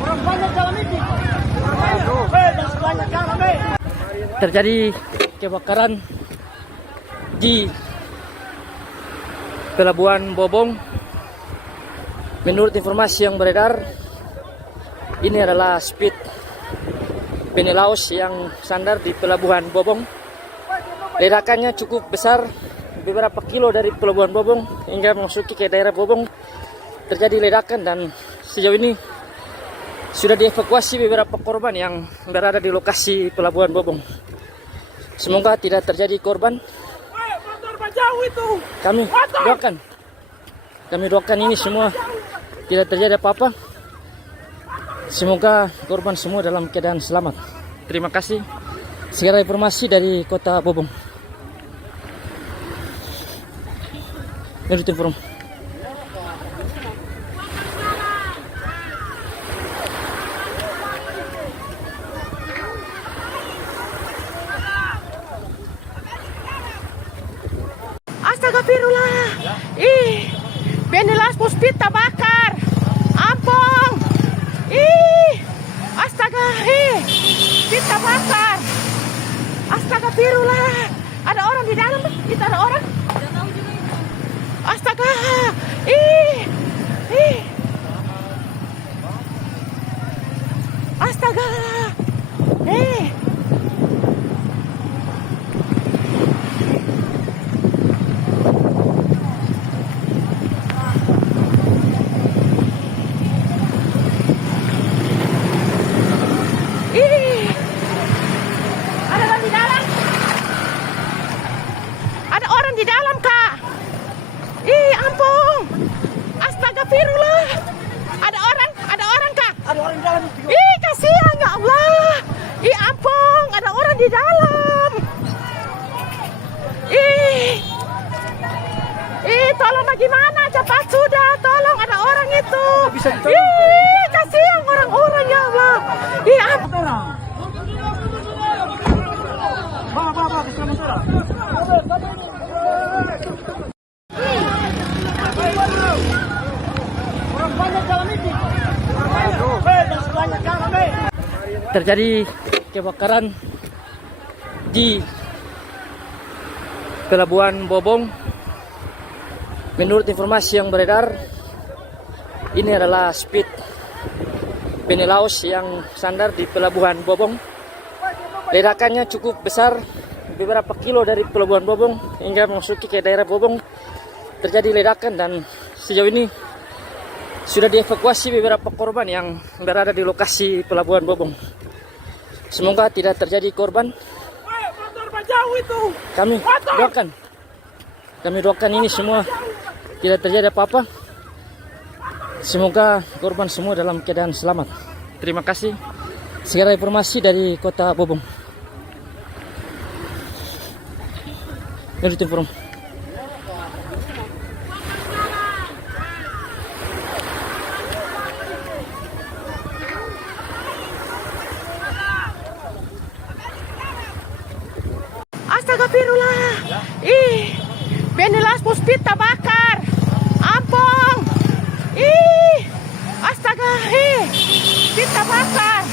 Orang banyak dalam ini. Jangan banyak cara, Terjadi kebakaran di Pelabuhan Bobong. Menurut informasi yang beredar, ini adalah speed Penny-Laos yang sandar di Pelabuhan Bobong. Ledakannya cukup besar, beberapa kilo dari Pelabuhan Bobong hingga memasuki ke daerah Bobong terjadi ledakan, dan sejauh ini sudah dievakuasi beberapa korban yang berada di lokasi Pelabuhan Bobong. Semoga tidak terjadi korban. Kami doakan ini semua tidak terjadi apa-apa. Semoga korban semua dalam keadaan selamat. Terima kasih. Segera informasi dari Kota Bobong. Menurut informasi. Astagfirullah. Penny-Laos Puspit terbakar. Ampun. Astaga. Spit terbakar. Astagfirullah. Ada orang di dalam. Itu ada orang. Astaga. Astaga. Ada orang di dalam. Ada orang di dalam, Kak. Ampun. Astagfirullah. Ada orang, Kak. Ada orang di dalam. Kasihan ya Allah. Ampun, ada orang di dalam. Tolong bagaimana? Cepat sudah, tolong ada orang itu. Kasihan orang-orang ya Allah. Ampun. Bawa, bisa motor. Orang banyak dalam ini. Jangan banyak cara, Terjadi kebakaran di Pelabuhan Bobong. Menurut informasi yang beredar, ini adalah speed Penny-Laos yang sandar di Pelabuhan Bobong. Ledakannya cukup besar, beberapa kilo dari Pelabuhan Bobong hingga memasuki ke daerah Bobong terjadi ledakan, dan sejauh ini sudah dievakuasi beberapa korban yang berada di lokasi Pelabuhan Bobong. Semoga tidak terjadi korban. Kami doakan ini semua tidak terjadi apa-apa. Semoga korban semua dalam keadaan selamat. Terima kasih. Segera informasi dari Kota Bobong. Menurut informasi. Astagfirullah. Penny-Laos Puspit terbakar. Ampun. Astaga. Spit terbakar.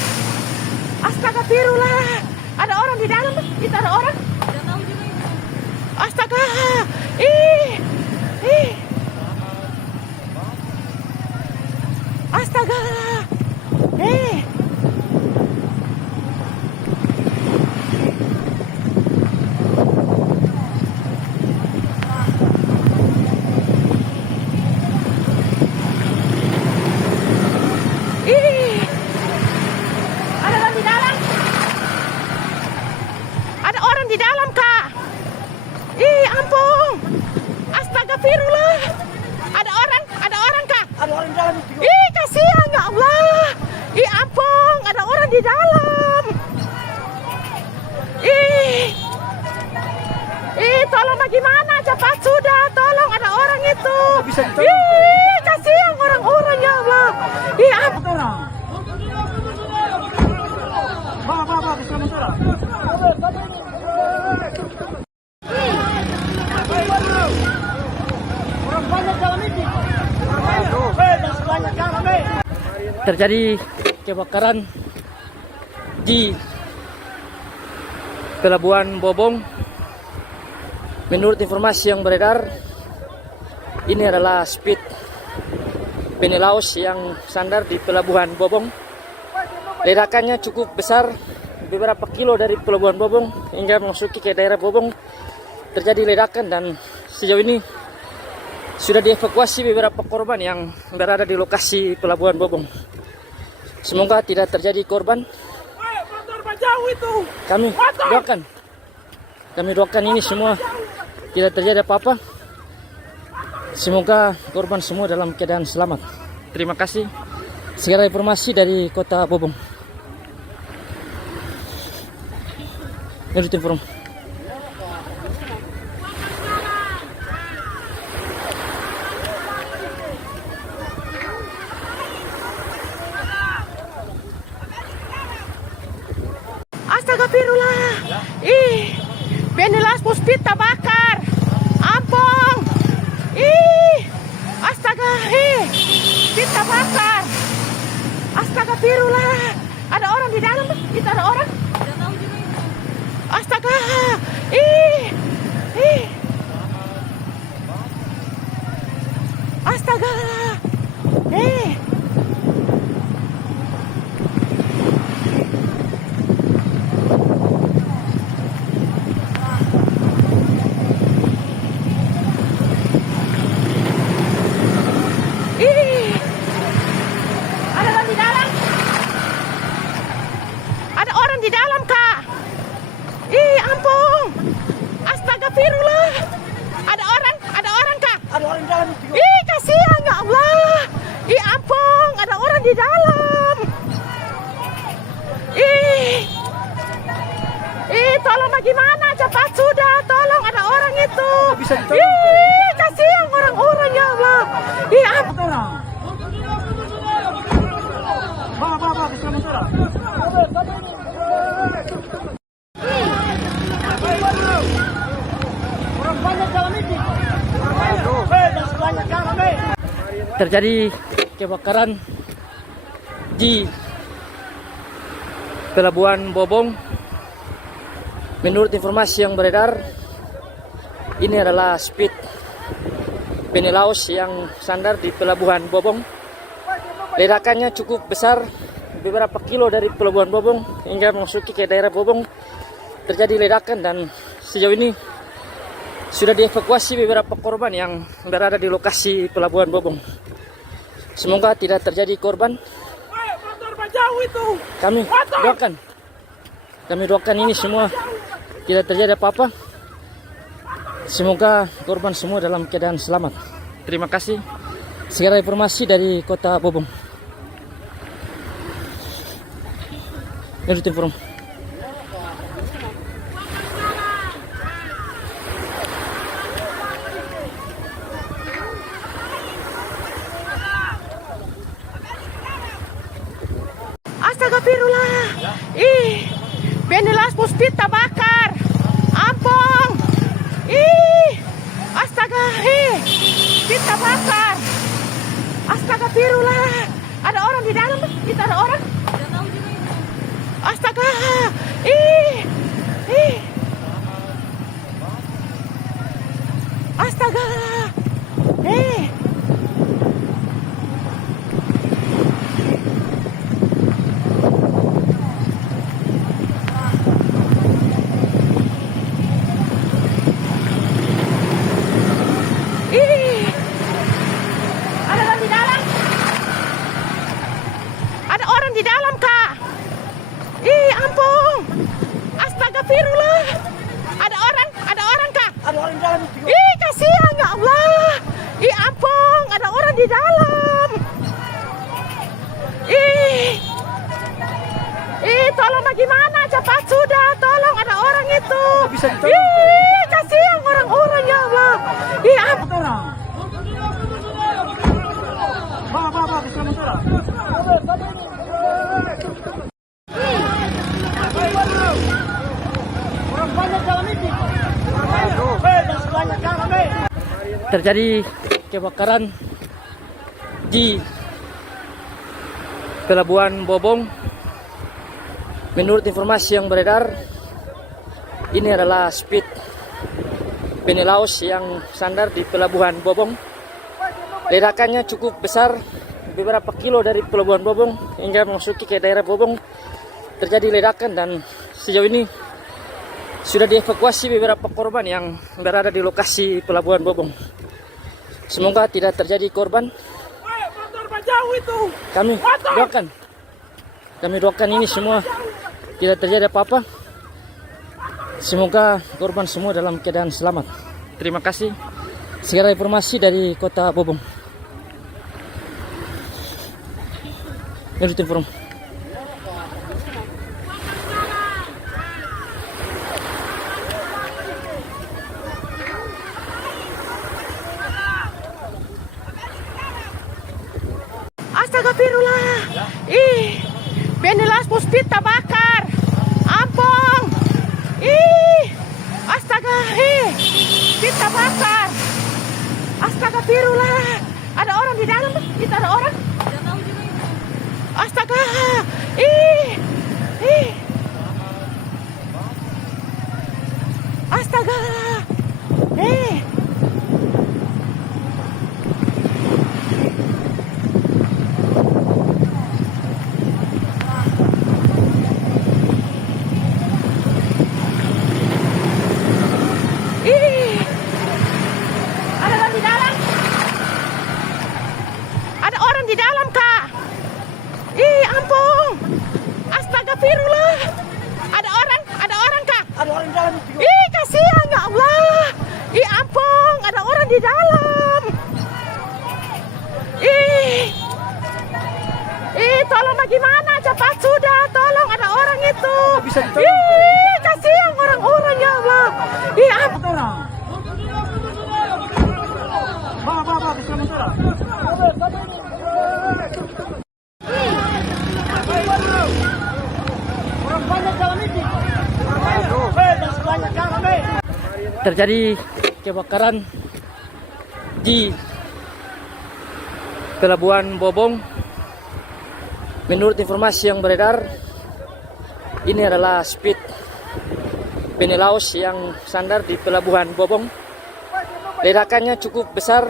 Astagfirullah. Ada orang di dalam. Itu ada orang. Astaga. Ih, kasihan orang-orang ya Allah. Ih, Orang banyak dalam ini. Jangan sebanyak ramai. Terjadi kebakaran di Pelabuhan Bobong. Menurut informasi yang beredar, ini adalah speed Penelaus yang sandar di Pelabuhan Bobong. Ledakannya cukup besar, beberapa kilo dari Pelabuhan Bobong hingga memasuki ke daerah Bobong terjadi ledakan, dan sejauh ini sudah dievakuasi beberapa korban yang berada di lokasi Pelabuhan Bobong. Semoga tidak terjadi korban. Kami doakan ini semua tidak terjadi apa-apa. Semoga korban semua dalam keadaan selamat. Terima kasih. Segala informasi dari Kota Bobong. Menurut informasi. Astagfirullah. Ih, Penelaus Puspit terbakar. Ampun. Ih, astaga, kita bakar. Astagfirullah. Ada orang di dalam? Itu ada orang? Astaga. Astaga. Ada orang di dalam? Ada orang di dalam, Kak? Ampun. Astagfirullah. Ada orang, Kak? Ada orang di dalam. Kasihan ya Allah. Ampun, ada orang di dalam. Tolong bagaimana? Cepat sudah, tolong, ada orang itu. Kasihan orang-orang ya Allah. Ampun. Orang banyak dalam ini. Jangan sebanyak ramai. Terjadi kebakaran di Pelabuhan Bobong. Menurut informasi yang beredar, ini adalah speed Penelaus yang sandar di Pelabuhan Bobong. Ledakannya cukup besar, beberapa kilo dari Pelabuhan Bobong hingga memasuki ke daerah Bobong terjadi ledakan, dan sejauh ini sudah dievakuasi beberapa korban yang berada di lokasi Pelabuhan Bobong. Semoga tidak terjadi korban. Kami doakan ini semua tidak terjadi apa-apa. Semoga korban semua dalam keadaan selamat. Terima kasih. Segala informasi dari Kota Bobong. Menurut informasi. Astagfirullah. Penelaus Puspit terbakar. Ampun. Astaga, kita bakar. Astagfirullah. Ada orang di dalam? Itu ada orang? Astaga. Astaga. Ada orang di dalam? Ada orang di dalam, Kak? Ampun. Astagfirullah. Ada orang, Kak? Ada orang di dalam. Kasihan ya Allah. Ampun, ada orang di dalam. Tolong bagaimana? Cepat sudah, tolong, ada orang itu. Kasihan orang-orang ya Allah. Ampun. terjadi kebakaran di Pelabuhan Bobong. Menurut informasi yang beredar, ini adalah speed Penny-Laos yang sandar di Pelabuhan Bobong. Ledakannya cukup besar, beberapa kilo dari Pelabuhan Bobong hingga memasuki ke daerah Bobong terjadi ledakan, dan sejauh ini sudah dievakuasi beberapa korban yang berada di lokasi Pelabuhan Bobong. Semoga tidak terjadi korban. Kami doakan ini semua tidak terjadi apa-apa. Semoga korban semua dalam keadaan selamat. Terima kasih. Segera informasi dari Kota Bobong. Menurut informasi. Astagfirullah. Ih, Penny-Laos Puspit terbakar. Ampun. Ih, astaga, Puspit terbakar. Astagfirullah. Ada orang di dalam? Itu ada orang? Astaga. Astaga. Ada orang di dalam? Ada orang di dalam, Kak. Ampun. Astagfirullah. Ada orang, Kak. Ada orang jalan itu. Kasihan ya Allah. Ampun, ada orang di dalam. Tolong bagaimana? Cepat sudah, tolong, ada orang itu. Bisa ditolong. Kasihan orang-orang ya Allah. Ampun. Bapak, bisa mentura. Orang banyak dalam ini. Jangan banyak jalan, Terjadi kebakaran di Pelabuhan Bobong. Menurut informasi yang beredar, ini adalah speed Penny-Laos yang sandar di Pelabuhan Bobong. Ledakannya cukup besar,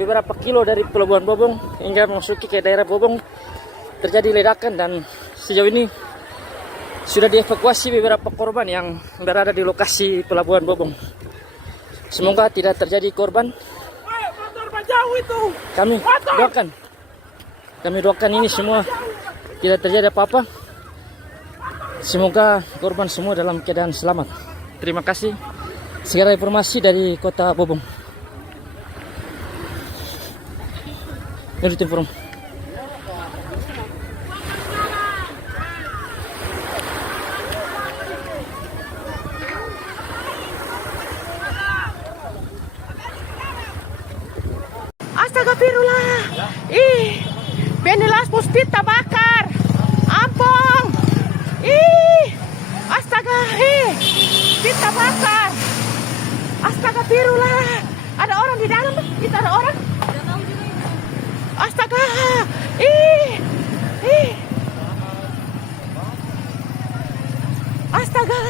beberapa kilo dari Pelabuhan Bobong hingga memasuki ke daerah Bobong terjadi ledakan, dan sejauh ini sudah dievakuasi beberapa korban yang berada di lokasi Pelabuhan Bobong. Semoga tidak terjadi korban. Kami doakan ini semua tidak terjadi apa-apa. Semoga korban semua dalam keadaan selamat. Terima kasih. Segera informasi dari Kota Bobong. Menurut informasi. Astagfirullah. Penny-Laos Puspit terbakar. Ampun. Astaga, Puspit terbakar. Astagfirullah. Ada orang di dalam? Itu ada orang? Astaga. Astaga.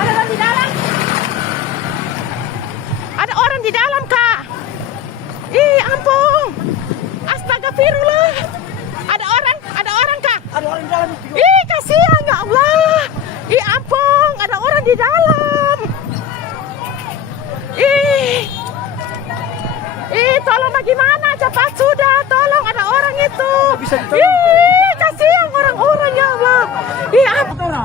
Ada orang di dalam? Ada orang di dalam, Kak. Ampun. Astagfirullah. Ada orang, Kak. Ada orang jalan itu. Kasihan ya Allah. Ampun, ada orang di dalam. Tolong bagaimana? Cepat sudah, tolong, ada orang itu. Bisa ditolong. Kasihan orang-orang ya Allah. Ampun.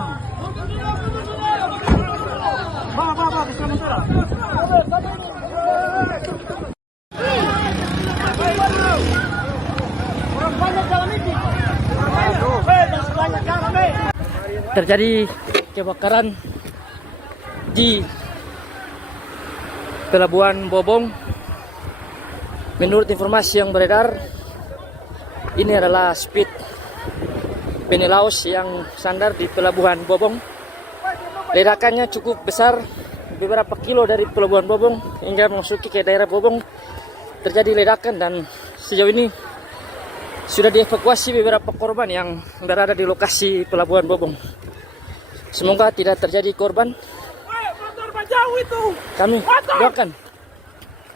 Bapak, bisa mentura. Orang banyak dalam ini. Jangan banyak jalan, Terjadi kebakaran di Pelabuhan Bobong. Menurut informasi yang beredar, ini adalah speed penny laos yang sandar di Pelabuhan Bobong. Ledakannya cukup besar, beberapa kilo dari Pelabuhan Bobong hingga memasuki ke daerah Bobong terjadi ledakan, dan sejauh ini sudah dievakuasi beberapa korban yang berada di lokasi Pelabuhan Bobong. Semoga tidak terjadi korban.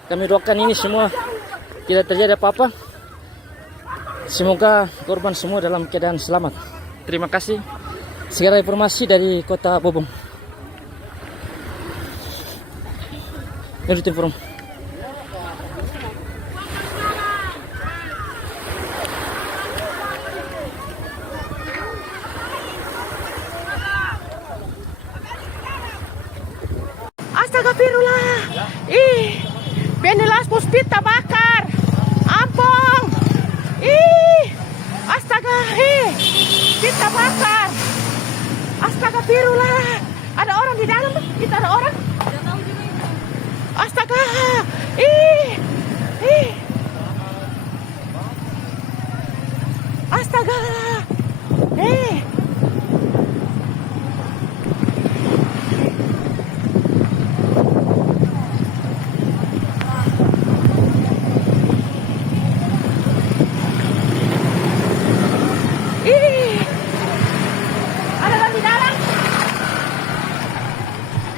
Kami doakan ini semua tidak terjadi apa-apa. Semoga korban semua dalam keadaan selamat. Terima kasih. Segala informasi dari Kota Bobong. Menurut informasi. Astagfirullah. Ih, Benilas Puspit terbakar. Ampun. Ih, astaga, kita bakar. Astagfirullah. Ada orang di dalam? Kita ada orang? Astaga. Astaga. Ada orang di dalam?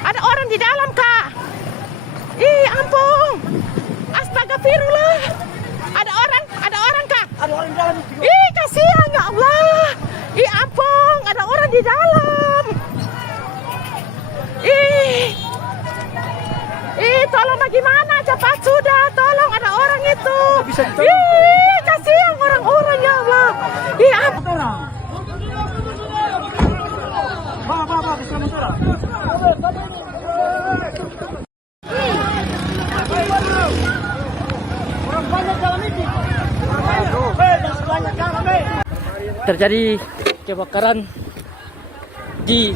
Ada orang di dalam, Kak. Ampun. Astagfirullah. Ada orang, Kak. Ada orang di dalam itu. Kasihan ya Allah. Ampun, ada orang di dalam. Tolong bagaimana? Cepat sudah, tolong, ada orang itu. Kasihan orang-orang ya Allah. Ampun. Bawa, bersama saudara. Orang banyak dalam ini. Jangan sebanyak dalam ini. Terjadi kebakaran di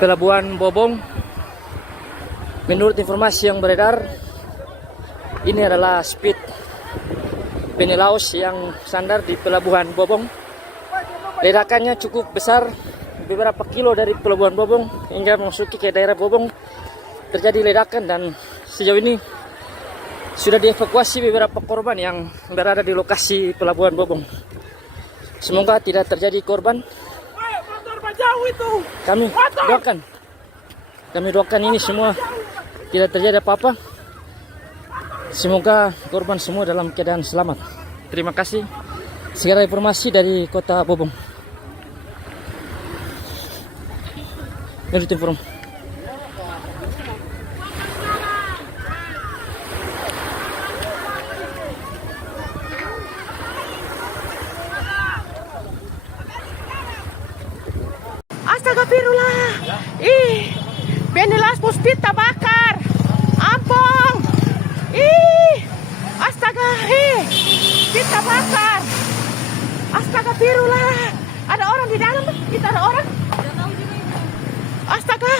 Pelabuhan Bobong. Menurut informasi yang beredar, ini adalah speed penny laos yang sandar di Pelabuhan Bobong. Ledakannya cukup besar, beberapa kilo dari Pelabuhan Bobong hingga memasuki ke daerah Bobong terjadi ledakan, dan sejauh ini sudah dievakuasi beberapa korban yang berada di lokasi Pelabuhan Bobong. Semoga tidak terjadi korban. Kami doakan ini semua tidak terjadi apa-apa. Semoga korban semua dalam keadaan selamat. Terima kasih. Segala informasi dari Kota Bobong. Menurut informasi. Astagfirullah. Benilas Puspit terbakar. Ampun. Astaga, kita bakar. Astagfirullah. Ada orang di dalam? Kita ada orang? Astaga.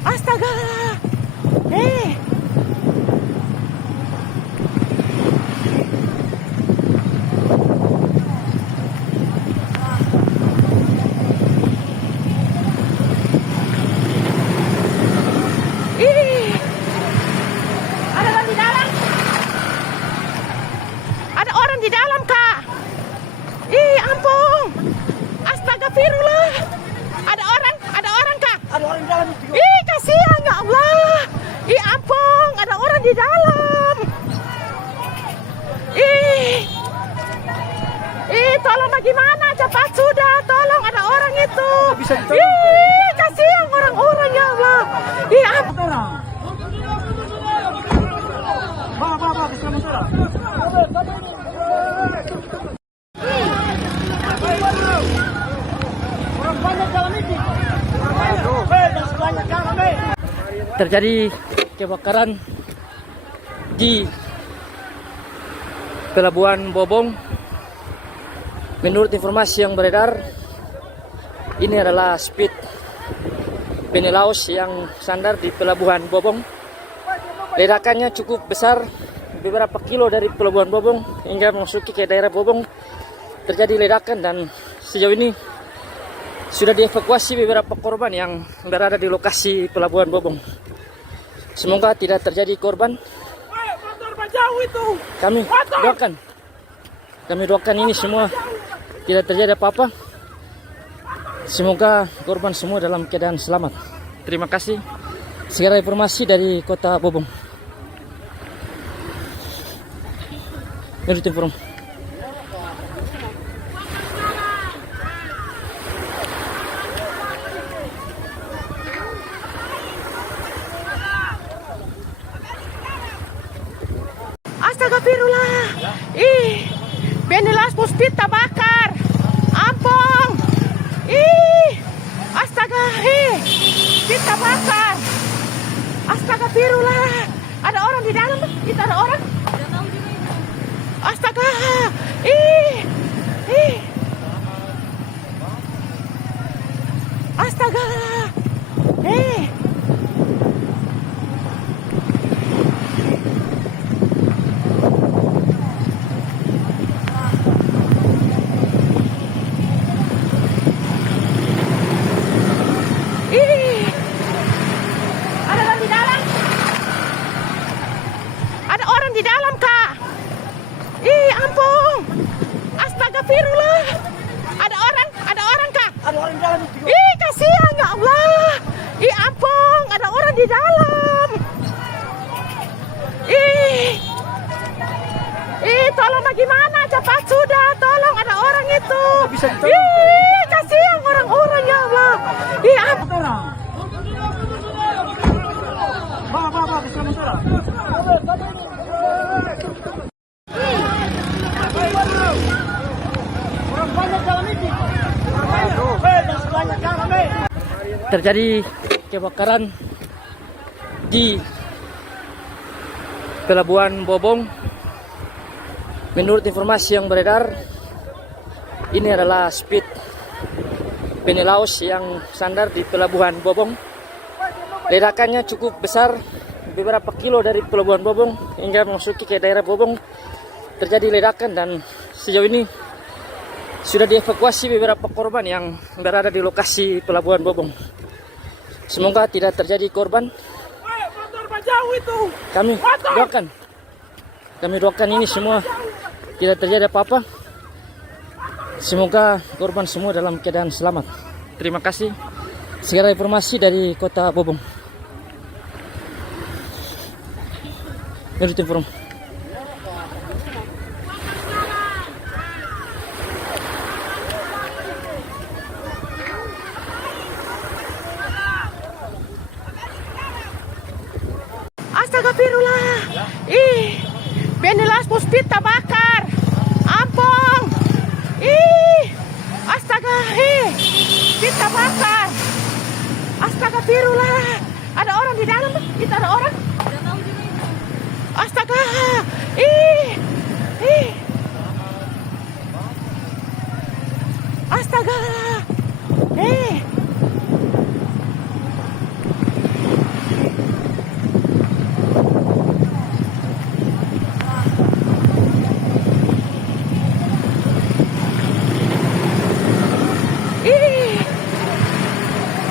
Astaga. Ada orang di dalam? Ada orang di dalam, Kak. Ampun. Astagfirullah. Ada orang, Kak. Ada orang di dalam itu. Kasihan ya Allah. Ampun, ada orang di dalam. Tolong bagaimana? Cepat sudah, tolong, ada orang itu. Kasihan orang-orang ya Allah. Ampun. Bawa, bersama saudara. Orang banyak dalam ini. Jangan sebanyak dalam ini. Terjadi kebakaran di Pelabuhan Bobong. Menurut informasi yang beredar, Ini adalah speed Penny-Laos yang sandar di Pelabuhan Bobong. Ledakannya cukup besar, beberapa kilo dari Pelabuhan Bobong hingga memasuki ke daerah Bobong terjadi ledakan, dan sejauh ini sudah dievakuasi beberapa korban yang berada di lokasi Pelabuhan Bobong. Semoga tidak terjadi korban. Kami doakan ini semua tidak terjadi apa-apa. Semoga korban semua dalam keadaan selamat. Terima kasih. Segera informasi dari Kota Bobong. Menurut informasi. Astagfirullah. Penny-Laos Puspit terbakar. Ampun. Astaga. Puspit terbakar. Astagfirullah. Ada orang di dalam? Itu ada orang? Astaga. Astaga. Ada orang di dalam? Ada orang di dalam, Kak? Ampun. Astagfirullah. Ada orang, Kak? Ada orang di dalam itu. Kasihan ya Allah. Ampun, ada orang di dalam. Tolong bagaimana? Cepat sudah, tolong, ada orang itu. Kasihan orang-orang ya Allah. Ampun. Orang banyak dalam ini. Jangan kebanyakan, Rame. Terjadi kebakaran di Pelabuhan Bobong. Menurut informasi yang beredar, ini adalah speed Penny-Laos yang sandar di Pelabuhan Bobong. Ledakannya cukup besar, beberapa kilo dari Pelabuhan Bobong hingga memasuki ke daerah Bobong terjadi ledakan, dan sejauh ini sudah dievakuasi beberapa korban yang berada di lokasi Pelabuhan Bobong. Semoga tidak terjadi korban. Kami doakan ini semua tidak terjadi apa-apa. Semoga korban semua dalam keadaan selamat. Terima kasih. Segera informasi dari Kota Bobong. Menurut informasi. Astagfirullah. Penny-Laos Puspit terbakar. Ampun. Astaga. Puspit terbakar. Astagfirullah. Ada orang di dalam? Itu ada orang? Astaga. Astaga.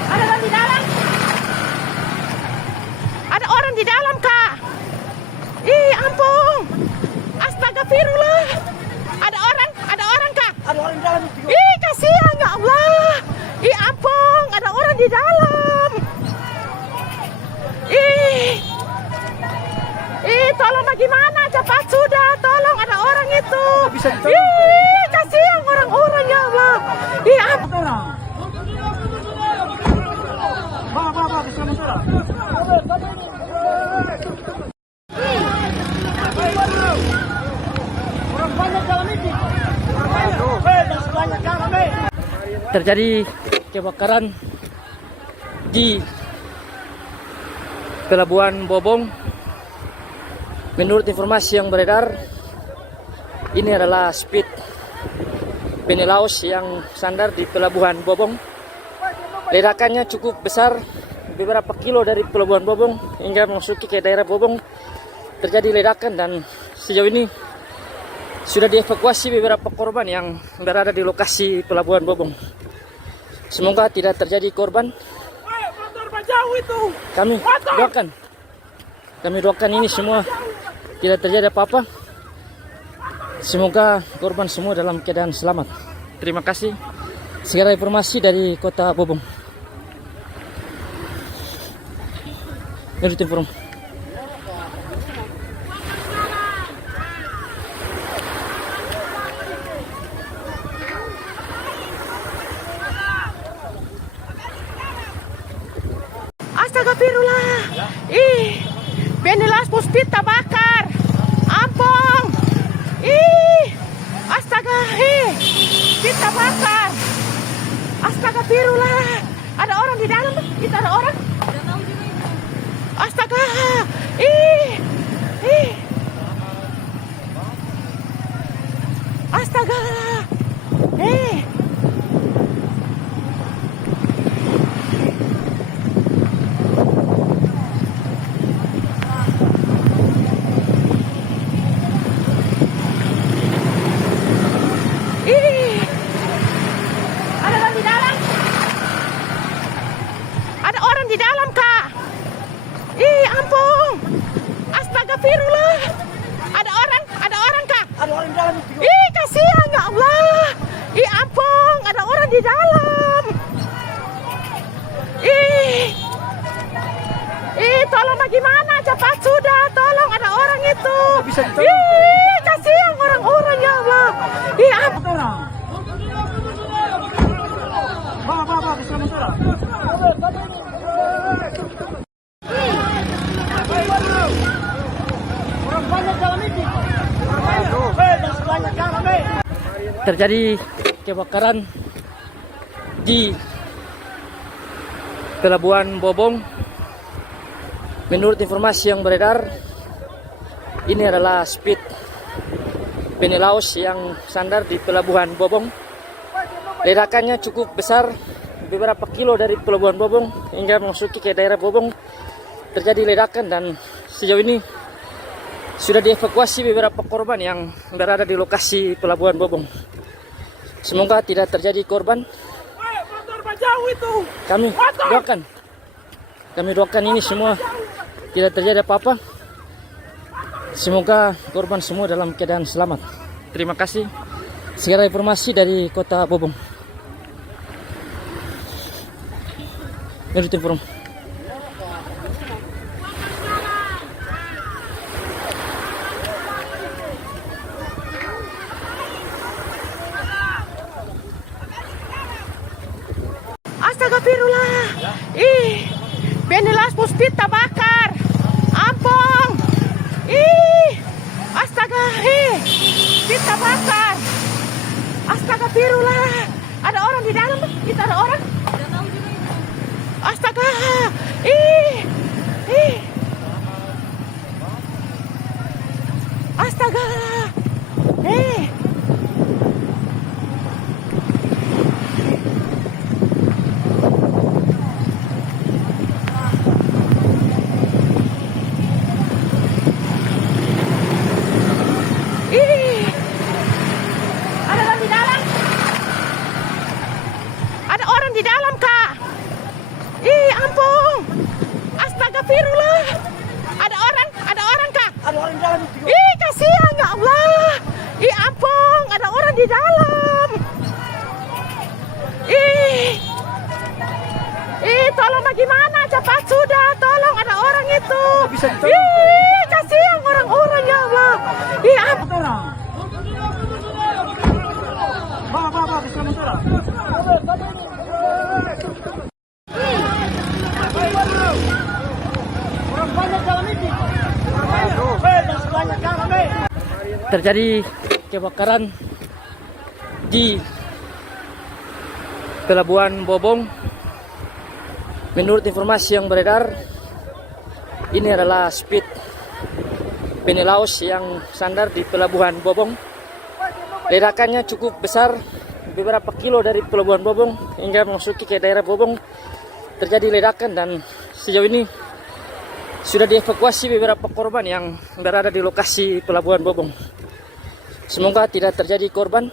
Ada orang di dalam? Ada orang di dalam, Kak? Ampun. Astagfirullah. Ada orang, Kak? Ada orang di dalam itu. Kasihan ya Allah. Ampun, ada orang di dalam. Tolong bagaimana? Cepat sudah, tolong, ada orang itu. Kasihan orang-orang ya Allah. Ampun. Orang banyak dalam ini. Jangan kebanyakan, Rame. Terjadi kebakaran di Pelabuhan Bobong. Menurut informasi yang beredar, ini adalah speed Penny-Laos yang sandar di Pelabuhan Bobong. Ledakannya cukup besar, beberapa kilo dari Pelabuhan Bobong hingga memasuki ke daerah Bobong terjadi ledakan, dan sejauh ini sudah dievakuasi beberapa korban yang berada di lokasi Pelabuhan Bobong. Semoga tidak terjadi korban. Kami doakan ini semua tidak terjadi apa-apa. Semoga korban semua dalam keadaan selamat. Terima kasih. Segera informasi dari Kota Bobong. Menurut informasi. Astagfirullah. Ih, Benilas Puspita bakar. Ampong. Ih, astaga, kita bakar. Astagfirullah. Ada orang di dalam? Itu ada orang? Astaga. Astaga. Ada orang di dalam? Ada orang di dalam, Kak. Ampun. Astagfirullah. Ada orang, Kak. Ada orang di dalam itu. Kasihan ya Allah. Ampun, ada orang di dalam. Tolong bagaimana? Cepat sudah, tolong, ada orang itu. Kasihan orang-orang ya Allah. Ampun. Bawa, selamat. Orang banyak dalam itu. Jangan banyak garam, Terjadi kebakaran di Pelabuhan Bobong. Menurut informasi yang beredar, ini adalah speed Penilaos yang sandar di Pelabuhan Bobong. Ledakannya cukup besar, beberapa kilo dari Pelabuhan Bobong hingga memasuki ke daerah Bobong terjadi ledakan, dan sejauh ini sudah dievakuasi beberapa korban yang berada di lokasi Pelabuhan Bobong. Semoga tidak terjadi korban. Kami doakan ini semua tidak terjadi apa-apa. Semoga korban semua dalam keadaan selamat. Terima kasih. Segera informasi dari Kota Bobong. Menurut informasi. Astagfirullah. Benilas Puspita bakar. Ampun. Astaga, kita bakar. Astagfirullah. Ada orang di dalam? Itu ada orang? Astaga. Astaga. Ada orang di dalam? Ada orang di dalam, Kak. Ampun. Astagfirullah. Ada orang, Kak. Ada orang di dalam itu. Kasihan ya Allah. Ampun, ada orang di dalam. Tolong bagaimana? Cepat sudah, tolong, ada orang itu. Kasihan orang-orang ya Allah. Ampun. Bawa, selamat. Orang banyak dalam itu. Jangan banyak garam, Terjadi kebakaran di Pelabuhan Bobong. Menurut informasi yang beredar, ini adalah speed Penilaos yang sandar di Pelabuhan Bobong. Ledakannya cukup besar, beberapa kilo dari Pelabuhan Bobong hingga memasuki ke daerah Bobong terjadi ledakan, dan sejauh ini sudah dievakuasi beberapa korban yang berada di lokasi Pelabuhan Bobong. Semoga tidak terjadi korban.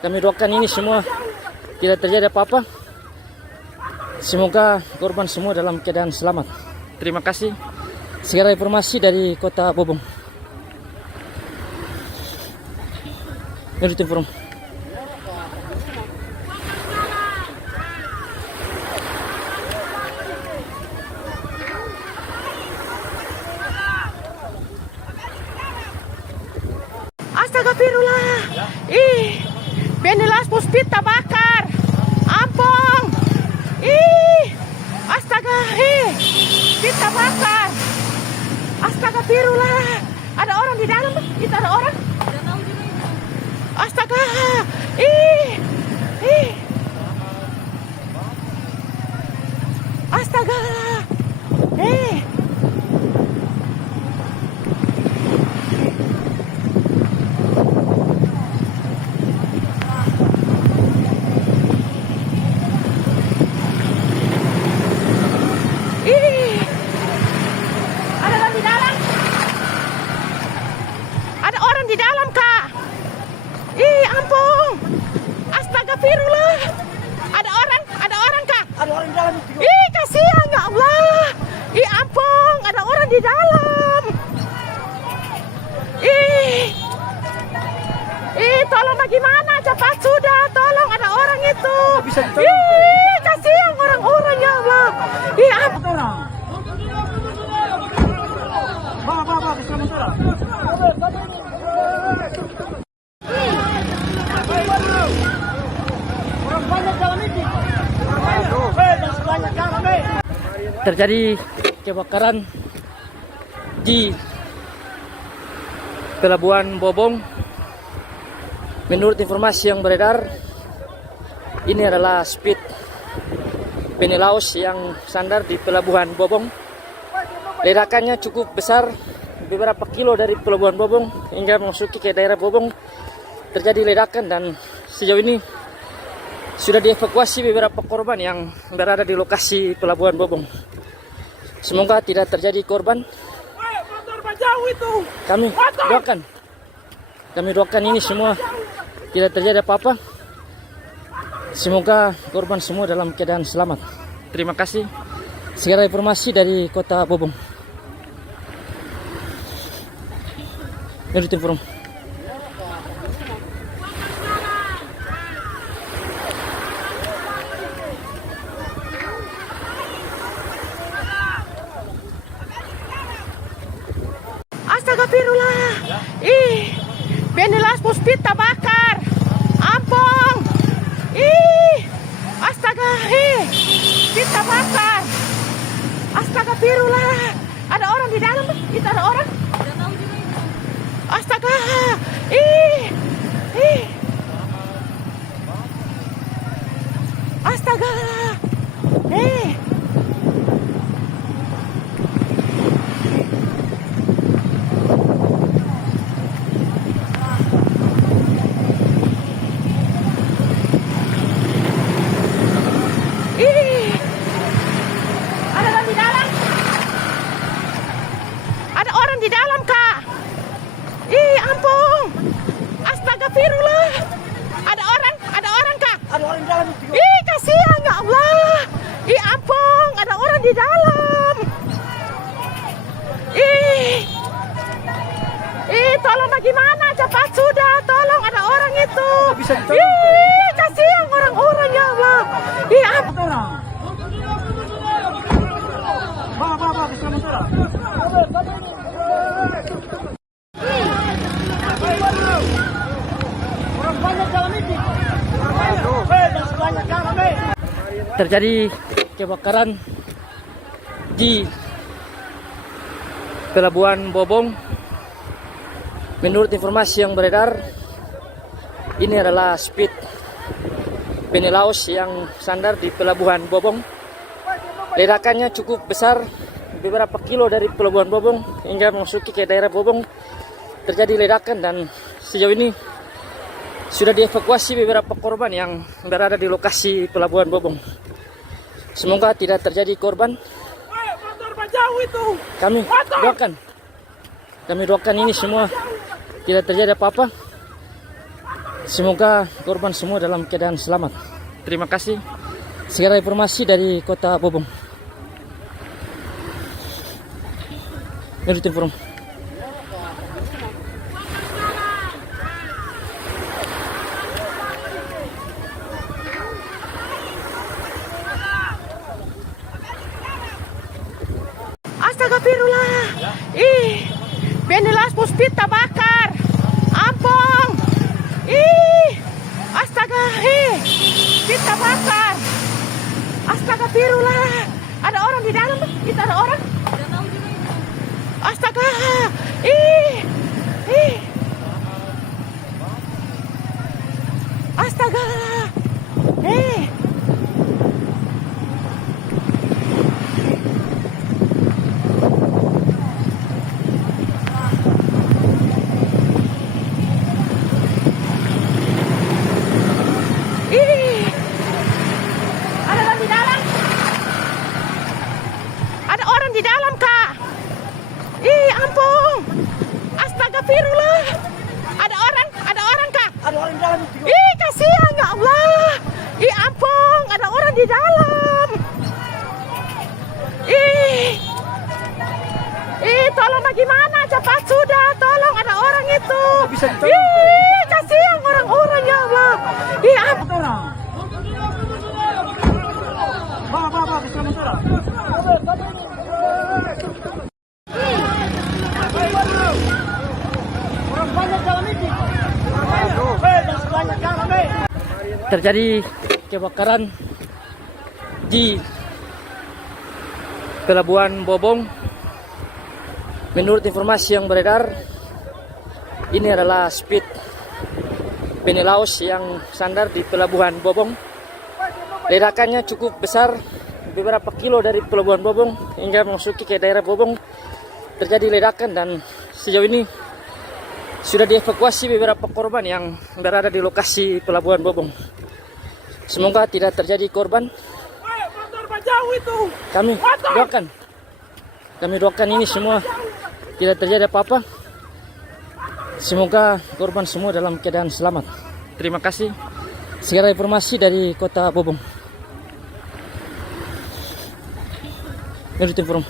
Kami doakan ini semua tidak terjadi apa-apa. Semoga korban semua dalam keadaan selamat. Terima kasih. Segala informasi dari Kota Bobong. Menurut informasi. Astagfirullah. Ih, Benilas Puspita bakar. Ampong. Ih, astaga, pita bakar. Astagfirullah. Ada orang di dalam? Itu ada orang? Astaga. Astaga. Ada orang di dalam? Ada orang di dalam, Kak. Ampun. Astagfirullah. Ada orang, Kak. Ada orang di dalam itu. Kasihan ya Allah. Ampun, ada orang di dalam. Tolong bagaimana? Cepat sudah, tolong, ada orang itu. Kasihan orang-orang ya Allah. Ampun. Bawa, sementara. Orang banyak dalam ini. Jangan sebanyak dalam ini. Terjadi kebakaran di Pelabuhan Bobong. Menurut informasi yang beredar, ini adalah speed Penilaus yang sandar di Pelabuhan Bobong. Ledakannya cukup besar, beberapa kilo dari Pelabuhan Bobong hingga memasuki ke daerah Bobong terjadi ledakan, dan sejauh ini sudah dievakuasi beberapa korban yang berada di lokasi Pelabuhan Bobong. Semoga tidak terjadi korban. Kami doakan ini semua tidak terjadi apa-apa. Semoga korban semua dalam keadaan selamat. Terima kasih. Segala informasi dari Kota Bobong. Menurut informasi. Astagfirullah. Benilas Puspita bakar. Ampong. Astaga, pita bakar. Astagfirullah. Ada orang di dalam? Itu ada orang? Astaga. Astaga. Ada orang di dalam? Ada orang di dalam, Kak. Ampun. Astagfirullah. Ada orang, Kak. Ada orang di dalam itu. Kasihan ya Allah. Ampun, ada orang di dalam. Tolong bagaimana? Cepat sudah, tolong, ada orang itu. Kasihan orang-orang ya Allah. Ampun. Bawa, sementara. Orang banyak dalam ini. Jangan sebanyak dalam ini. Terjadi kebakaran di Pelabuhan Bobong. Menurut informasi yang beredar, ini adalah speed Penilaus yang sandar di Pelabuhan Bobong. Ledakannya cukup besar, beberapa kilo dari Pelabuhan Bobong hingga memasuki ke daerah Bobong terjadi ledakan, dan sejauh ini sudah dievakuasi beberapa korban yang berada di lokasi Pelabuhan Bobong. Semoga tidak terjadi korban. Kami doakan ini semua tidak terjadi apa-apa. Semoga korban semua dalam keadaan selamat. Terima kasih. Segera informasi dari Kota Bobong. Menurut informasi. Astagfirullah. Ih, Benilas Puspita bakar. Ampong. Ih, astaga, pita bakar. Astagfirullah. Ada orang di dalam? Itu ada orang? Astaga. Astaga. Ada orang di dalam? Ada orang di dalam, Kak. Ampun. Astagfirullah. Ada orang, Kak. Ada orang di dalam. Kasihan ya Allah. Ampun, ada orang di dalam. Tolong bagaimana? Cepat sudah, tolong ada orang itu. Kasihan orang-orang ya Allah. Ampun. Bawa, bisa motor. Orang banyak dalam ini. Jangan banyak garam, Terjadi kebakaran di Pelabuhan Bobong. Menurut informasi yang beredar, ini adalah speed Penilaus yang sandar di Pelabuhan Bobong. Ledakannya cukup besar, beberapa kilo dari Pelabuhan Bobong hingga memasuki ke daerah Bobong terjadi ledakan, dan sejauh ini sudah dievakuasi beberapa korban yang berada di lokasi Pelabuhan Bobong. Semoga tidak terjadi korban. Kami doakan ini semua tidak terjadi apa-apa. Semoga korban semua dalam keadaan selamat. Terima kasih. Segera informasi dari Kota Bobong. Menurut informasi.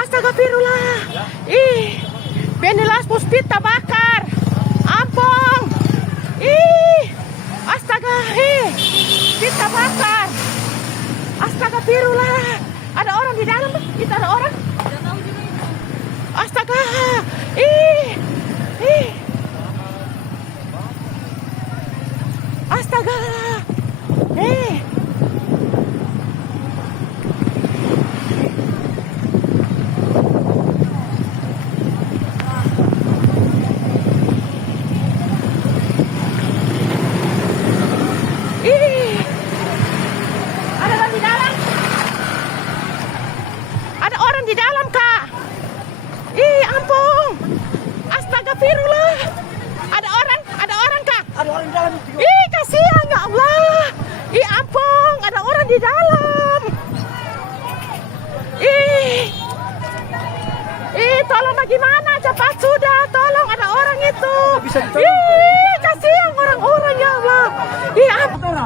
Astagfirullah. Benilas Puspita bakar. Ampong. Astaga, pita bakar. Astagfirullah. Ada orang di dalam? Itu ada orang? Astaga. Astaga. Ada orang di dalam? Ada orang di dalam, Kak. Ampun. Astagfirullah. Ada orang, Kak. Ada orang di dalam. Kasihan ya Allah. Ampun, ada orang di dalam. Tolong bagaimana? Cepat sudah, tolong ada orang itu. Kasihan orang-orang ya Allah. Ampun.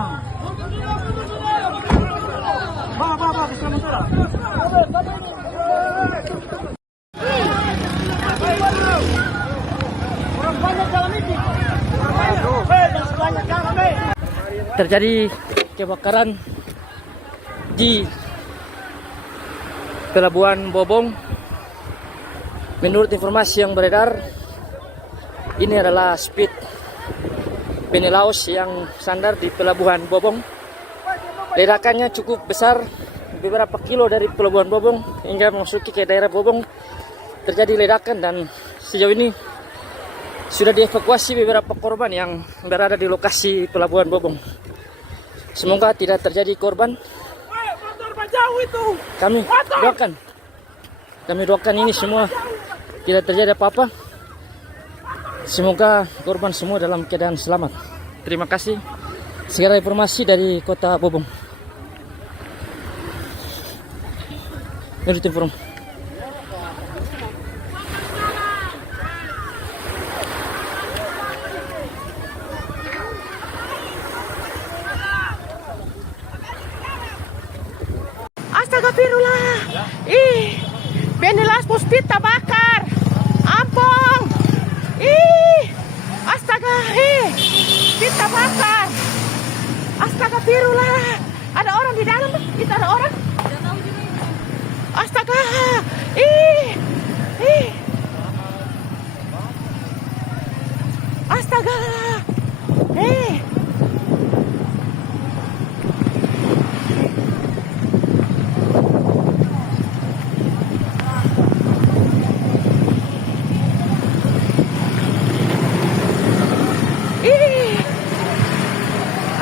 Bawa, bisa motor. Orang banyak dalam ini. Jangan banyak garam, Terjadi kebakaran di Pelabuhan Bobong. Menurut informasi yang beredar, ini adalah speed Penilaus yang sandar di Pelabuhan Bobong. Ledakannya cukup besar, beberapa kilo dari Pelabuhan Bobong hingga memasuki ke daerah Bobong terjadi ledakan, dan sejauh ini sudah dievakuasi beberapa korban yang berada di lokasi Pelabuhan Bobong. Semoga tidak terjadi korban. Kami doakan ini semua tidak terjadi apa-apa. Semoga korban semua dalam keadaan selamat. Terima kasih. Segera informasi dari Kota Bobong. Menurut informasi. Astagfirullah. Ih, Benilas Puspita bakar. Ampun. Ih, astaga, pita bakar. Astagfirullah. Ada orang di dalam? Itu ada orang? Astaga. Astaga.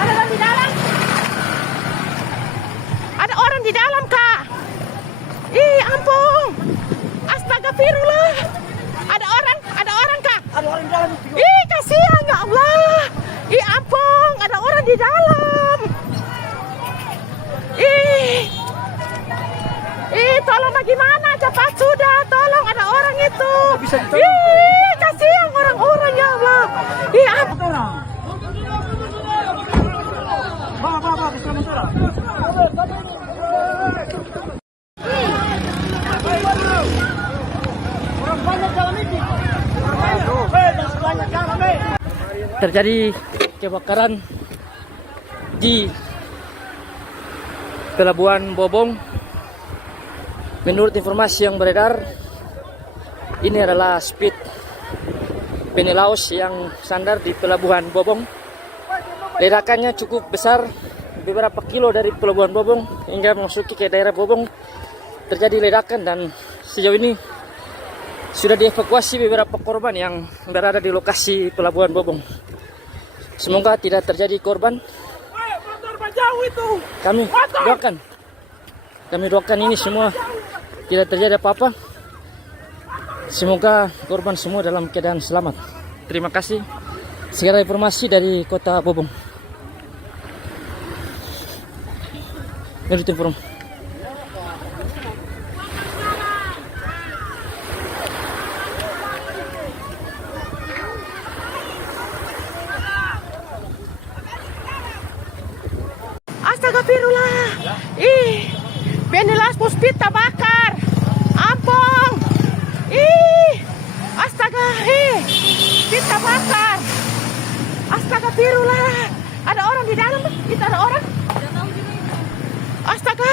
Ada orang di dalam? Ada orang di dalam, Kak. Ampun. Astagfirullah. Ada orang, Kak. Ada orang di dalam itu. Kasihan ya Allah. Ampun, ada orang di dalam. Tolong bagaimana? Cepat sudah, tolong ada orang itu. Bisa ditolong. Kasihan orang-orang ya Allah. Ampun. Bawa, bisa mentura. Orang banyak dalam ini. Jangan banyak garam, Terjadi kebakaran di Pelabuhan Bobong. Menurut informasi yang beredar, ini adalah speed Penilaus yang sandar di Pelabuhan Bobong. Ledakannya cukup besar, beberapa kilo dari Pelabuhan Bobong hingga memasuki ke daerah Bobong terjadi ledakan, dan sejauh ini sudah dievakuasi beberapa korban yang berada di lokasi Pelabuhan Bobong. Semoga tidak terjadi korban. Kami doakan ini semua tidak terjadi apa-apa. Semoga korban semua dalam keadaan selamat. Terima kasih. Segera informasi dari Kota Bobong. Menurut informasi. Astagfirullah. Benilas Puspita bakar. Ampun. Astaga, pita bakar. Astagfirullah. Ada orang di dalam? Itu ada orang? Astaga.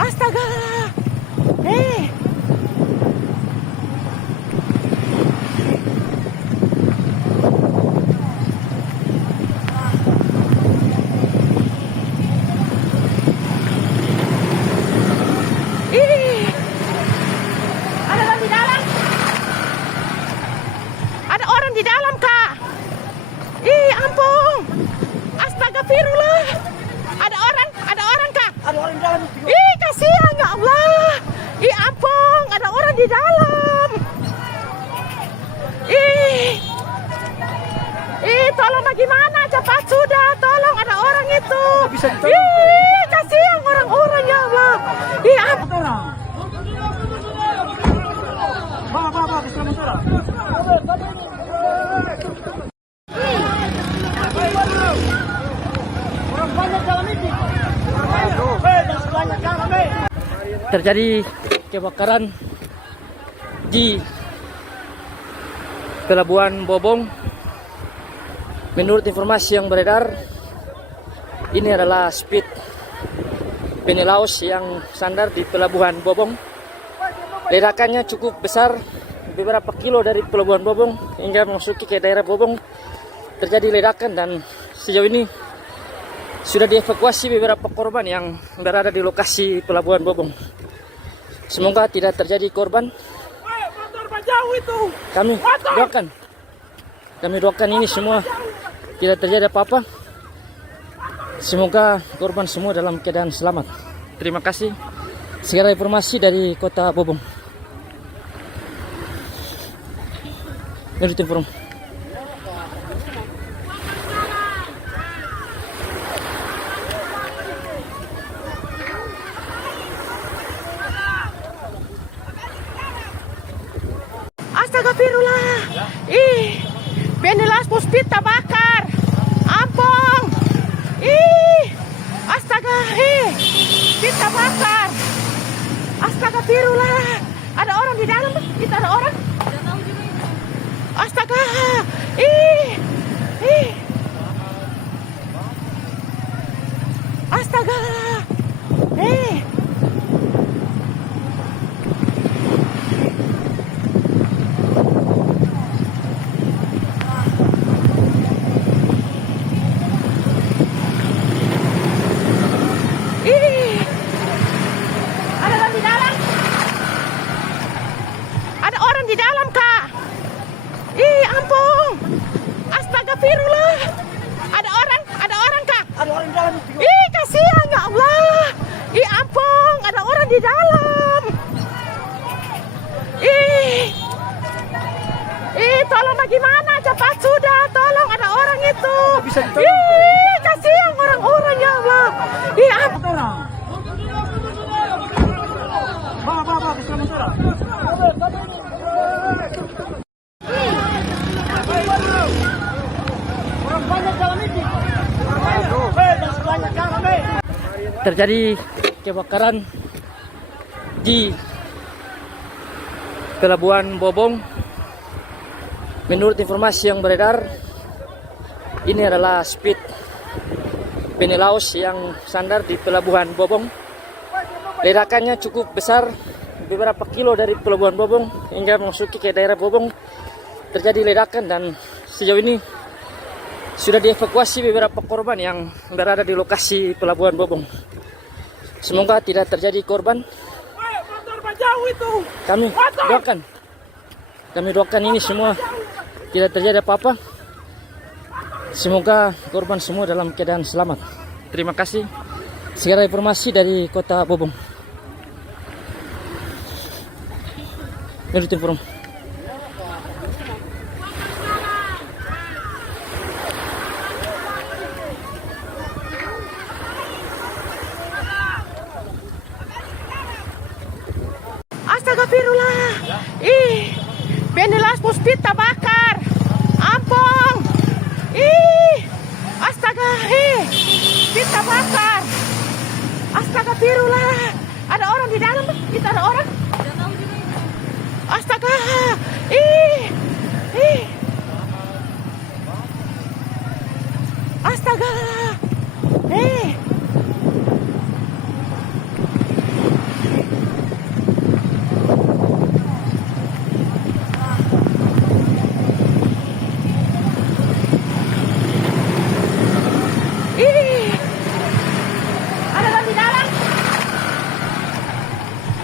Astaga. Ada orang di dalam? Ada orang di dalam, Kak. Ampun. Astagfirullah. Ada orang, Kak. Ada orang di dalam itu. Kasihan ya Allah. Ampun, ada orang di dalam. Tolong bagaimana? Cepat sudah, tolong ada orang itu. Bisa ditolong. Kasihan orang-orang ya Allah. Ampun. Bawa, bisa mentura. Orang banyak dalam ini. Jangan banyak garam, Terjadi kebakaran di Pelabuhan Bobong. Menurut informasi yang beredar, ini adalah speed Penilaus yang sandar di Pelabuhan Bobong. Ledakannya cukup besar, beberapa kilo dari Pelabuhan Bobong hingga memasuki ke daerah Bobong terjadi ledakan, dan sejauh ini sudah dievakuasi beberapa korban yang berada di lokasi Pelabuhan Bobong. Semoga tidak terjadi korban. Motor jauh itu. Kami doakan ini semua tidak terjadi apa-apa. Semoga korban semua dalam keadaan selamat. Terima kasih. Segala informasi dari Kota Bobong. Menurut informasi. Astagfirullah. Ih, Benilas Puspit terbakar. Ampun. Ih, astaga. Spit terbakar. Astagfirullah. Ada orang di dalam? Itu ada orang? Astaga. Astaga. Ada orang di dalam? Ada orang di dalam, Kak. Ampun. Astagfirullah. Ada orang, Kak. Ada orang dalam. Kasihan ya Allah. Ampun, ada orang di dalam. Tolong bagaimana? Cepat sudah, tolong ada orang itu. Kasihan orang-orang ya Allah. Ampun. Bawa, bisa motor. Orang banyak dalam ini. Masih banyak garam, Terjadi kebakaran di Pelabuhan Bobong. Menurut informasi yang beredar, ini adalah speed Penelaus yang sandar di Pelabuhan Bobong. Ledakannya cukup besar, beberapa kilo dari Pelabuhan Bobong hingga memasuki ke daerah Bobong terjadi ledakan, dan sejauh ini sudah dievakuasi beberapa korban yang berada di lokasi Pelabuhan Bobong. Semoga tidak terjadi korban. Motor jauh itu. Kami doakan ini semua tidak terjadi apa-apa. Semoga korban semua dalam keadaan selamat. Terima kasih. Segala informasi dari Kota Bobong. Menurut informasi. Astagfirullah. Benilas Puspit terbakar. Ampun. Astaga. Spit terbakar. Astagfirullah. Ada orang di dalam? Itu ada orang? Astaga. Astaga. Ada orang di dalam?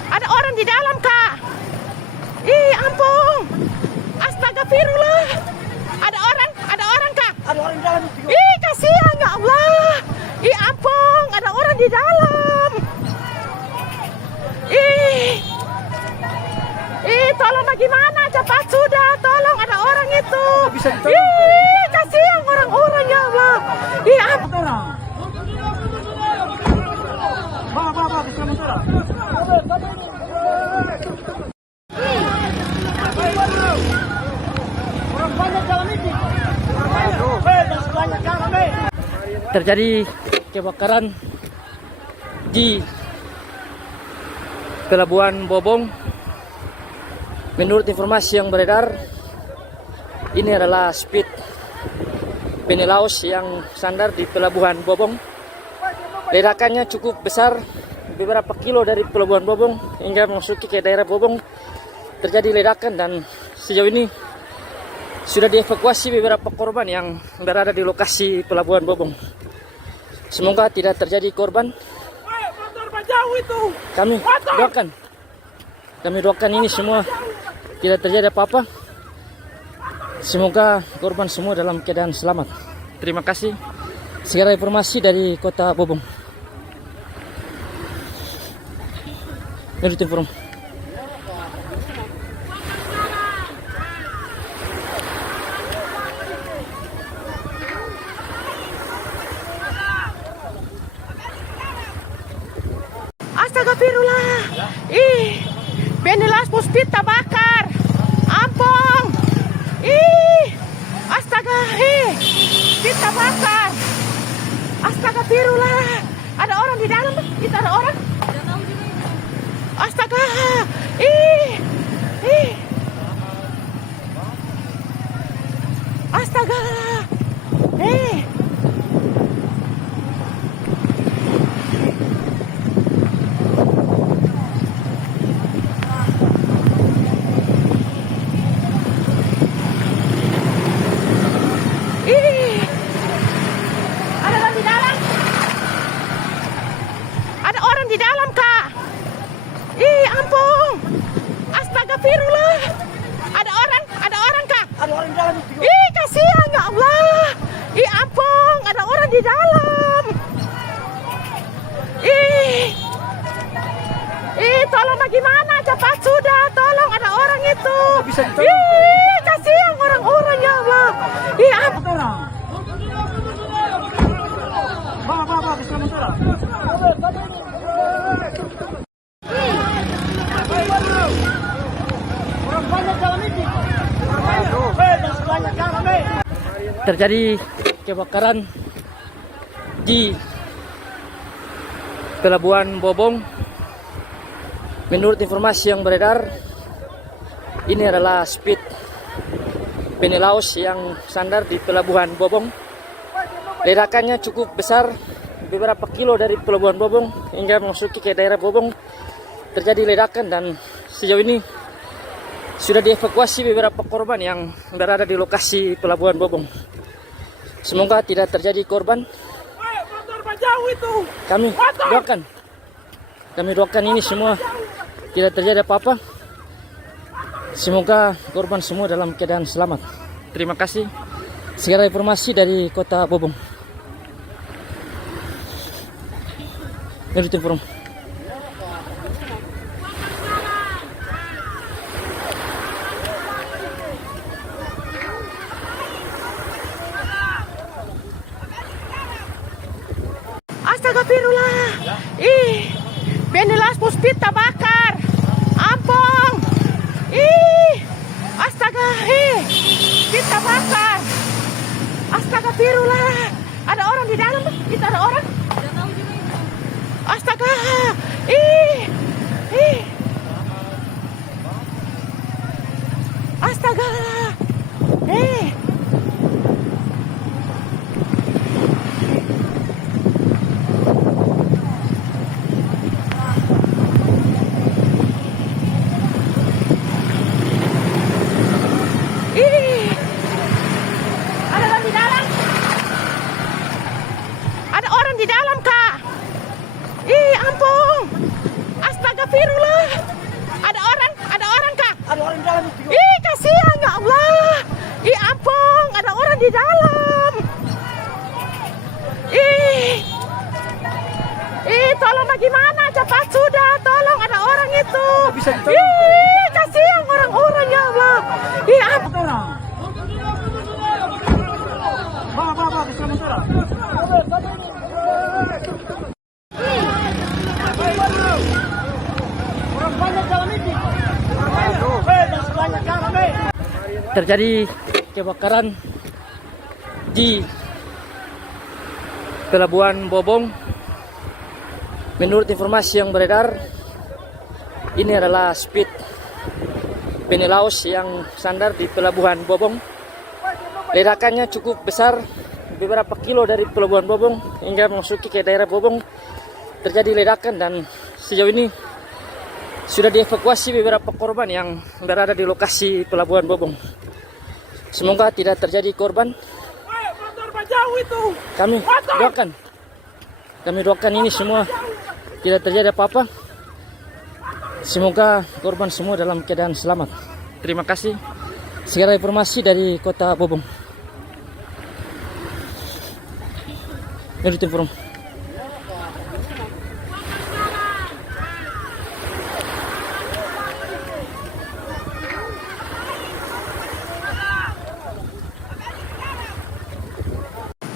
Ada orang di dalam, Kak. Ampun. Astagfirullah. Ada orang, Kak. Ada orang dalam. Kasihan ya Allah. Ampun, ada orang di dalam. Tolong bagaimana? Cepat sudah, tolong ada orang itu. Kasihan orang-orang ya Allah. Ampun. Bawa, bisa motor. Orang banyak dalam ini. Masih banyak garam, Terjadi kebakaran di Pelabuhan Bobong. Menurut informasi yang beredar, ini adalah speed Penelaus yang sandar di Pelabuhan Bobong. Ledakannya cukup besar, beberapa kilo dari Pelabuhan Bobong hingga memasuki ke daerah Bobong terjadi ledakan, dan sejauh ini sudah dievakuasi beberapa korban yang berada di lokasi Pelabuhan Bobong. Semoga tidak terjadi korban. Motor jauh itu. Kami doakan ini semua tidak terjadi apa-apa. Semoga korban semua dalam keadaan selamat. Terima kasih. Segera informasi dari Kota Bobong. Menurut informasi. Astagfirullah. Ih, Benilas Puspit terbakar. Ampun. Ih, astaga, Puspit terbakar. Astagfirullah. Ada orang di dalam? Itu ada orang? Astaga. Ih. Astaga. Ada orang di dalam? Ada orang di dalam, Kak. Ampun. Astagfirullah. Ada orang, Kak. Ada orang di dalam itu. Kasihan ya Allah. Ampun, ada orang di dalam. Tolong bagaimana? Cepat sudah, tolong ada orang itu. Bisa ditolong. Kasihan orang-orang ya Allah. Ampun. Bawa, bisa motor. Orang banyak dalam ini. Jangan banyak garam, Terjadi kebakaran di Pelabuhan Bobong. Menurut informasi yang beredar, ini adalah speed Penilaus yang sandar di Pelabuhan Bobong. Ledakannya cukup besar, beberapa kilo dari Pelabuhan Bobong hingga memasuki ke daerah Bobong terjadi ledakan, dan sejauh ini sudah dievakuasi beberapa korban yang berada di lokasi Pelabuhan Bobong. Semoga tidak terjadi korban. Kami doakan ini semua tidak terjadi apa-apa. Semoga korban semua dalam keadaan selamat. Terima kasih. Segera informasi dari Kota Bobong. Menurut informasi. Astagfirullah. Benilas Puspit terbakar. Ampun. Astaga, Puspit terbakar. Astagfirullah. Ada orang di dalam? Itu ada orang? Astaga. Astaga. Ada orang di dalam? Ada orang di dalam, Kak. Ampun. Astagfirullah. Ada orang, Kak. Ada orang di dalam itu. Kasihan ya Allah. Ampun, ada orang di dalam. Tolong bagaimana? Cepat sudah, tolong ada orang itu. Bisa ditolong. Kasihan orang-orang ya Allah. Ampun. Bawa, bisa motor. Orang banyak dalam ini. Jangan banyak garam, Terjadi kebakaran di Pelabuhan Bobong. Menurut informasi yang beredar, ini adalah speed Penilaus yang sandar di Pelabuhan Bobong. Ledakannya cukup besar, beberapa kilo dari Pelabuhan Bobong hingga memasuki ke daerah Bobong terjadi ledakan, dan sejauh ini sudah dievakuasi beberapa korban yang berada di lokasi Pelabuhan Bobong. Semoga tidak terjadi korban. Kami doakan ini semua tidak terjadi apa-apa. Semoga korban semua dalam keadaan selamat. Terima kasih. Segera informasi dari Kota Bobong. Menurut informasi.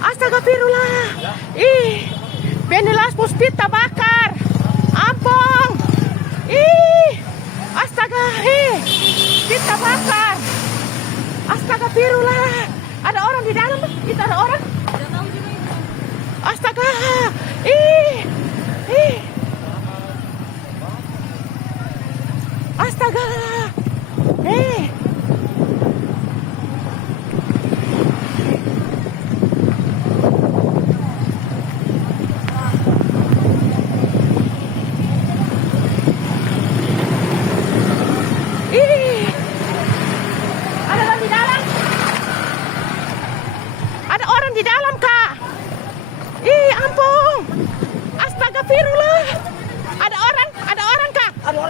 Astagfirullah. Ih, Benilas Puspita bakar. Ampong. Ih, astaga, kita bakar. Astagfirullah. Ada orang di dalam? Itu ada orang? Astaga. Ih. Astaga. Ada orang di dalam? Ada orang di dalam, Kak. Ampun. Astagfirullah. Ada orang, Kak. Ada orang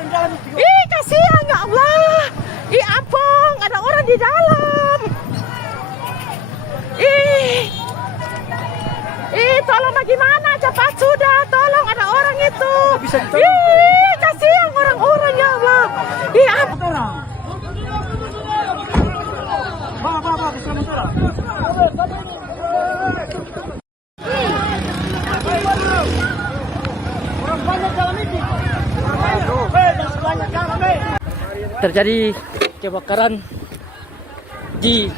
di dalam itu. Kasihan ya Allah. Ampun, ada orang di dalam. Tolong bagaimana? Cepat sudah, tolong ada orang itu. Bisa ditolong. Kasihan orang-orang ya Allah. Ampun. Bawa, bisa motor. Orang banyak dalam itu. Jangan kebanyakan, Rame. Terjadi kebakaran di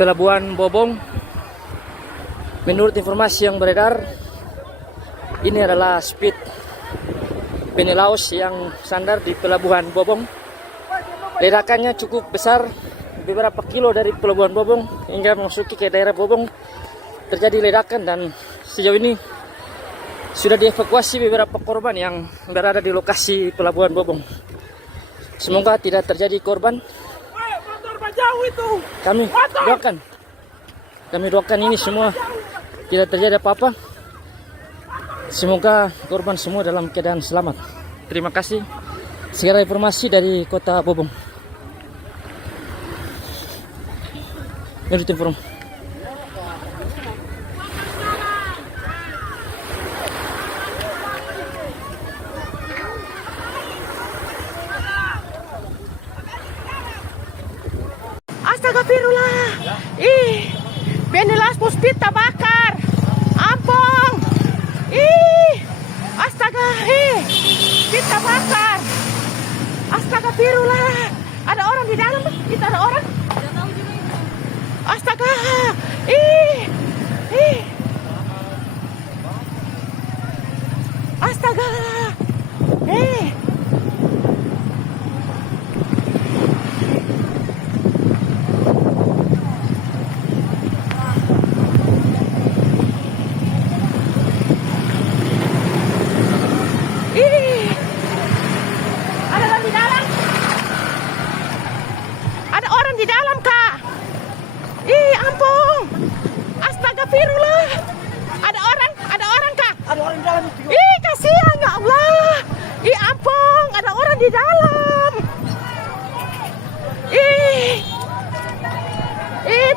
Pelabuhan Bobong. Menurut informasi yang beredar, ini adalah speed Penilaus yang sandar di Pelabuhan Bobong. Ledakannya cukup besar, beberapa kilo dari Pelabuhan Bobong hingga memasuki ke daerah Bobong terjadi ledakan, dan sejauh ini sudah dievakuasi beberapa korban yang berada di lokasi Pelabuhan Bobong. Semoga tidak terjadi korban. Kami doakan ini semua tidak terjadi apa-apa. Semoga korban semua dalam keadaan selamat. Terima kasih. Segera informasi dari Kota Bobong. Menurut informasi. Astagfirullah. Benilas Puspita bakar. Ampong. Astaga, kita bakar. Astagfirullah. Ada orang di dalam? Itu ada orang? Astaga. Astaga. Ada orang di dalam? Ada orang di dalam, Kak. Ampun. Astagfirullah. Ada orang, Kak. Ada orang di dalam itu. Kasihan ya Allah. Ampun, ada orang di dalam.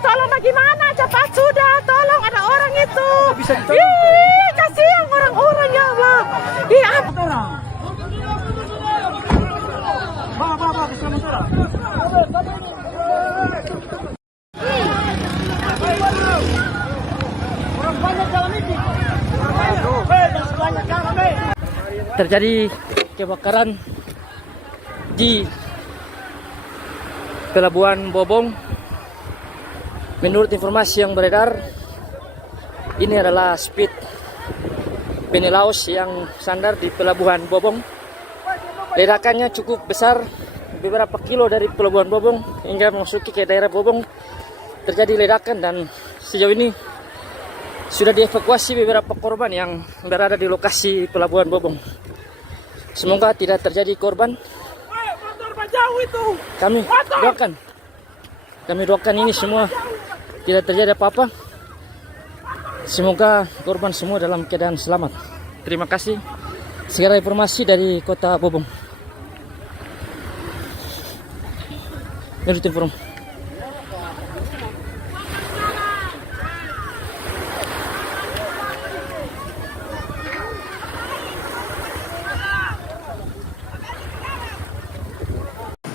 Tolong bagaimana? Cepat sudah, tolong ada orang itu. Bisa ditolong. Kasihan orang-orang ya Allah. Ampun. Bawa, bisa motor. Orang banyak dalam itu. Jangan kebanyakan, Rame. Terjadi kebakaran di Pelabuhan Bobong. Menurut informasi yang beredar, ini adalah speed Penilaus yang sandar di Pelabuhan Bobong. Ledakannya cukup besar, beberapa kilo dari Pelabuhan Bobong hingga memasuki ke daerah Bobong terjadi ledakan, dan sejauh ini sudah dievakuasi beberapa korban yang berada di lokasi Pelabuhan Bobong. Semoga tidak terjadi korban. Kami doakan ini semua tidak terjadi apa-apa. Semoga korban semua dalam keadaan selamat. Terima kasih. Segera informasi dari Kota Bobong. Menurut informasi.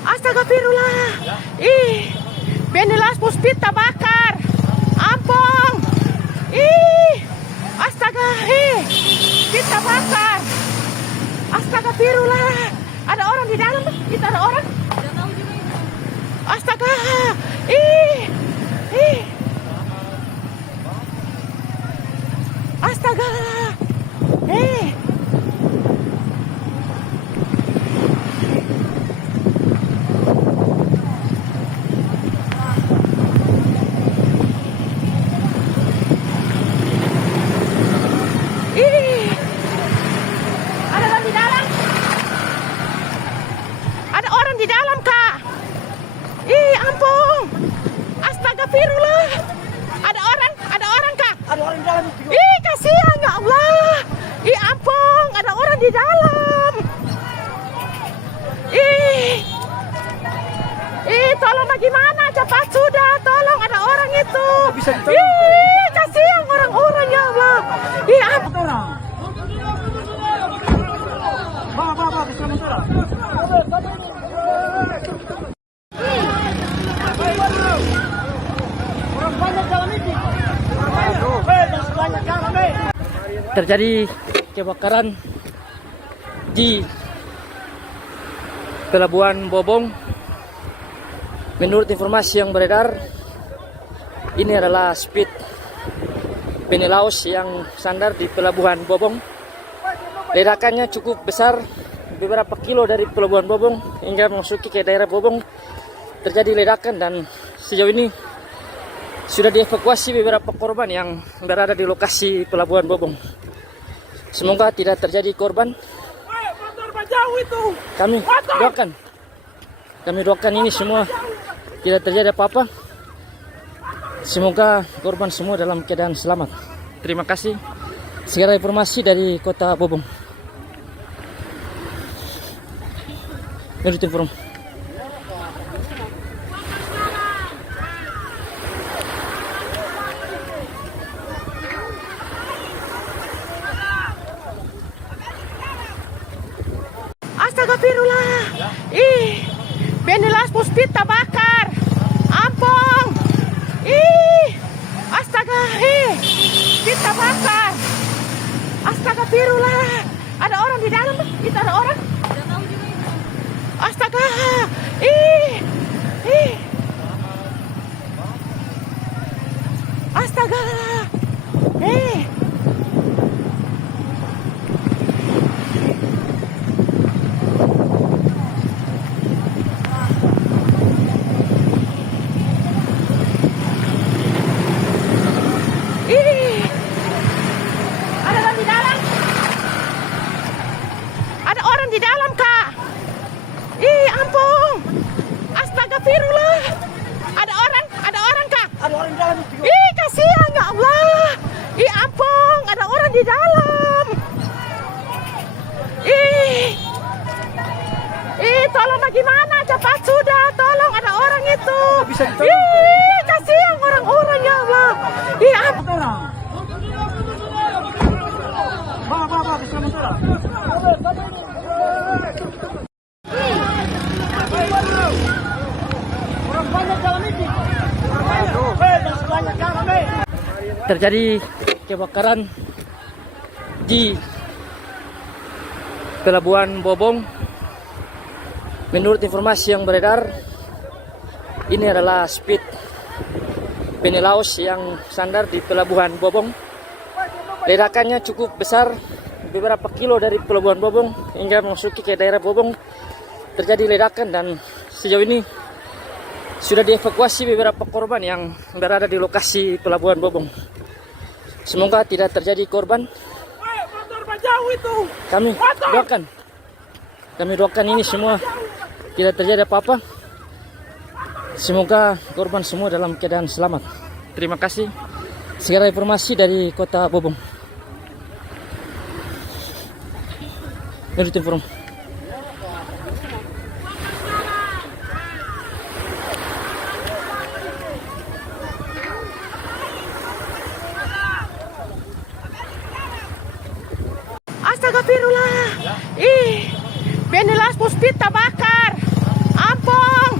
Astagfirullah. Ih, Benilas Puspita bakar. Ampun. Ih, astaga, kita bakar. Astagfirullah. Ada orang di dalam, itu ada orang. Astaga. Ih. Astaga. Ada orang di dalam. Ada orang di dalam, Kak. Ampun. Astagfirullah. Ada orang, Kak. Ada orang di dalam itu. Kasihan ya Allah. Ampun, ada orang di dalam. Tolong bagaimana? Cepat sudah, tolong ada orang itu. Bisa ditolong. Kasihan orang-orang ya Allah. Ampun. Bawa, selamat. Orang banyak dalam ini. Jangan banyak dalam ini. Terjadi kebakaran di Pelabuhan Bobong. Menurut informasi yang beredar, ini adalah speed Penilaus yang sandar di Pelabuhan Bobong. Ledakannya cukup besar, beberapa kilo dari Pelabuhan Bobong hingga memasuki ke daerah Bobong terjadi ledakan, dan sejauh ini sudah dievakuasi beberapa korban yang berada di lokasi Pelabuhan Bobong. Semoga tidak terjadi korban. Kami doakan ini semua tidak terjadi apa-apa. Semoga korban semua dalam keadaan selamat. Terima kasih. Segera informasi dari Kota Bobong. Menurut informasi. Astagfirullah. Benilas Puspita bakar. Ampun. Astaga, kita bakar. Astagfirullah. Ada orang di dalam, itu ada orang. Astaga. Astaga. Ada orang di dalam. Ada orang di dalam, Kak. Ampun. Astagfirullah. Ada orang, Kak. Ada orang di dalam itu. Kasihan ya Allah. Ampun, ada orang di dalam. Tolong bagaimana? Cepat sudah, tolong ada orang itu. Bisa ditolong. Kasihan orang-orang ya Allah. Ampun. Bawa, selamat. Orang banyak dalam ini. Jangan banyak dalam ini. Terjadi kebakaran di Pelabuhan Bobong. Menurut informasi yang beredar, ini adalah speed Penilaus yang sandar di Pelabuhan Bobong. Ledakannya cukup besar, beberapa kilo dari Pelabuhan Bobong hingga memasuki ke daerah Bobong terjadi ledakan, dan sejauh ini sudah dievakuasi beberapa korban yang berada di lokasi Pelabuhan Bobong. Semoga tidak terjadi korban. Kami doakan ini semua tidak terjadi apa-apa. Semoga korban semua dalam keadaan selamat. Terima kasih. Segera informasi dari Kota Bobong. Menurut informasi. Astagfirullah. Ih, Benilas Puspita bakar. Ampun.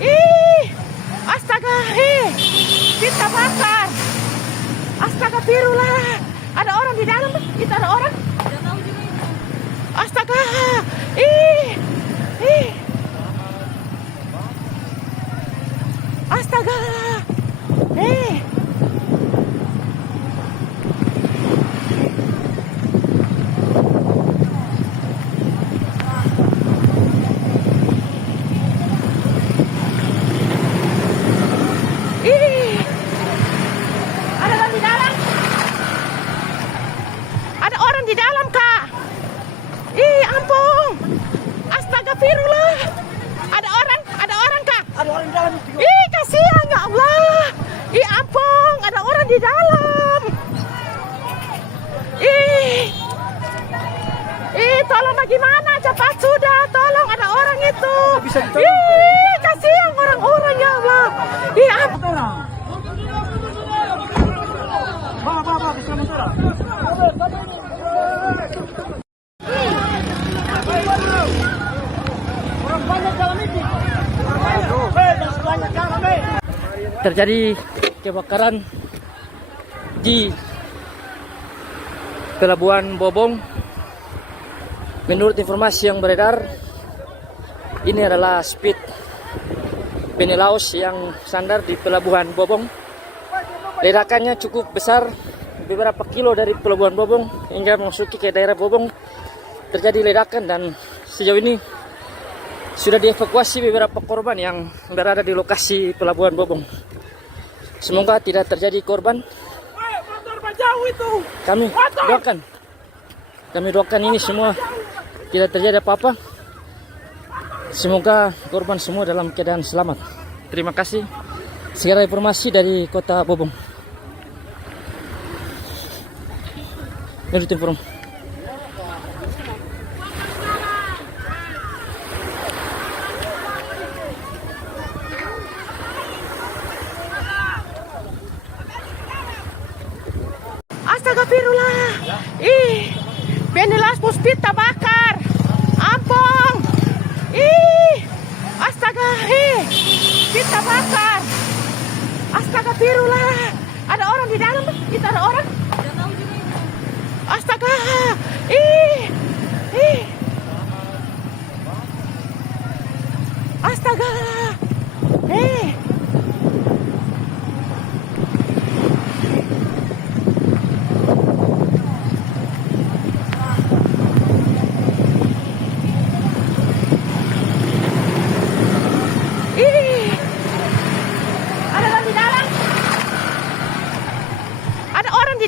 Ih, astaga, pita bakar. Astagfirullah. Ada orang di dalam? Itu ada orang? Astaga. Ih. Astaga. Ada orang di dalam? Ada orang di dalam, Kak. Ampun. Astagfirullah. Ada orang, Kak. Ada orang di dalam itu. Kasihan ya Allah. Ampun, ada orang di dalam. Tolong bagaimana? Cepat sudah, tolong ada orang itu. Bisa ditolong. Kasihan orang-orang ya Allah. Ampun. Bawa, bisa motor. Orang banyak dalam itu. Jangan sebanyak dalam, Terjadi kebakaran di Pelabuhan Bobong. Menurut informasi yang beredar, ini adalah speed Penilaus yang sandar di Pelabuhan Bobong. Ledakannya cukup besar, beberapa kilo dari Pelabuhan Bobong hingga memasuki ke daerah Bobong terjadi ledakan, dan sejauh ini sudah dievakuasi beberapa korban yang berada di lokasi Pelabuhan Bobong. Semoga tidak terjadi korban. Kami doakan ini semua tidak terjadi apa-apa. Semoga korban semua dalam keadaan selamat. Terima kasih. Segera informasi dari Kota Bobong. Menurut informasi. Astagfirullah. Benilas Puspita bakar. Ampun. Astaga, pita bakar. Astagfirullah. Ada orang di dalam? Itu ada orang?